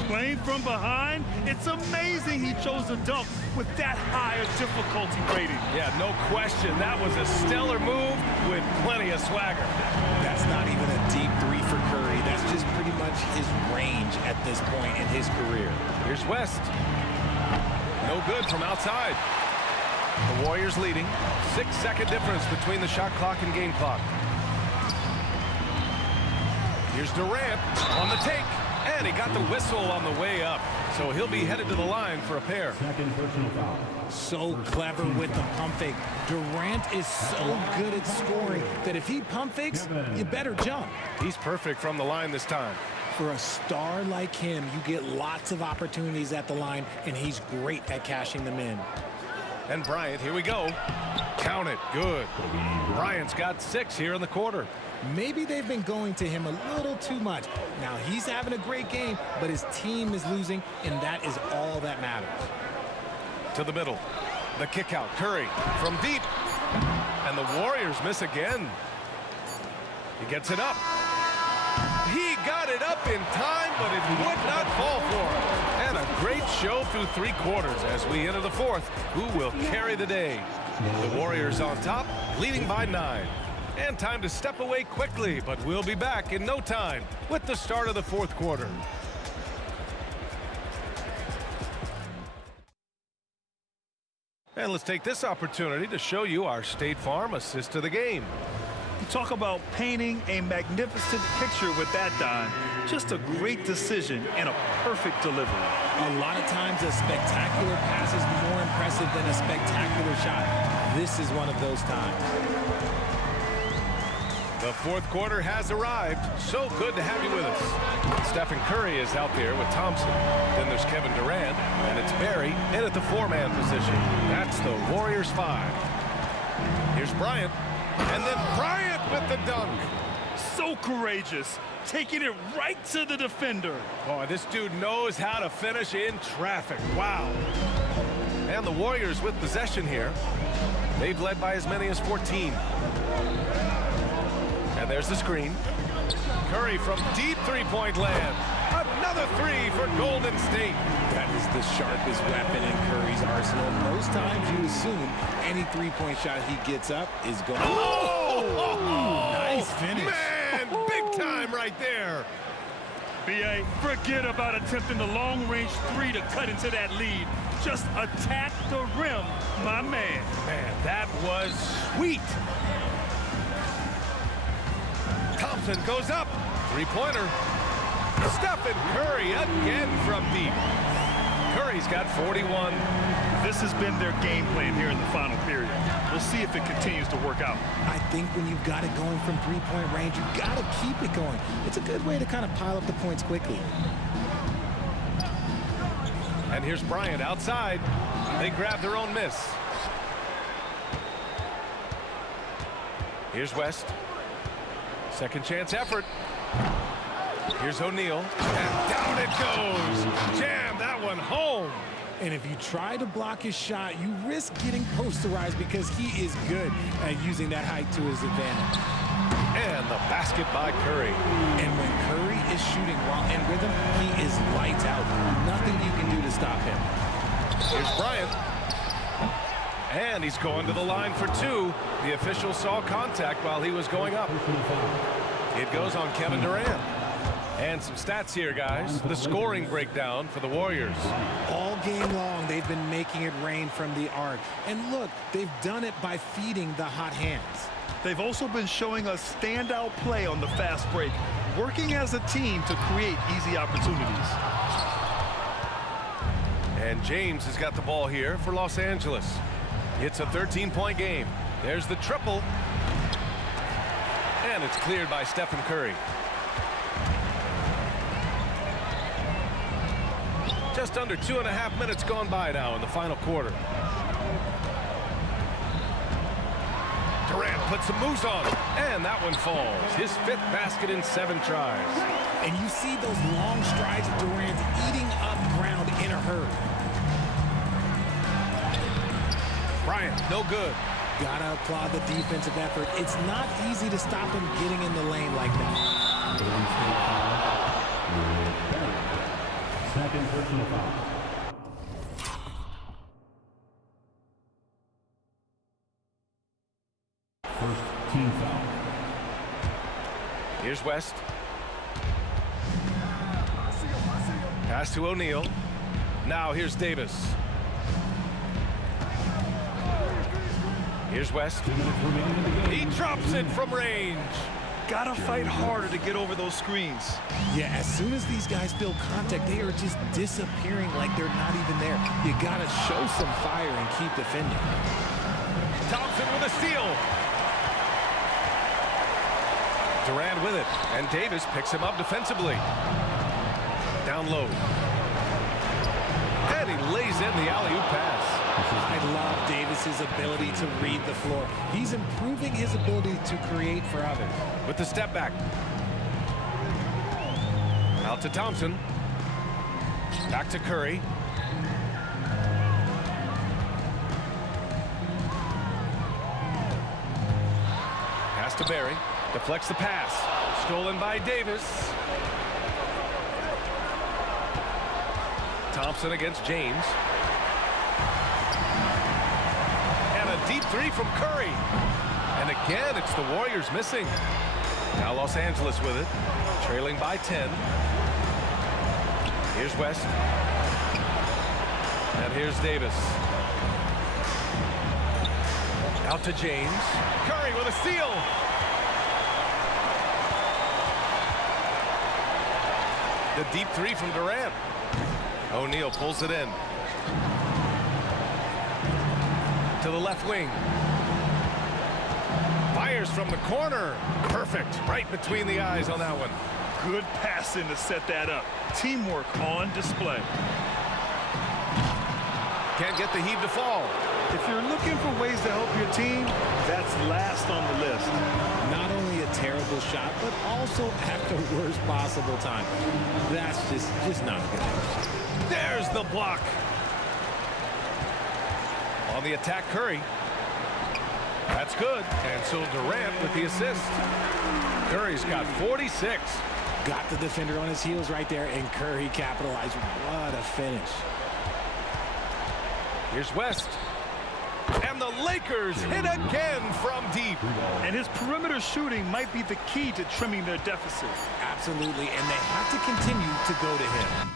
Playing from behind, it's amazing he chose a dunk with that higher difficulty rating. Yeah, no question. That was a stellar move with plenty of swagger. That's not even a deep 3 for Curry. That's just pretty much his range at this point in his career. Here's West. No good from outside. The Warriors leading. 6-second difference between the shot clock and game clock. Here's Durant on the take. And he got the whistle on the way up. So he'll be headed to the line for a pair. Second personal foul. So clever with the pump fake. Durant is so good at scoring that if he pump fakes, you better jump. He's perfect from the line this time. For a star like him, you get lots of opportunities at the line, and he's great at cashing them in. And Bryant, here we go. Count it. Good. Bryant's got 6 here in the quarter. Maybe they've been going to him a little too much. Now, he's having a great game, but his team is losing, and that is all that matters. To the middle. The kick out. Curry from deep. And the Warriors miss again. He gets it up. He got it up in time, but it would not fall for him. And a great show through 3 quarters as we enter the 4th. Who will carry the day? The Warriors on top, leading by 9. And time to step away quickly, but we'll be back in no time with the start of the 4th quarter. And let's take this opportunity to show you our State Farm assist to the game. You talk about painting a magnificent picture with that, Don. Just a great decision and a perfect delivery. A lot of times a spectacular pass is more impressive than a spectacular shot. This is one of those times. The fourth quarter has arrived. So good to have you with us. Stephen Curry is out there with Thompson. Then there's Kevin Durant, and it's Barry in at the four-man position. That's the Warriors 5. Here's Bryant, and then Bryant with the dunk. So courageous, taking it right to the defender. Boy, this dude knows how to finish in traffic. Wow. And the Warriors with possession here. They've led by as many as 14. And there's the screen. Curry from deep three-point land. Another three for Golden State. That is the sharpest weapon in Curry's arsenal. Most times you assume any three-point shot he gets up is going. Oh! Nice finish. Man, big time right there. B.A., forget about attempting the long-range three to cut into that lead. Just attack the rim, my man. Man, that was sweet. Thompson goes up. Three-pointer. Stephen Curry again from deep. Curry's got 41. This has been their game plan here in the final period. We'll see if it continues to work out. I think when you've got it going from three-point range, you've got to keep it going. It's a good way to kind of pile up the points quickly. And here's Bryant outside. They grab their own miss. Here's West. Second chance effort. Here's O'Neal. And down it goes. Jam that one home. And if you try to block his shot, you risk getting posterized because he is good at using that height to his advantage. And the basket by Curry. And when Curry is shooting while in rhythm, he is lights out. Nothing you can do to stop him. Here's Bryant. And he's going to the line for two. The official saw contact while he was going up. It goes on Kevin Durant. And some stats here, guys. The scoring breakdown for the Warriors. All game long, they've been making it rain from the arc. And look, they've done it by feeding the hot hands. They've also been showing us standout play on the fast break, working as a team to create easy opportunities. And James has got the ball here for Los Angeles. It's a 13-point game. There's the triple. And it's cleared by Stephen Curry. Just under 2.5 minutes gone by now in the final quarter. Durant puts some moves on, and that one falls. His 5th basket in 7 tries. And you see those long strides of Durant eating up ground in a hurry. Bryant, no good. Gotta applaud the defensive effort. It's not easy to stop him getting in the lane like that. Second personal foul. First team foul. Here's West. Pass to O'Neal. Now here's Davis. Here's West. He drops it from range. Gotta fight harder to get over those screens. Yeah, as soon as these guys feel contact, they are just disappearing like they're not even there. You gotta show some fire and keep defending. Thompson with a steal. Durant with it, and Davis picks him up defensively. Down low. And he lays in the alley-oop pass. I love Davis's ability to read the floor. He's improving his ability to create for others. With the step back. Out to Thompson. Back to Curry. Pass to Barry. Deflects the pass. Stolen by Davis. Thompson against James. And a deep three from Curry. And again, it's the Warriors missing. Now Los Angeles with it. Trailing by 10. Here's West. And here's Davis. Out to James. Curry with a steal. The deep three from Durant. O'Neal pulls it in. To the left wing. Fires from the corner. Perfect. Right between the eyes on that one. Good passing to set that up. Teamwork on display. Can't get the heave to fall. If you're looking for ways to help your team, that's last on the list. Not only a terrible shot, but also at the worst possible time. That's just not a good idea. There's the block. On the attack, Curry. That's good. And so Durant with the assist. Curry's got 46. Got the defender on his heels right there, and Curry capitalized. What a finish. Here's West. And the Lakers hit again from deep. And his perimeter shooting might be the key to trimming their deficit. Absolutely, and they have to continue to go to him.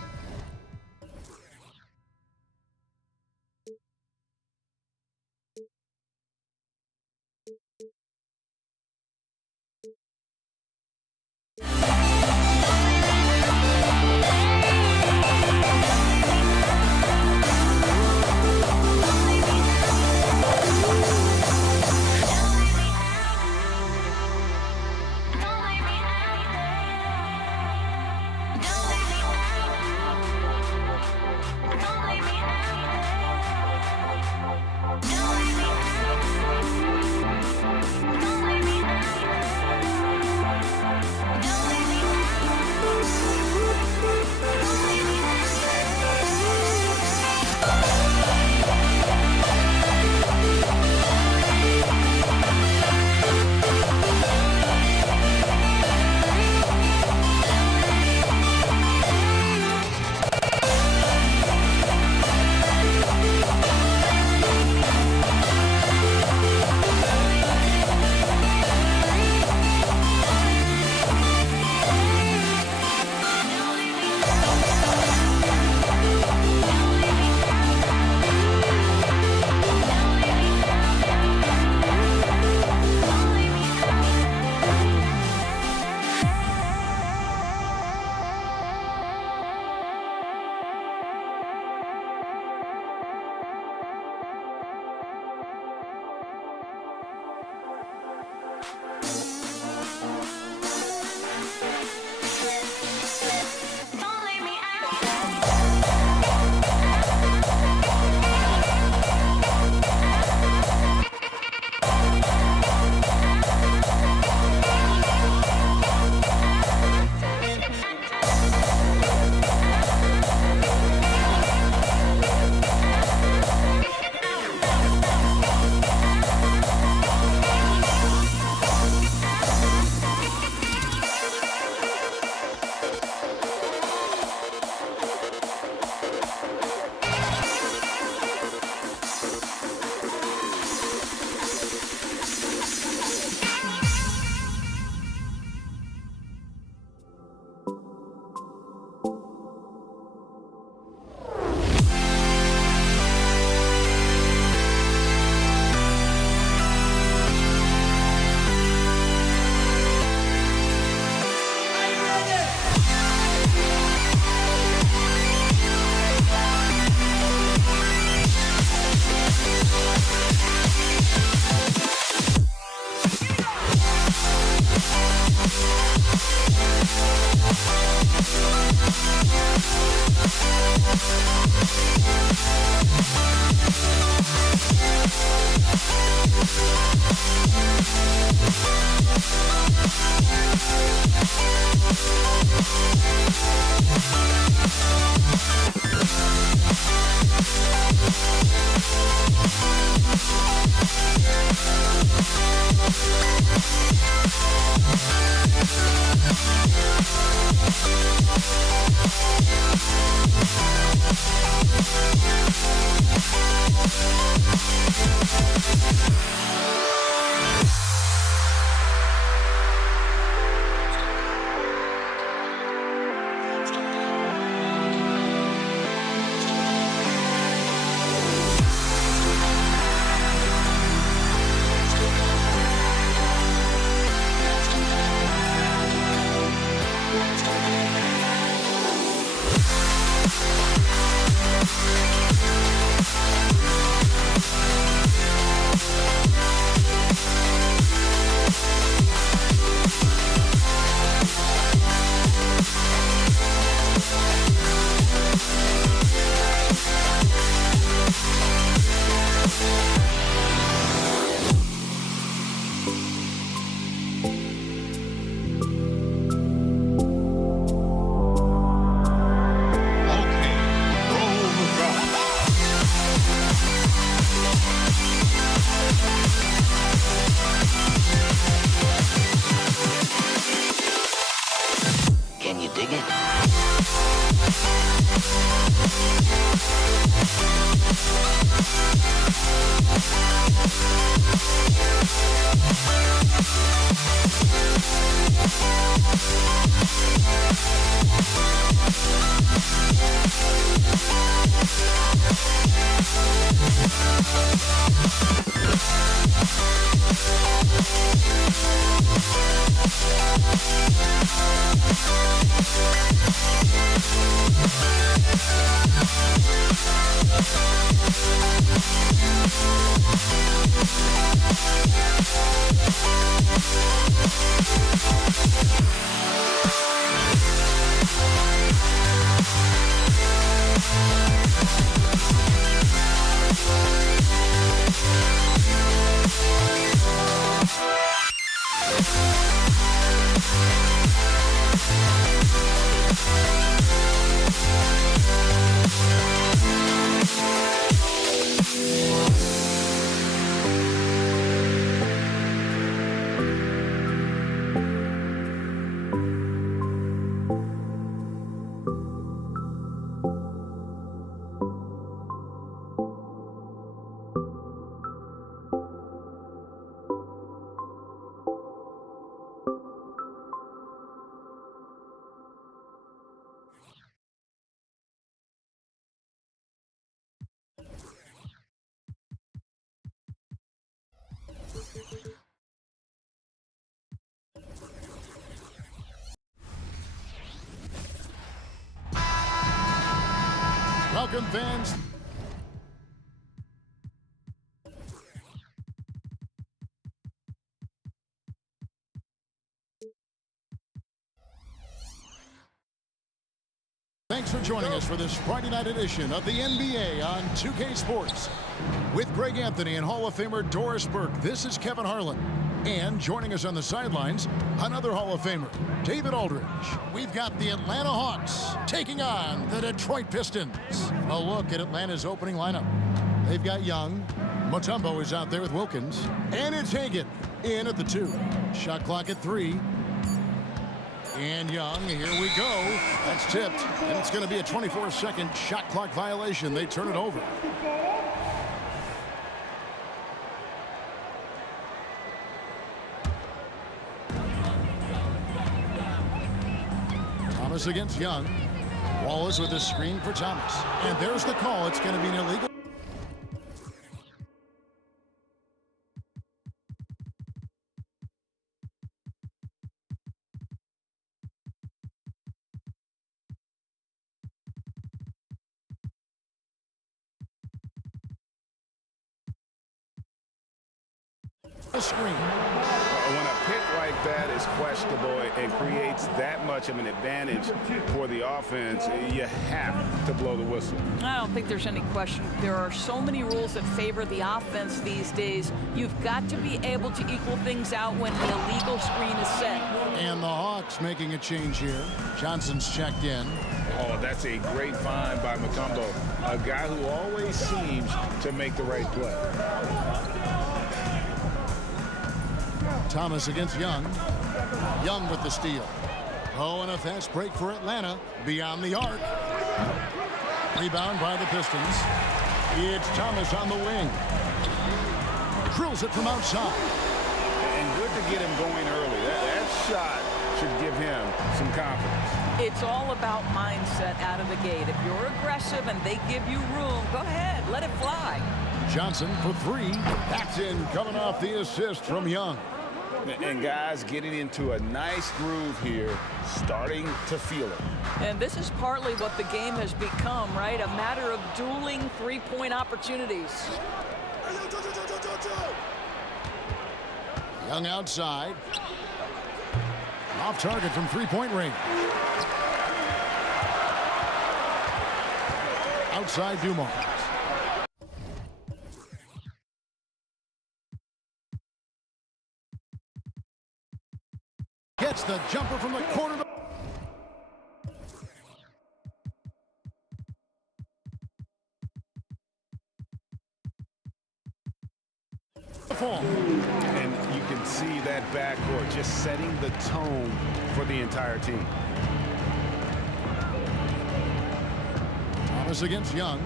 Welcome, fans. Thanks for joining us for this Friday night edition of the NBA on 2K Sports. With Greg Anthony and Hall of Famer Doris Burke, this is Kevin Harlan. And joining us on the sidelines, another Hall of Famer, David Aldridge. We've got the Atlanta Hawks taking on the Detroit Pistons. A look at Atlanta's opening lineup. They've got Young. Mutombo is out there with Wilkins. And it's Hagan in at the 2. Shot clock at 3. And Young, here we go. That's tipped, and it's going to be a 24-second shot clock violation. They turn it over. Thomas against Young. Wallace with a screen for Thomas. And there's the call. It's going to be an illegal. Screen. When a pick like that is questionable and creates that much of an advantage for the offense, you have to blow the whistle. I don't think there's any question. There are so many rules that favor the offense these days. You've got to be able to equal things out when the illegal screen is set. And the Hawks making a change here. Johnson's checked in. Oh, that's a great find by Mutombo, a guy who always seems to make the right play. Thomas against Young. Young with the steal. Oh, and a fast break for Atlanta beyond the arc. Rebound by the Pistons. It's Thomas on the wing. Drills it from outside. And good to get him going early. That shot should give him some confidence. It's all about mindset out of the gate. If you're aggressive and they give you room, go ahead, let it fly. Johnson for 3. That's in, coming off the assist from Young. And guys getting into a nice groove here, starting to feel it. And this is partly what the game has become, right? A matter of dueling three-point opportunities. Young outside. Off target from three-point range. Outside Dumont. Gets the jumper from the corner. And you can see that backcourt just setting the tone for the entire team. Thomas against Young.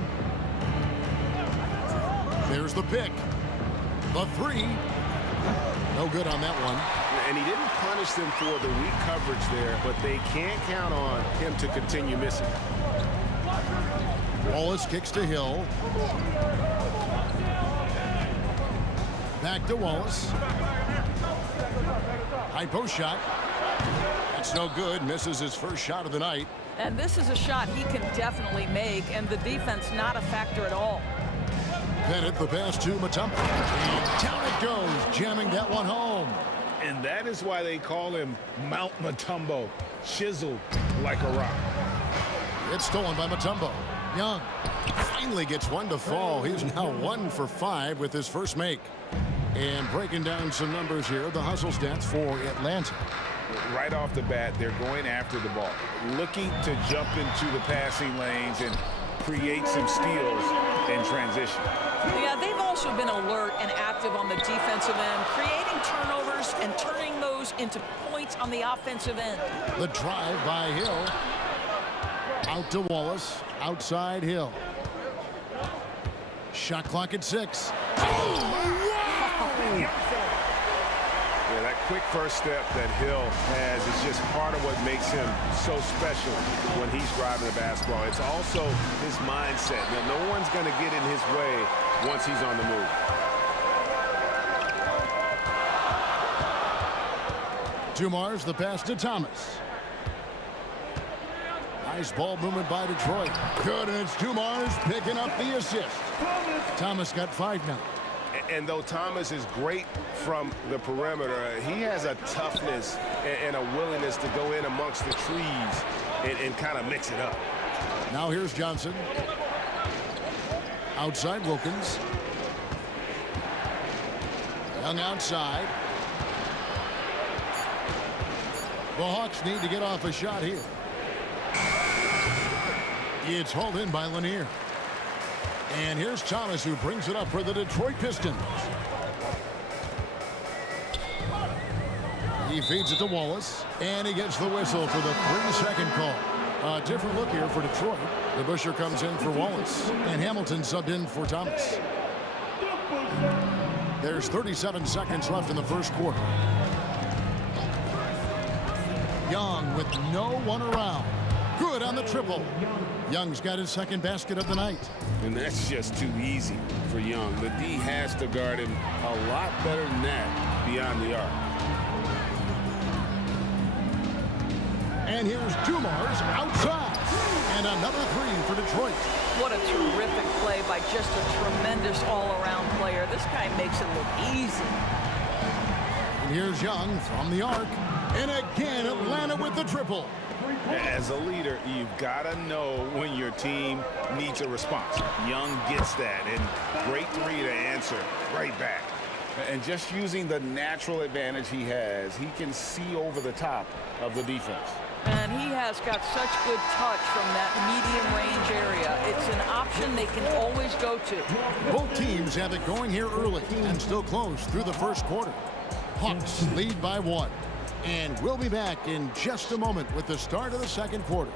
There's the pick. The 3. No good on that one. And he didn't punish them for the weak coverage there, but they can't count on him to continue missing. Wallace kicks to Hill. Back to Wallace. High post shot. That's no good. Misses his first shot of the night. And this is a shot he can definitely make, and the defense not a factor at all. Bennett the pass to Mutombo. And down it goes, jamming that one home. And that is why they call him Mount Mutombo, chiseled like a rock. It's stolen by Mutombo. Young finally gets one to fall. He's now 1 for 5 with his first make. And breaking down some numbers here, the hustle stats for Atlanta. Right off the bat, they're going after the ball, looking to jump into the passing lanes and create some steals in transition. Yeah, they've also been alert and active on the defensive end, creating turnovers and turning those into points on the offensive end. The drive by Hill. Out to Wallace. Outside Hill. Shot clock at 6. Yeah, that quick first step that Hill has is just part of what makes him so special when he's driving the basketball. It's also his mindset. Now, no one's going to get in his way once he's on the move. Dumars the pass to Thomas. Nice ball movement by Detroit. Good, and it's Dumars picking up the assist. Thomas got 5 now. And though Thomas is great from the perimeter, he has a toughness and a willingness to go in amongst the trees and kind of mix it up. Now here's Johnson. Outside Wilkins. Young outside. The Hawks need to get off a shot here. It's hauled in by Lanier. And here's Thomas, who brings it up for the Detroit Pistons. He feeds it to Wallace, and he gets the whistle for the 3-second call. A different look here for Detroit. The Busher comes in for Wallace, and Hamilton subbed in for Thomas. There's 37 seconds left in the first quarter. Young with no one around. Good on the triple. Young's got his second basket of the night. And that's just too easy for Young. The D has to guard him a lot better than that beyond the arc. And here's Dumars outside. And another 3 for Detroit. What a terrific play by just a tremendous all-around player. This guy makes it look easy. And here's Young from the arc. And again, Atlanta with the triple. As a leader, you've got to know when your team needs a response. Young gets that, and great 3 to answer right back. And just using the natural advantage he has, he can see over the top of the defense. And he has got such good touch from that medium range area. It's an option they can always go to. Both teams have it going here early and still close through the first quarter. Hawks lead by 1. And we'll be back in just a moment with the start of the second quarter.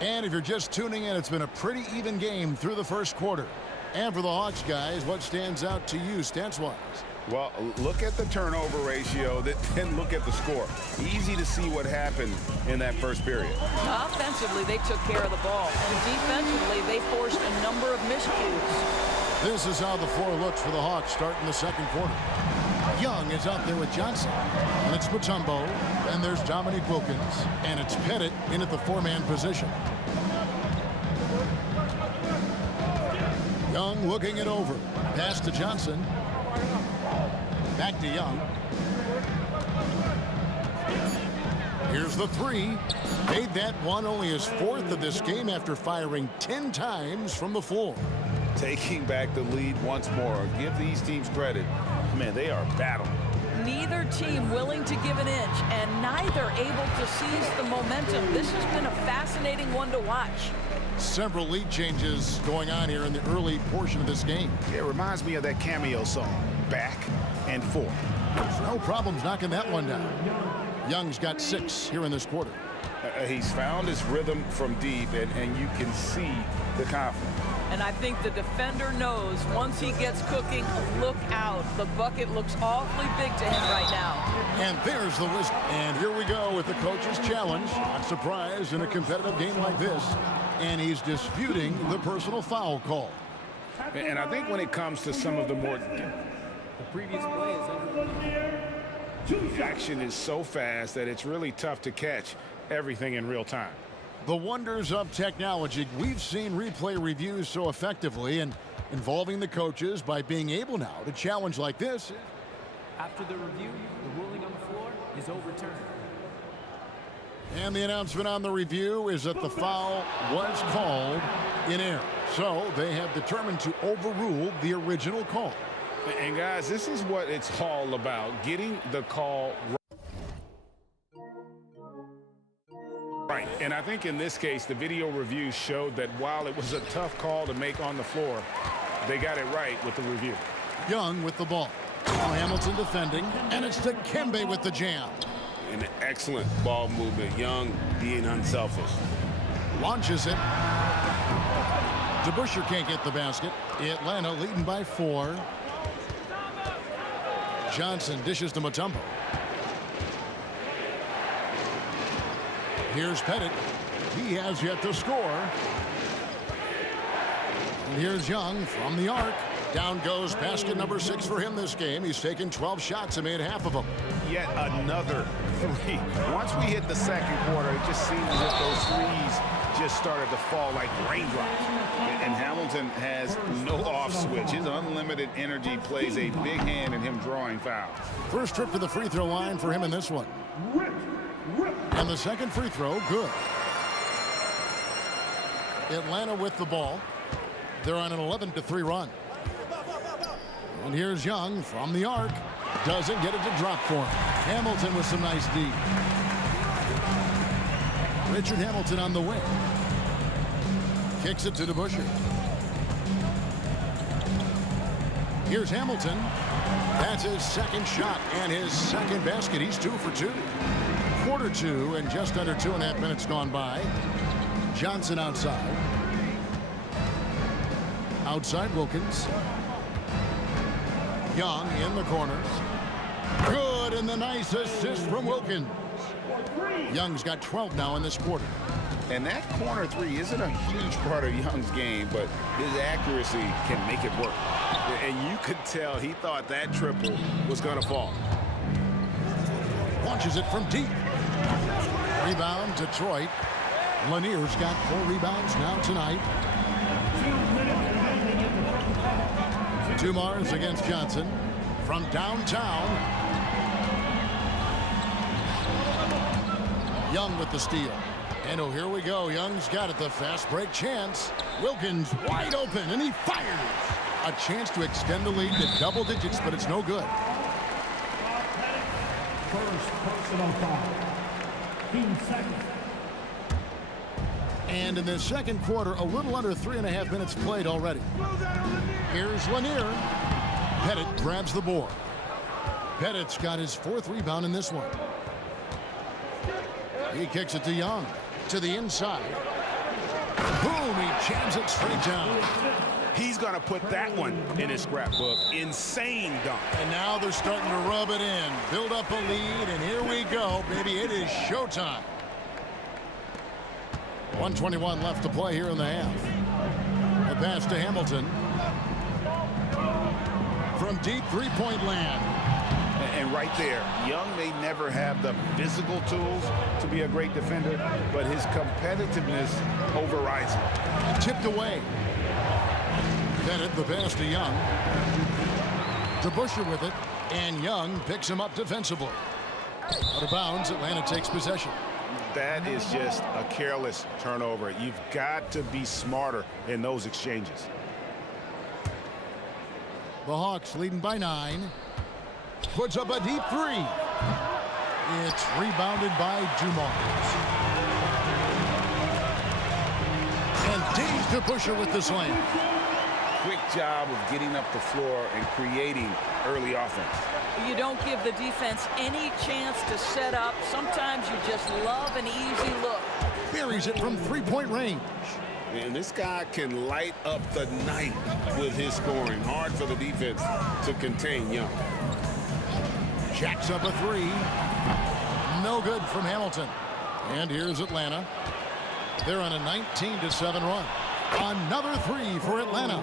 And if you're just tuning in, it's been a pretty even game through the first quarter. And for the Hawks guys, what stands out to you stats-wise? Well, look at the turnover ratio, then look at the score. Easy to see what happened in that first period. Offensively, they took care of the ball. And defensively, they forced a number of miscues. This is how the floor looks for the Hawks starting the second quarter. Young is out there with Johnson. And it's Mutombo. And there's Dominique Wilkins. And it's Pettit in at the 4-man position. Young looking it over. Pass to Johnson. Back to Young. Here's the 3. Made that one, only his 4th of this game after firing 10 times from the floor. Taking back the lead once more. Give these teams credit. Man, they are battling. Neither team willing to give an inch, and neither able to seize the momentum. This has been a fascinating one to watch. Several lead changes going on here in the early portion of this game. It reminds me of that cameo song, Back and Forth. There's no problems knocking that one down. Young's got 6 here in this quarter. He's found his rhythm from deep, and you can see the confidence. And I think the defender knows once he gets cooking, look out. The bucket looks awfully big to him right now. And there's the whistle. And here we go with the coach's challenge. Not surprised in a competitive game like this. And he's disputing the personal foul call. And I think when it comes to some of the more... The previous play is under. Action is so fast that it's really tough to catch everything in real time. The wonders of technology. We've seen replay reviews so effectively and involving the coaches by being able now to challenge like this. After the review, the ruling on the floor is overturned. And the announcement on the review is that the foul was called in error. So they have determined to overrule the original call. And guys, this is what it's all about, getting the call right. And I think in this case, the video review showed that while it was a tough call to make on the floor, they got it right with the review. Young with the ball. Now Hamilton defending, and it's to Kembe with the jam. An excellent ball movement. Young being unselfish. Launches it. DeBusschere can't get the basket. Atlanta leading by 4. Johnson dishes to Mutombo. Here's Pettit. He has yet to score. And here's Young from the arc. Down goes basket number 6 for him this game. He's taken 12 shots and made half of them. Yet another three. Once we hit the second quarter, it just seems as if those threes just started to fall like raindrops. And Hamilton has no off switch. His unlimited energy plays a big hand in him drawing fouls. First trip to the free throw line for him in this one. And the second free throw, good. Atlanta with the ball. They're on an 11-3 run. And here's Young from the arc. Doesn't get it to drop for him. Hamilton with some nice D. Richard Hamilton on the wing. Kicks it to DeBusschere. Here's Hamilton. That's his second shot and his second basket. He's 2 for 2. Quarter 2 and just under 2.5 minutes gone by. Johnson outside. Outside Wilkins. Young in the corners. Good, and the nice assist from Wilkins. Young's got 12 now in this quarter. And that corner three isn't a huge part of Young's game, but his accuracy can make it work. And you could tell he thought that triple was going to fall. Launches it from deep. Rebound, Detroit. Lanier's got 4 rebounds now tonight. Dumars against Johnson from downtown. Young with the steal. And oh, here we go. Young's got it. The fast break chance. Wilkins wide open, and he fires. A chance to extend the lead to double digits, but it's no good. First personal foul. 15 seconds. And in the second quarter, a little under 3.5 minutes played already. Here's Lanier. Pettit grabs the board. Pettit's got his 4th rebound in this one. He kicks it to Young. To the inside. Boom, he jams it straight down. He's going to put that one in his scrapbook. Insane dunk. And now they're starting to rub it in. Build up a lead, and here we go, baby. It is showtime. 1:21 left to play here in the half. A pass to Hamilton. From deep three-point land. And right there, Young may never have the physical tools to be a great defender, but his competitiveness overrides him. Tipped away. Pettit, the pass to Young. DeBusschere with it, and Young picks him up defensively. Out of bounds, Atlanta takes possession. That is just a careless turnover. You've got to be smarter in those exchanges. The Hawks leading by 9. Puts up a deep 3. It's rebounded by Dumars. And Dave DeBusschere with the slam. Quick job of getting up the floor and creating early offense. You don't give the defense any chance to set up. Sometimes you just love an easy look. Buries it from three-point range. And this guy can light up the night with his scoring. Hard for the defense to contain Young. Jacks up a 3. No good from Hamilton. And here's Atlanta. They're on a 19-7 run. Another 3 for Atlanta.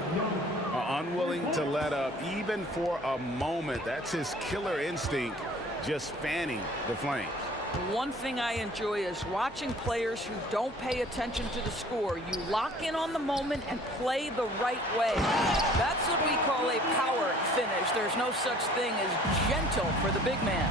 Unwilling to let up even for a moment. That's his killer instinct, just fanning the flames. One thing I enjoy is watching players who don't pay attention to the score. You lock in on the moment and play the right way. That's what we call a power finish. There's no such thing as gentle for the big man.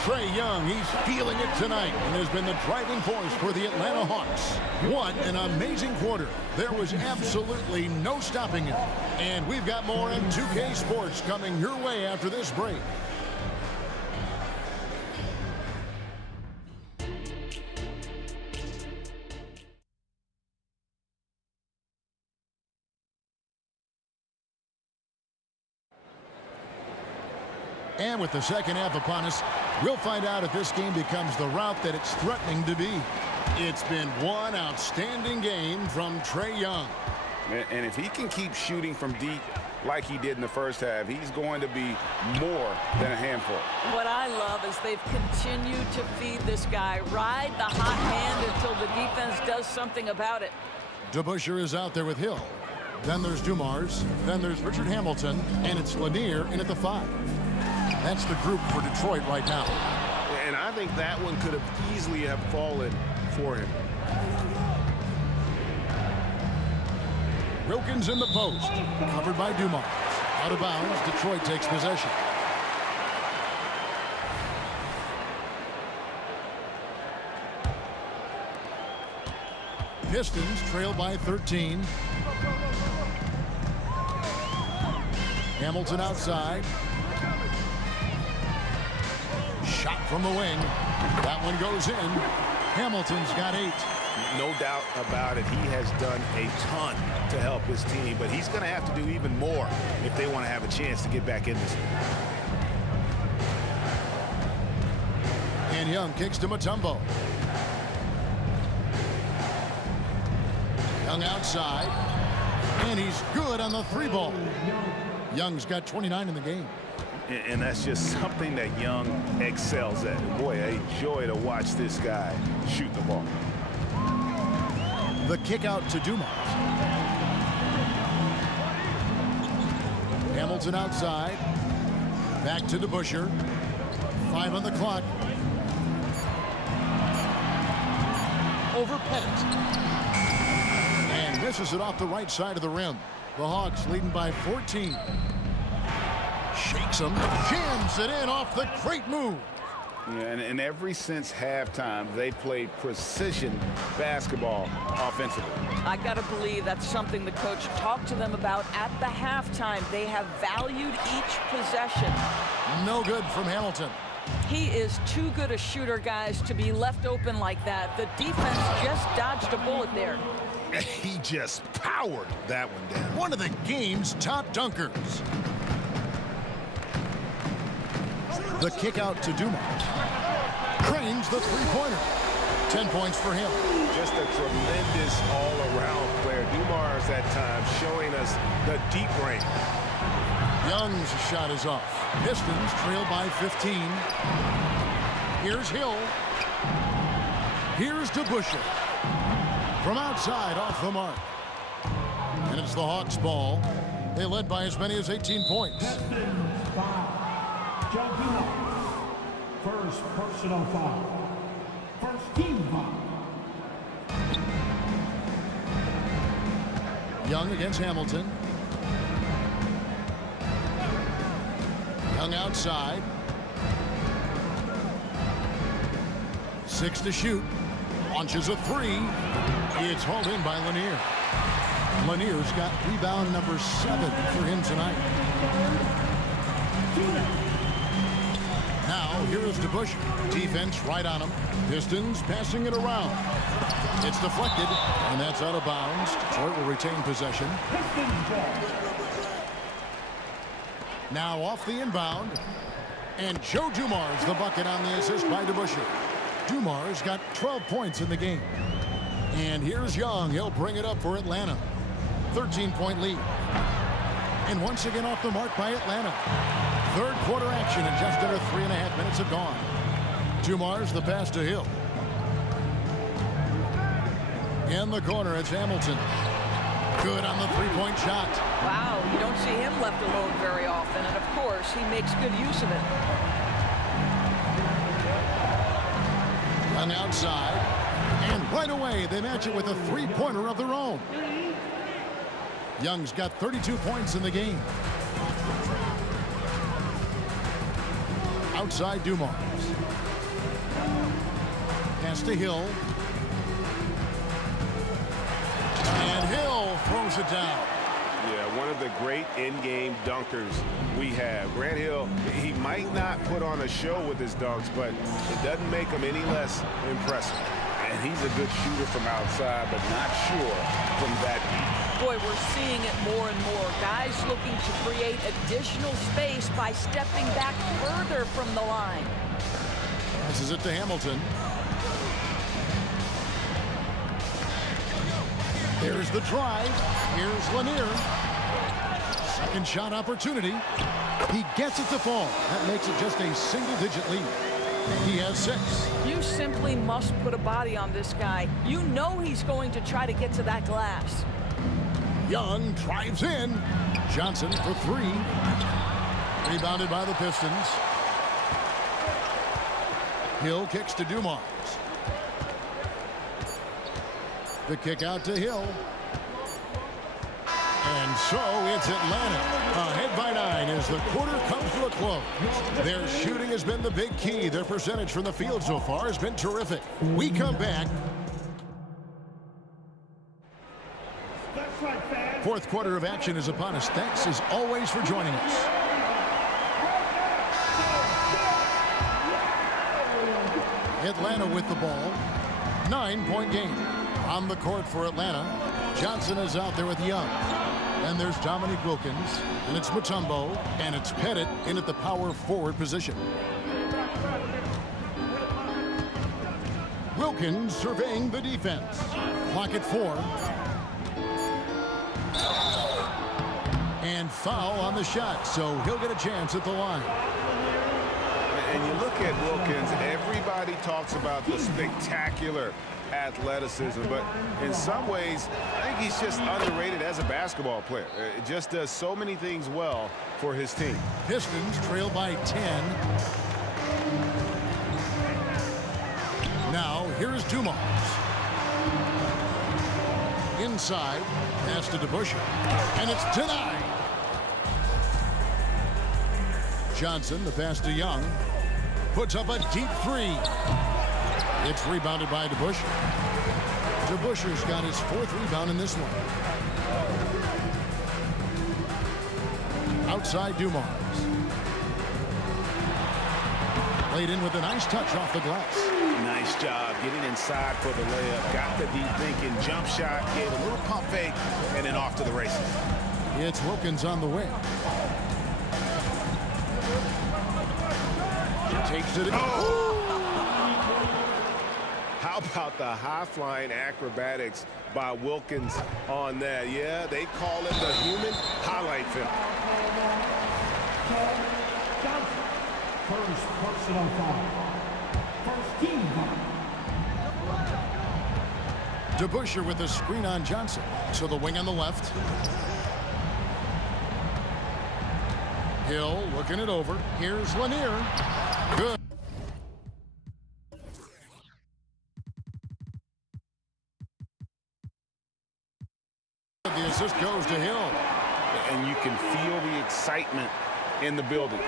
Trae Young, he's feeling it tonight and has been the driving force for the Atlanta Hawks. What an amazing quarter. There was absolutely no stopping him. And we've got more on 2K Sports coming your way after this break. And with the second half upon us, we'll find out if this game becomes the route that it's threatening to be. It's been one outstanding game from Trae Young. And if he can keep shooting from deep like he did in the first half. He's going to be more than a handful. What I love is they've continued to feed this guy. Ride the hot hand until the defense does something about it. DeBusschere is out there with Hill. Then there's Dumars. Then there's Richard Hamilton. And it's Lanier in at the 5. That's the group for Detroit right now. And I think that one could have easily have fallen for him. Wilkins in the post. Covered by Dumars. Out of bounds. Detroit takes possession. Pistons trail by 13. Hamilton outside. Shot from the wing. That one goes in. Hamilton's got 8. No doubt about it. He has done a ton to help his team, but he's going to have to do even more if they want to have a chance to get back in this. And Young kicks to Mutombo. Young outside. And he's good on the 3-ball. Young's got 29 in the game. And that's just something that Young excels at. Boy, a joy to watch this guy shoot the ball. The kick out to Dumars. Hamilton outside. Back to DeBusschere. 5 on the clock. Over Pettit. And misses it off the right side of the rim. The Hawks leading by 14. Shakes him. Jams it in off the great move. Yeah, and ever since halftime, they played precision basketball offensively. I got to believe that's something the coach talked to them about at the halftime. They have valued each possession. No good from Hamilton. He is too good a shooter, guys, to be left open like that. The defense just dodged a bullet there. He just powered that one down. One of the game's top dunkers. The kick out to Dumars. Cranes the 3-pointer. 10 points for him. Just a tremendous all-around player. Dumars at times showing us the deep range. Young's shot is off. Pistons trail by 15. Here's Hill. Here's DeBusschere. From outside, off the mark. And it's the Hawks' ball. They led by as many as 18 points. First personal foul. First team foul. Young against Hamilton. Young outside. 6 to shoot. Launches a 3. It's hauled in by Lanier. Lanier's got rebound number 7 for him tonight. Now, here is DeBusschere. Defense right on him. Pistons passing it around. It's deflected, and that's out of bounds. Detroit will retain possession. Now off the inbound. And Joe Dumars, the bucket on the assist by DeBusschere. Dumars got 12 points in the game. And here's Young. He'll bring it up for Atlanta. 13-point lead. And once again off the mark by Atlanta. Third quarter action, and just under 3.5 minutes have gone. Dumars, the pass to Hill. In the corner, it's Hamilton. Good on the 3-point shot. Wow, you don't see him left alone very often, and of course, he makes good use of it. On the outside, and right away, they match it with a 3-pointer of their own. Young's got 32 points in the game. Outside Dumars. Pass to Hill. And Hill throws it down. Yeah, one of the great in-game dunkers we have. Grant Hill, he might not put on a show with his dunks, but it doesn't make him any less impressive. And he's a good shooter from outside, but not sure from that deep. Boy, we're seeing it more and more. Guys looking to create additional space by stepping back further from the line. Passes it to Hamilton. There's the drive. Here's Lanier. Second shot opportunity. He gets it to fall. That makes it just a single-digit lead. He has 6. You simply must put a body on this guy. You know he's going to try to get to that glass. Young drives in. Johnson for 3. Rebounded by the Pistons. Hill kicks to Dumars. The kick out to Hill. And so it's Atlanta ahead by 9 as the quarter comes to a close. Their shooting has been the big key. Their percentage from the field so far has been terrific. We come back. Fourth quarter of action is upon us. Thanks as always for joining us. Atlanta with the ball. 9-point game. On the court for Atlanta. Johnson is out there with Young. And there's Dominique Wilkins. And it's Mutombo. And it's Pettit in at the power forward position. Wilkins surveying the defense. Clock at 4. And foul on the shot, so he'll get a chance at the line. And you look at Wilkins, everybody talks about the spectacular athleticism, but in some ways, I think he's just underrated as a basketball player. It just does so many things well for his team. Pistons trail by 10. Now, here is Dumars. Inside, pass to DeBusschere, and it's denied. Johnson, the pass to Young, puts up a deep 3. It's rebounded by DeBusschere. DeBusschere's got his 4th rebound in this one. Outside Dumars. Laid in with a nice touch off the glass. Nice job getting inside for the layup. Got the deep thinking jump shot, gave a little pump fake, and then off to the races. It's Wilkins on the wing. Takes it. Oh! How about the high-flying acrobatics by Wilkins on that? Yeah, they call it the human highlight film. First personal foul. First team foul. DeBusschere with a screen on Johnson. So the wing on the left. Hill looking it over. Here's Lanier. Good. The assist goes to Hill. And you can feel the excitement in the building.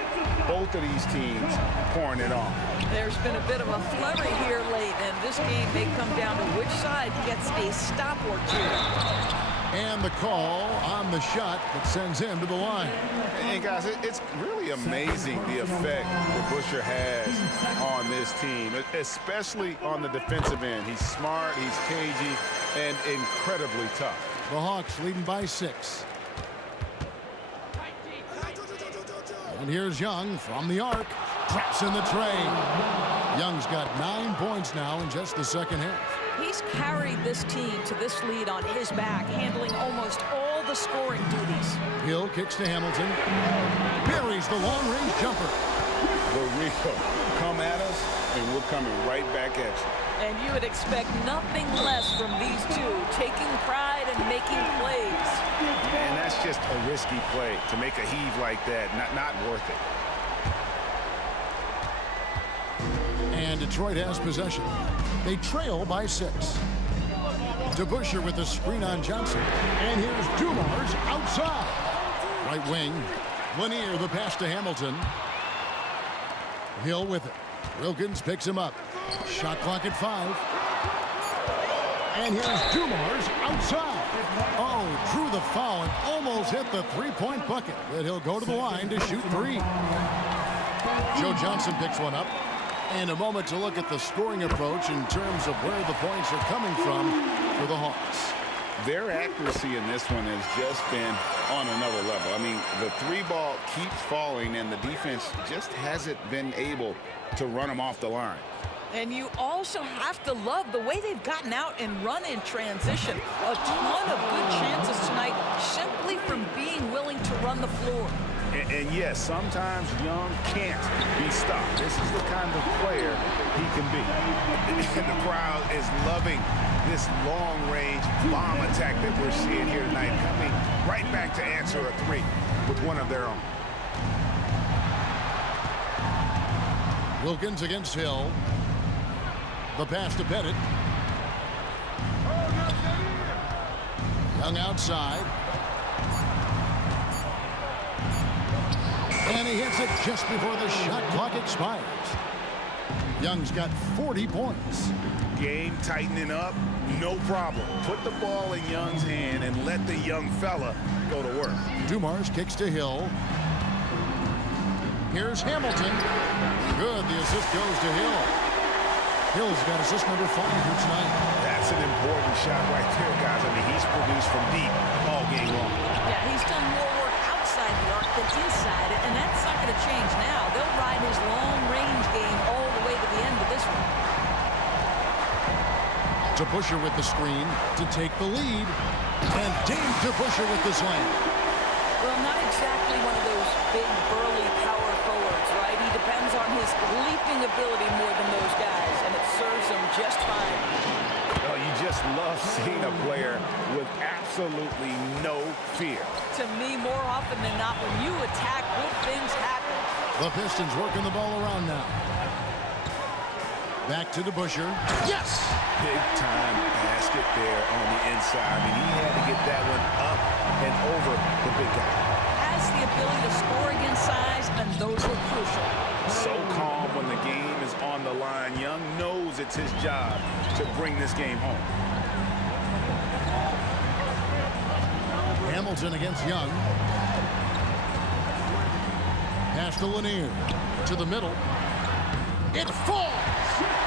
Both of these teams pouring it on. There's been a bit of a flurry here late, and this game may come down to which side gets a stop or 2. And the call on the shot that sends him to the line. And guys, it's really amazing the effect that DeBusschere has on this team, especially on the defensive end. He's smart, he's cagey, and incredibly tough. The Hawks leading by 6. And here's Young from the arc. Drops in the tray. Young's got 9 points now in just the second half. He's carried this team to this lead on his back, handling almost all the scoring duties. Hill kicks to Hamilton. Buries the long-range jumper. The Rico, come at us, and we're coming right back at you. And you would expect nothing less from these two, taking pride and making plays. And that's just a risky play to make a heave like that. Not worth it. And Detroit has possession. They trail by 6. DeBusschere with the screen on Johnson. And here's Dumars outside. Right wing. Lanier the pass to Hamilton. Hill with it. Wilkins picks him up. Shot clock at 5. And here's Dumars outside. Oh, drew the foul and almost hit the 3-point bucket. But he'll go to the line to shoot 3. Joe Johnson picks one up. And a moment to look at the scoring approach in terms of where the points are coming from for the Hawks. Their accuracy in this one has just been on another level. I mean, the 3-ball keeps falling, and the defense just hasn't been able to run them off the line. And you also have to love the way they've gotten out and run in transition. A ton of good chances tonight simply from being willing to run run the floor. And yes, sometimes Young can't be stopped. This is the kind of player he can be. And the crowd is loving this long-range bomb attack that we're seeing here tonight, coming right back to answer a three with one of their own. Wilkins against Hill. The pass to Bennett. Young outside. And he hits it just before the shot clock expires. Young's got 40 points. Game tightening up, no problem. Put the ball in Young's hand and let the young fella go to work. Dumars kicks to Hill. Here's Hamilton. Good, the assist goes to Hill. Hill's got assist number 5 here tonight. That's an important shot right there, guys. I mean, he's produced from deep all game long. Yeah, he's done more work outside the arc than inside it, and that's not going to change now. They'll ride his long-range game all the way to the end of this one. To Busher with the screen to take the lead. And Dame to Busher with the slam. Well, not exactly one of those big, burly power forwards, right? He depends on his leaping ability more than those guys, and it serves him just fine. Oh, you just love seeing a player with absolutely no fear. To me, more often than not, when you attack, good things happen. The Pistons working the ball around now. Back to the Busher. Yes! Big time basket there on the inside. I mean, he had to get that one up and over the big guy. Has the ability to score against size, and those were crucial. So calm when the game is on the line. Young knows it's his job to bring this game home. Hamilton against Young. Pass to Lanier. To the middle. It falls!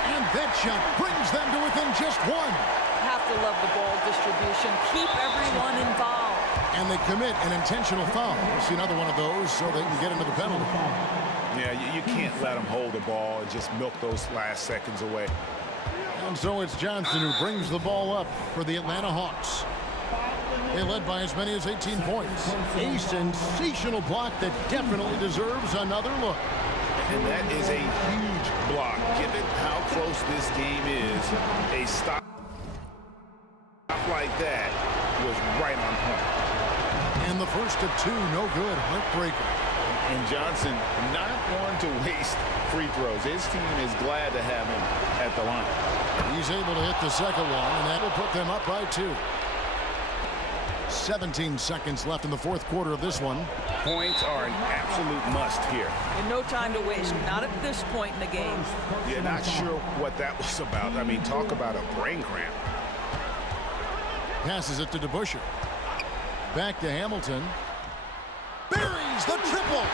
And that shot brings them to within just one. Have to love the ball distribution. Keep everyone involved. And they commit an intentional foul. We'll see another one of those so they can get into the penalty. Yeah, you can't let them hold the ball and just milk those last seconds away. And so it's Johnson who brings the ball up for the Atlanta Hawks. They led by as many as 18 points. A sensational block that definitely deserves another look. And that is a huge block. Given how close this game is, a stop like that was right on point. And the first of 2, no good. Heartbreaker. And Johnson not one to waste free throws. His team is glad to have him at the line. He's able to hit the second one, and that will put them up by 2. 17 seconds left in the fourth quarter of this one. Points are an absolute must here. And no time to waste. Not at this point in the game. Yeah, not sure what that was about. I mean, talk about a brain cramp. Passes it to DeBusschere. Back to Hamilton. Buries the triple.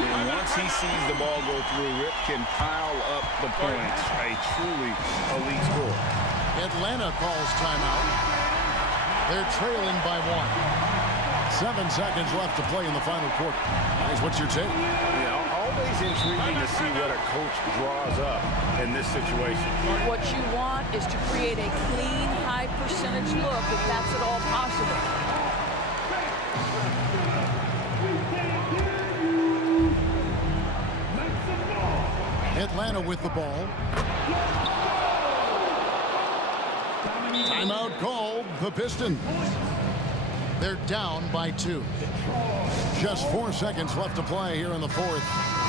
And once he sees the ball go through, Rip can pile up the points. A truly elite score. Atlanta calls timeout. They're trailing by 1. 7 seconds left to play in the final quarter. Guys, what's your take? Yeah, always intriguing to see what a coach draws up in this situation. What you want is to create a clean, high percentage look if that's at all possible. Atlanta with the ball. Timeout called. The Pistons. They're down by 2. Just 4 seconds left to play here in the fourth.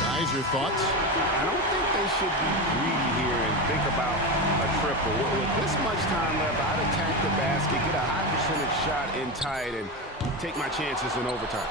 Guys, your thoughts? I don't think they should be greedy here and think about a triple. With this much time left, I'd attack the basket, get a high percentage shot in tight, and take my chances in overtime.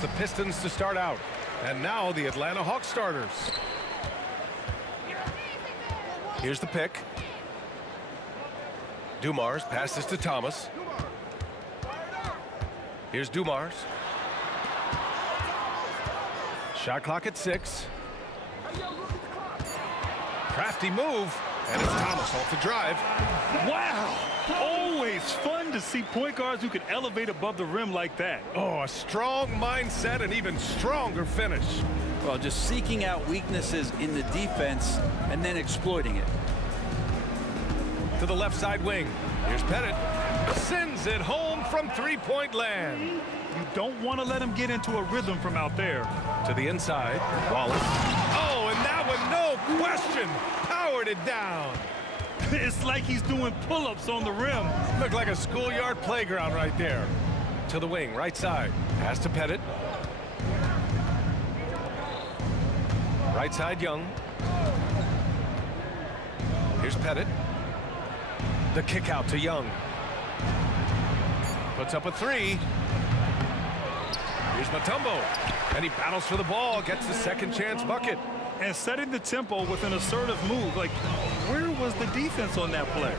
the Pistons to start out. And now the Atlanta Hawks starters. Here's the pick. Dumars passes to Thomas. Here's Dumars. Shot clock at 6. Crafty move, and it's Thomas off the drive. Wow! Always fun to see point guards who can elevate above the rim like that. Oh, a strong mindset and even stronger finish. Well, just seeking out weaknesses in the defense and then exploiting it. To the left side wing. Here's Pettit. Sends it home from three-point land. You don't want to let him get into a rhythm from out there. To the inside. Wallace. Oh, and that one, no question, powered it down. It's like he's doing pull-ups on the rim. Looked like a schoolyard playground right there. To the wing, right side. Pass to Pettit. Right side, Young. Here's Pettit. The kick out to Young. Puts up a 3. Here's Mutombo. And he battles for the ball, gets the second chance bucket. And setting the tempo with an assertive move. Like, where was the defense on that play?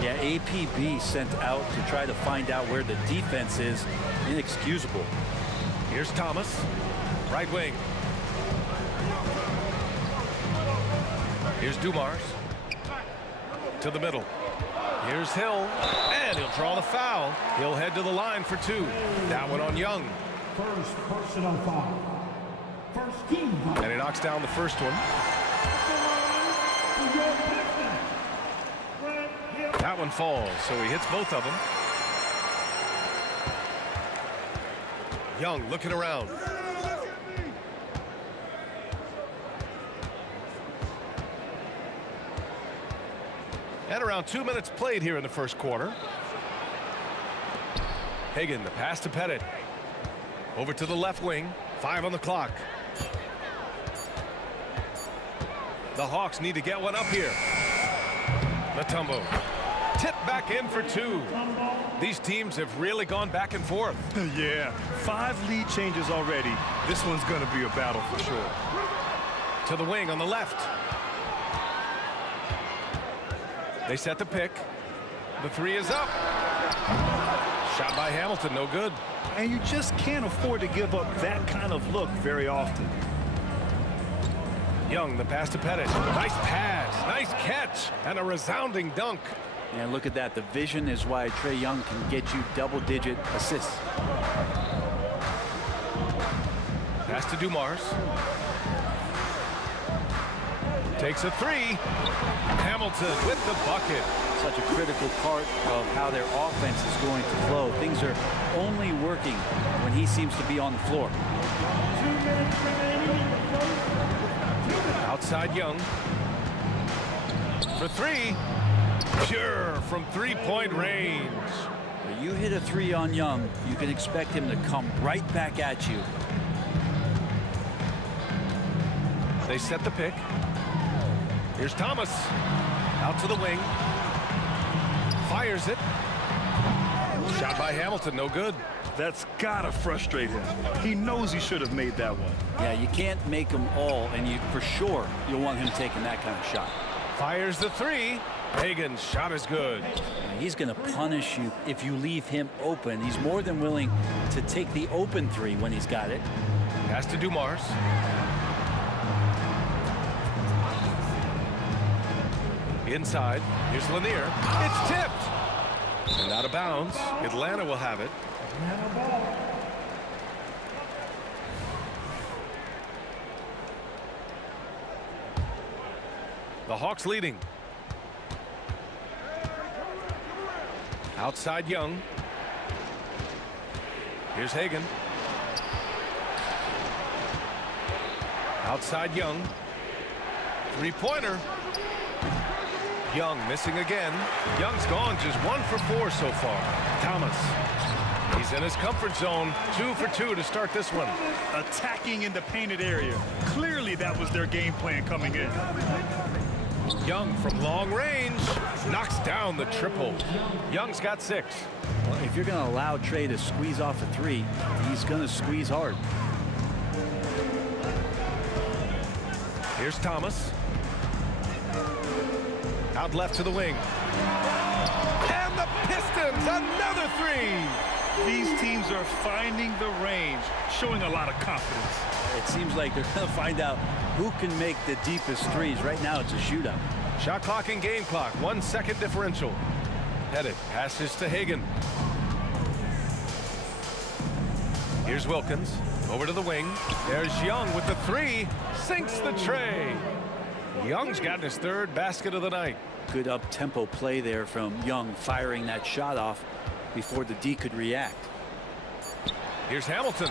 Yeah, APB sent out to try to find out where the defense is. Inexcusable. Here's Thomas. Right wing. Here's Dumars. To the middle. Here's Hill. And he'll draw the foul. He'll head to the line for 2. That one on Young. First personal foul. First team foul. And he knocks down the first one. That one falls, so he hits both of them. Young looking around. And around 2 minutes played here in the first quarter. Hagan, the pass to Pettit. Over to the left wing. 5 on the clock. The Hawks need to get one up here. Mutombo. Tip back in for 2. These teams have really gone back and forth. Yeah, 5 lead changes already. This one's going to be a battle for sure. To the wing on the left. They set the pick. The 3 is up. Shot by Hamilton, no good. And you just can't afford to give up that kind of look very often. Young, the pass to Pettit. Nice pass, nice catch, and a resounding dunk. And look at that. The vision is why Trae Young can get you double-digit assists. Pass to Dumars. Takes a 3. Hamilton with the bucket. Such a critical part of how their offense is going to flow. Things are only working when he seems to be on the floor. 2 minutes remaining in the first. Outside Young. For 3. Pure from three-point range. When you hit a 3 on Young, you can expect him to come right back at you. They set the pick. Here's Thomas. Out to the wing. Fires it. Shot by Hamilton, no good. That's gotta frustrate him. He knows he should have made that one. Yeah, you can't make them all, and you for sure you'll want him taking that kind of shot. Fires the 3. Hagan's shot is good. He's going to punish you if you leave him open. He's more than willing to take the open 3 when he's got it. Pass to Dumars. Inside. Here's Lanier. It's tipped. And out of bounds. Atlanta will have it. The Hawks leading. Outside Young. Here's Hagan. Outside Young. 3-pointer. Young missing again. Young's gone just 1 for 4 so far. Thomas. He's in his comfort zone. 2 for 2 to start this one. Attacking in the painted area. Clearly that was their game plan coming in. Young from long range knocks down the triple. Young's got 6. Well, if you're going to allow Trae to squeeze off a 3, he's going to squeeze hard. Here's Thomas. Out left to the wing. And the Pistons, another three. These teams are finding the range, showing a lot of confidence. It seems like they're going to find out who can make the deepest threes. Right now, it's a shootout. Shot clock and game clock, 1 second differential. Pettit passes to Hagan. Here's Wilkins. Over to the wing. There's Young with the three. Sinks the tray. Young's gotten his third basket of the night. Good up-tempo play there from Young, firing that shot off before the D could react. Here's Hamilton.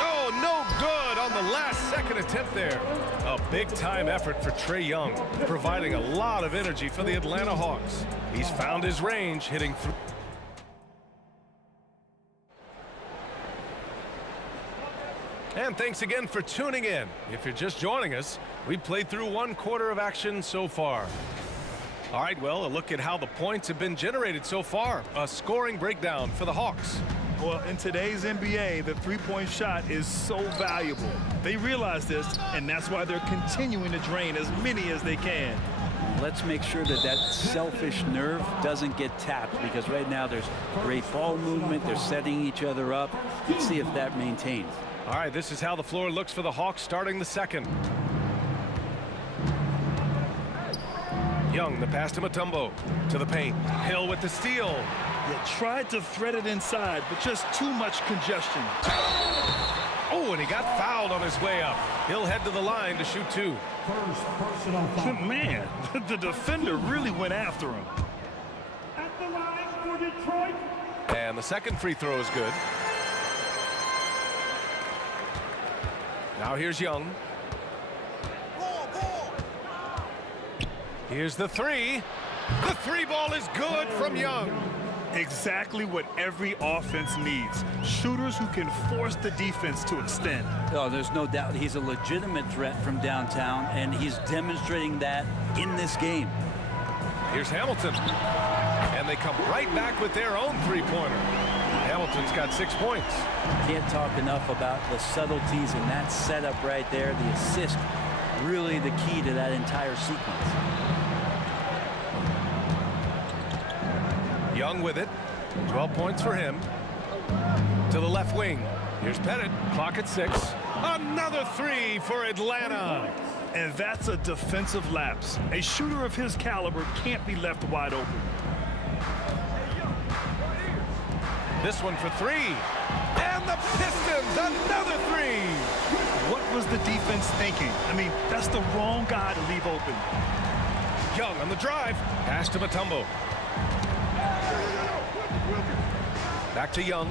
Oh, no good on the last second attempt there. A big-time effort for Trae Young, providing a lot of energy for the Atlanta Hawks. He's found his range, hitting through. And thanks again for tuning in. If you're just joining us, we played through 1 quarter of action so far. All right, well, a look at how the points have been generated so far. A scoring breakdown for the Hawks. Well, in today's NBA, the three-point shot is so valuable. They realize this, and that's why they're continuing to drain as many as they can. Let's make sure that that selfish nerve doesn't get tapped, because right now there's great ball movement. They're setting each other up. Let's see if that maintains. All right, this is how the floor looks for the Hawks starting the second. Young, the pass to Mutombo. To the paint. Hill with the steal. They tried to thread it inside, but just too much congestion. Oh, and he got fouled on his way up. He'll head to the line to shoot 2. First personal foul. Man, the defender really went after him. At the line for Detroit. And the second free throw is good. Now here's Young. Here's the three. The three ball is good from Young. Exactly what every offense needs. Shooters who can force the defense to extend. Oh, there's no doubt he's a legitimate threat from downtown, and he's demonstrating that in this game. Here's Hamilton. And they come right back with their own three-pointer. Hamilton's got 6 points. Can't talk enough about the subtleties in that setup right there. The assist, really the key to that entire sequence. Young with it. 12 points for him. To the left wing. Here's Pettit. Clock at 6. Another three for Atlanta. And that's a defensive lapse. A shooter of his caliber can't be left wide open. This one for 3. And the Pistons, another 3. What was the defense thinking? I mean, that's the wrong guy to leave open. Young on the drive. Pass to Mutombo. Back to Young.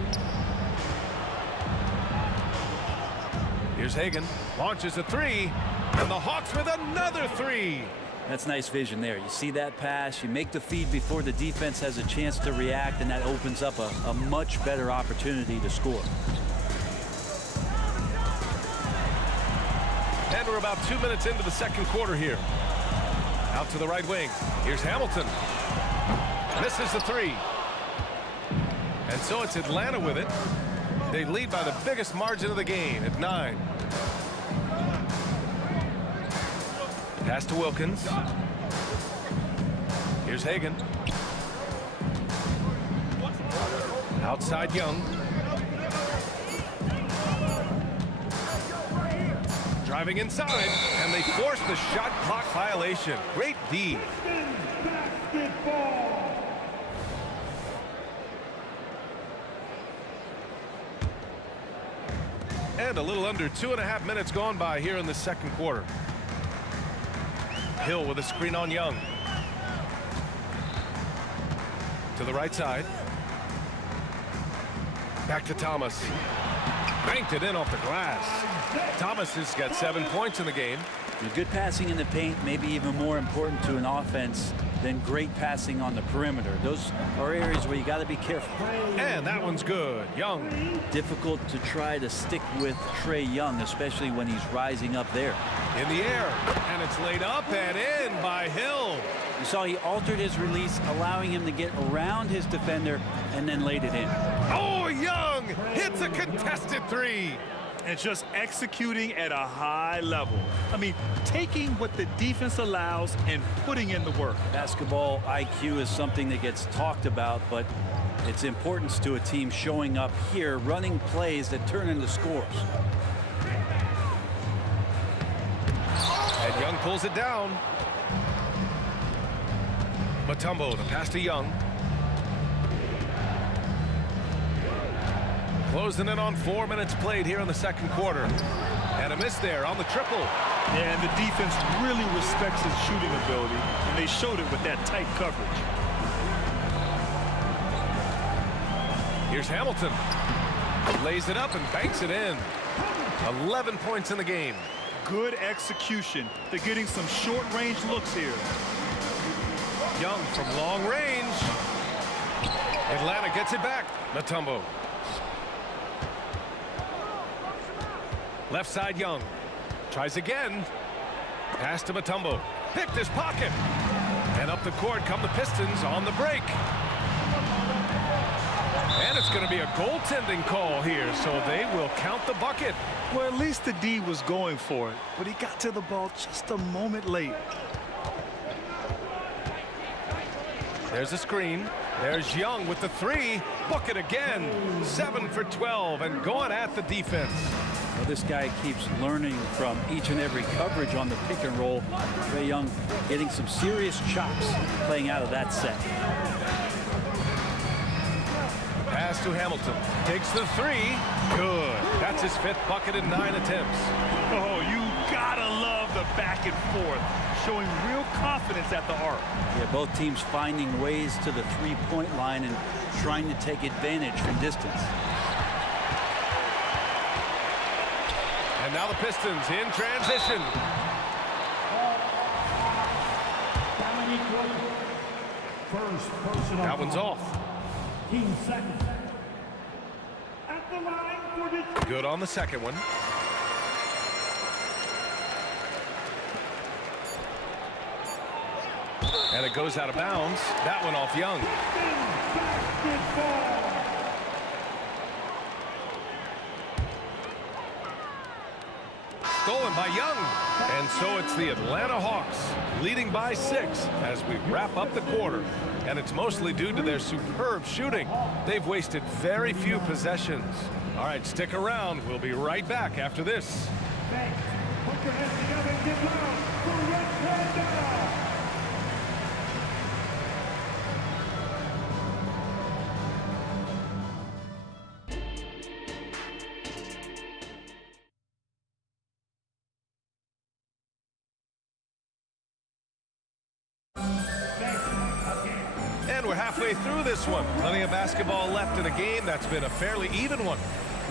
Here's Hagan. Launches a 3. And the Hawks with another 3. That's nice vision there. You see that pass, you make the feed before the defense has a chance to react, and that opens up a much better opportunity to score. And we're about 2 minutes into the second quarter here. Out to the right wing. Here's Hamilton. Misses the 3. And so it's Atlanta with it. They lead by the biggest margin of the game at 9. Pass to Wilkins. Here's Hagan. Outside Young. Driving inside, and they force the shot clock violation. Great D. And a little under 2.5 minutes gone by here in the second quarter. Hill with a screen on Young. To the right side. Back to Thomas. Banked it in off the glass. Thomas has got 7 points in the game. Good passing in the paint, maybe even more important to an offense than great passing on the perimeter. Those are areas where you got to be careful. And that one's good. Young. Difficult to try to stick with Trae Young, especially when he's rising up there. In the air, and it's laid up and in by Hill. You saw he altered his release, allowing him to get around his defender and then laid it in. Oh, Young hits a contested 3. and just executing at a high level. I mean, taking what the defense allows and putting in the work. Basketball IQ is something that gets talked about, but its importance to a team showing up here, running plays that turn into scores. And Young pulls it down. Mutombo, the pass to Young. Closing in on 4 minutes played here in the second quarter. And a miss there on the triple. Yeah, and the defense really respects his shooting ability, and they showed it with that tight coverage. Here's Hamilton. Lays it up and banks it in. 11 points in the game. Good execution. They're getting some short-range looks here. Young from long range. Atlanta gets it back. Mutombo. Left side, Young. Tries again. Pass to Mutombo. Picked his pocket. And up the court come the Pistons on the break. And it's going to be a goaltending call here, so they will count the bucket. Well, at least the D was going for it, but he got to the ball just a moment late. There's a screen. There's Young with the three. Bucket again. 7 for 12 and going at the defense. Well, this guy keeps learning from each and every coverage on the pick and roll. Trae Young getting some serious chops playing out of that set. Pass to Hamilton. Takes the three. Good. That's his 5th bucket in 9 attempts. Oh, you gotta love the back and forth. Showing real confidence at the arc. Yeah, both teams finding ways to the three-point line and trying to take advantage from distance. And now the Pistons in transition. That one's off. Good on the second one. And it goes out of bounds. That one off Young. Stolen by Young. And so it's the Atlanta Hawks leading by 6 as we wrap up the quarter. And it's mostly due to their superb shooting. They've wasted very few possessions. All right, stick around. We'll be right back after this. Thanks. Put your hands together and get loud for Red Panda. And we're halfway through this one. Plenty of basketball left in a game that's been a fairly even one.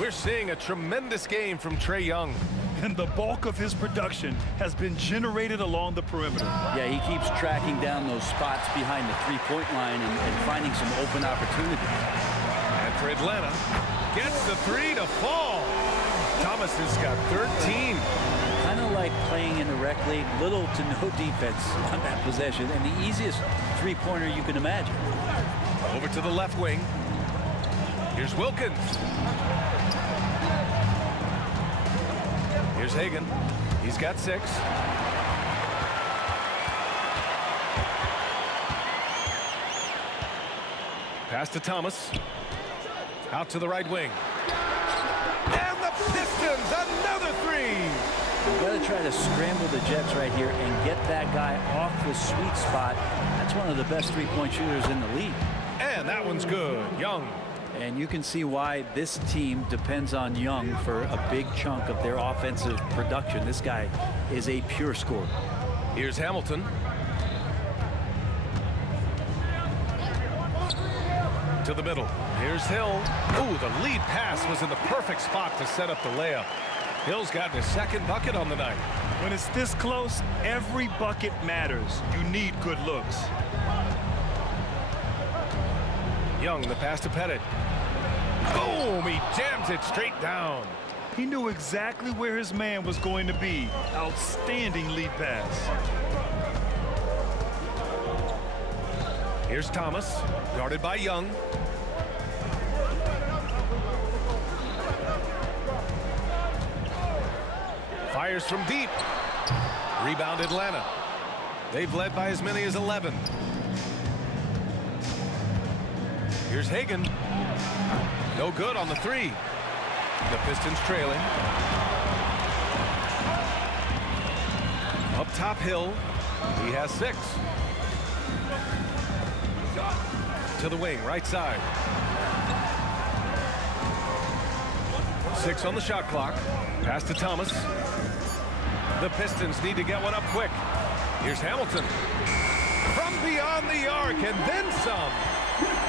We're seeing a tremendous game from Trae Young. And the bulk of his production has been generated along the perimeter. Yeah, he keeps tracking down those spots behind the three-point line and finding some open opportunities. And for Atlanta, gets the three to fall. Thomas has got 13. Kind of like playing in the rec league, little to no defense on that possession, and the easiest three-pointer you can imagine. Over to the left wing. Here's Wilkins. Here's Hagan. He's got 6. Pass to Thomas. Out to the right wing. And the Pistons, another three. You've got to try to scramble the Jets right here and get that guy off the sweet spot. That's one of the best three-point shooters in the league. And that one's good. Young. And you can see why this team depends on Young for a big chunk of their offensive production. This guy is a pure scorer. Here's Hamilton. To the middle. Here's Hill. Ooh, the lead pass was in the perfect spot to set up the layup. Hill's gotten his 2nd bucket on the night. When it's this close, every bucket matters. You need good looks. Young, the pass to Pettit. Boom! He jams it straight down. He knew exactly where his man was going to be. Outstanding lead pass. Here's Thomas, guarded by Young. Fires from deep. Rebound Atlanta. They've led by as many as 11. Here's Hagan. No good on the three. The Pistons trailing. Up top, Hill. He has 6. To the wing, right side. 6 on the shot clock. Pass to Thomas. The Pistons need to get one up quick. Here's Hamilton. From beyond the arc and then some.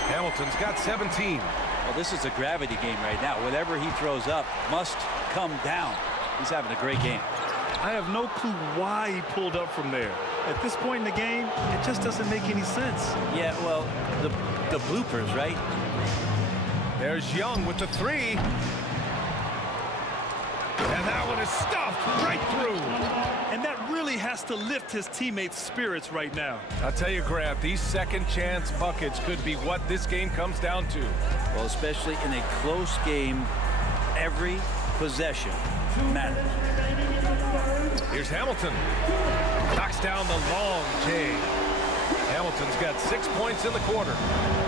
Hamilton's got 17. Well, this is a gravity game right now. Whatever he throws up must come down. He's having a great game. I have no clue why he pulled up from there. At this point in the game, it just doesn't make any sense. Yeah, well, the bloopers, right? There's Young with the 3. And that one is stuffed right through. And that really has to lift his teammates' spirits right now. I'll tell you, Grant, these second chance buckets could be what this game comes down to. Well, especially in a close game, every possession matters. Here's Hamilton. Knocks down the long J. Hamilton's got 6 points in the quarter.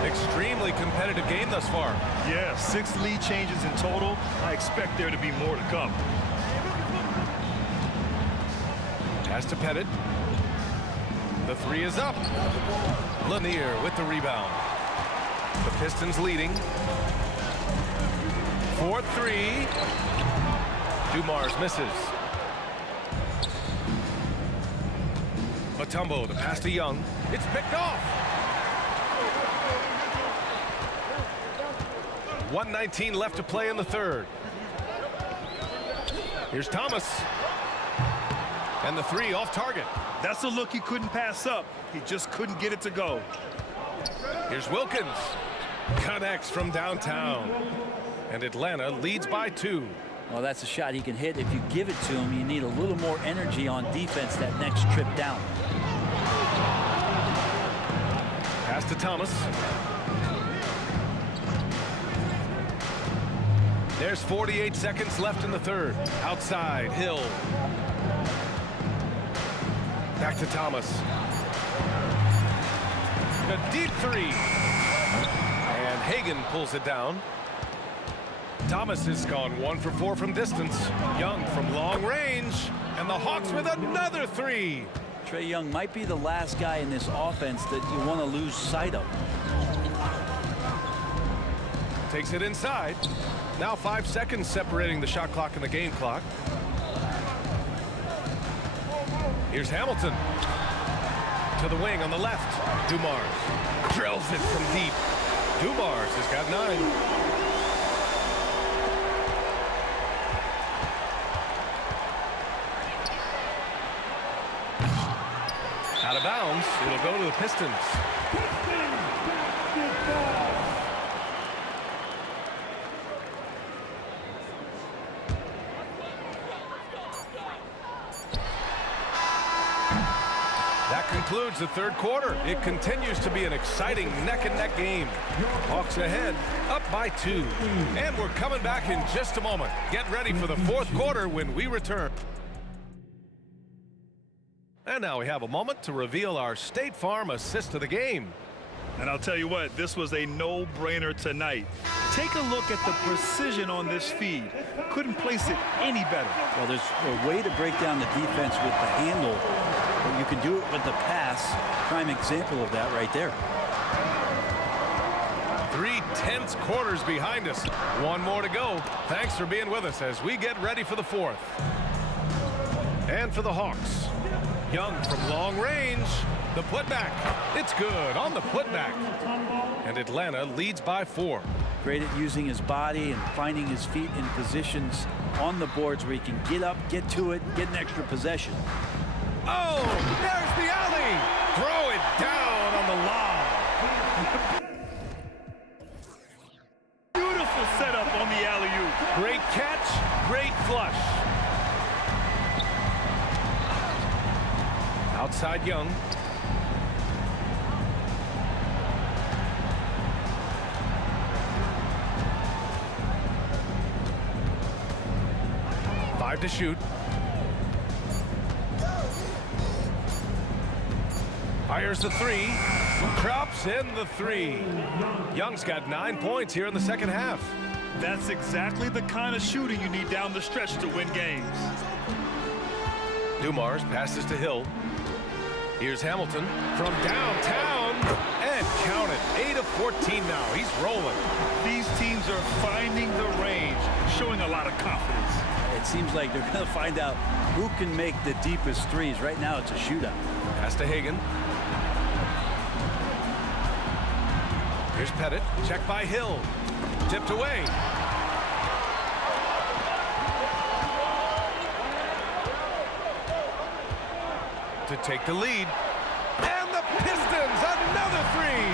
Extremely competitive game thus far. Yeah, 6 lead changes in total. I expect there to be more to come. Pass to Pettit. The 3 is up. Lanier with the rebound. The Pistons leading. 4-3. Dumars misses. Mutombo, the pass to Young. It's picked off. 1:19 left to play in the third. Here's Thomas. And the 3 off target. That's a look he couldn't pass up. He just couldn't get it to go. Here's Wilkins. Connects from downtown. And Atlanta leads by 2. Well, that's a shot he can hit. If you give it to him, you need a little more energy on defense that next trip down. Pass to Thomas. There's 48 seconds left in the third. Outside, Hill. Back to Thomas. A deep 3. And Hagan pulls it down. Thomas has gone 1 for 4 from distance. Young from long range. And the Hawks with another 3. Trae Young might be the last guy in this offense that you want to lose sight of. Takes it inside. Now 5 seconds separating the shot clock and the game clock. Here's Hamilton. To the wing on the left. Dumars drills it from deep. Dumars has got 9. Out of bounds. It'll go to the Pistons. That concludes the third quarter. It continues to be an exciting neck-and-neck game. Hawks ahead, up by 2. And we're coming back in just a moment. Get ready for the fourth quarter when we return. And now we have a moment to reveal our State Farm assist of the game. And I'll tell you what, this was a no-brainer tonight. Take a look at the precision on this feed. Couldn't place it any better. Well, there's a way to break down the defense with the handle. You can do it with the pass. Prime example of that right there. 3 tense quarters behind us. 1 more to go. Thanks for being with us as we get ready for the fourth. And for the Hawks, Young from long range. The putback. It's good on the putback. And Atlanta leads by 4. Great at using his body and finding his feet in positions on the boards where he can get up, get to it, get an extra possession. Oh, there's the alley. Throw it down on the lob. Beautiful setup on the alley-oop. Great catch, great flush. Outside Young. Five to shoot. Fires the three. Drops in the three. Young's got 9 points here in the second half. That's exactly the kind of shooting you need down the stretch to win games. Dumars passes to Hill. Here's Hamilton from downtown, and count it, 8 of 14 now. He's rolling. These teams are finding the range, showing a lot of confidence. It seems like they're going to find out who can make the deepest threes. Right now, it's a shootout. Pass to Hagan. Here's Pettit, checked by Hill. Tipped away. To take the lead. And the Pistons, another three.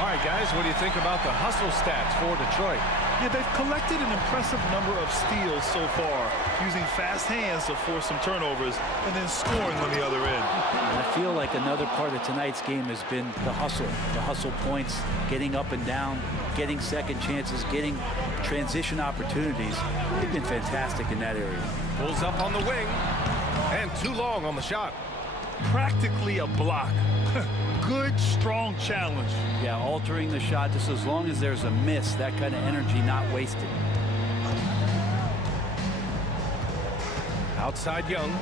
All right, guys, what do you think about the hustle stats for Detroit? Yeah, they've collected an impressive number of steals so far, using fast hands to force some turnovers and then scoring on the other end. I feel like another part of tonight's game has been the hustle points, getting up and down, getting second chances, getting transition opportunities. They've been fantastic in that area. Pulls up on the wing. And too long on the shot. Practically a block. Good, strong challenge. Yeah, altering the shot just as long as there's a miss, that kind of energy not wasted. Outside Young.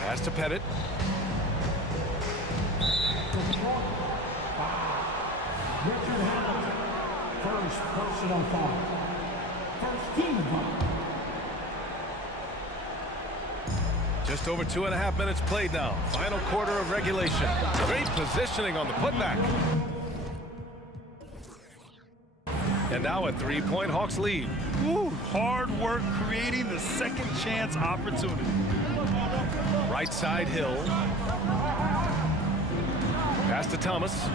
Pass to Pettit. Richard Hamilton, first personal foul. First team foul. Just over 2.5 minutes played now. Final quarter of regulation. Great positioning on the putback. And now a 3-point Hawks lead. Woo, hard work creating the second chance opportunity. Right side Hill. Pass to Thomas.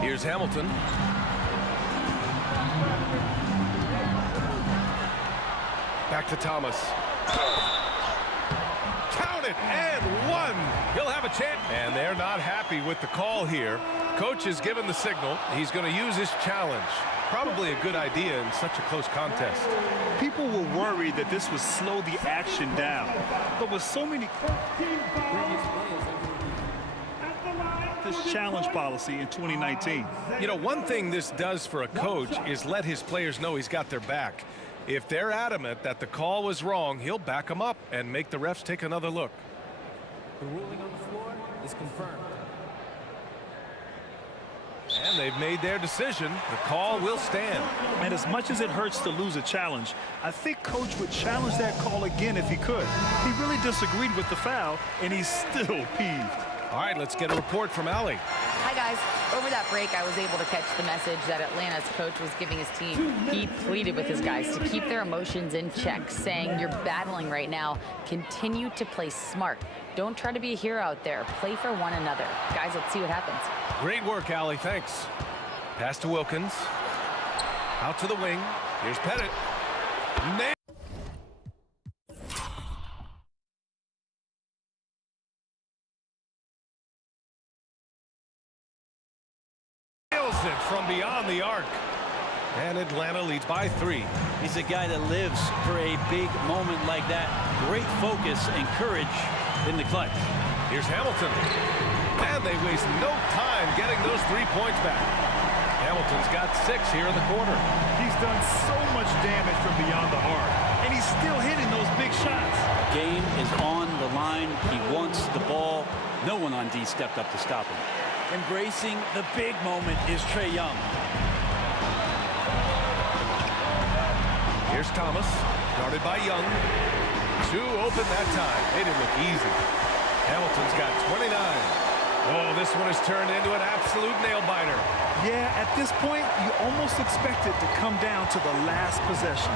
Here's Hamilton. Back to Thomas. Count it, and one. He'll have a chance. And they're not happy with the call here. Coach has given the signal. He's going to use his challenge. Probably a good idea in such a close contest. People were worried that this would slow the action down. But with so many this challenge policy in 2019. You know, one thing this does for a coach is let his players know he's got their back. If they're adamant that the call was wrong, he'll back them up and make the refs take another look. The ruling on the floor is confirmed. And they've made their decision. The call will stand. And as much as it hurts to lose a challenge, I think Coach would challenge that call again if he could. He really disagreed with the foul, and he's still peeved. All right, let's get a report from Allie. Hi, guys. Over that break, I was able to catch the message that Atlanta's coach was giving his team. He pleaded with his guys to keep their emotions in check, saying, you're battling right now. Continue to play smart. Don't try to be a hero out there. Play for one another. Guys, let's see what happens. Great work, Allie. Thanks. Pass to Wilkins. Out to the wing. Here's Pettit. It from beyond the arc, and Atlanta leads by 3. He's a guy that lives for a big moment like that. Great focus and courage in the clutch. Here's Hamilton, and they waste no time getting those 3 points back. Hamilton's got 6 here in the quarter. He's done so much damage from beyond the arc, and he's still hitting those big shots. Game is on the line. He wants the ball. No one on D stepped up to stop him. Embracing the big moment is Trae Young. Here's Thomas, guarded by Young. 2 open that time. They didn't look easy. Hamilton's got 29. Oh, this one has turned into an absolute nail-biter. Yeah, at this point, you almost expect it to come down to the last possession.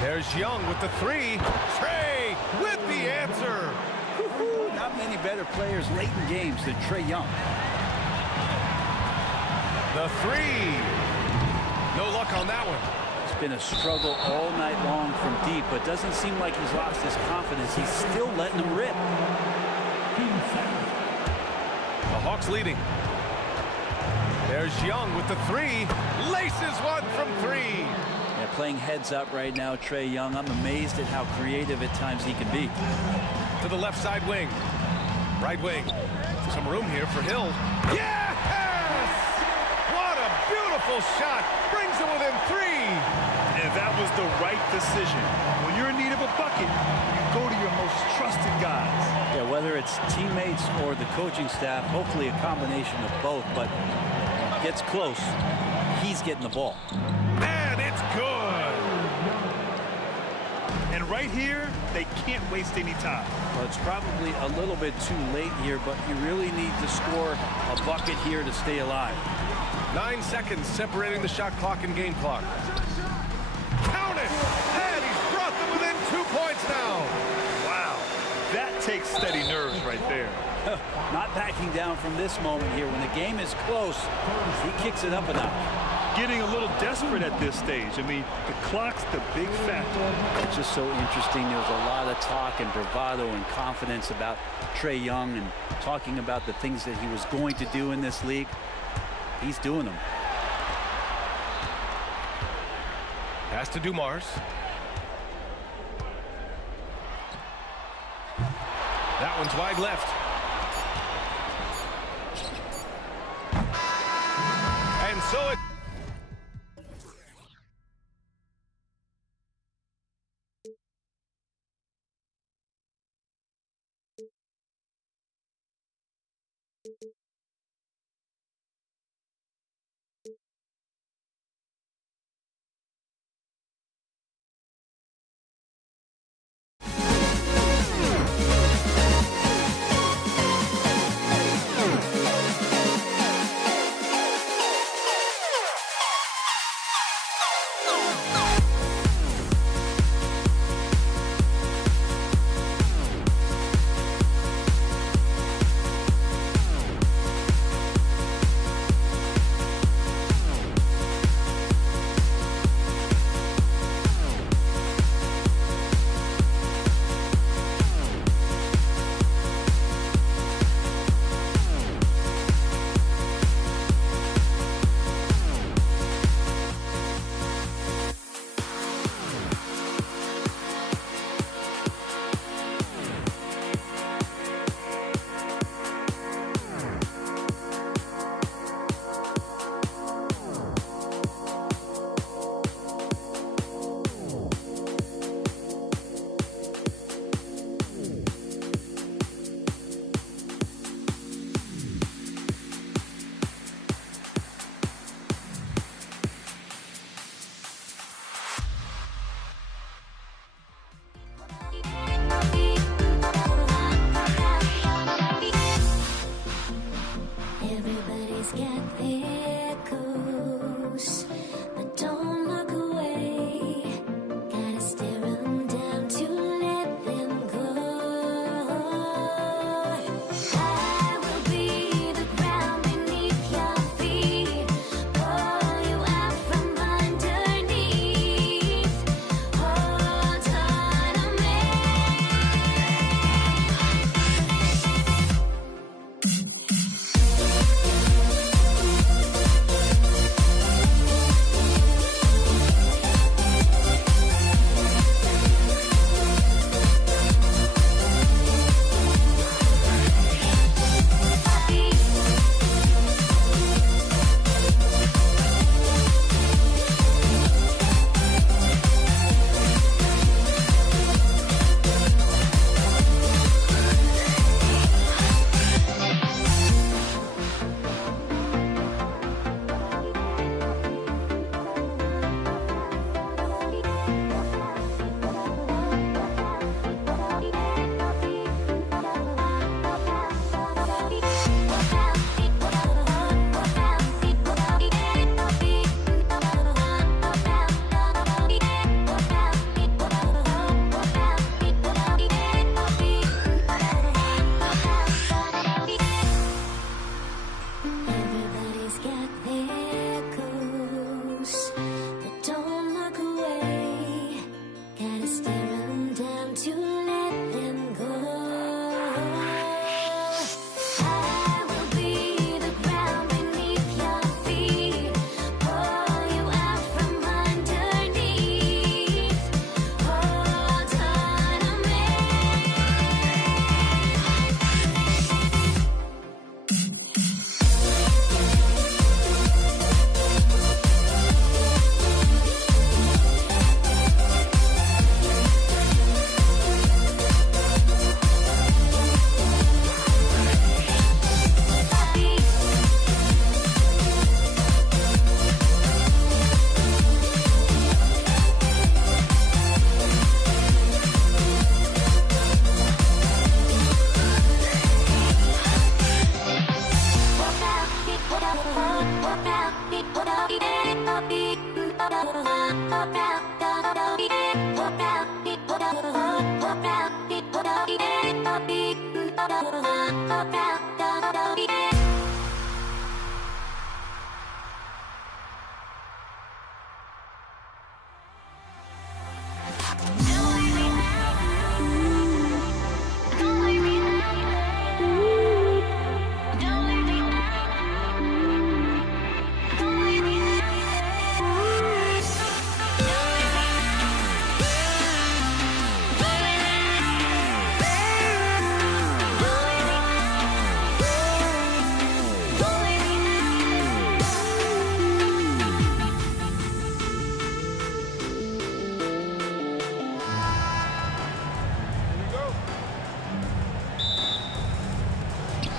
There's Young with the 3. Trae with the answer. Not many better players late in games than Trae Young. The 3. No luck on that one. It's been a struggle all night long from deep, but doesn't seem like he's lost his confidence. He's still letting them rip. The Hawks leading. There's Young with the 3. Laces one from 3. Yeah, playing heads up right now, Trae Young. I'm amazed at how creative at times he can be. To the left side wing. Right wing. Some room here for Hill. Yes! What a beautiful shot. Brings it within 3. And that was the right decision. When you're in need of a bucket, you go to your most trusted guys. Yeah, whether it's teammates or the coaching staff, hopefully a combination of both, but gets close, he's getting the ball. And it's good. And right here, they can't waste any time. Well, it's probably a little bit too late here, but you really need to score a bucket here to stay alive. 9 seconds separating the shot clock and game clock. Count it! And he's brought them within 2 points now. Wow, that takes steady nerves right there. Not backing down from this moment here. When the game is close, he kicks it up a notch. Getting a little desperate at this stage. I mean, the clock's the big factor. It's just so interesting. There's a lot of talk and bravado and confidence about Trae Young and talking about the things that he was going to do in this league. He's doing them. Pass to Dumars. That one's wide left. And so it...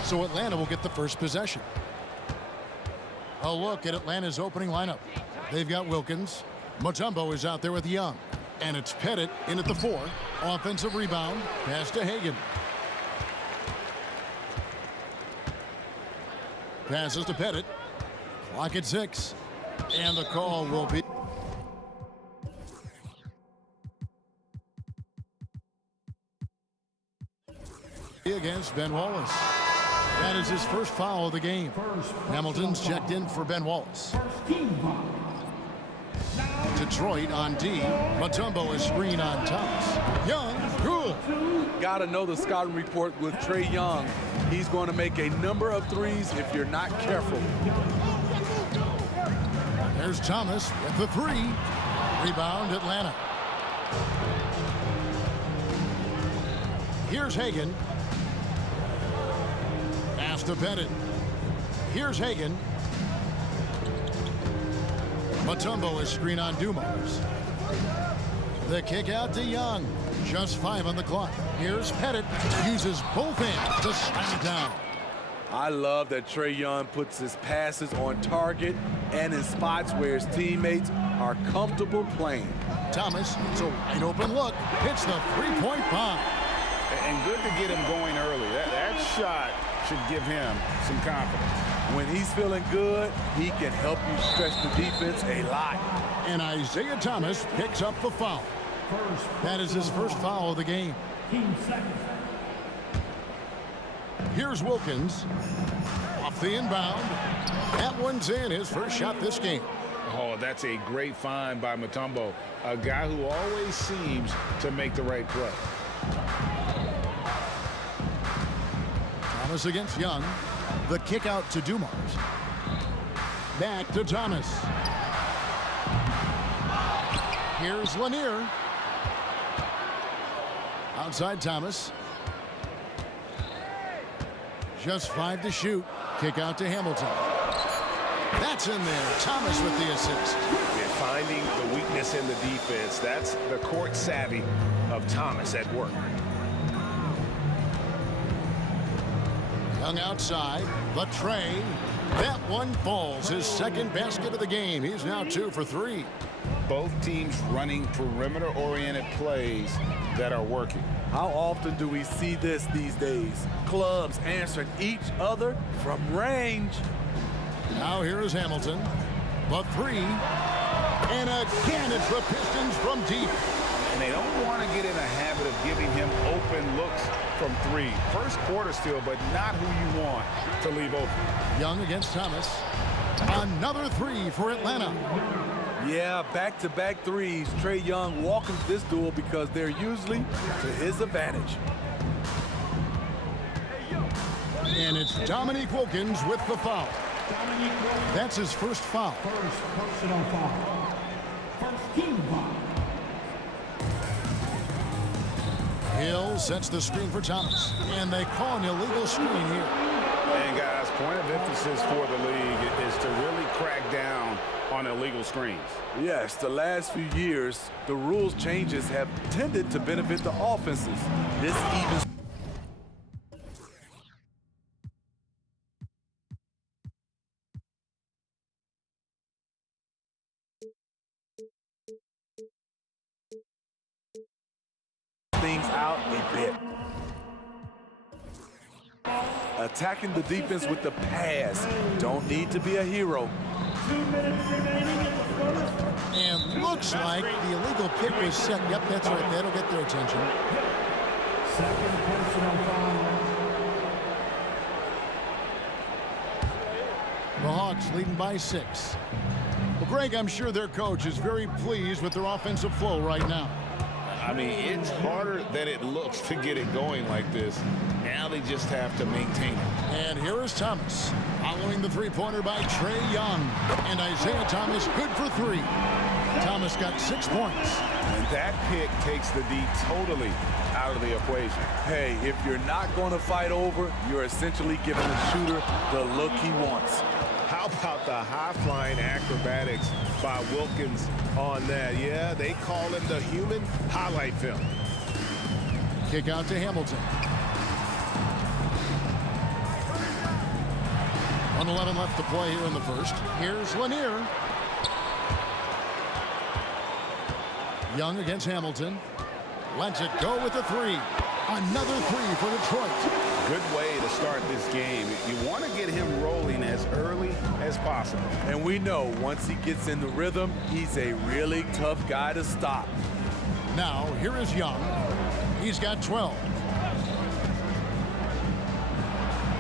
So Atlanta will get the first possession. A look at Atlanta's opening lineup. They've got Wilkins. Mutombo is out there with Young. And it's Pettit in at the 4. Offensive rebound. Pass to Hagan. Passes to Pettit. Clock at 6. And the call will be against Ben Wallace. That is his first foul of the game. Hamilton's checked in for Ben Wallace. Detroit on D. Mutombo is screen on Thomas. Young, good. Got to know the scouting report with Trae Young. He's going to make a number of threes if you're not careful. There's Thomas with the 3. Rebound, Atlanta. Here's Hagan. Pass to Pettit. Here's Hagan. Mutombo is screen on Dumars. The kick out to Young. Just 5 on the clock. Here's Pettit. Uses both hands to slam it down. I love that Trae Young puts his passes on target and in spots where his teammates are comfortable playing. Thomas, it's a wide open look. Hits the 3-point bomb. And good to get him going early. That shot should give him some confidence. When he's feeling good, he can help you stretch the defense a lot. And Isaiah Thomas picks up the foul. That is his first foul of the game. Here's Wilkins. Off the inbound. That one's in, his first shot this game. Oh, that's a great find by Mutombo, a guy who always seems to make the right play. Thomas against Young. The kick out to Dumars. Back to Thomas. Here's Lanier. Outside Thomas. Just 5 to shoot. Kick out to Hamilton. That's in there. Thomas with the assist. Yeah, finding the weakness in the defense. That's the court savvy of Thomas at work. Young outside. The tray. That one falls. His second basket of the game. He's now 2 for 3. Both teams running perimeter-oriented plays that are working. How often do we see this these days? Clubs answering each other from range. Now here is Hamilton. The 3. And again, it's the Pistons from deep. And they don't want to get in a habit of giving him open looks from 3. First quarter still, but not who you want to leave open. Young against Thomas. Another 3 for Atlanta. Yeah, back-to-back threes. Trae Young welcomes this duel because they're usually to his advantage. And it's Dominique Wilkins with the foul. That's his first foul. First personal foul. First team foul. Hill sets the screen for Thomas. And they call an illegal screen here. And guys, point of emphasis for the league is to really crack down on illegal screens. Yes, the last few years, the rules changes have tended to benefit the offenses. This even things out a bit. Attacking the defense with the pass. Don't need to be a hero. 2 minutes remaining in the And looks like the illegal kick was set. Yep, that's right. That'll get their attention. Second personal foul. The Hawks leading by 6. Well, Greg, I'm sure their coach is very pleased with their offensive flow right now. I mean, it's harder than it looks to get it going like this. Now they just have to maintain it. And here is Thomas, following the three-pointer by Trae Young. And Isaiah Thomas good for 3. Thomas got 6 points. And that pick takes the D totally out of the equation. Hey, if you're not going to fight over, you're essentially giving the shooter the look he wants. How about the high-flying acrobatics by Wilkins on that? Yeah, they call him the human highlight film. Kick out to Hamilton. 1:11 left to play here in the first. Here's Lanier. Young against Hamilton. Lets it go with a 3. Another 3 for Detroit. Good way to start this game. You want to get him rolling as early as possible. And we know once he gets in the rhythm, he's a really tough guy to stop. Now, here is Young. He's got 12.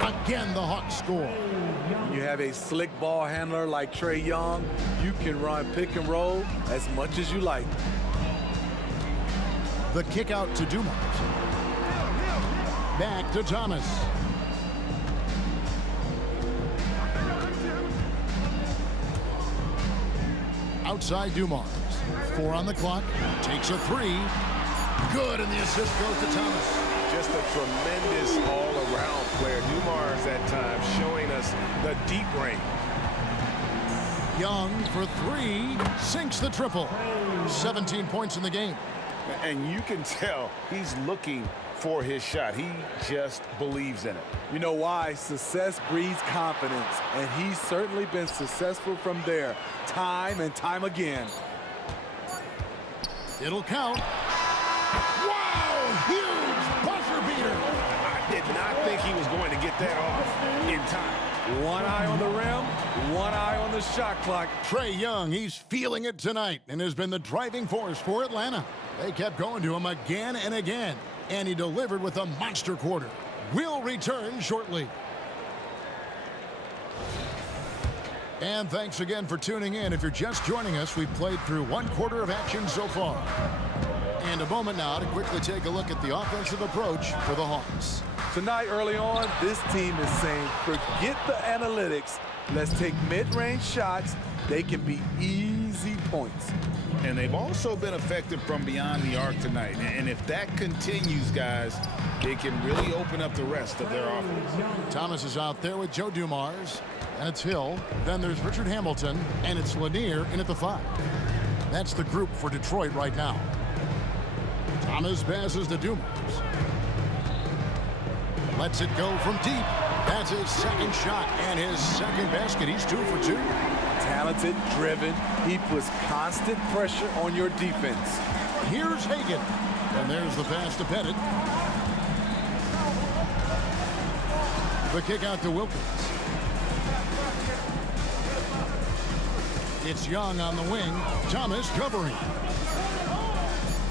Again, the Hawks score. When you have a slick ball handler like Trae Young, you can run pick and roll as much as you like. The kick out to Dumars. Back to Thomas. Outside Dumars. 4 on the clock. Takes a 3. Good, and the assist goes to Thomas. Just a tremendous all-around player. Dumars at times showing us the deep range. Young for 3. Sinks the triple. 17 points in the game. And you can tell he's looking for his shot. He just believes in it. You know why? Success breeds confidence, and he's certainly been successful from there, time and time again. It'll count. Wow! Huge buzzer beater. I did not think he was going to get that off in time. One eye on the rim, one eye on the shot clock. Trae Young, he's feeling it tonight and has been the driving force for Atlanta. They kept going to him again and again, and he delivered with a monster quarter. We'll return shortly. And thanks again for tuning in. If you're just joining us, we've played through 1 quarter of action so far. And a moment now to quickly take a look at the offensive approach for the Hawks. Tonight, early on, this team is saying, forget the analytics. Let's take mid-range shots. They can be easy points. And they've also been effective from beyond the arc tonight. And if that continues, guys, it can really open up the rest of their offense. Thomas is out there with Joe Dumars, and it's Hill. Then there's Richard Hamilton, and it's Lanier in at the 5. That's the group for Detroit right now. Thomas passes to Dumars. Lets it go from deep. That's his second shot and his second basket. He's 2 for 2. Talented, driven. He puts constant pressure on your defense. Here's Hagan. And there's the pass to Pettit. The kick out to Wilkins. It's Young on the wing. Thomas covering.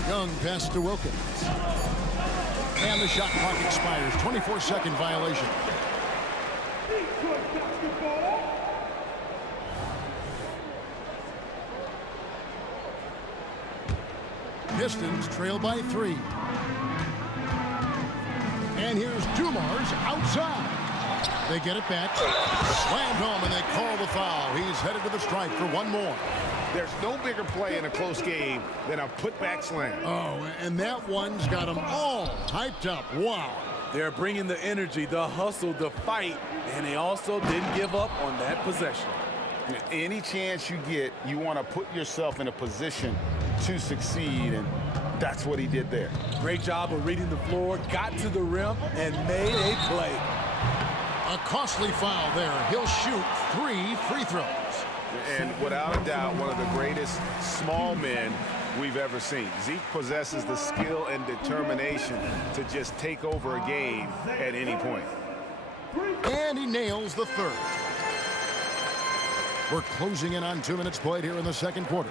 Young pass to Wilkins. And the shot clock expires. 24-second violation. Pistons trail by 3. And here's Dumars outside. They get it back. Slammed home, and they call the foul. He's headed to the stripe for 1 more. There's no bigger play in a close game than a putback slam. Oh, and that one's got them all hyped up. Wow. They're bringing the energy, the hustle, the fight, and they also didn't give up on that possession. Any chance you get, you want to put yourself in a position to succeed, and that's what he did there. Great job of reading the floor, got to the rim, and made a play. A costly foul there. He'll shoot 3 free throws. And without a doubt, one of the greatest small men we've ever seen. Zeke possesses the skill and determination to just take over a game at any point. And he nails the 3rd. We're closing in on 2 minutes played here in the second quarter.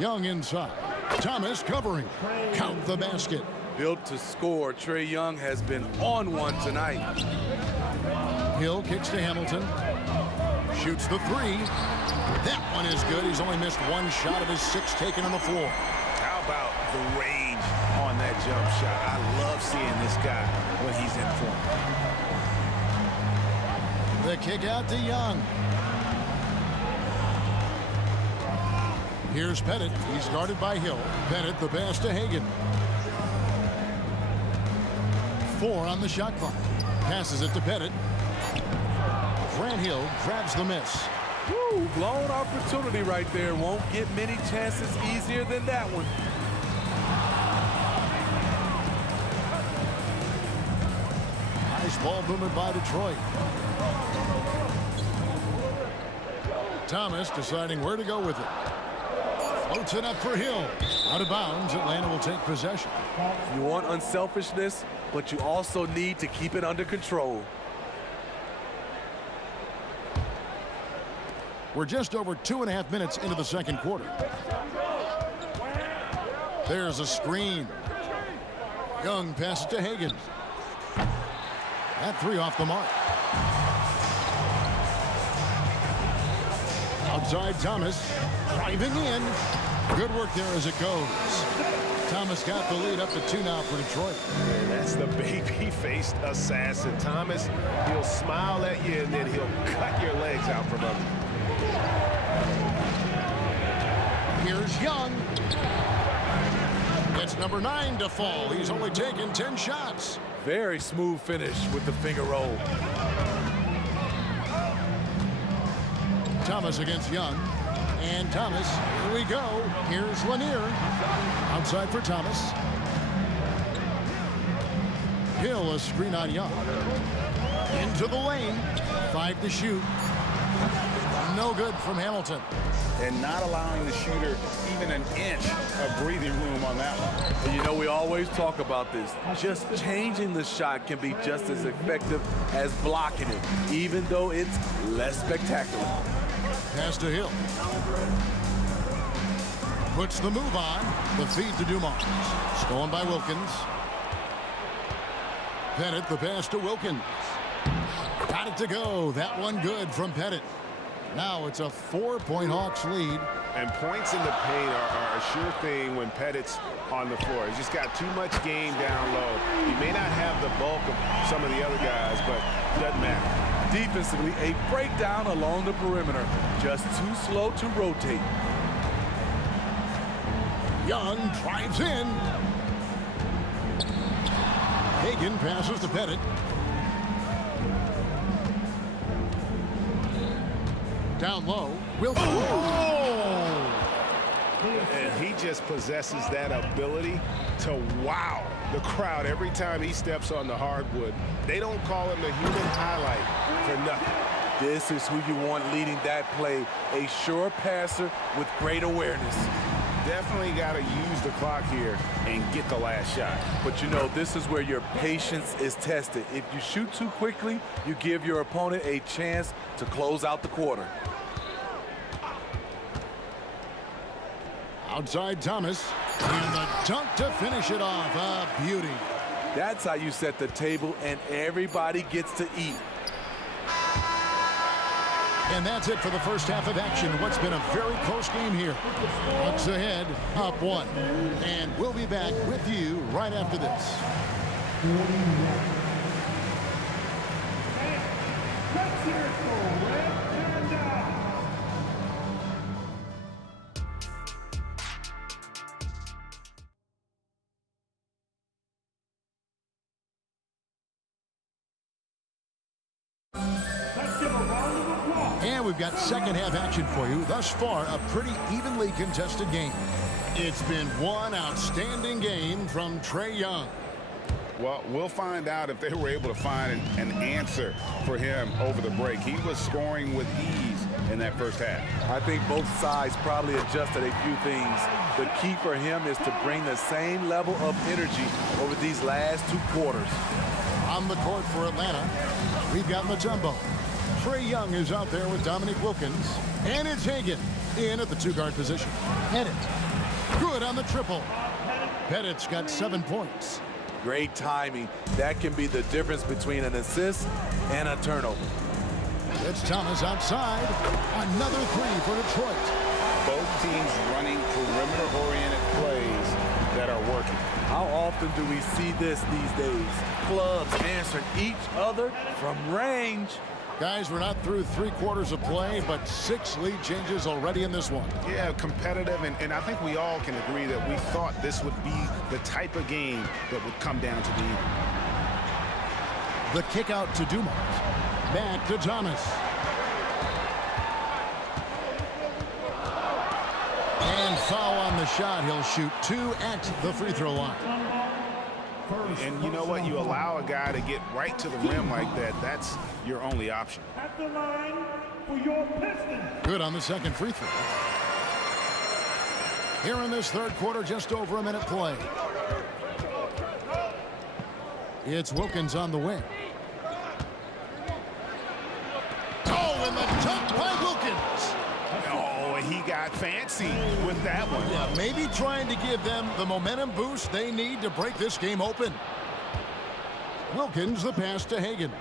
Young inside. Thomas covering. Count the basket. Built to score. Trae Young has been on one tonight. Hill kicks to Hamilton. Shoots the three. That one is good. He's only missed one shot of his 6 taken on the floor. How about the range on that jump shot? I love seeing this guy when he's in form. The kick out to Young. Here's Pettit. He's guarded by Hill. Pettit, the pass to Hagan. 4 on the shot clock. Passes it to Pettit. Grant Hill grabs the miss. Woo, blown opportunity right there. Won't get many chances easier than that one. Nice ball movement by Detroit. Thomas deciding where to go with it. Floats it up for Hill. Out of bounds. Atlanta will take possession. You want unselfishness, but you also need to keep it under control. We're just over 2.5 minutes into the second quarter. There's a screen. Young passes to Hagan. That 3 off the mark. Outside Thomas. Driving in. Good work there as it goes. Thomas got the lead up to 2 now for Detroit. And that's the baby-faced assassin. Thomas, he'll smile at you and then he'll cut your legs out from under. Here's Young. It's number 9 to fall. He's only taken 10 shots. Very smooth finish with the finger roll. Thomas against Young. And Thomas, here we go. Here's Lanier. Outside for Thomas. Hill, a screen on Young. Into the lane. 5 to shoot. No good from Hamilton. And not allowing the shooter even an inch of breathing room on that one. And you know, we always talk about this. Just changing the shot can be just as effective as blocking it, even though it's less spectacular. Pass to Hill. Puts the move on. The feed to Dumars. Stolen by Wilkins. Pettit, the pass to Wilkins. Got it to go. That one good from Pettit. Now it's a 4-point Hawks lead. And points in the paint are a sure thing when Pettit's on the floor. He's just got too much game down low. He may not have the bulk of some of the other guys, but it doesn't matter. Defensively, a breakdown along the perimeter. Just too slow to rotate. Young drives in. Hagan passes to Pettit. Down low. Wilkins. Oh! And he just possesses that ability to wow the crowd every time he steps on the hardwood. They don't call him the human highlight for nothing. This is who you want leading that play. A sure passer with great awareness. Definitely got to use the clock here and get the last shot. But you know, this is where your patience is tested. If you shoot too quickly, you give your opponent a chance to close out the quarter. Outside Thomas. And the dunk to finish it off. A beauty. That's how you set the table and everybody gets to eat. And that's it for the first half of action. What's been a very close game here. Bucks ahead, up 1. And we'll be back with you right after this. Let's hear it for Red Panda. And we've got second half action for you. Thus far, a pretty evenly contested game. It's been one outstanding game from Trae Young. Well, we'll find out if they were able to find an answer for him over the break. He was scoring with ease in that first half. I think both sides probably adjusted a few things The key for him is to bring the same level of energy over these last 2 quarters. On the court for Atlanta, we've got Mutombo. Trae Young is out there with Dominique Wilkins. And it's Hagan in at the 2-guard position. Pettit. Good on the triple. Pettit's got 7 points. Great timing. That can be the difference between an assist and a turnover. It's Thomas outside. Another 3 for Detroit. Both teams running perimeter-oriented plays that are working. How often do we see this these days? Clubs answering each other from range. Guys, we're not through 3 quarters of play, but 6 lead changes already in this one. Yeah, competitive, and I think we all can agree that we thought this would be the type of game that would come down to the end. The kick out to Dumars. Back to Thomas. And foul on the shot. He'll shoot 2 at the free throw line. And you know what? You allow a guy to get right to the rim like that. That's your only option. At the line for your Pistons. Good on the second free throw. Here in this 3rd quarter, just over a minute play. It's Wilkins on the wing. Oh, and the dunk by Wilkins. Oh, he got fancy with that one. Yeah, maybe trying to give them the momentum boost they need to break this game open. Wilkins, the pass to Hagan.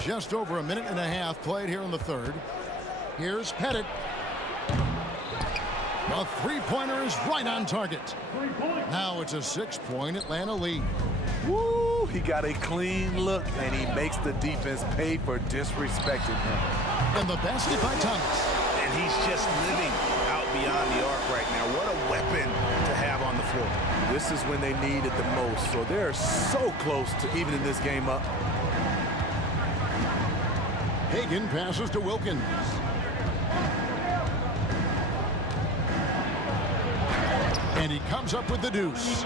Just over a minute and a half played here in the 3rd. Here's Pettit. The 3-pointer is right on target. Now it's a 6-point Atlanta lead. Woo! He got a clean look, and he makes the defense pay for disrespecting him. And the basket by Thomas. And he's just living out beyond the arc right now. What a weapon to have on the floor. This is when they need it the most, so they're so close to evening this game up. Hagan passes to Wilkins. And he comes up with the deuce.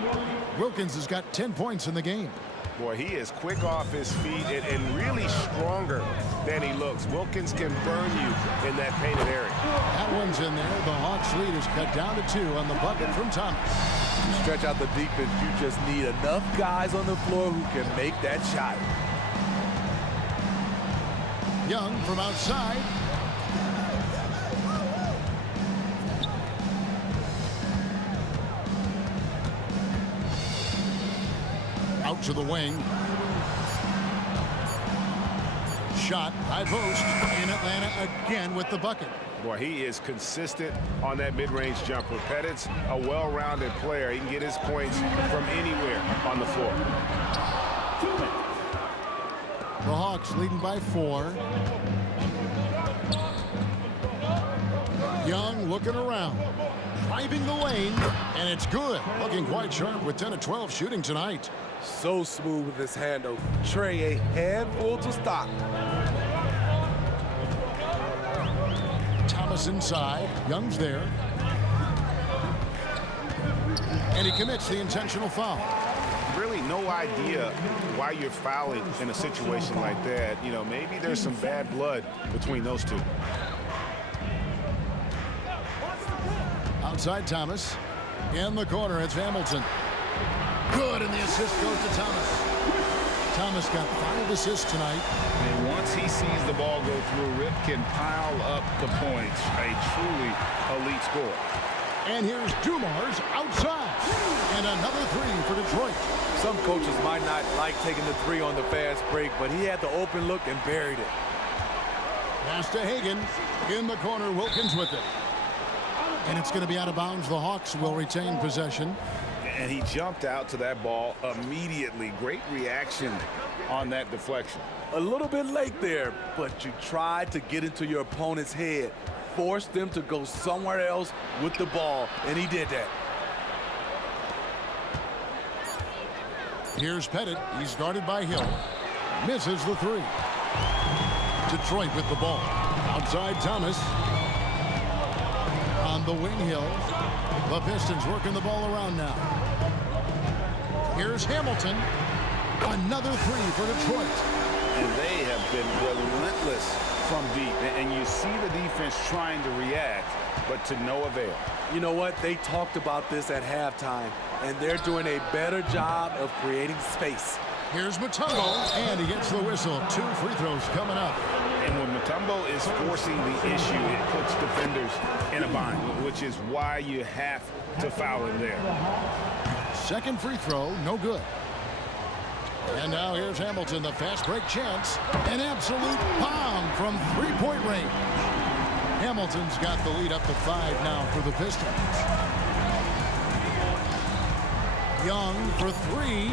Wilkins has got 10 points in the game. Boy, he is quick off his feet and really stronger than he looks. Wilkins can burn you in that painted area. That one's in there. The Hawks lead is cut down to 2 on the bucket from Thomas. To stretch out the defense, you just need enough guys on the floor who can make that shot. Young from outside. Out to the wing. Shot, high post, in Atlanta again with the bucket. Boy, he is consistent on that mid-range jumper. Pettit's a well-rounded player. He can get his points from anywhere on the floor. The Hawks leading by 4. Young looking around, driving the lane, and it's good. Looking quite sharp with 10 of 12 shooting tonight. So smooth with his handle. Trae, a handful to stop. Thomas inside. Young's there. And he commits the intentional foul. Really no idea why you're fouling in a situation like that. You know, maybe there's some bad blood between those two. Outside Thomas. In the corner, it's Hamilton. Good, and the assist goes to Thomas. Thomas got 5 assists tonight. And once he sees the ball go through, Rip can pile up the points. A truly elite scorer. And here's Dumars outside. And another 3 for Detroit. Some coaches might not like taking the 3 on the fast break, but he had the open look and buried it. Pass to Hagan. In the corner, Wilkins with it. And it's going to be out of bounds. The Hawks will retain possession. And he jumped out to that ball immediately. Great reaction on that deflection. A little bit late there, but you tried to get into your opponent's head. Force them to go somewhere else with the ball, and he did that. Here's Pettit. He's guarded by Hill. Misses the 3. Detroit with the ball. Outside Thomas. On the wing, Hill. The Pistons working the ball around now. Here's Hamilton. Another 3 for Detroit. And they have been relentless from deep. And you see the defense trying to react, but to no avail. You know what? They talked about this at halftime, and they're doing a better job of creating space. Here's Mutombo, and he gets the whistle. 2 free throws coming up. And when Mutombo is forcing the issue, it puts defenders in a bind, which is why you have to foul him there. Second free throw, no good. And now here's Hamilton, the fast break chance. An absolute bomb from three-point range. Hamilton's got the lead up to 5 now for the Pistons. Young for 3.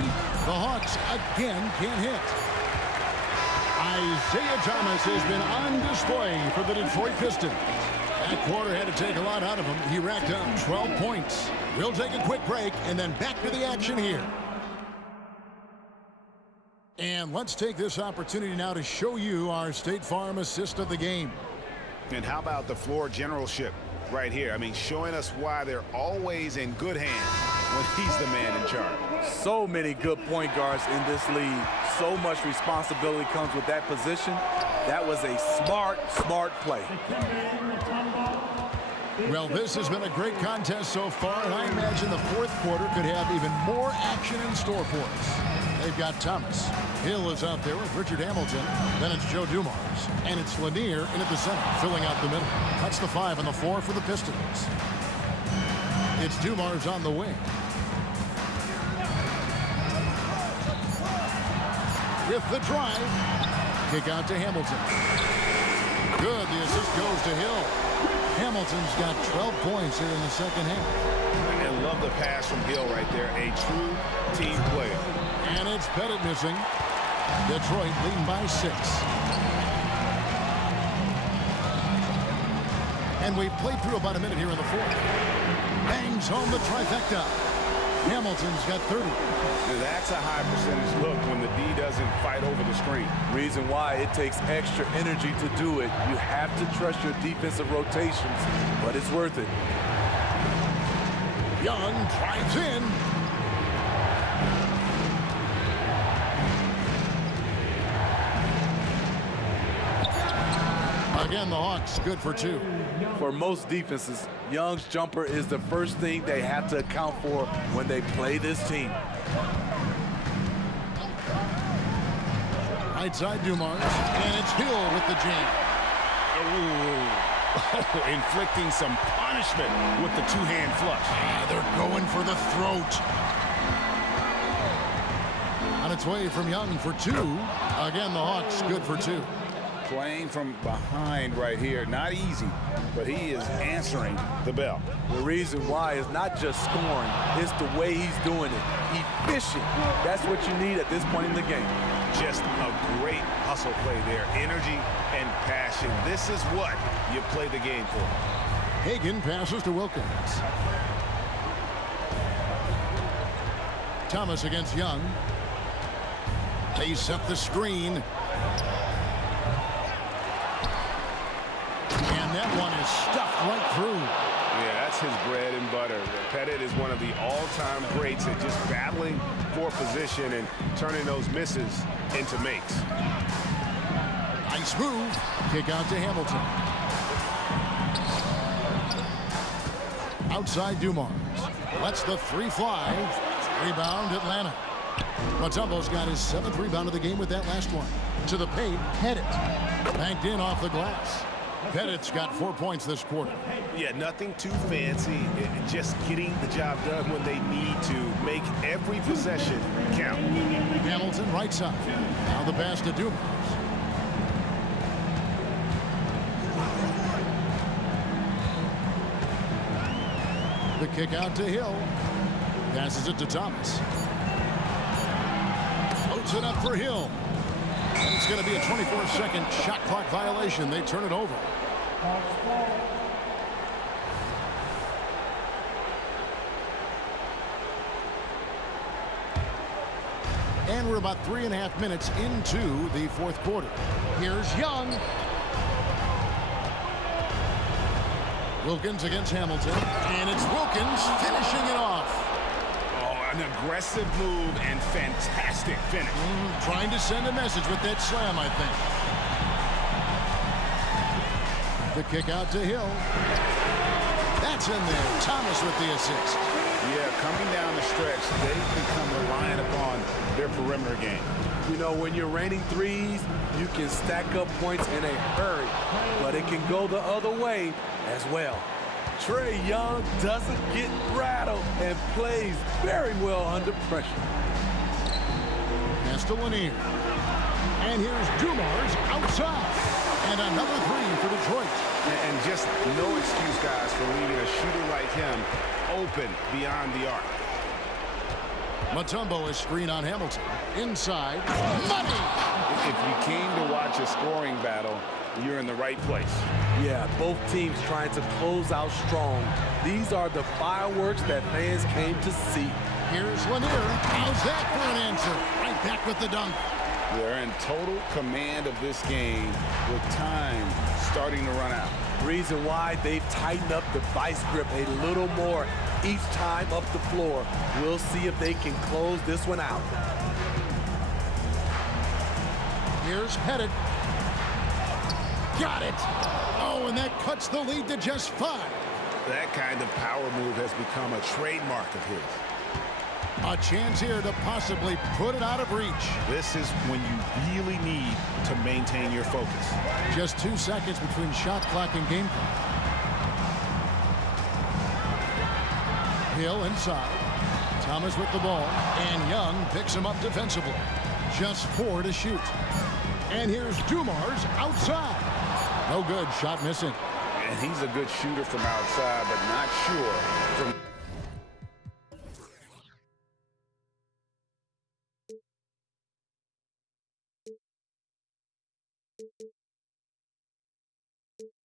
The Hawks again can't hit. Isaiah Thomas has been on display for the Detroit Pistons. That quarter had to take a lot out of him. He racked up 12 points. We'll take a quick break and then back to the action here. And let's take this opportunity now to show you our State Farm assist of the game. And how about the floor generalship right here? I mean, showing us why they're always in good hands when he's the man in charge. So many good point guards in this league. So much responsibility comes with that position. That was a smart play. Well, this has been a great contest so far, and I imagine the fourth quarter could have even more action in store for us. They've got Thomas. Hill is out there with Richard Hamilton. Then it's Joe Dumars. And it's Lanier in at the center, filling out the middle. That's the 5 and the 4 for the Pistons. It's Dumars on the wing. With the drive. Kick out to Hamilton. Good. The assist goes to Hill. Hamilton's got 12 points here in the second half. I love the pass from Hill right there. A true team player. And it's Pettit missing. Detroit leading by 6. And we've played through about a minute here in the fourth. Bangs home the trifecta. Hamilton's got 30. That's a high percentage look when the D doesn't fight over the screen. Reason why it takes extra energy to do it. You have to trust your defensive rotations, but it's worth it. Young drives in. Again, the Hawks good for 2. For most defenses, Young's jumper is the first thing they have to account for when they play this team. Right side Dumars, and it's Hill with the jam. Oh, inflicting some punishment with the two-hand flush. They're going for the throat. On its way from Young for 2. Again, the Hawks good for 2. Playing from behind right here. Not easy, but he is answering the bell. The reason why is not just scoring, it's the way he's doing it. Efficient. That's what you need at this point in the game. Just a great hustle play there. Energy and passion. This is what you play the game for. Hagan passes to Wilkins. Thomas against Young. They set the screen. And that one is stuffed right through. Yeah, that's his bread and butter. Pettit is one of the all-time greats at just battling for position and turning those misses into makes. Nice move. Kick out to Hamilton. Outside Dumars. Lets the 3 fly. Rebound Atlanta. Mutombo's got his 7th rebound of the game with that last one. To the paint, Pettit. Banked in off the glass. Pettit's got 4 points this quarter. Yeah, nothing too fancy. Just getting the job done when they need to. Make every possession count. Hamilton right side. Now the pass to Dumars. The kick out to Hill. Passes it to Thomas. Floats it up for Hill. And it's going to be a 24-second shot clock violation. They turn it over. And we're about 3.5 minutes into the fourth quarter. Here's Young. Wilkins against Hamilton. And it's Wilkins finishing it off. An aggressive move and fantastic finish. Trying to send a message with that slam, I think. The kick out to Hill. That's in there. Thomas with the assist. Yeah, coming down the stretch, they've become reliant upon their perimeter game. You know, when you're raining threes, you can stack up points in a hurry, but it can go the other way as well. Trae Young doesn't get rattled and plays very well under pressure. Pass to Lanier. And here's Dumars outside. And another three for Detroit. And just no excuse, guys, for leaving a shooter like him open beyond the arc. Mutombo is screen on Hamilton. Inside. Money! If you came to watch a scoring battle, you're in the right place. Yeah, both teams trying to close out strong. These are the fireworks that fans came to see. Here's Lanier. How's that for an answer? Right back with the dunk. They're in total command of this game with time starting to run out. Reason why they've tightened up the vice grip a little more each time up the floor. We'll see if they can close this one out. Here's Pettit. Got it. Oh, and that cuts the lead to just 5. That kind of power move has become a trademark of his. A chance here to possibly put it out of reach. This is when you really need to maintain your focus. Just 2 seconds between shot clock and game clock. Hill inside. Thomas with the ball. And Young picks him up defensively. Just 4 to shoot. And here's Dumars outside. No good. Shot missing. And he's a good shooter from outside, but not sure from